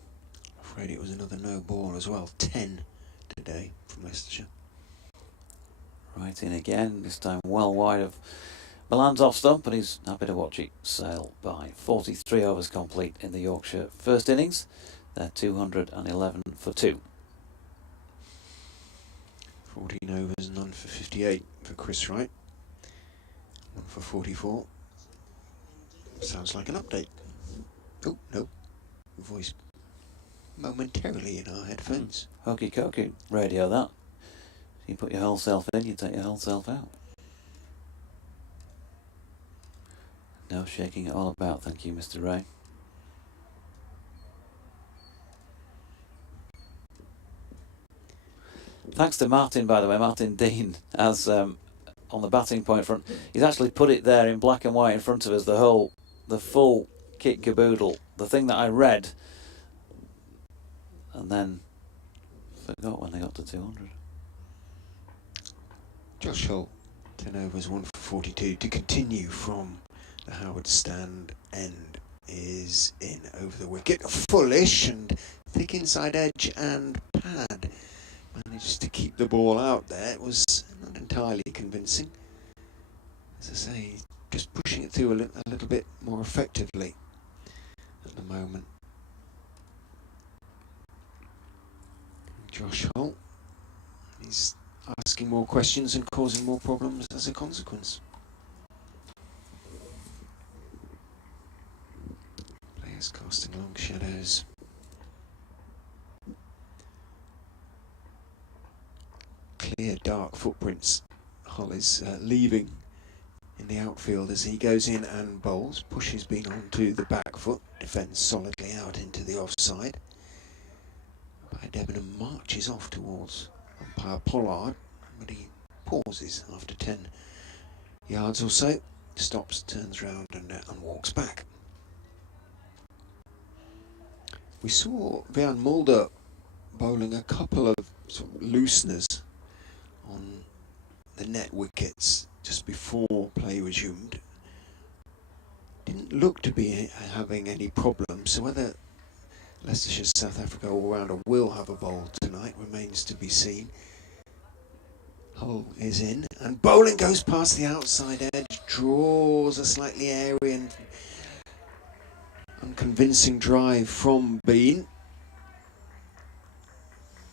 I'm afraid it was another no ball as well. 10 today from Leicestershire. Right in again, this time well wide of Milan's off stump, and he's happy to watch it sail by. 43 overs complete in the Yorkshire first innings. They're 211 for 2. 14 overs, none for 58 for Chris Wright. 1 for 44. Sounds like an update. Oh, no. Voice momentarily in our headphones. Hokey cokey radio that. You put your whole self in, you take your whole self out. No shaking it all about, thank you, Mr. Ray. Thanks to Martin, by the way, Martin Dean, as on the batting point front. He's actually put it there in black and white in front of us, the full kit caboodle, the thing that I read, and then forgot when they got to 200. Josh Hull, 10 overs, 1 for 42. To continue from the Howard stand end is in over the wicket. Fullish and thick inside edge and pad. Managed to keep the ball out there. It was not entirely convincing. As I say, just pushing it through a little bit more effectively at the moment. Josh Hull, he's asking more questions and causing more problems as a consequence. Players casting long shadows. Clear dark footprints. Hull is leaving in the outfield as he goes in and bowls. Pushes Bean onto the back foot. Defends solidly out into the offside. Umpire Debenham marches off towards umpire Pollard, but he pauses after 10 yards or so. Stops, turns round and walks back. We saw Van Mulder bowling a couple of sort of looseners on the net wickets just before play resumed. Didn't look to be having any problems, so whether Leicestershire South Africa all-rounder will have a bowl tonight remains to be seen. Hull is in, and bowling goes past the outside edge, draws a slightly airy and unconvincing drive from Bean.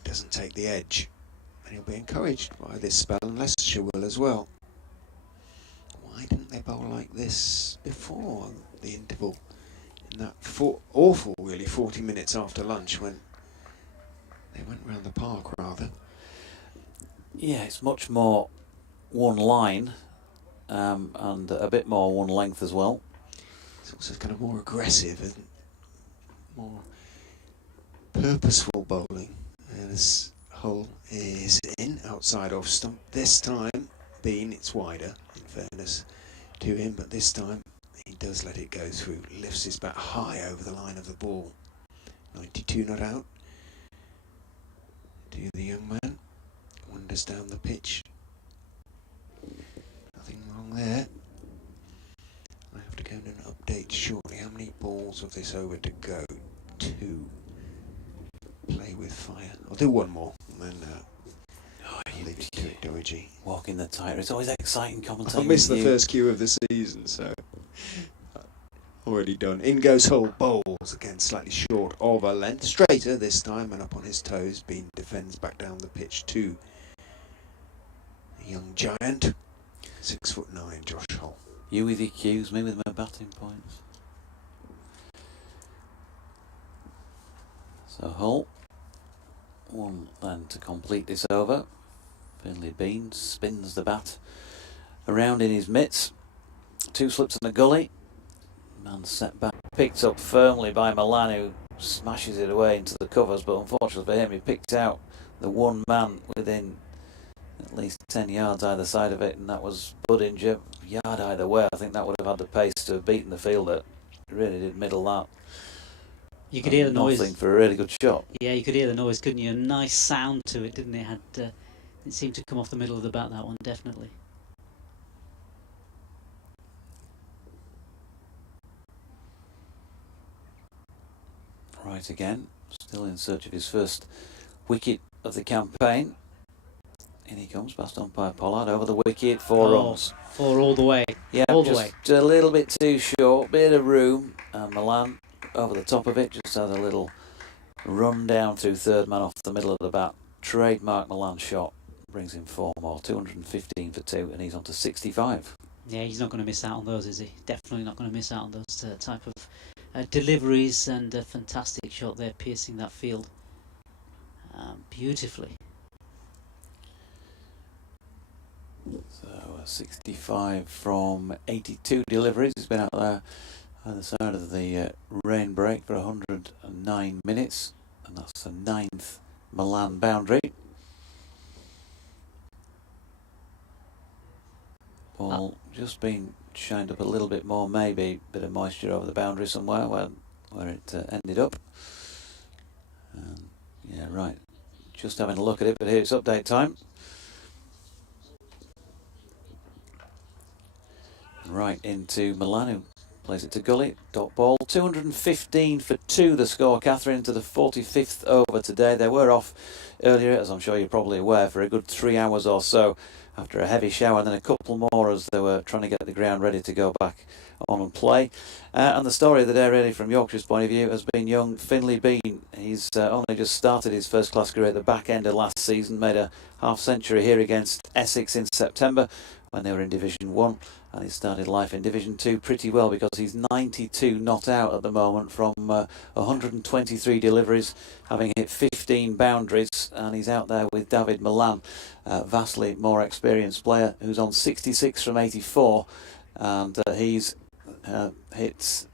Doesn't take the edge, and he'll be encouraged by this spell, and Leicestershire will as well. Why didn't they bowl like this before the interval? In that awful, really, 40 minutes after lunch when they went round the park, rather. Yeah, it's much more one line and a bit more one length as well. It's also kind of more aggressive and more purposeful bowling. As Hull is in, outside off stump. This time, Bean, it's wider, in fairness to him, but this time he does let it go through, lifts his bat high over the line of the ball. 92 not out. To the young man, wanders down the pitch. Nothing wrong there. I have to go in an update shortly. How many balls of this over to go? 2. Play with fire. I'll do one more and then leave it to Doherty. Walking the tightrope. It's always exciting commentating. I missed the first cue of the season, so already done. In goes Hull. Bowles again, slightly short of a length. Straighter this time and up on his toes. Bean defends back down the pitch to the young giant. 6'9", Josh Hull. You with your cues, me with my batting points. So Hull, one then to complete this over. Finley Bean spins the bat around in his mitts. 2 slips in the gully. Man set back, picked up firmly by Milan, who smashes it away into the covers, but unfortunately for him, he picked out the one man within at least 10 yards either side of it, and that was Budinger. Yard either way, I think that would have had the pace to have beaten the fielder. He really did middle that. You could hear the noise. Nothing for a really good shot. Yeah, you could hear the noise, couldn't you? A nice sound to it, didn't it? It seemed to come off the middle of the bat, that one, definitely. Right again, still in search of his first wicket of the campaign. In he comes, past umpire Pollard, over the wicket, 4 runs. 4 all the way. Yeah, all the just way. a little bit too short, bit of room, and Milan over the top of it, just had a little run down through third man off the middle of the bat. Trademark Milan shot, brings him 4 more, 215 for 2, and he's on to 65. Yeah, he's not going to miss out on those, is he? Definitely not going to miss out on those type of deliveries, and a fantastic shot there, piercing that field beautifully. So 65 from 82 deliveries. He's been out there either side of the rain break for 109 minutes, and that's the 9th Milan boundary. Ball just been shined up a little bit more, maybe a bit of moisture over the boundary somewhere where it ended up. Yeah, right. Just having a look at it, but here it's update time. Right into Milan, who plays it to Gully. Dot ball. 215 for 2 the score, Catherine, to the 45th over today. They were off earlier, as I'm sure you're probably aware, for a good 3 hours or so after a heavy shower, and then a couple more as they were trying to get the ground ready to go back on and play. And the story of the day, really, from Yorkshire's point of view, has been young Finley Bean. He's only just started his first-class career at the back end of last season, made a half-century here against Essex in September when they were in Division 1, and he started life in Division 2 pretty well, because he's 92 not out at the moment from 123 deliveries, having hit 15 boundaries, and he's out there with David Milan, vastly more experienced player, who's on 66 from 84, and he's hit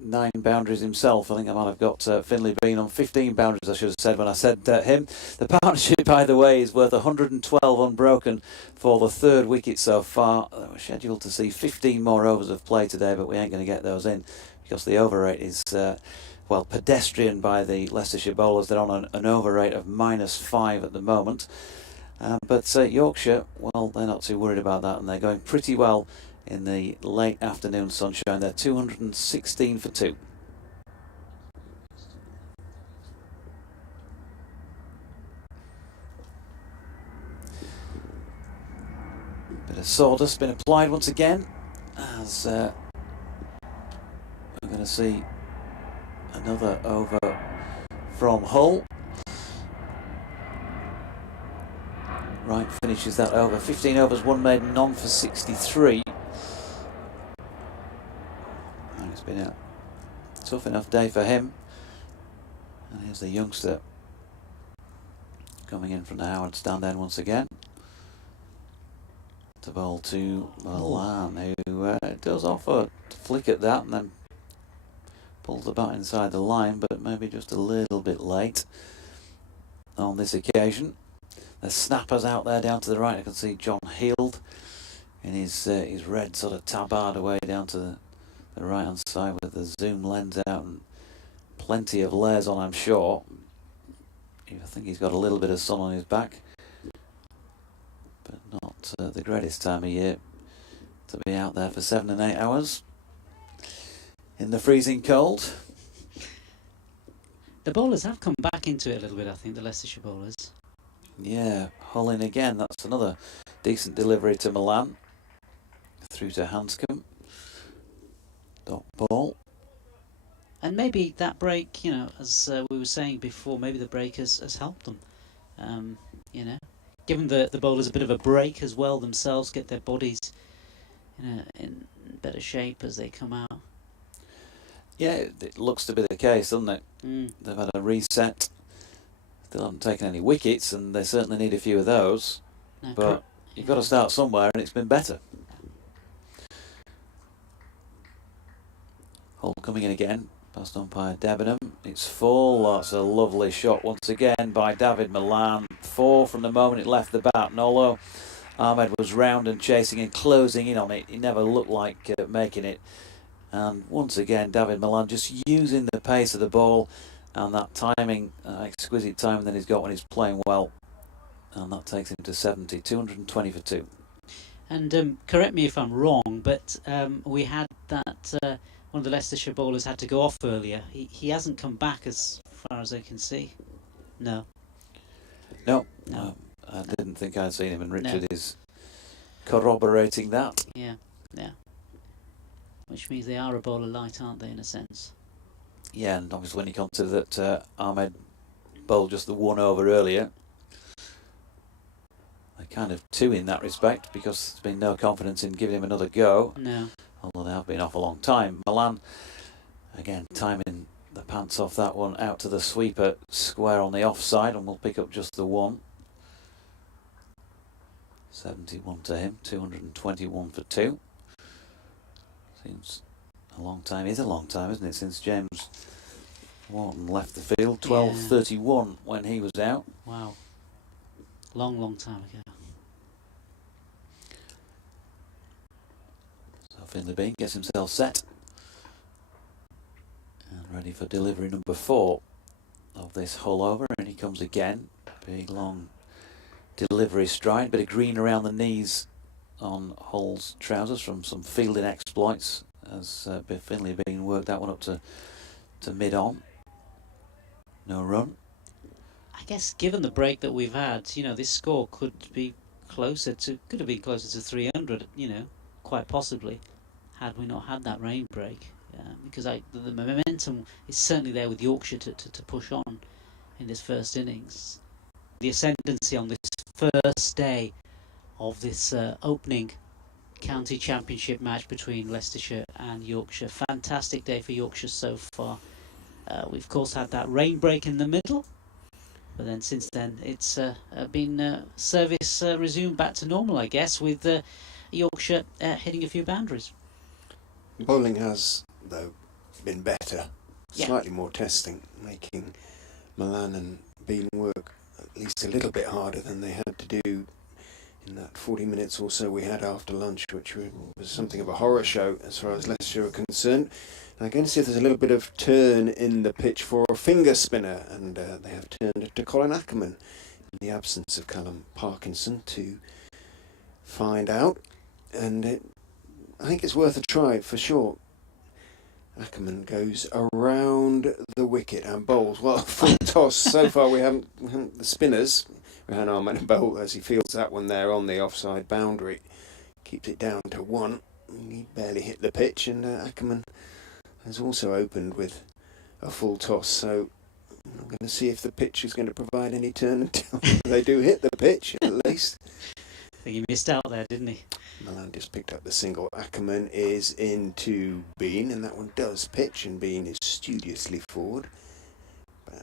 9 boundaries himself. I think I might have got Finley Bean on 15 boundaries, I should have said when I said him. The partnership, by the way, is worth 112 unbroken for the 3rd wicket so far. We're scheduled to see 15 more overs of play today, but we ain't going to get those in because the over rate is, well, pedestrian by the Leicestershire bowlers. They're on an over rate of -5 at the moment. But Yorkshire, well, they're not too worried about that, and they're going pretty well in the late afternoon sunshine. They're 216 for 2. Bit of sawdust been applied once again, as we're going to see another over from Hull. Right, finishes that over. 15 overs, 1 made, none for 63. It's been a tough enough day for him. And here's the youngster coming in from the Howard stand end once again. To bowl to Milan, who does offer to flick at that and then pulls the bat inside the line, but maybe just a little bit late on this occasion. The snappers out there down to the right. I can see John Heald in his red sort of tabard away down to the right hand side with the zoom lens out and plenty of layers on, I'm sure. I think he's got a little bit of sun on his back, but not the greatest time of year to be out there for 7 and 8 hours in the freezing cold. The bowlers have come back into it a little bit, I think, the Leicestershire bowlers. Yeah, Hull in again. That's another decent delivery to Milan. Through to Hanscom. Dot ball. And maybe that break, as we were saying before, maybe the break has helped them. Given the bowlers a bit of a break as well themselves, get their bodies in better shape as they come out. Yeah, it looks to be the case, doesn't it? They've had a reset. Still haven't taken any wickets, and they certainly need a few of those. No, but you've got to start somewhere, and it's been better. Hull coming in again, past umpire Debenham. It's full. That's a lovely shot once again by David Milan. 4 from the moment it left the bat. And although Ahmed was round and chasing and closing in on it, he never looked like making it. And once again, David Milan just using the pace of the ball and that timing, exquisite timing that he's got when he's playing well. And that takes him to 70, 220 for 2. And correct me if I'm wrong, but we had that one of the Leicestershire bowlers had to go off earlier. He hasn't come back as far as I can see. No. I didn't think I'd seen him, and Richard is corroborating that. Yeah. Which means they are a bowler light, aren't they, in a sense? Yeah, and obviously when you consider that Ahmed bowled just the 1 over earlier, they're kind of 2 in that respect, because there's been no confidence in giving him another go. No. Although they have been off a long time. Milan, again, timing the pants off that one out to the sweeper, square on the offside, and we'll pick up just the 1. 71 to him, 221 for 2. Seems a long time. Is a long time, isn't it, since James Wharton left the field. 12:31 when he was out. Wow. Long time ago. So Finley Bean gets himself set and ready for delivery number 4 of this Hull over, and he comes again. Big long delivery stride, bit of green around the knees on Hull's trousers from some fielding exploits as Finley Bean worked that one up to mid-on. No run. I guess given the break that we've had, this score could have been closer to 300, quite possibly, had we not had that rain break. Because the momentum is certainly there with Yorkshire to push on in this first innings. The ascendancy on this first day of this opening county championship match between Leicestershire and Yorkshire. Fantastic day for Yorkshire so far. We've of course had that rain break in the middle, but then since then it's been service resumed back to normal, I guess, with Yorkshire hitting a few boundaries. Bowling has, though, been better. Slightly more testing, making Milan and Bean work at least a little bit harder than they had to do in that 40 minutes or so we had after lunch, which was something of a horror show as far as Leicestershire are concerned. And I can see there's a little bit of turn in the pitch for a finger spinner, and they have turned it to Colin Ackerman in the absence of Callum Parkinson to find out. And I think it's worth a try for sure. Ackerman goes around the wicket and bowls. Well, full toss. So far we haven't the spinners. Rehan Ahmed and bowl as he fields that one there on the offside boundary. Keeps it down to 1. He barely hit the pitch, and Ackerman has also opened with a full toss. So I'm going to see if the pitch is going to provide any turn until they do hit the pitch, at least. I think he missed out there, didn't he? Milan just picked up the single. Ackerman is into Bean, and that one does pitch, and Bean is studiously forward.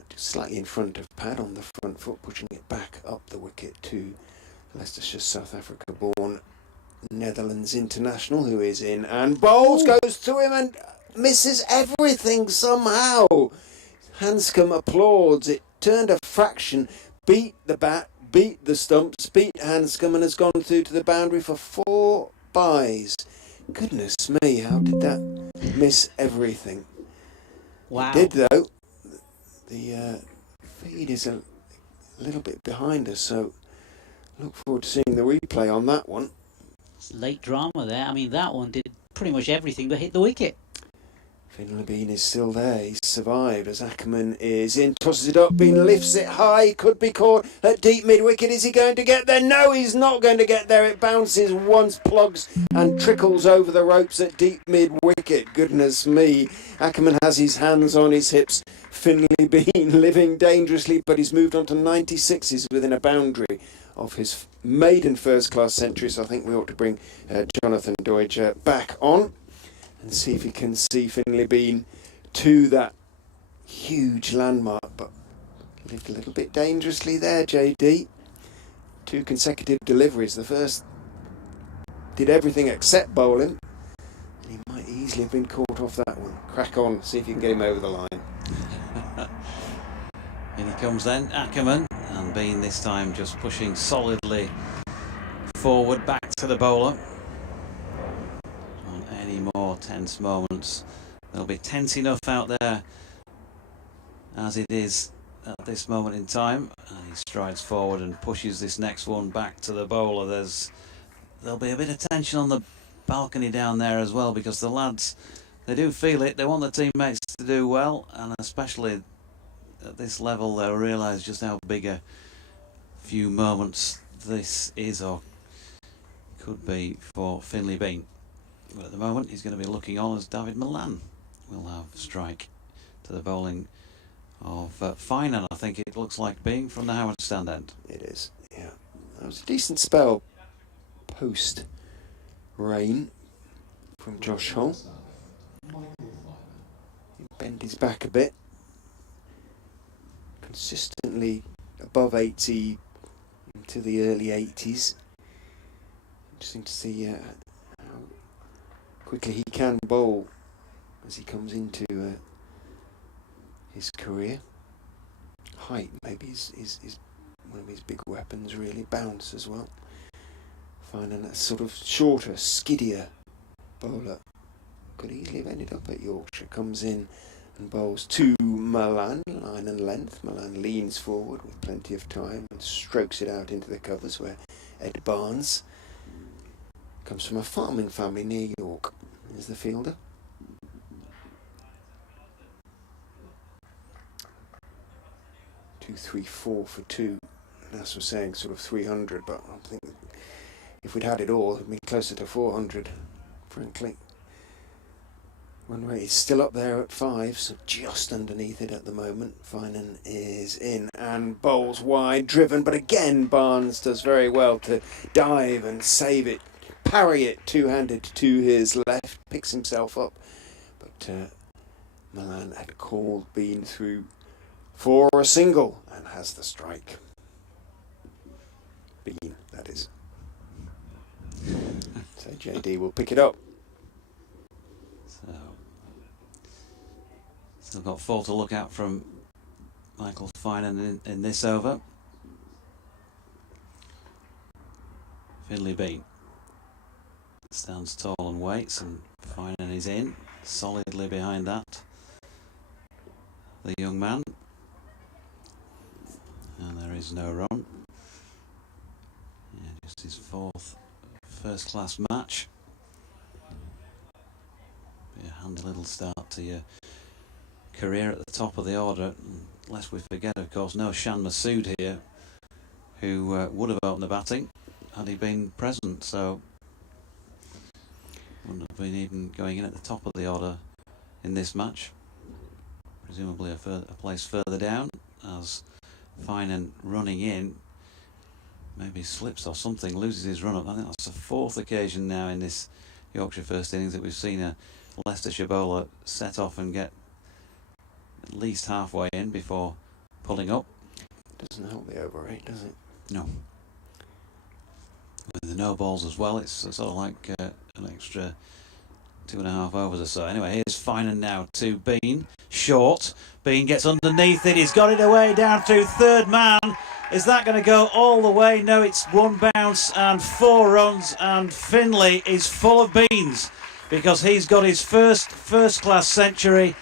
Just slightly in front of Pad on the front foot, pushing it back up the wicket to Leicestershire, South Africa-born Netherlands international, who is in and bowls, goes to him and misses everything somehow. Hanscom applauds. It turned a fraction, beat the bat, beat the stumps, beat Hanscom, and has gone through to the boundary for 4 byes. Goodness me, how did that miss everything? Wow. It did, though. The feed is a little bit behind us, so look forward to seeing the replay on that one. It's late drama there. I mean, that one did pretty much everything but hit the wicket. Finley Bean is still there. He's survived as Ackerman is in, tosses it up, Bean lifts it high, could be caught at deep mid-wicket. Is he going to get there? No, he's not going to get there. It bounces once, plugs and trickles over the ropes at deep mid-wicket. Goodness me. Ackerman has his hands on his hips. Finley Bean living dangerously, but he's moved on to 96s within a boundary of his maiden first-class century. So I think we ought to bring Jonathan Doidge back on and see if he can see Finley Bean to that huge landmark, but lived a little bit dangerously there, JD. 2 consecutive deliveries. The first did everything except bowl him, and he might easily have been caught off that one. Crack on, see if you can get him over the line. In he comes then, Ackerman, and Bean this time just pushing solidly forward back to the bowler. On any more tense moments, they'll be tense enough out there as it is at this moment in time. And he strides forward and pushes this next one back to the bowler. There'll be a bit of tension on the balcony down there as well, because the lads, they do feel it. They want their teammates to do well, and especially at this level they'll realise just how big a few moments this is or could be for Finley Bean. But at the moment he's going to be looking on as David Milan will have strike to the bowling of Finan, I think it looks like, being from the Howard stand end. It is, yeah. That was a decent spell post rain from Josh Hull. He bent his back a bit. Consistently above 80 into the early 80s. Interesting to see how quickly he can bowl as he comes into his career. Height maybe is one of his big weapons, really. Bounce as well. Finding a sort of shorter, skiddier bowler. Could easily have ended up at Yorkshire. Comes in and bowls to Milan, line and length. Milan leans forward with plenty of time and strokes it out into the covers, where Ed Barnes comes from a farming family near York. Is the fielder. Two, 3, 4 for 2. That's what saying sort of 300, but I think if we'd had it all, it'd be closer to 400, frankly. One rate is still up there at 5, so just underneath it at the moment. Finan is in and bowls wide, driven, but again Barnes does very well to dive and save it, parry it two-handed to his left, picks himself up, but Milan had called Bean through for a single and has the strike. Bean, that is. So JD will pick it up. So, still got 4 to look out from Michael Finan in this over. Finley Bean stands tall and waits, and Finan is in, solidly behind that. The young man. And there is no run. Yeah, just his 4th first-class match. Be a handy little start to your career at the top of the order. Lest we forget, of course, no Shan Masood here, who would have opened the batting had he been present, so wouldn't have been even going in at the top of the order in this match. Presumably a place further down, as Finan running in maybe slips or something, loses his run up. I think that's the 4th occasion now in this Yorkshire first innings that we've seen a Leicestershire bowler set off and get at least halfway in before pulling up. Doesn't help the over 8, does it? No. With the no balls as well, it's sort of like an extra 2.5 overs or so. Anyway, here's Finan now to Bean. Short. Bean gets underneath it. He's got it away down to 3rd man. Is that going to go all the way? No, it's 1 bounce and 4 runs. And Finley is full of beans because he's got his first-class century.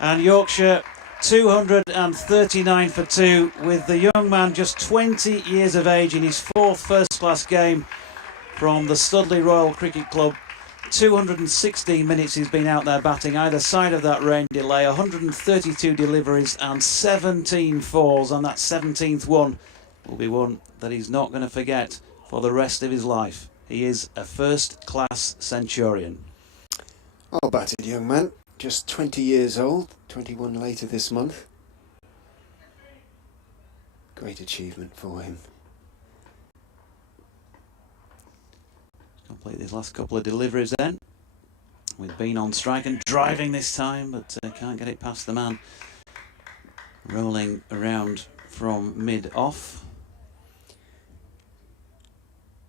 And Yorkshire 239 for 2 with the young man just 20 years of age in his 4th first-class game from the Studley Royal Cricket Club 216 minutes he's been out there batting either side of that rain delay, 132 deliveries and 17 fours, and that 17th one will be one that he's not going to forget for the rest of his life. He is a first-class centurion. Well batted, young man. Just 20 years old, 21 later this month. Great achievement for him. Complete his last couple of deliveries then, with Bean on strike and driving this time, but can't get it past the man. Rolling around from mid-off.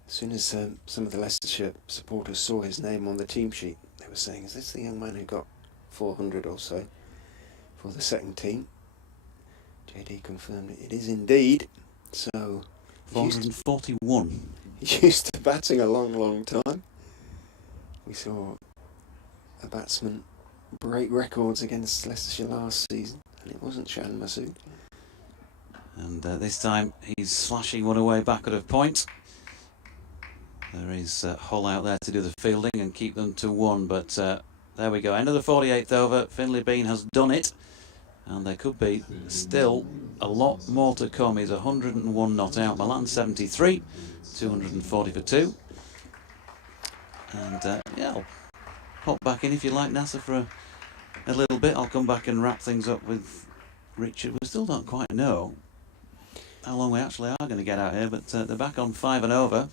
As soon as some of the Leicestershire supporters saw his name on the team sheet, they were saying, is this the young man who got 400 or so for the second team? JD confirmed it is indeed. So 441. He's used to batting a long time. We saw a batsman break records against Leicestershire last season, and it wasn't Shan Masood. And this time he's slashing one away backward of point. There is Hull out there to do the fielding and keep them to 1, but there we go. End of the 48th over. Finlay Bean has done it, and there could be still a lot more to come. He's 101 not out. Milan 73, 240 for 2. And yeah, I'll pop back in if you like, Nasser, for a little bit. I'll come back and wrap things up with Richard. We still don't quite know how long we actually are going to get out here, but they're back on 5 and over,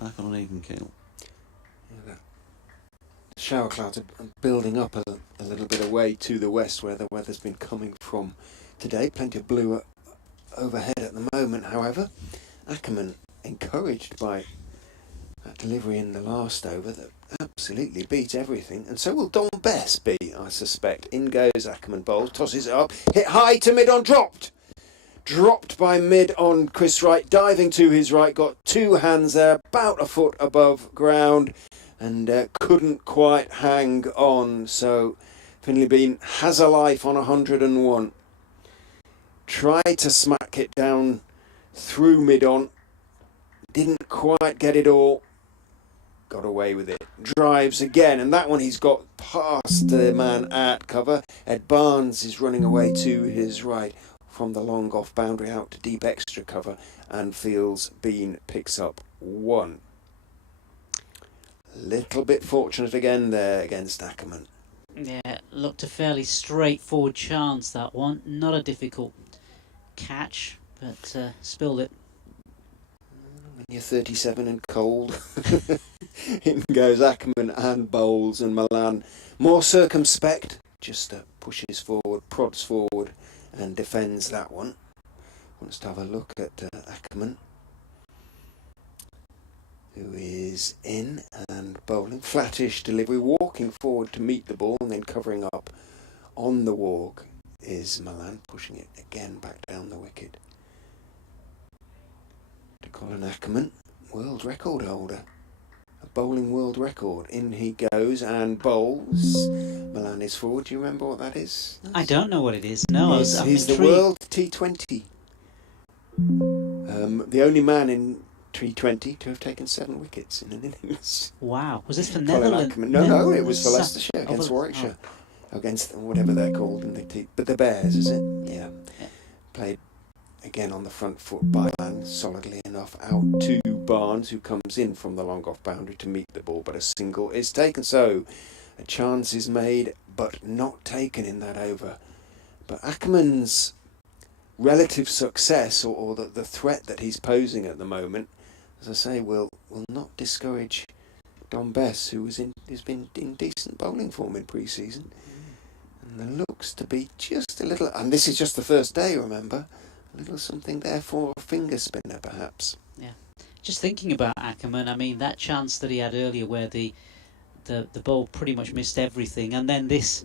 back on an even keel. Yeah, the shower clouds are building up a little bit away to the west, where the weather's been coming from today. Plenty of blue overhead at the moment, however. Ackerman encouraged by that delivery in the last over that absolutely beat everything, and so will Don Bess be, I suspect. In goes Ackerman, bowls, tosses it up, hit high to mid on, dropped by mid on Chris Wright, diving to his right, got two hands there, about a foot above ground, and couldn't quite hang on. So Finlay Bean has a life on 101. Tried to smack it down through mid on, didn't quite get it all, got away with it. Drives again, and that one he's got past the man at cover. Ed Barnes is running away to his right from the long off boundary out to deep extra cover, and feels Bean picks up 1. Little bit fortunate again there against Ackerman. Yeah, looked a fairly straightforward chance, that one. Not a difficult catch, but spilled it. When you're 37 and cold, in goes Ackerman and bowls, and Milan more circumspect, just pushes forward, prods forward and defends that one. Wants to have a look at Ackerman, who is in and bowling. Flattish delivery, walking forward to meet the ball and then covering up on the walk is Milan, pushing it again back down the wicket. To Colin Ackerman, world record holder. A bowling world record. In he goes and bowls. Milan is forward. Do you remember what that is? I don't know what it is. No, He's the world T20. The only man in T20 to have taken 7 wickets in an innings. Wow. Was this for Colin Netherlands? Ackerman. No, it was for Leicestershire against Warwickshire. Against whatever they're called in the but the Bears, is it? Yeah. Played again on the front foot by Milan, solidly enough, out to Barnes, who comes in from the long off boundary to meet the ball, but a single is taken. So a chance is made, but not taken in that over. But Ackerman's relative success, or the threat that he's posing at the moment, as I say, will not discourage Don Bess, who's been in decent bowling form in pre-season. And there looks to be just a little, and this is just the first day, remember, a little something there for a finger spinner, perhaps. Yeah. Just thinking about Ackerman, I mean, that chance that he had earlier where the ball pretty much missed everything, and then this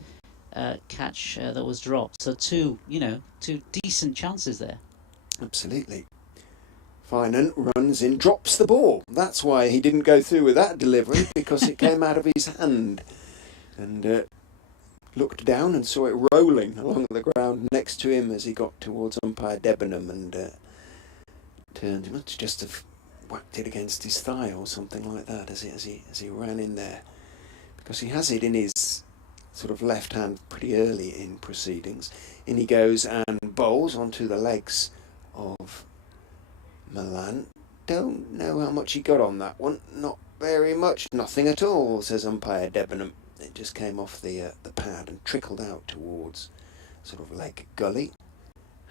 catch that was dropped. So two decent chances there. Absolutely. Finan runs in, drops the ball. That's why he didn't go through with that delivery, because it came out of his hand. And looked down and saw it rolling along the ground next to him as he got towards umpire Debenham, and turned. He must just have whacked it against his thigh or something like that as he ran in there. because he has it in his sort of left hand pretty early in proceedings. In he goes and bowls onto the legs of Milan. Don't know how much he got on that one. Not very much. Nothing at all, says umpire Debenham. It just came off the pad and trickled out towards sort of leg gully.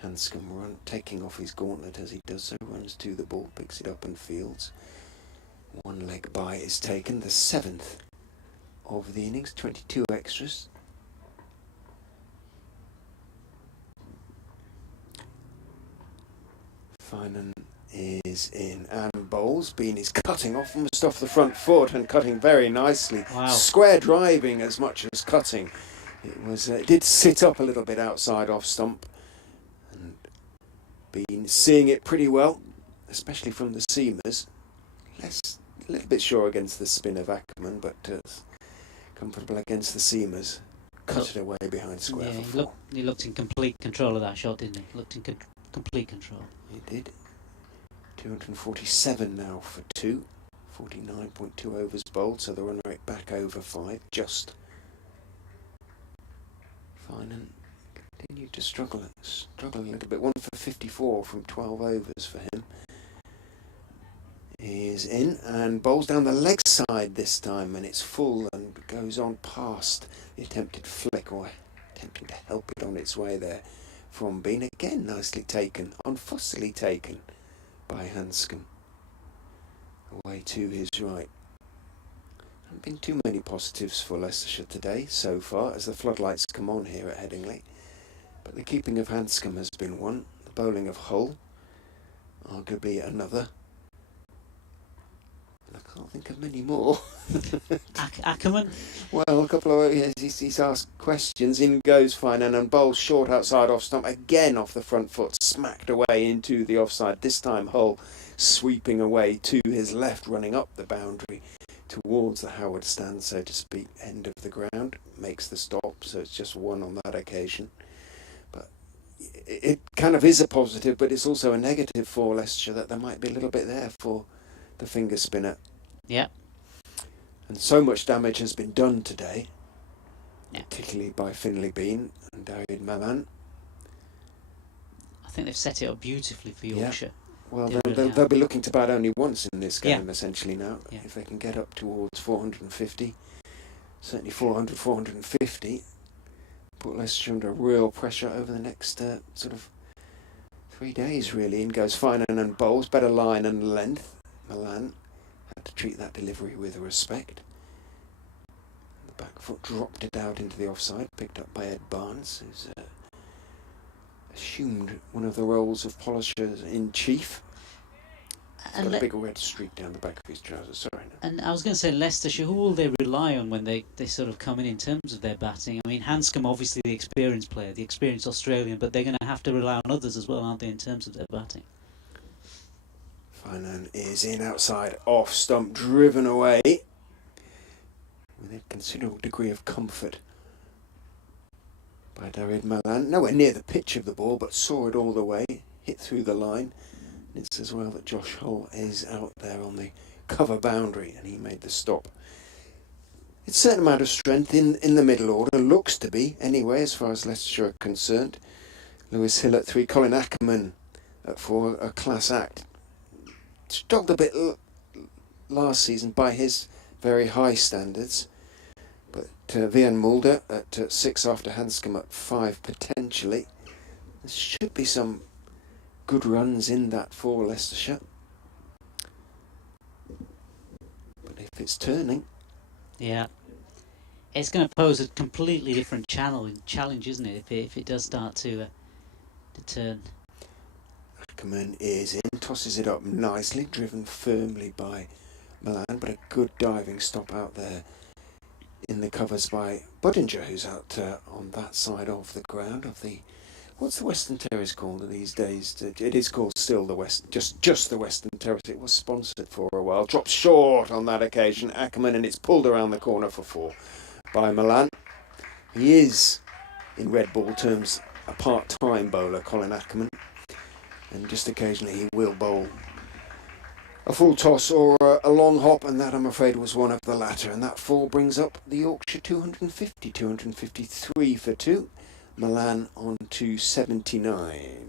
Hanscom taking off his gauntlet as he does so, runs to the ball, picks it up and fields. One leg bye is taken, the 7th of the innings, 22 extras. Finan is in and bowls. Bean is cutting off almost off the front foot and cutting very nicely. Wow. Square driving as much as cutting. It did sit up a little bit outside off stump. And Bean seeing it pretty well, especially from the seamers. A little bit sure against the spin of Ackerman, but comfortable against the seamers. Cut it away behind square for 4. He looked in complete control of that shot, didn't he? Looked in complete control. He did. 247 now for 2. 49.2 overs bowled, so the run rate back over 5, just. Finan continued to struggle a little bit. 1 for 54 from 12 overs for him. He is in and bowls down the leg side this time, and it's full and goes on past the attempted flick, or attempting to help it on its way there from Bean. Again nicely taken, unfussily taken by Hanscom. Away to his right. Haven't been too many positives for Leicestershire today so far as the floodlights come on here at Headingley. But the keeping of Hanscom has been one. The bowling of Hull, arguably another. And I can't think of many more. Ackerman? Well, a couple of he's asked questions. In goes Finan and bowls short outside off stump. Again off the front foot, smacked away into the offside. This time Hull sweeping away to his left, running up the boundary towards the Howard stand, so to speak, end of the ground. Makes the stop, so it's just 1 on that occasion. But it kind of is a positive, but it's also a negative for Leicestershire that there might be a little bit there for the finger spinner. Yeah. And so much damage has been done today, yeah, particularly by Finlay Bean and David Malan. I think they've set it up beautifully for Yorkshire. Yeah. Well, really they'll be looking to bat only once in this game, yeah, essentially now. Yeah. If they can get up towards 450, certainly 400, 450, put Leicestershire under real pressure over the next sort of 3 days, really. In goes Finan and bowls, better line and length. Milan had to treat that delivery with respect. The back foot dropped it out into the offside, picked up by Ed Barnes, who's assumed one of the roles of polisher in chief. He's got a big red streak down the back of his trousers. Sorry. No. And I was going to say Leicestershire, who will they rely on when they sort of come in terms of their batting? I mean, Hanscom, obviously the experienced player, the experienced Australian, but they're going to have to rely on others as well, aren't they, in terms of their batting? Finan is in outside, off stump, driven away with a considerable degree of comfort by David Malan. Nowhere near the pitch of the ball, but saw it all the way, hit through the line. And it's as well that Josh Hull is out there on the cover boundary, and he made the stop. It's a certain amount of strength in the middle order, looks to be, anyway, as far as Leicestershire are concerned. Lewis Hill at 3, Colin Ackerman at 4, a class act. Struggled a bit last season by his very high standards, but Vian Mulder at 6 after Hanscom at 5 potentially. There should be some good runs in that for Leicestershire, but if it's turning, yeah, it's going to pose a completely different challenge, isn't it? If it does start to turn. Ackerman is in, tosses it up nicely, driven firmly by Milan, but a good diving stop out there in the covers by Budinger, who's out on that side of the ground of the. What's the Western Terrace called these days? It is called still the West, just the Western Terrace. It was sponsored for a while. Drops short on that occasion, Ackerman, and it's pulled around the corner for 4 by Milan. He is, in red ball terms, a part-time bowler, Colin Ackerman, and just occasionally he will bowl a full toss or a long hop, and that I'm afraid was one of the latter, and that 4 brings up the Yorkshire 250, 253 for 2. Milan on to 79.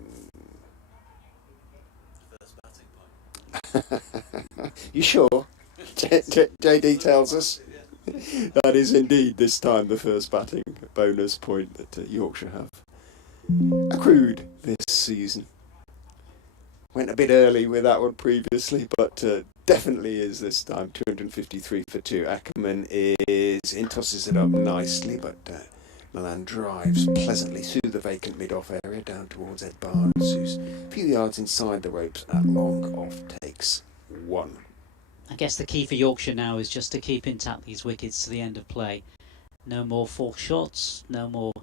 You sure? JD tells us that is indeed this time the first batting bonus point that Yorkshire have accrued this season. Went a bit early with that one previously, but definitely is this time. 253 for 2. Ackerman is in, tosses it up nicely, but Milan drives pleasantly through the vacant mid-off area down towards Ed Barnes, who's a few yards inside the ropes at long off takes 1. I guess the key for Yorkshire now is just to keep intact these wickets to the end of play. No more false shots, no more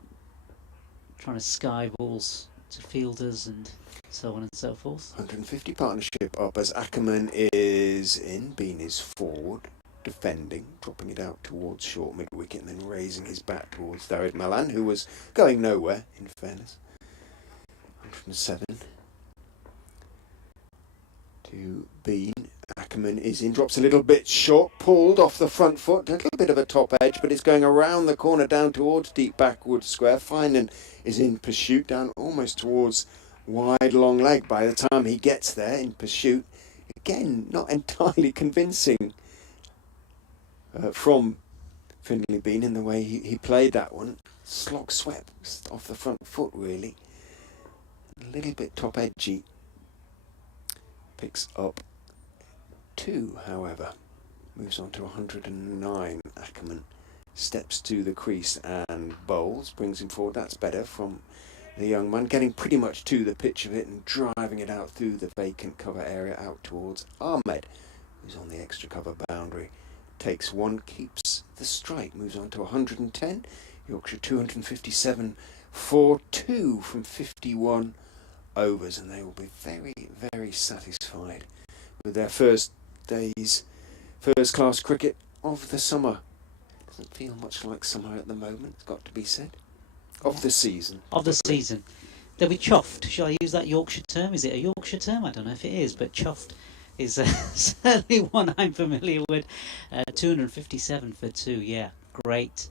trying to sky balls to fielders and so on and so forth. 150 partnership up as Ackerman is in. Bean is forward, defending, dropping it out towards short mid-wicket and then raising his bat towards David Malan, who was going nowhere, in fairness. 107 to Bean. Ackerman is in, drops a little bit short, pulled off the front foot, a little bit of a top edge, but it's going around the corner down towards deep backward square. Finan is in pursuit, down almost towards wide long leg by the time he gets there in pursuit. Again, not entirely convincing from Finley Bean in the way he played that one. Slog swept off the front foot, really. A little bit top edgy. Picks up 2, however. Moves on to 109. Ackerman steps to the crease and bowls, brings him forward. That's better from the young man, getting pretty much to the pitch of it and driving it out through the vacant cover area out towards Ahmed, who's on the extra cover boundary. Takes 1, keeps the strike, moves on to 110. Yorkshire 257 for 2 from 51 overs, and they will be very, very satisfied with their first day's first-class cricket of the summer. Doesn't feel much like summer at the moment, it's got to be said. Of the season. Of the season. They'll be chuffed. Shall I use that Yorkshire term? Is it a Yorkshire term? I don't know if it is, but chuffed is certainly one I'm familiar with. 257 for 2, yeah. Great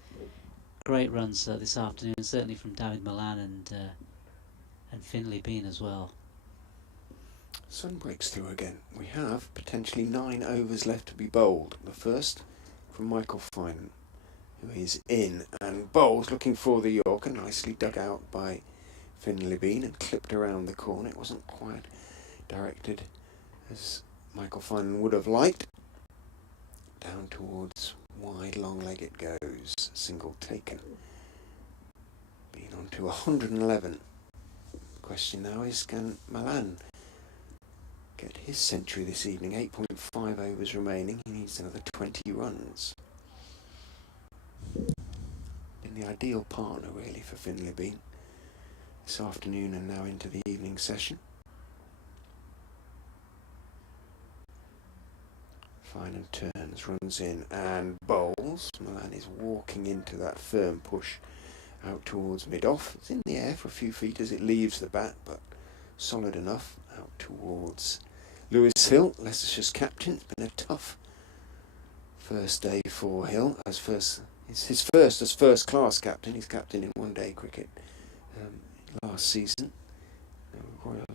runs this afternoon, certainly from David Malan and Finley Bean as well. Sun breaks through again. We have potentially 9 overs left to be bowled. The first from Michael Finan, who is in and bowls, looking for the Yorker, nicely dug out by Finley Bean and clipped around the corner. It wasn't quite directed as Michael Finan would have liked. Down towards wide long leg it goes. Single taken. Bean on to 111. Question now is, can Malan get his century this evening? 8.5 overs remaining. He needs another 20 runs. Been the ideal partner really for Finley Bean this afternoon and now into the evening session. Finan turns, runs in and bowls. Malan is walking into that firm push out towards mid-off. It's in the air for a few feet as it leaves the bat, but solid enough out towards Lewis Hill, Leicestershire's captain. It's been a tough first day for Hill. It's his first as first-class captain. He's captain in one-day cricket last season. The Royal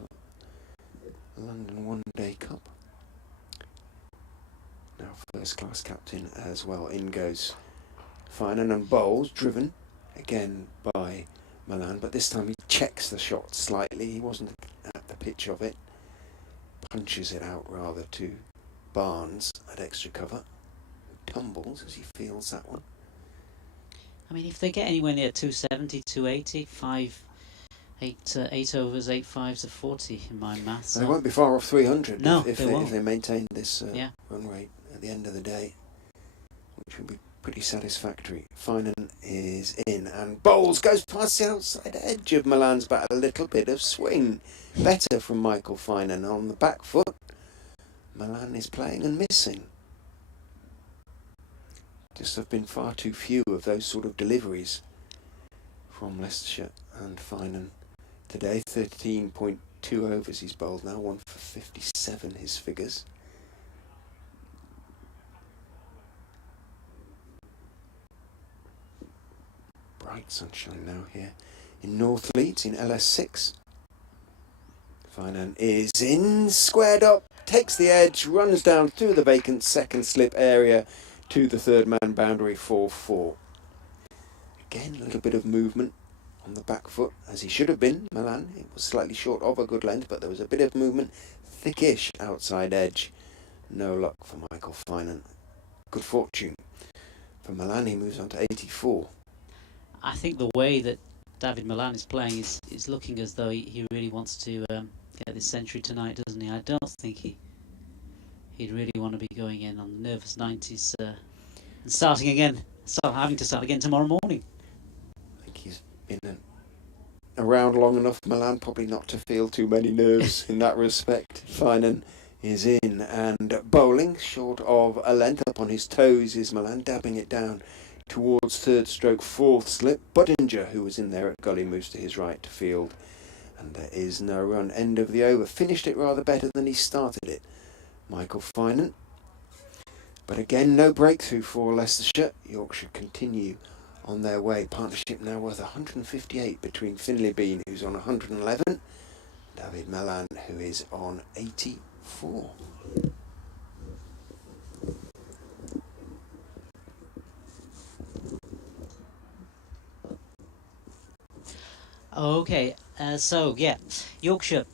London One-Day Cup. Now first-class captain as well. In goes Finan and bowls, driven again by Malan, but this time he checks the shot slightly. He wasn't at the pitch of it. Punches it out rather to Barnes at extra cover. Tumbles as he feels that one. I mean, if they get anywhere near 270, 280, 8 overs, 8 fives of 40 in my maths. They won't be far off 300 no, if they maintain this yeah. run rate at the end of the day, which will be pretty satisfactory. Finan is in and bowls, goes past the outside edge of Malan's bat. A little bit of swing. Better from Michael Finan on the back foot. Malan is playing and missing. Just have been far too few of those sort of deliveries from Leicestershire and Finan today. 13.2 overs he's bowled now, 1 for 57 his figures. bright sunshine now here in North Leeds in LS6. Finan is in, squared up, takes the edge, runs down through the vacant second slip area to the third man boundary 4-4. Again, a little bit of movement on the back foot, as he should have been, Milan. It was slightly short of a good length, but there was a bit of movement, thickish outside edge. No luck for Michael Finan. Good fortune for Milan. He moves on to 84. I think the way that David Milan is playing is looking as though he really wants to get this century tonight, doesn't he? I don't think he'd really want to be going in on the nervous 90s and having to start again tomorrow morning. I think he's been around long enough, Milan, probably not to feel too many nerves in that respect. Finan is in and bowling, short of a length. Up on his toes is Milan, dabbing it down towards third stroke fourth slip. Budinger, who was in there at gully, moves to his right to field. And there is no run. End of the over. Finished it rather better than he started it, Michael Finan. But again, no breakthrough for Leicestershire. Yorkshire continue on their way. Partnership now worth 158 between Finlay Bean, who's on 111, David Milan, who is on 84. Okay, so yeah, Yorkshire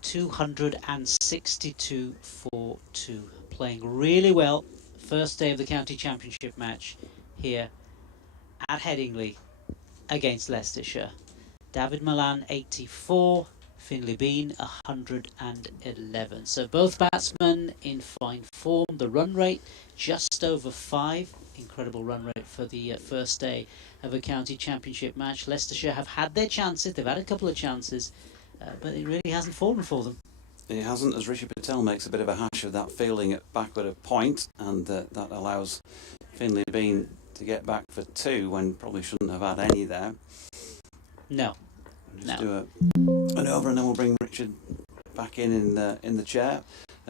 262 for 2, playing really well. First day of the county championship match here at Headingley against Leicestershire. David Milan 84, Finlay Bean 111. So both batsmen in fine form. The run rate just over 5. Incredible run rate for the first day of a county championship match. Leicestershire have had their chances. They've had a couple of chances, but it really hasn't fallen for them. It hasn't, as Richard Patel makes a bit of a hash of that fielding at backward of point, and that allows Finlay Bean to get back for 2 when probably shouldn't have had any there. No. Just do an over, and then we'll bring Richard back in the chair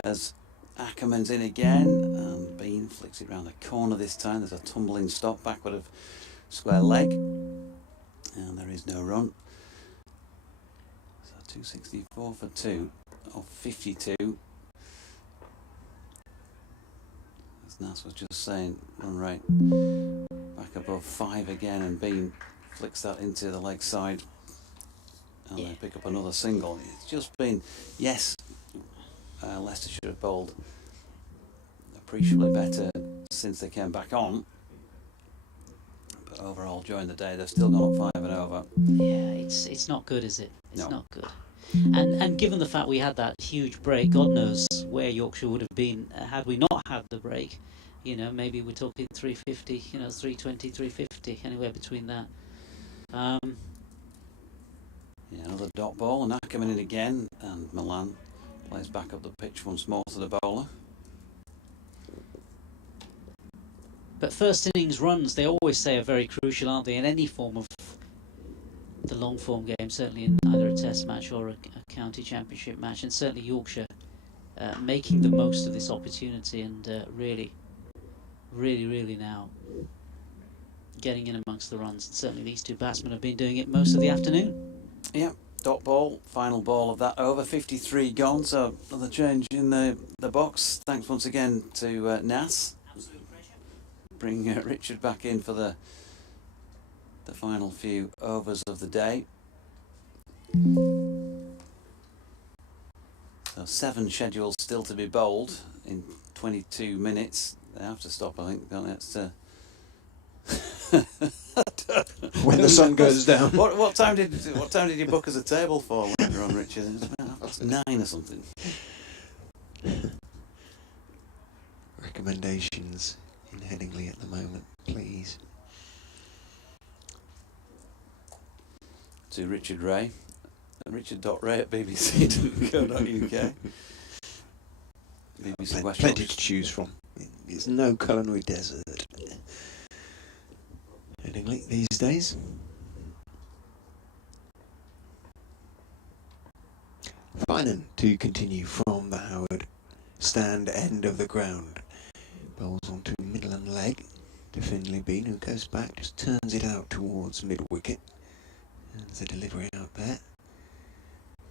as Ackerman's in again, and Bean flicks it round the corner this time. There's a tumbling stop backward of square leg, and there is no run. So 264 for 2 of 52. As Nas was just saying, run rate back above 5 again, and Bean flicks that into the leg side, and they pick up another single. It's just been, yes, Leicestershire have bowled appreciably better since they came back on, but overall during the day they've still gone up 5 and over. Yeah, it's not good, is it? It's not good. And given the fact we had that huge break, God knows where Yorkshire would have been had we not had the break. You know, maybe we're talking 350, 320, 350, anywhere between that. Another dot ball, and Ackerman in again, and Milan plays back up the pitch once more to the bowler. But first innings runs, they always say, are very crucial, aren't they, in any form of the long form game, certainly in either a test match or a county championship match, and certainly Yorkshire making the most of this opportunity and really now getting in amongst the runs. And certainly these two batsmen have been doing it most of the afternoon. Yeah, dot ball, final ball of that over, 53 gone, so another change in the box. Thanks once again to Nas. Bring Richard back in for the final few overs of the day. So 7 schedules still to be bowled in 22 minutes. They have to stop, I think, don't they? It's when the sun goes down. What time did you book as a table for when you were on, Richard? It was about 9 or something. Recommendations in Headingley at the moment, please. To Richard Ray, Richard.Ray at bbc.co.uk. BBC West Plenty to choose from. It's no culinary desert, Headingley, these days. Finan to continue from the Howard stand end of the ground. Bowls onto middle and leg to Finley Bean, who goes back, just turns it out towards mid-wicket. There's a delivery out there.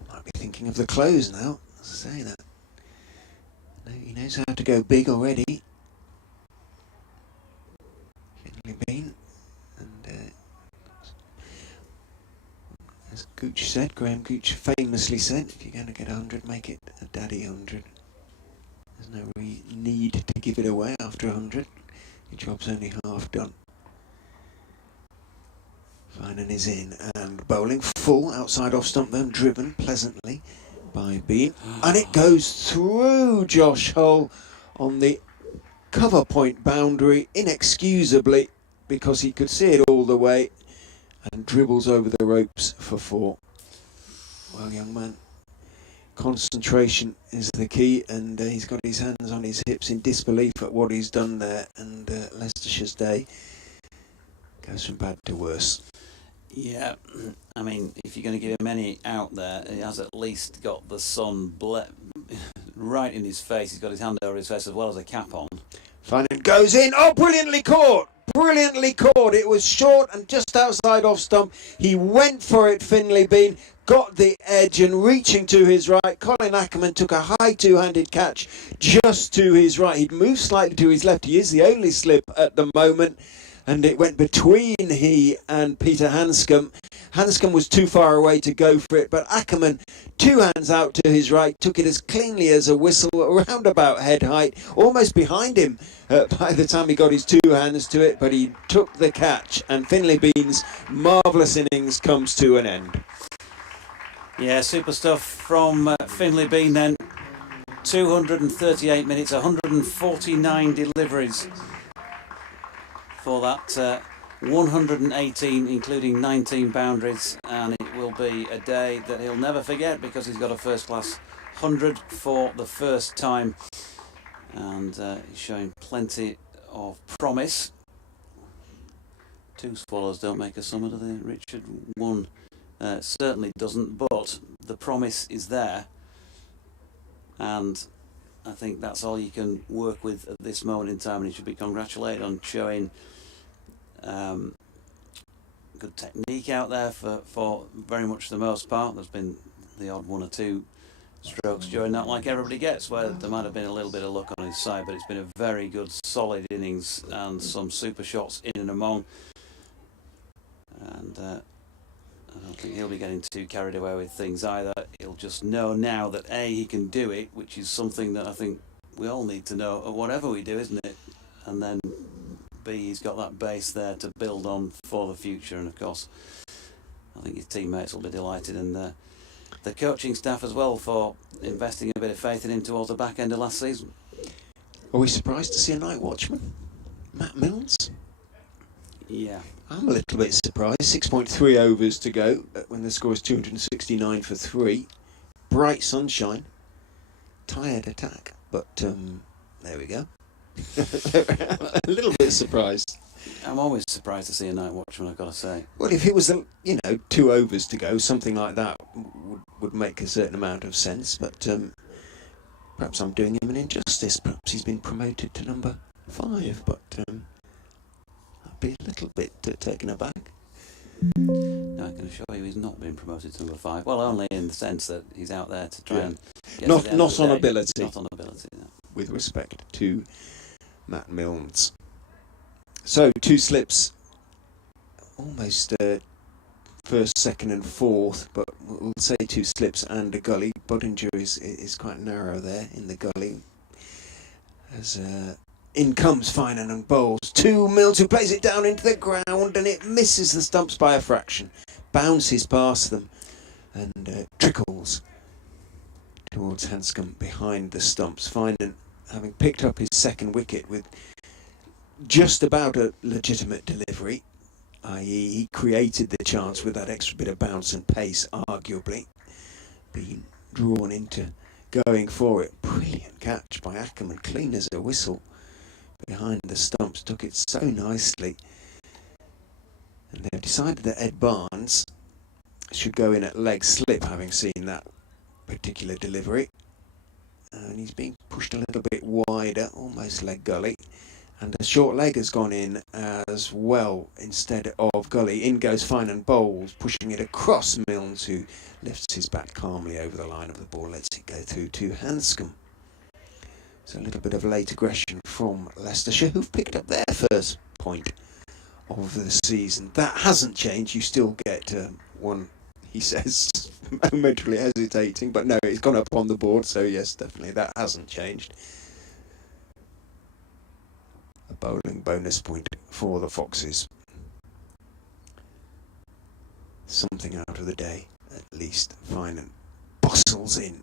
Might be thinking of the close now, as I say that. No, he knows how to go big already. Finley Bean. And as Gooch said, Graham Gooch famously said, if you're going to get 100, make it a daddy 100. There's no need to give it away after 100. Your job's only half done. Finan is in and bowling full outside off stump, then driven pleasantly by Bean. And it goes through Josh Hull on the cover point boundary inexcusably, because he could see it all the way, and dribbles over the ropes for 4. Well, young man, concentration is the key, and he's got his hands on his hips in disbelief at what he's done there, and Leicestershire's day goes from bad to worse. Yeah, I mean, if you're going to give him any out there, he has at least got the sun right in his face. He's got his hand over his face as well as a cap on. Finan goes in. Oh, brilliantly caught! Brilliantly caught. It was short and just outside off stump. He went for it, Finley Bean, got the edge, and reaching to his right, Colin Ackerman took a high two-handed catch just to his right. He'd moved slightly to his left. He is the only slip at the moment, and it went between he and Peter Hanscom. Hanscom was too far away to go for it, but Ackerman, 2 hands out to his right, took it as cleanly as a whistle, around about head height, almost behind him by the time he got his 2 hands to it, but he took the catch, and Finley Bean's marvellous innings comes to an end. Yeah, super stuff from Finley Bean then. 238 minutes, 149 deliveries for that 118, including 19 boundaries, and it will be a day that he'll never forget, because he's got a first-class 100 for the first time, and he's showing plenty of promise. 2 swallows don't make a summer, do they, Richard? 1 certainly doesn't, but the promise is there, and I think that's all you can work with at this moment in time, and he should be congratulated on showing good technique out there for very much the most part. There's been the odd 1 or 2 strokes during that, like everybody gets, where there might have been a little bit of luck on his side, but it's been a very good solid innings and some super shots in and among, and I don't think he'll be getting too carried away with things either. He'll just know now that A, he can do it, which is something that I think we all need to know at whatever we do, isn't it? And then B, he's got that base there to build on for the future, and of course I think his teammates will be delighted, and the coaching staff as well, for investing a bit of faith in him towards the back end of last season. Are we surprised to see a night watchman? Matt Milnes? Yeah. I'm a little bit surprised. 6.3 overs to go when the score is 269 for 3. Bright sunshine. Tired attack. But there we go. A little bit surprised. I'm always surprised to see a night watchman, I've got to say. Well, if it was, 2 overs to go, something like that would make a certain amount of sense. But perhaps I'm doing him an injustice. Perhaps he's been promoted to number 5. But I'd be a little bit taken aback. No, I can assure you he's not been promoted to number 5. Well, only in the sense that he's out there to try and get not to the end of the on day. ability. Not on ability, no. With respect to Matt Milnes. So 2 slips, almost first, second and fourth, but we'll say 2 slips and a gully. Budinger is quite narrow there in the gully. As in comes Finan and bowls. 2 Mills, who plays it down into the ground, and it misses the stumps by a fraction. Bounces past them and trickles towards Hanscom behind the stumps. Finan, having picked up his second wicket with just about a legitimate delivery, i.e. he created the chance with that extra bit of bounce and pace, arguably, being drawn into going for it. Brilliant catch by Ackerman, clean as a whistle behind the stumps, took it so nicely. And they've decided that Ed Barnes should go in at leg slip, having seen that particular delivery. And he's being pushed a little bit wider, almost leg gully. And a short leg has gone in as well instead of Gully. In goes Fine and Bowles, pushing it across Milnes, who lifts his bat calmly over the line of the ball, lets it go through to Hanscom. So a little bit of late aggression from Leicestershire, who've picked up their first point of the season. That hasn't changed. You still get one, he says, momentarily hesitating, but no, it's gone up on the board, so yes, definitely that hasn't changed. A bowling bonus point for the Foxes. Something out of the day, at least. Fine bustles in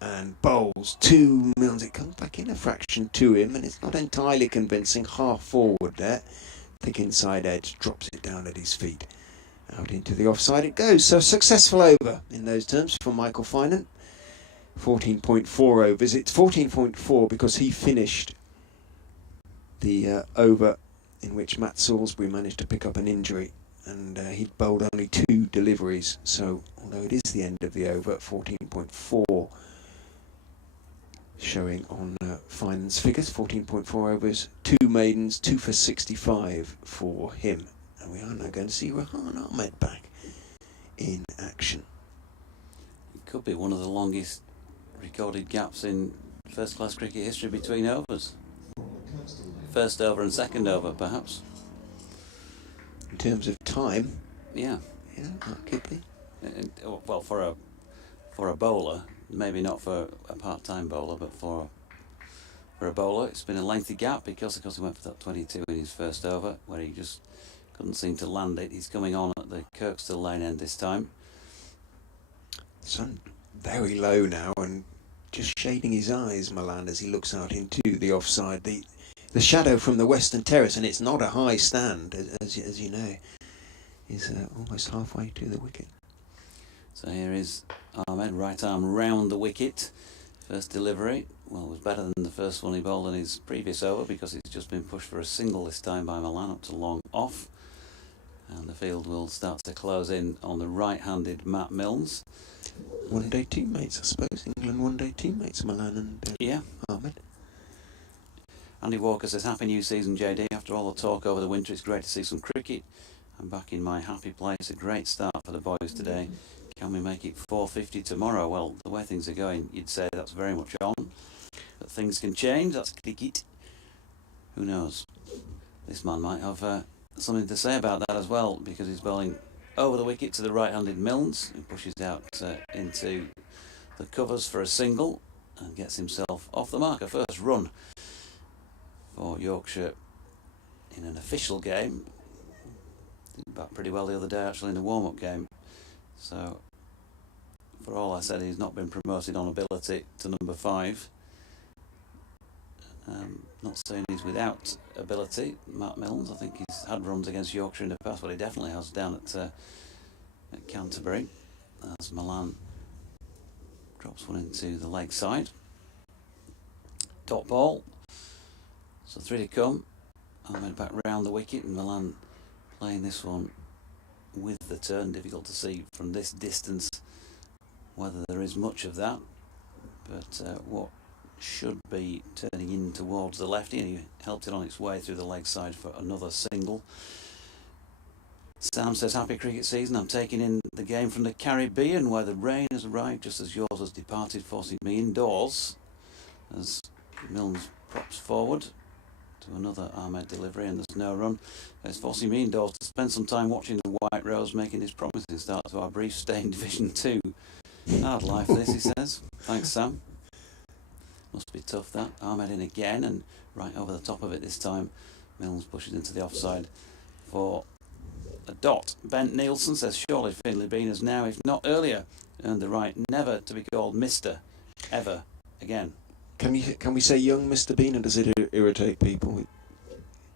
and bowls 2 Milnes. It comes back in a fraction to him, and it's not entirely convincing. Half forward there. Thick inside edge, drops it down at his feet. Out into the offside it goes. So successful over in those terms for Michael Finan. 14.4 overs. It's 14.4 because he finished the over in which Matt Salisbury managed to pick up an injury, and he'd bowled only 2 deliveries. So although it is the end of the over at 14.4, showing on Finan's figures, 14.4 overs, 2 maidens, 2 for 65 for him. And we are now going to see Rahan Ahmed back in action. It could be one of the longest recorded gaps in first class cricket history between overs. First over and second over, perhaps. In terms of time, Yeah. yeah, that could be. Well, for a bowler, maybe not for a part-time bowler, but for a bowler, it's been a lengthy gap because of course he went for that 22 in his first over, where he just couldn't seem to land it. He's coming on at the Kirkstall lane end this time. Sun very low now and just shading his eyes, Milan, as he looks out into the offside. The shadow from the western terrace, and it's not a high stand, as you know, is almost halfway to the wicket. So here is Ahmed, right arm round the wicket. First delivery, well, it was better than the first one he bowled in his previous over because he's just been pushed for a single this time by Milan up to long off. And the field will start to close in on the right-handed Matt Milnes. One-day teammates, I suppose. England one-day teammates, Milan and Yeah. Ahmed. Andy Walker says, happy new season, JD. After all the talk over the winter, it's great to see some cricket. I'm back in my happy place. A great start for the boys today. Can we make it 450 tomorrow? Well, the way things are going, you'd say that's very much on. But things can change. That's cricket. Who knows? This man might have something to say about that as well, because he's bowling over the wicket to the right-handed Milnes, who pushes out into the covers for a single and gets himself off the mark. A first run for Yorkshire in an official game. Did bat pretty well the other day, actually, in a warm-up game. So, for all I said, he's not been promoted on ability to number 5. Not saying he's without ability, Matt Milnes. I think he's had runs against Yorkshire in the past, but he definitely has down at Canterbury. As Milan drops one into the leg side. Dot ball. So 3 to come. Ahmed back round the wicket, and Milan playing this one with the turn. Difficult to see from this distance whether there is much of that, but what should be turning in towards the lefty, and he helped it on its way through the leg side for another single. Sam says, happy cricket season. I'm taking in the game from the Caribbean, where the rain has arrived just as yours has departed, forcing me indoors. As Milnes props forward to another Ahmed delivery, and there's no run. It's forcing me indoors to spend some time watching the White Rose making his promising start to our brief stay in Division 2. Hard life this, he says. Thanks, Sam. Must be tough, that. Ahmed in again, and right over the top of it this time. Milnes pushes into the offside for a dot. Bent Nielsen says, surely Finlay Bean has now, if not earlier, earned the right never to be called Mr. ever again. Can we say young Mr. Bean, or does it irritate people?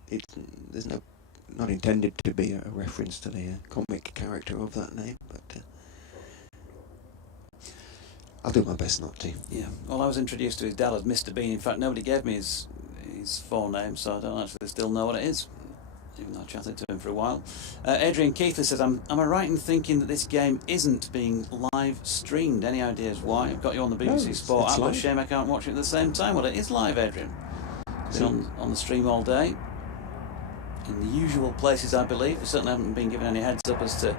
There's not intended to be a reference to the comic character of that name, but I'll do my best not to. Yeah. Well, I was introduced to his dad as Mr. Bean. In fact, nobody gave me his full name, so I don't actually still know what it is, even though I chatted to him for a while. Adrian Keithley says, am I right in thinking that this game isn't being live streamed? Any ideas why? I've got you on the BBC Sport app, but shame I can't watch it at the same time. Well, it is live, Adrian. been on the stream all day. In the usual places, I believe. We certainly haven't been given any heads up as to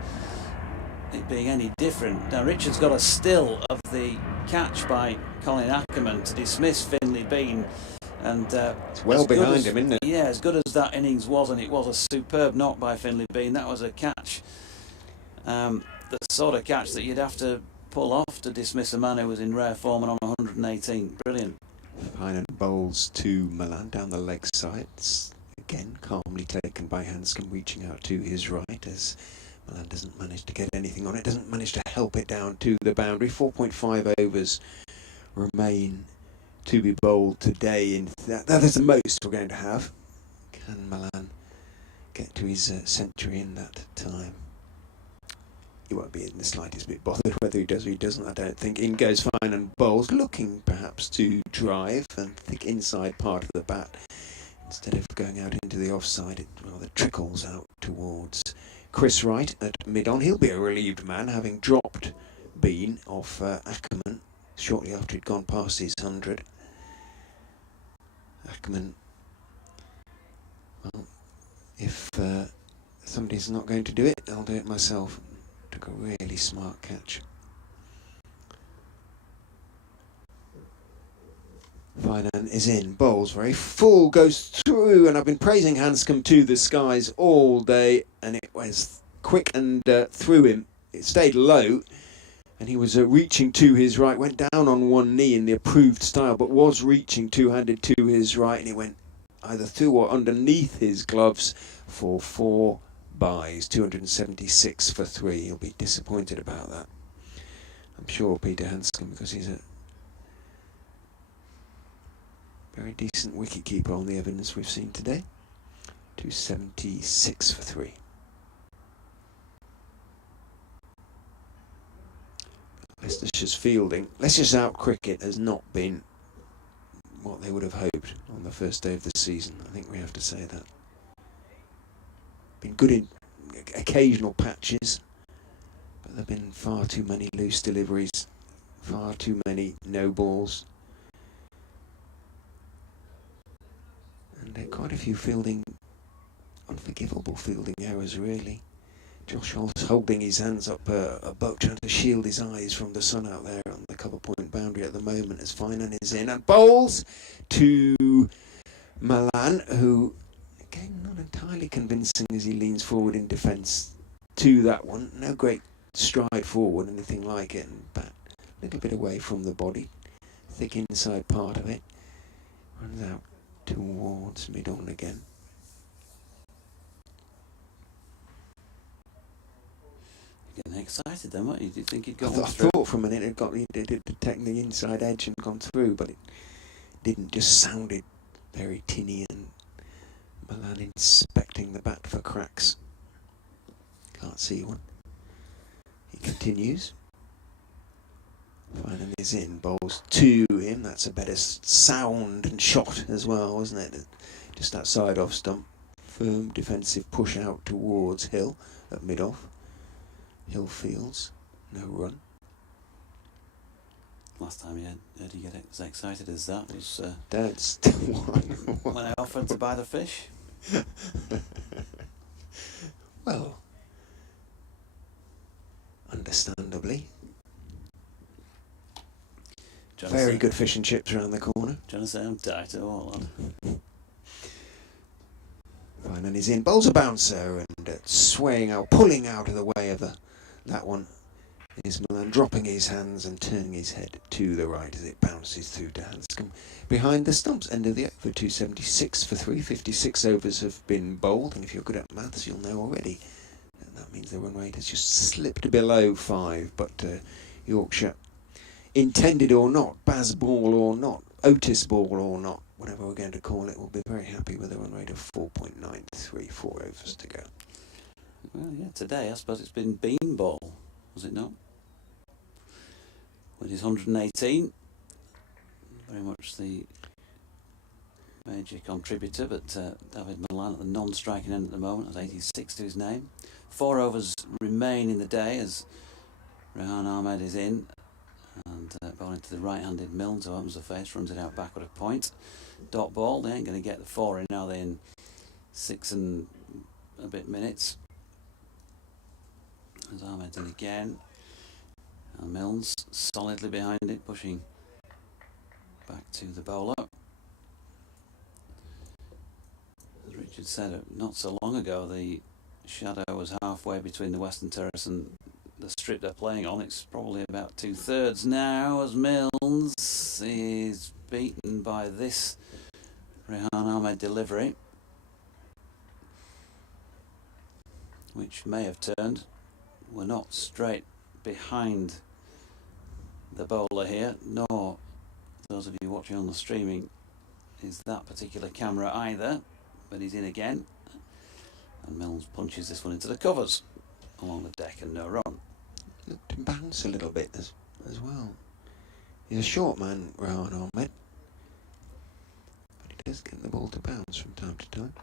it being any different. Now, Richard's got a still of the catch by Colin Ackerman to dismiss Finlay Bean. And it's well behind him, isn't it? Yeah, as good as that innings was, and it was a superb knock by Finlay Bean, that was a catch. The sort of catch that you'd have to pull off to dismiss a man who was in rare form and on 118. Brilliant. Fine and bowls to Milan down the leg sides. Again, calmly taken by Hanscom, reaching out to his right as Milan doesn't manage to get anything on it, doesn't manage to help it down to the boundary. 4.5 overs remain to be bowled today. That is the most we're going to have. Can Milan get to his century in that time? He won't be in the slightest bit bothered whether he does or he doesn't, I don't think. In goes Fine and bowls, looking perhaps to drive and thick inside part of the bat. Instead of going out into the offside, it rather trickles out towards Chris Wright at mid-on. He'll be a relieved man, having dropped Bean off Ackerman shortly after he'd gone past his 100. Ackerman, well, if somebody's not going to do it, I'll do it myself. Took a really smart catch. Finan is in, bowls very full, goes through, and I've been praising Hanscom to the skies all day, and it was quick and through him. It stayed low, and he was reaching to his right, went down on one knee in the approved style, but was reaching two-handed to his right, and he went either through or underneath his gloves for 4 byes, 276 for 3. He'll be disappointed about that, I'm sure, Peter Hanscom, because he's a very decent wicketkeeper on the evidence we've seen today. 276 for 3. Leicestershire's fielding, Leicestershire's out cricket has not been what they would have hoped on the first day of the season. I think we have to say that. Been good in occasional patches, but there have been far too many loose deliveries, far too many no balls. And quite a few unforgivable fielding errors, really. Josh Holt's holding his hands up above, trying to shield his eyes from the sun out there on the cover point boundary at the moment as Finan is in. And bowls to Milan, who, again, not entirely convincing as he leans forward in defence to that one. No great stride forward, anything like it, and bat a little bit away from the body. Thick inside part of it. Runs out towards mid-on again. You're getting excited then, weren't you? Did you think he'd I gone through? thought for a minute it detected the inside edge and gone through, but it didn't. Just sounded very tinny, and Milan inspecting the bat for cracks. Can't see one. He continues. Finan is in, bowls to him. That's a better sound and shot as well, wasn't it? Just that side off stump. Firm defensive push out towards Hill at mid-off. Hill fields, no run. Last time you heard you get as excited as that was Dad's when I offered to buy the fish. Well, understandably. Very good fish and chips around the corner. Trying to say I'm tight or what, lad? Finan is in, bowls a bouncer and swaying out, pulling out of the way of that one is Milan, dropping his hands and turning his head to the right as it bounces through to Hanscom. Behind the stumps, end of the over, 276 for 3. 56 overs have been bowled, and if you're good at maths, you'll know already. And that means the run rate has just slipped below 5, but Yorkshire, intended or not, Baz ball or not, Otis ball or not, whatever we're going to call it, will be very happy with a run rate of 4.93, 4 overs to go. Well, yeah, today I suppose it's been Bean ball, was it not? With his 118, very much the major contributor, but David Milan at the non-striking end at the moment has 86 to his name. 4 overs remain in the day as Rehan Ahmed is in, and And ball into the right-handed Milnes, who opens the face, runs it out backward of point. Dot ball, they ain't going to get the 4 in, now they're in 6 and a bit minutes. As Ahmed's in again. And Milnes solidly behind it, pushing back to the bowler. As Richard said not so long ago, the shadow was halfway between the Western Terrace and the strip they're playing on. It's probably about 2/3 now, as Milnes is beaten by this Rehan Ahmed delivery, which may have turned. We're not straight behind the bowler here, nor, those of you watching on the streaming, is that particular camera either, but he's in again, and Milnes punches this one into the covers along the deck and no run. Looked him bounce a little bit as well. He's a short man, Rehan Ahmed, but he does get the ball to bounce from time to time.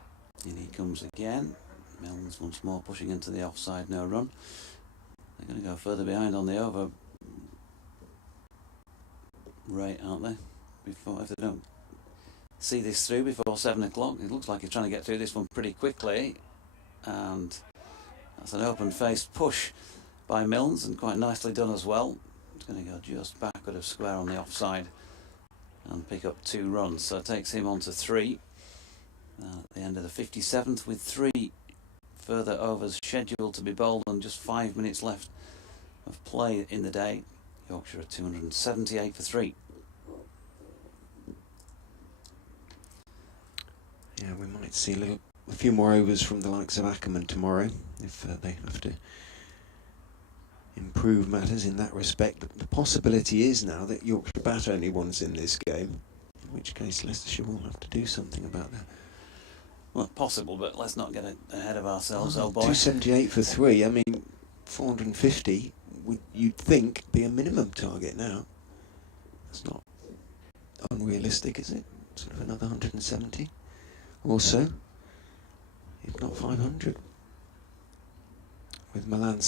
In he comes again. Milnes once more pushing into the offside, no run. They're going to go further behind on the over rate, aren't they? If they don't see this through before 7 o'clock, it looks like he's trying to get through this one pretty quickly, and that's an open-faced push by Milnes, and quite nicely done as well. It's going to go just backward of square on the offside and pick up 2 runs, so it takes him on to 3 at the end of the 57th, with 3 further overs scheduled to be bowled and just 5 minutes left of play in the day. Yorkshire at 278 for 3. Yeah, we might see a few more overs from the likes of Ackerman tomorrow if they have to improve matters in that respect. But the possibility is now that Yorkshire bat only once in this game, in which case Leicestershire will have to do something about that. Well, possible, but let's not get ahead of ourselves, old boy. 278 for 3. I mean, 450 would, you'd think, be a minimum target now. That's not unrealistic, is it? Sort of another 170 or so, if not 500. With Milan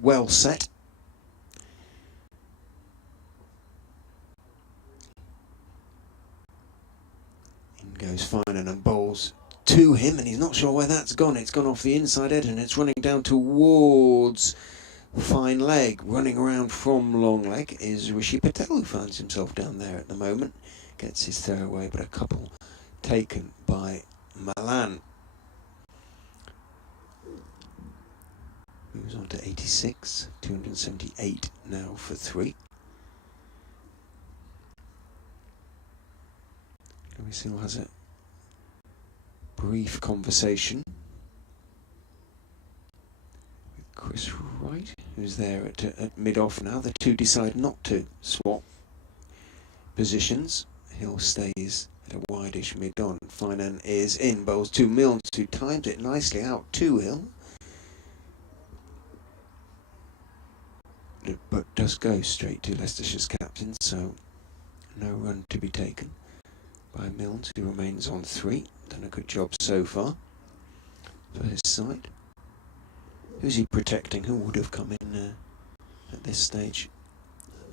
well set. In goes Finan and bowls to him, and he's not sure where that's gone. It's gone off the inside edge and it's running down towards fine leg. Running around from long leg is Rishi Patel, who finds himself down there at the moment. Gets his throw away, but a couple taken by Milan. Moves on to 86, 278 now for 3. Louis Seal has a brief conversation with Chris Wright, who's there at mid-off now. The two decide not to swap positions. Hill stays at a wideish mid-on. Finan is in, bowls to Milnes, who times it nicely out to Hill, but does go straight to Leicestershire's captain, so no run to be taken by Milnes, who remains on 3. Done a good job so far for his side. Who's he protecting? Who would have come in at this stage?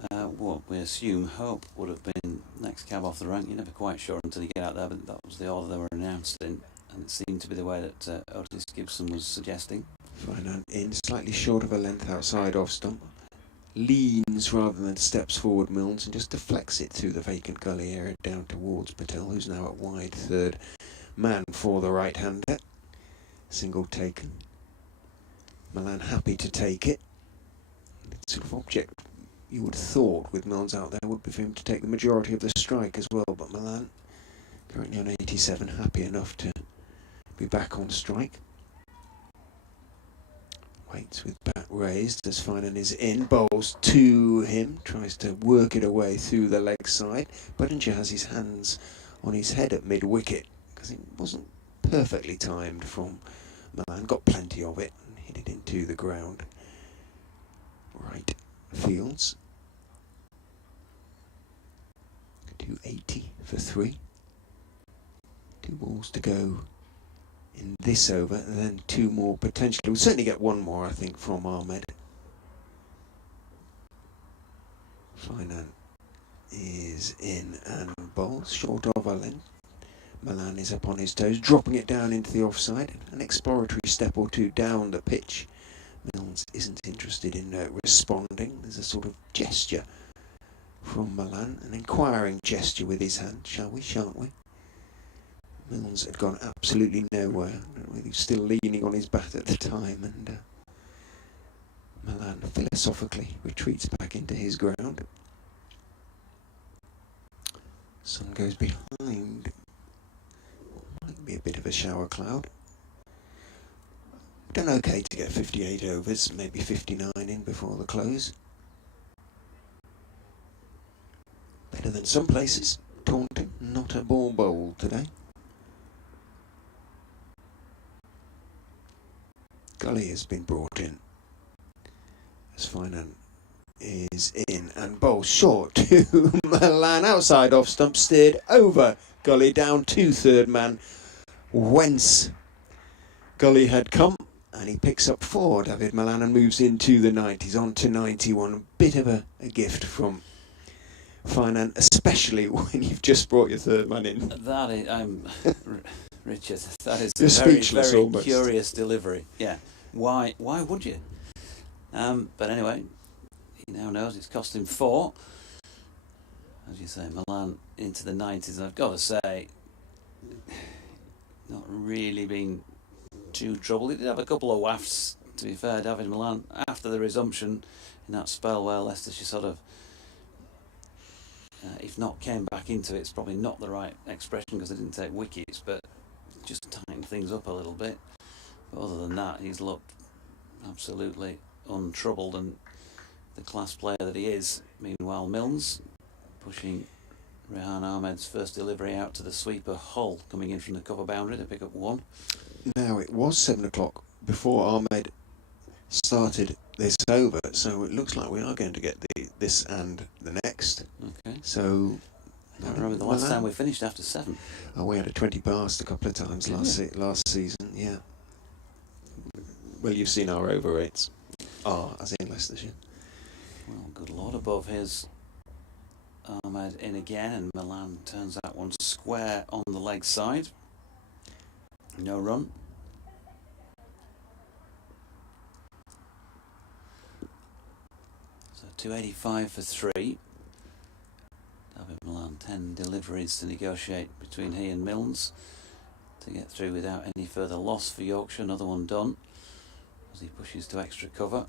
What we assume Hope would have been next cab off the rank. You're never quite sure until you get out there, but that was the order they were announced in, and it seemed to be the way that Otis Gibson was suggesting. Finan in, slightly short of a length outside off stump. Leans rather than steps forward Milnes and just deflects it through the vacant gully area down towards Patel, who's now at wide third man for the right-hander. Single taken. Milan happy to take it. The sort of object you would have thought with Milnes out there would be for him to take the majority of the strike as well, but Milan, currently on 87, happy enough to be back on strike. Waits with bat raised as Finan is in, bowls to him, tries to work it away through the leg side. Budinger has his hands on his head at mid-wicket because it wasn't perfectly timed from Milan, got plenty of it and hit it into the ground. Right fields. 280 for 3. 2 balls to go in this over, and then 2 more potentially. We'll certainly get 1 more, I think, from Ahmed. Finan is in and bowls short of a length. Milan is up on his toes, dropping it down into the offside. An exploratory step or two down the pitch. Milnes isn't interested in responding. There's a sort of gesture from Milan, an inquiring gesture with his hand. Shall we, shan't we? Milnes had gone absolutely nowhere. He was still leaning on his bat at the time, and Milan philosophically retreats back into his ground. Sun goes behind. Might be a bit of a shower cloud. Done okay to get 58 overs, maybe 59 in before the close. Better than some places. Taunton, not a ball bowled today. Gully has been brought in as Finan is in and bowls short to Milan, outside off stump, steered over Gully, down to third man, whence Gully had come, and he picks up 4, David Milan, and moves into the 90s, on to 91. A bit of a gift from Finan, especially when you've just brought your third man in. That is, Richard, that is You're a very, speechless very almost. curious delivery. Yeah, why would you? But anyway, he now knows it's cost him 4. As you say, Milan into the 90s. I've got to say, not really been too troubled. He did have a couple of wafts, to be fair, David Milan, after the resumption in that spell where Leicestershire sort of, if not came back into it, it's probably not the right expression because they didn't take wickets, but just tightened things up a little bit. But other than that, he's looked absolutely untroubled and the class player that he is. Meanwhile, Milnes pushing Rehan Ahmed's first delivery out to the sweeper Hull, coming in from the cover boundary to pick up 1. Now, it was 7 o'clock before Ahmed started this over, so it looks like we are going to get this and the next. Okay. So, I remember the last time we finished after 7. Oh, we had a 20 past a couple of times last season, yeah. Well, you've seen our over rates. As in Leicestershire. Well, good lord, above his Ahmed in again, and Milan turns that one square on the leg side. No run. So 285 for 3. David Milan, 10 deliveries to negotiate between he and Milnes to get through without any further loss for Yorkshire. Another one done as he pushes to extra cover.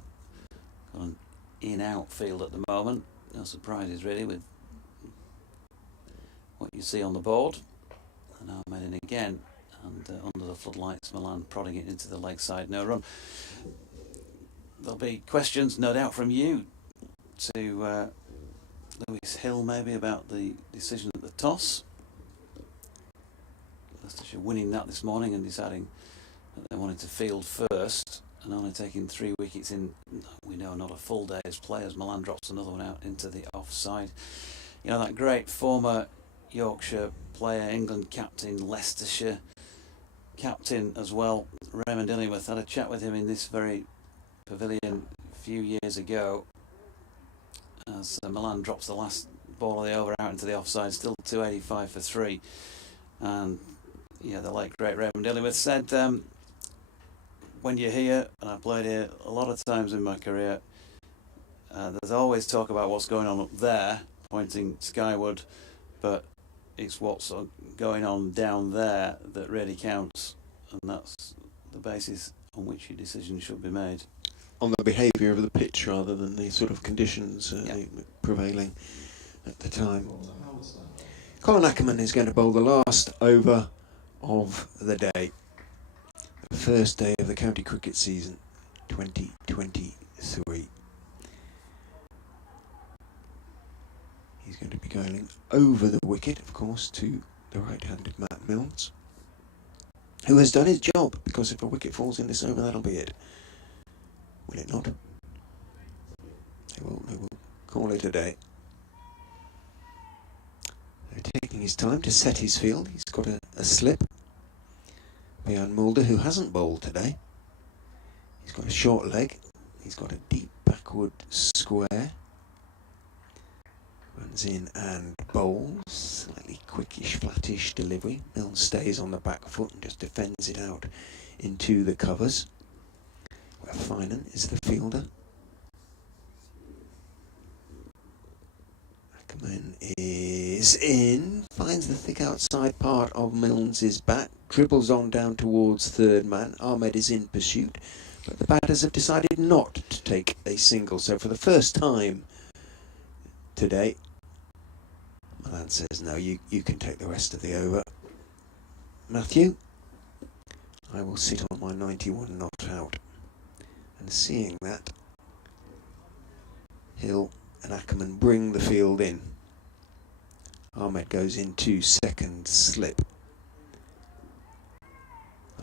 Got an in-out field at the moment. No surprises really with what you see on the board. And Ahmed in again, and under the floodlights, Milan prodding it into the leg side. No run. There'll be questions, no doubt, from you to Lewis Hill maybe about the decision at the toss. Leicestershire winning that this morning and deciding that they wanted to field first, and only taking 3 wickets in, we know, not a full day's play, as Milan drops another one out into the offside. You know, that great former Yorkshire player, England captain, Leicestershire captain as well, Raymond Illingworth. Had a chat with him in this very pavilion a few years ago as Milan drops the last ball of the over out into the offside, still 285 for 3. And yeah, the late great Raymond Illingworth said, when you're here, and I played here a lot of times in my career, there's always talk about what's going on up there, pointing skyward, but it's what's going on down there that really counts, and that's the basis on which your decision should be made. On the behaviour of the pitch rather than the sort of conditions prevailing at the time. Colin Ackerman is going to bowl the last over of the day. The first day of the county cricket season 2023. He's going to be going over the wicket, of course, to the right-handed Matt Milnes, who has done his job, because if a wicket falls in this over, that'll be it. Will it not? They will call it a day. They're taking his time to set his field. He's got a slip. Bian Mulder, who hasn't bowled today. He's got a short leg. He's got a deep backward square. Runs in and bowls. Slightly quickish, flattish delivery. Milnes stays on the back foot and just defends it out into the covers, where Finan is the fielder. Ackerman is in, finds the thick outside part of Milnes' bat, dribbles on down towards third man. Ahmed is in pursuit, but the batters have decided not to take a single. So for the first time today, Milan says, no, you can take the rest of the over. Matthew, I will sit on my 91 not out. And seeing that, Hill and Ackerman bring the field in. Ahmed goes into second slip.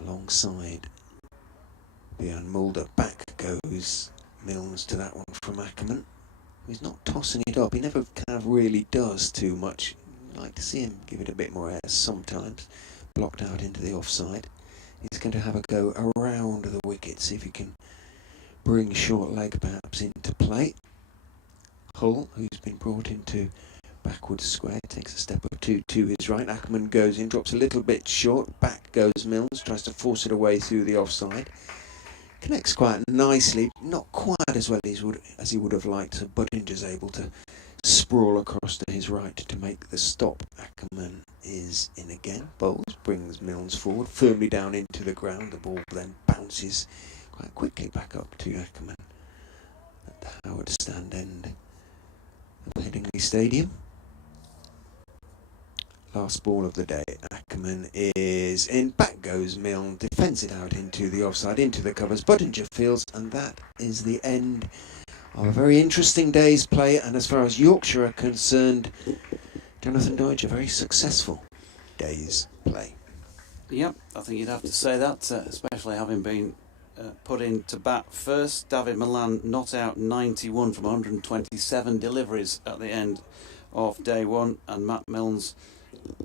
Alongside Björn Mulder, back goes Milnes to that one from Ackerman. He's not tossing it up. He never kind of really does too much. I'd like to see him give it a bit more air sometimes. Blocked out into the offside. He's going to have a go around the wicket, see if he can bring short leg perhaps into play. Hull, who's been brought into backwards square, takes a step or two to his right. Ackerman goes in, drops a little bit short. Back goes Milnes, tries to force it away through the offside. Connects quite nicely, not quite as well as he would have liked. So Buddinger's able to sprawl across to his right to make the stop. Ackerman is in again, bowls, brings Milnes forward, firmly down into the ground. The ball then bounces quite quickly back up to Ackerman at the Howard stand end of Headingley Stadium. Last ball of the day. Ackerman is in. Back goes Milne. Defends it out into the offside, into the covers. Budinger fields, and that is the end of a very interesting day's play. And as far as Yorkshire are concerned, Jonathan Deutsch, a very successful day's play. Yep, I think you'd have to say that, especially having been put into bat first. David Milan not out 91 from 127 deliveries at the end of day one, and Matt Milnes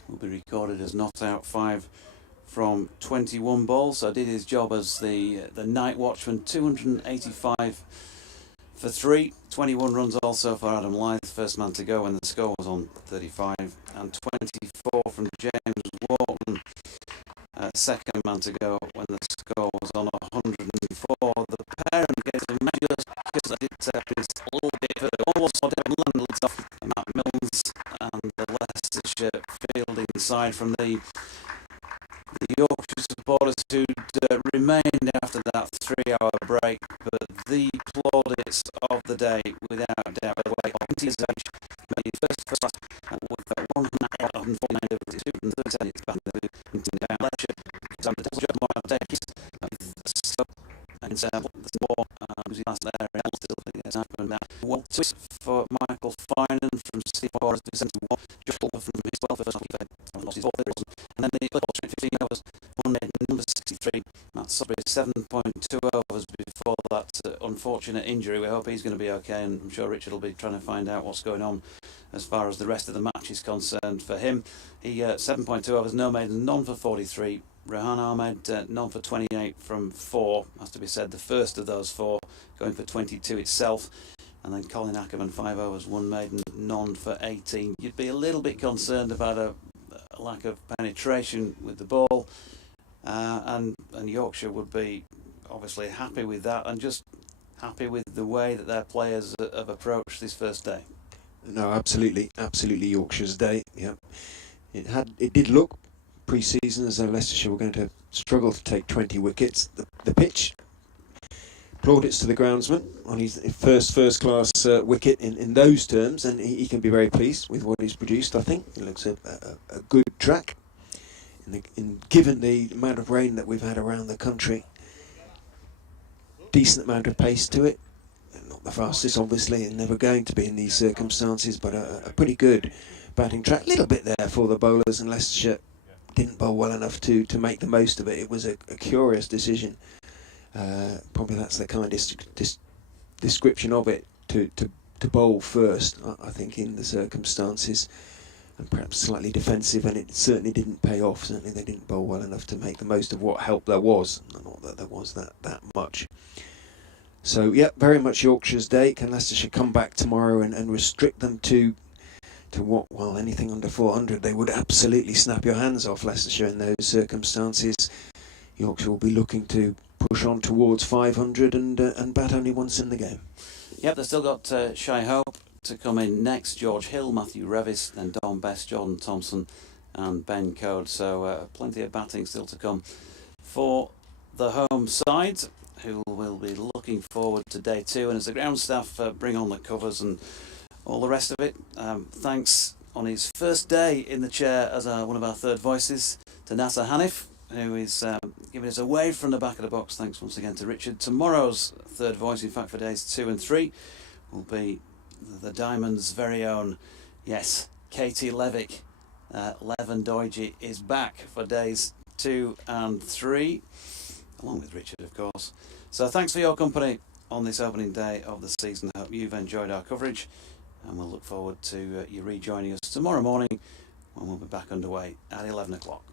will be recorded as not out 5 from 21 balls. So did his job as the night watchman. 285 for 3, 21 runs also for Adam Lyth, first man to go when the score was on 35, and 24 from James Wharton, second man to go when the score was on 104. The parent gets a measure because I did is a little bit further. Almost David leads off Matt Milnes, and the Leicestershire fielding side from the Yorkshire supporters who'd remained after that 3-hour break, but the plaudits of the day, without doubt, away on his age, made his first class with 149 over 230 minutes back down Leicestershire, because I'm the job more on days, and the more was last area, still gets happened now. Well, twist for Michael Finan from C4 to 71, just from his 12 first off, lost his 4th, and then the alternate 15 overs, one made number 63, Matt Sudbury 7.2 overs before that unfortunate injury. We hope he's going to be okay, and I'm sure Richard will be trying to find out what's going on as far as the rest of the match is concerned for him. He 7.2 overs, no maiden, none for 43. Rehan Ahmed, none for 28 from 4, has to be said, the first of those 4 going for 22 itself. And then Colin Ackerman, 5 overs, 1 maiden, none for 18. You'd be a little bit concerned about a lack of penetration with the ball, and Yorkshire would be obviously happy with that, and just happy with the way that their players have approached this first day. No, absolutely Yorkshire's day. Yeah, it did look pre-season as though Leicestershire were going to struggle to take 20 wickets. The pitch, plaudits to the groundsman on his first class wicket in those terms, and he can be very pleased with what he's produced. I think it looks a good track, given the amount of rain that we've had around the country. Decent amount of pace to it, not the fastest obviously, and never going to be in these circumstances, but a pretty good batting track. A little bit there for the bowlers, and Leicestershire didn't bowl well enough to make the most of it. It was a curious decision. Probably that's the kindest description of it, to bowl first, I think, in the circumstances, and perhaps slightly defensive, and it certainly didn't pay off. Certainly they didn't bowl well enough to make the most of what help there was. Not that there was that much. So yeah, very much Yorkshire's day. Can Leicestershire come back tomorrow and restrict them to to what, well, anything under 400, they would absolutely snap your hands off Leicestershire in those circumstances. Yorkshire will be looking to push on towards 500 and bat only once in the game. Yep, they've still got Shy Hope to come in next, George Hill, Matthew Revis, then Don Best, Jordan Thompson and Ben Code. So plenty of batting still to come for the home side, who will be looking forward to day 2. And as the ground staff bring on the covers and all the rest of it, thanks on his first day in the chair as one of our third voices to Nasser Hanif, who is giving us a wave from the back of the box. Thanks once again to Richard. Tomorrow's third voice, in fact for days 2 and 3, will be the Diamonds' very own, yes, Katie Levick. Leven Doige is back for days 2 and 3, along with Richard, of course. So thanks for your company on this opening day of the season. I hope you've enjoyed our coverage, and we'll look forward to you rejoining us tomorrow morning when we'll be back underway at 11 o'clock.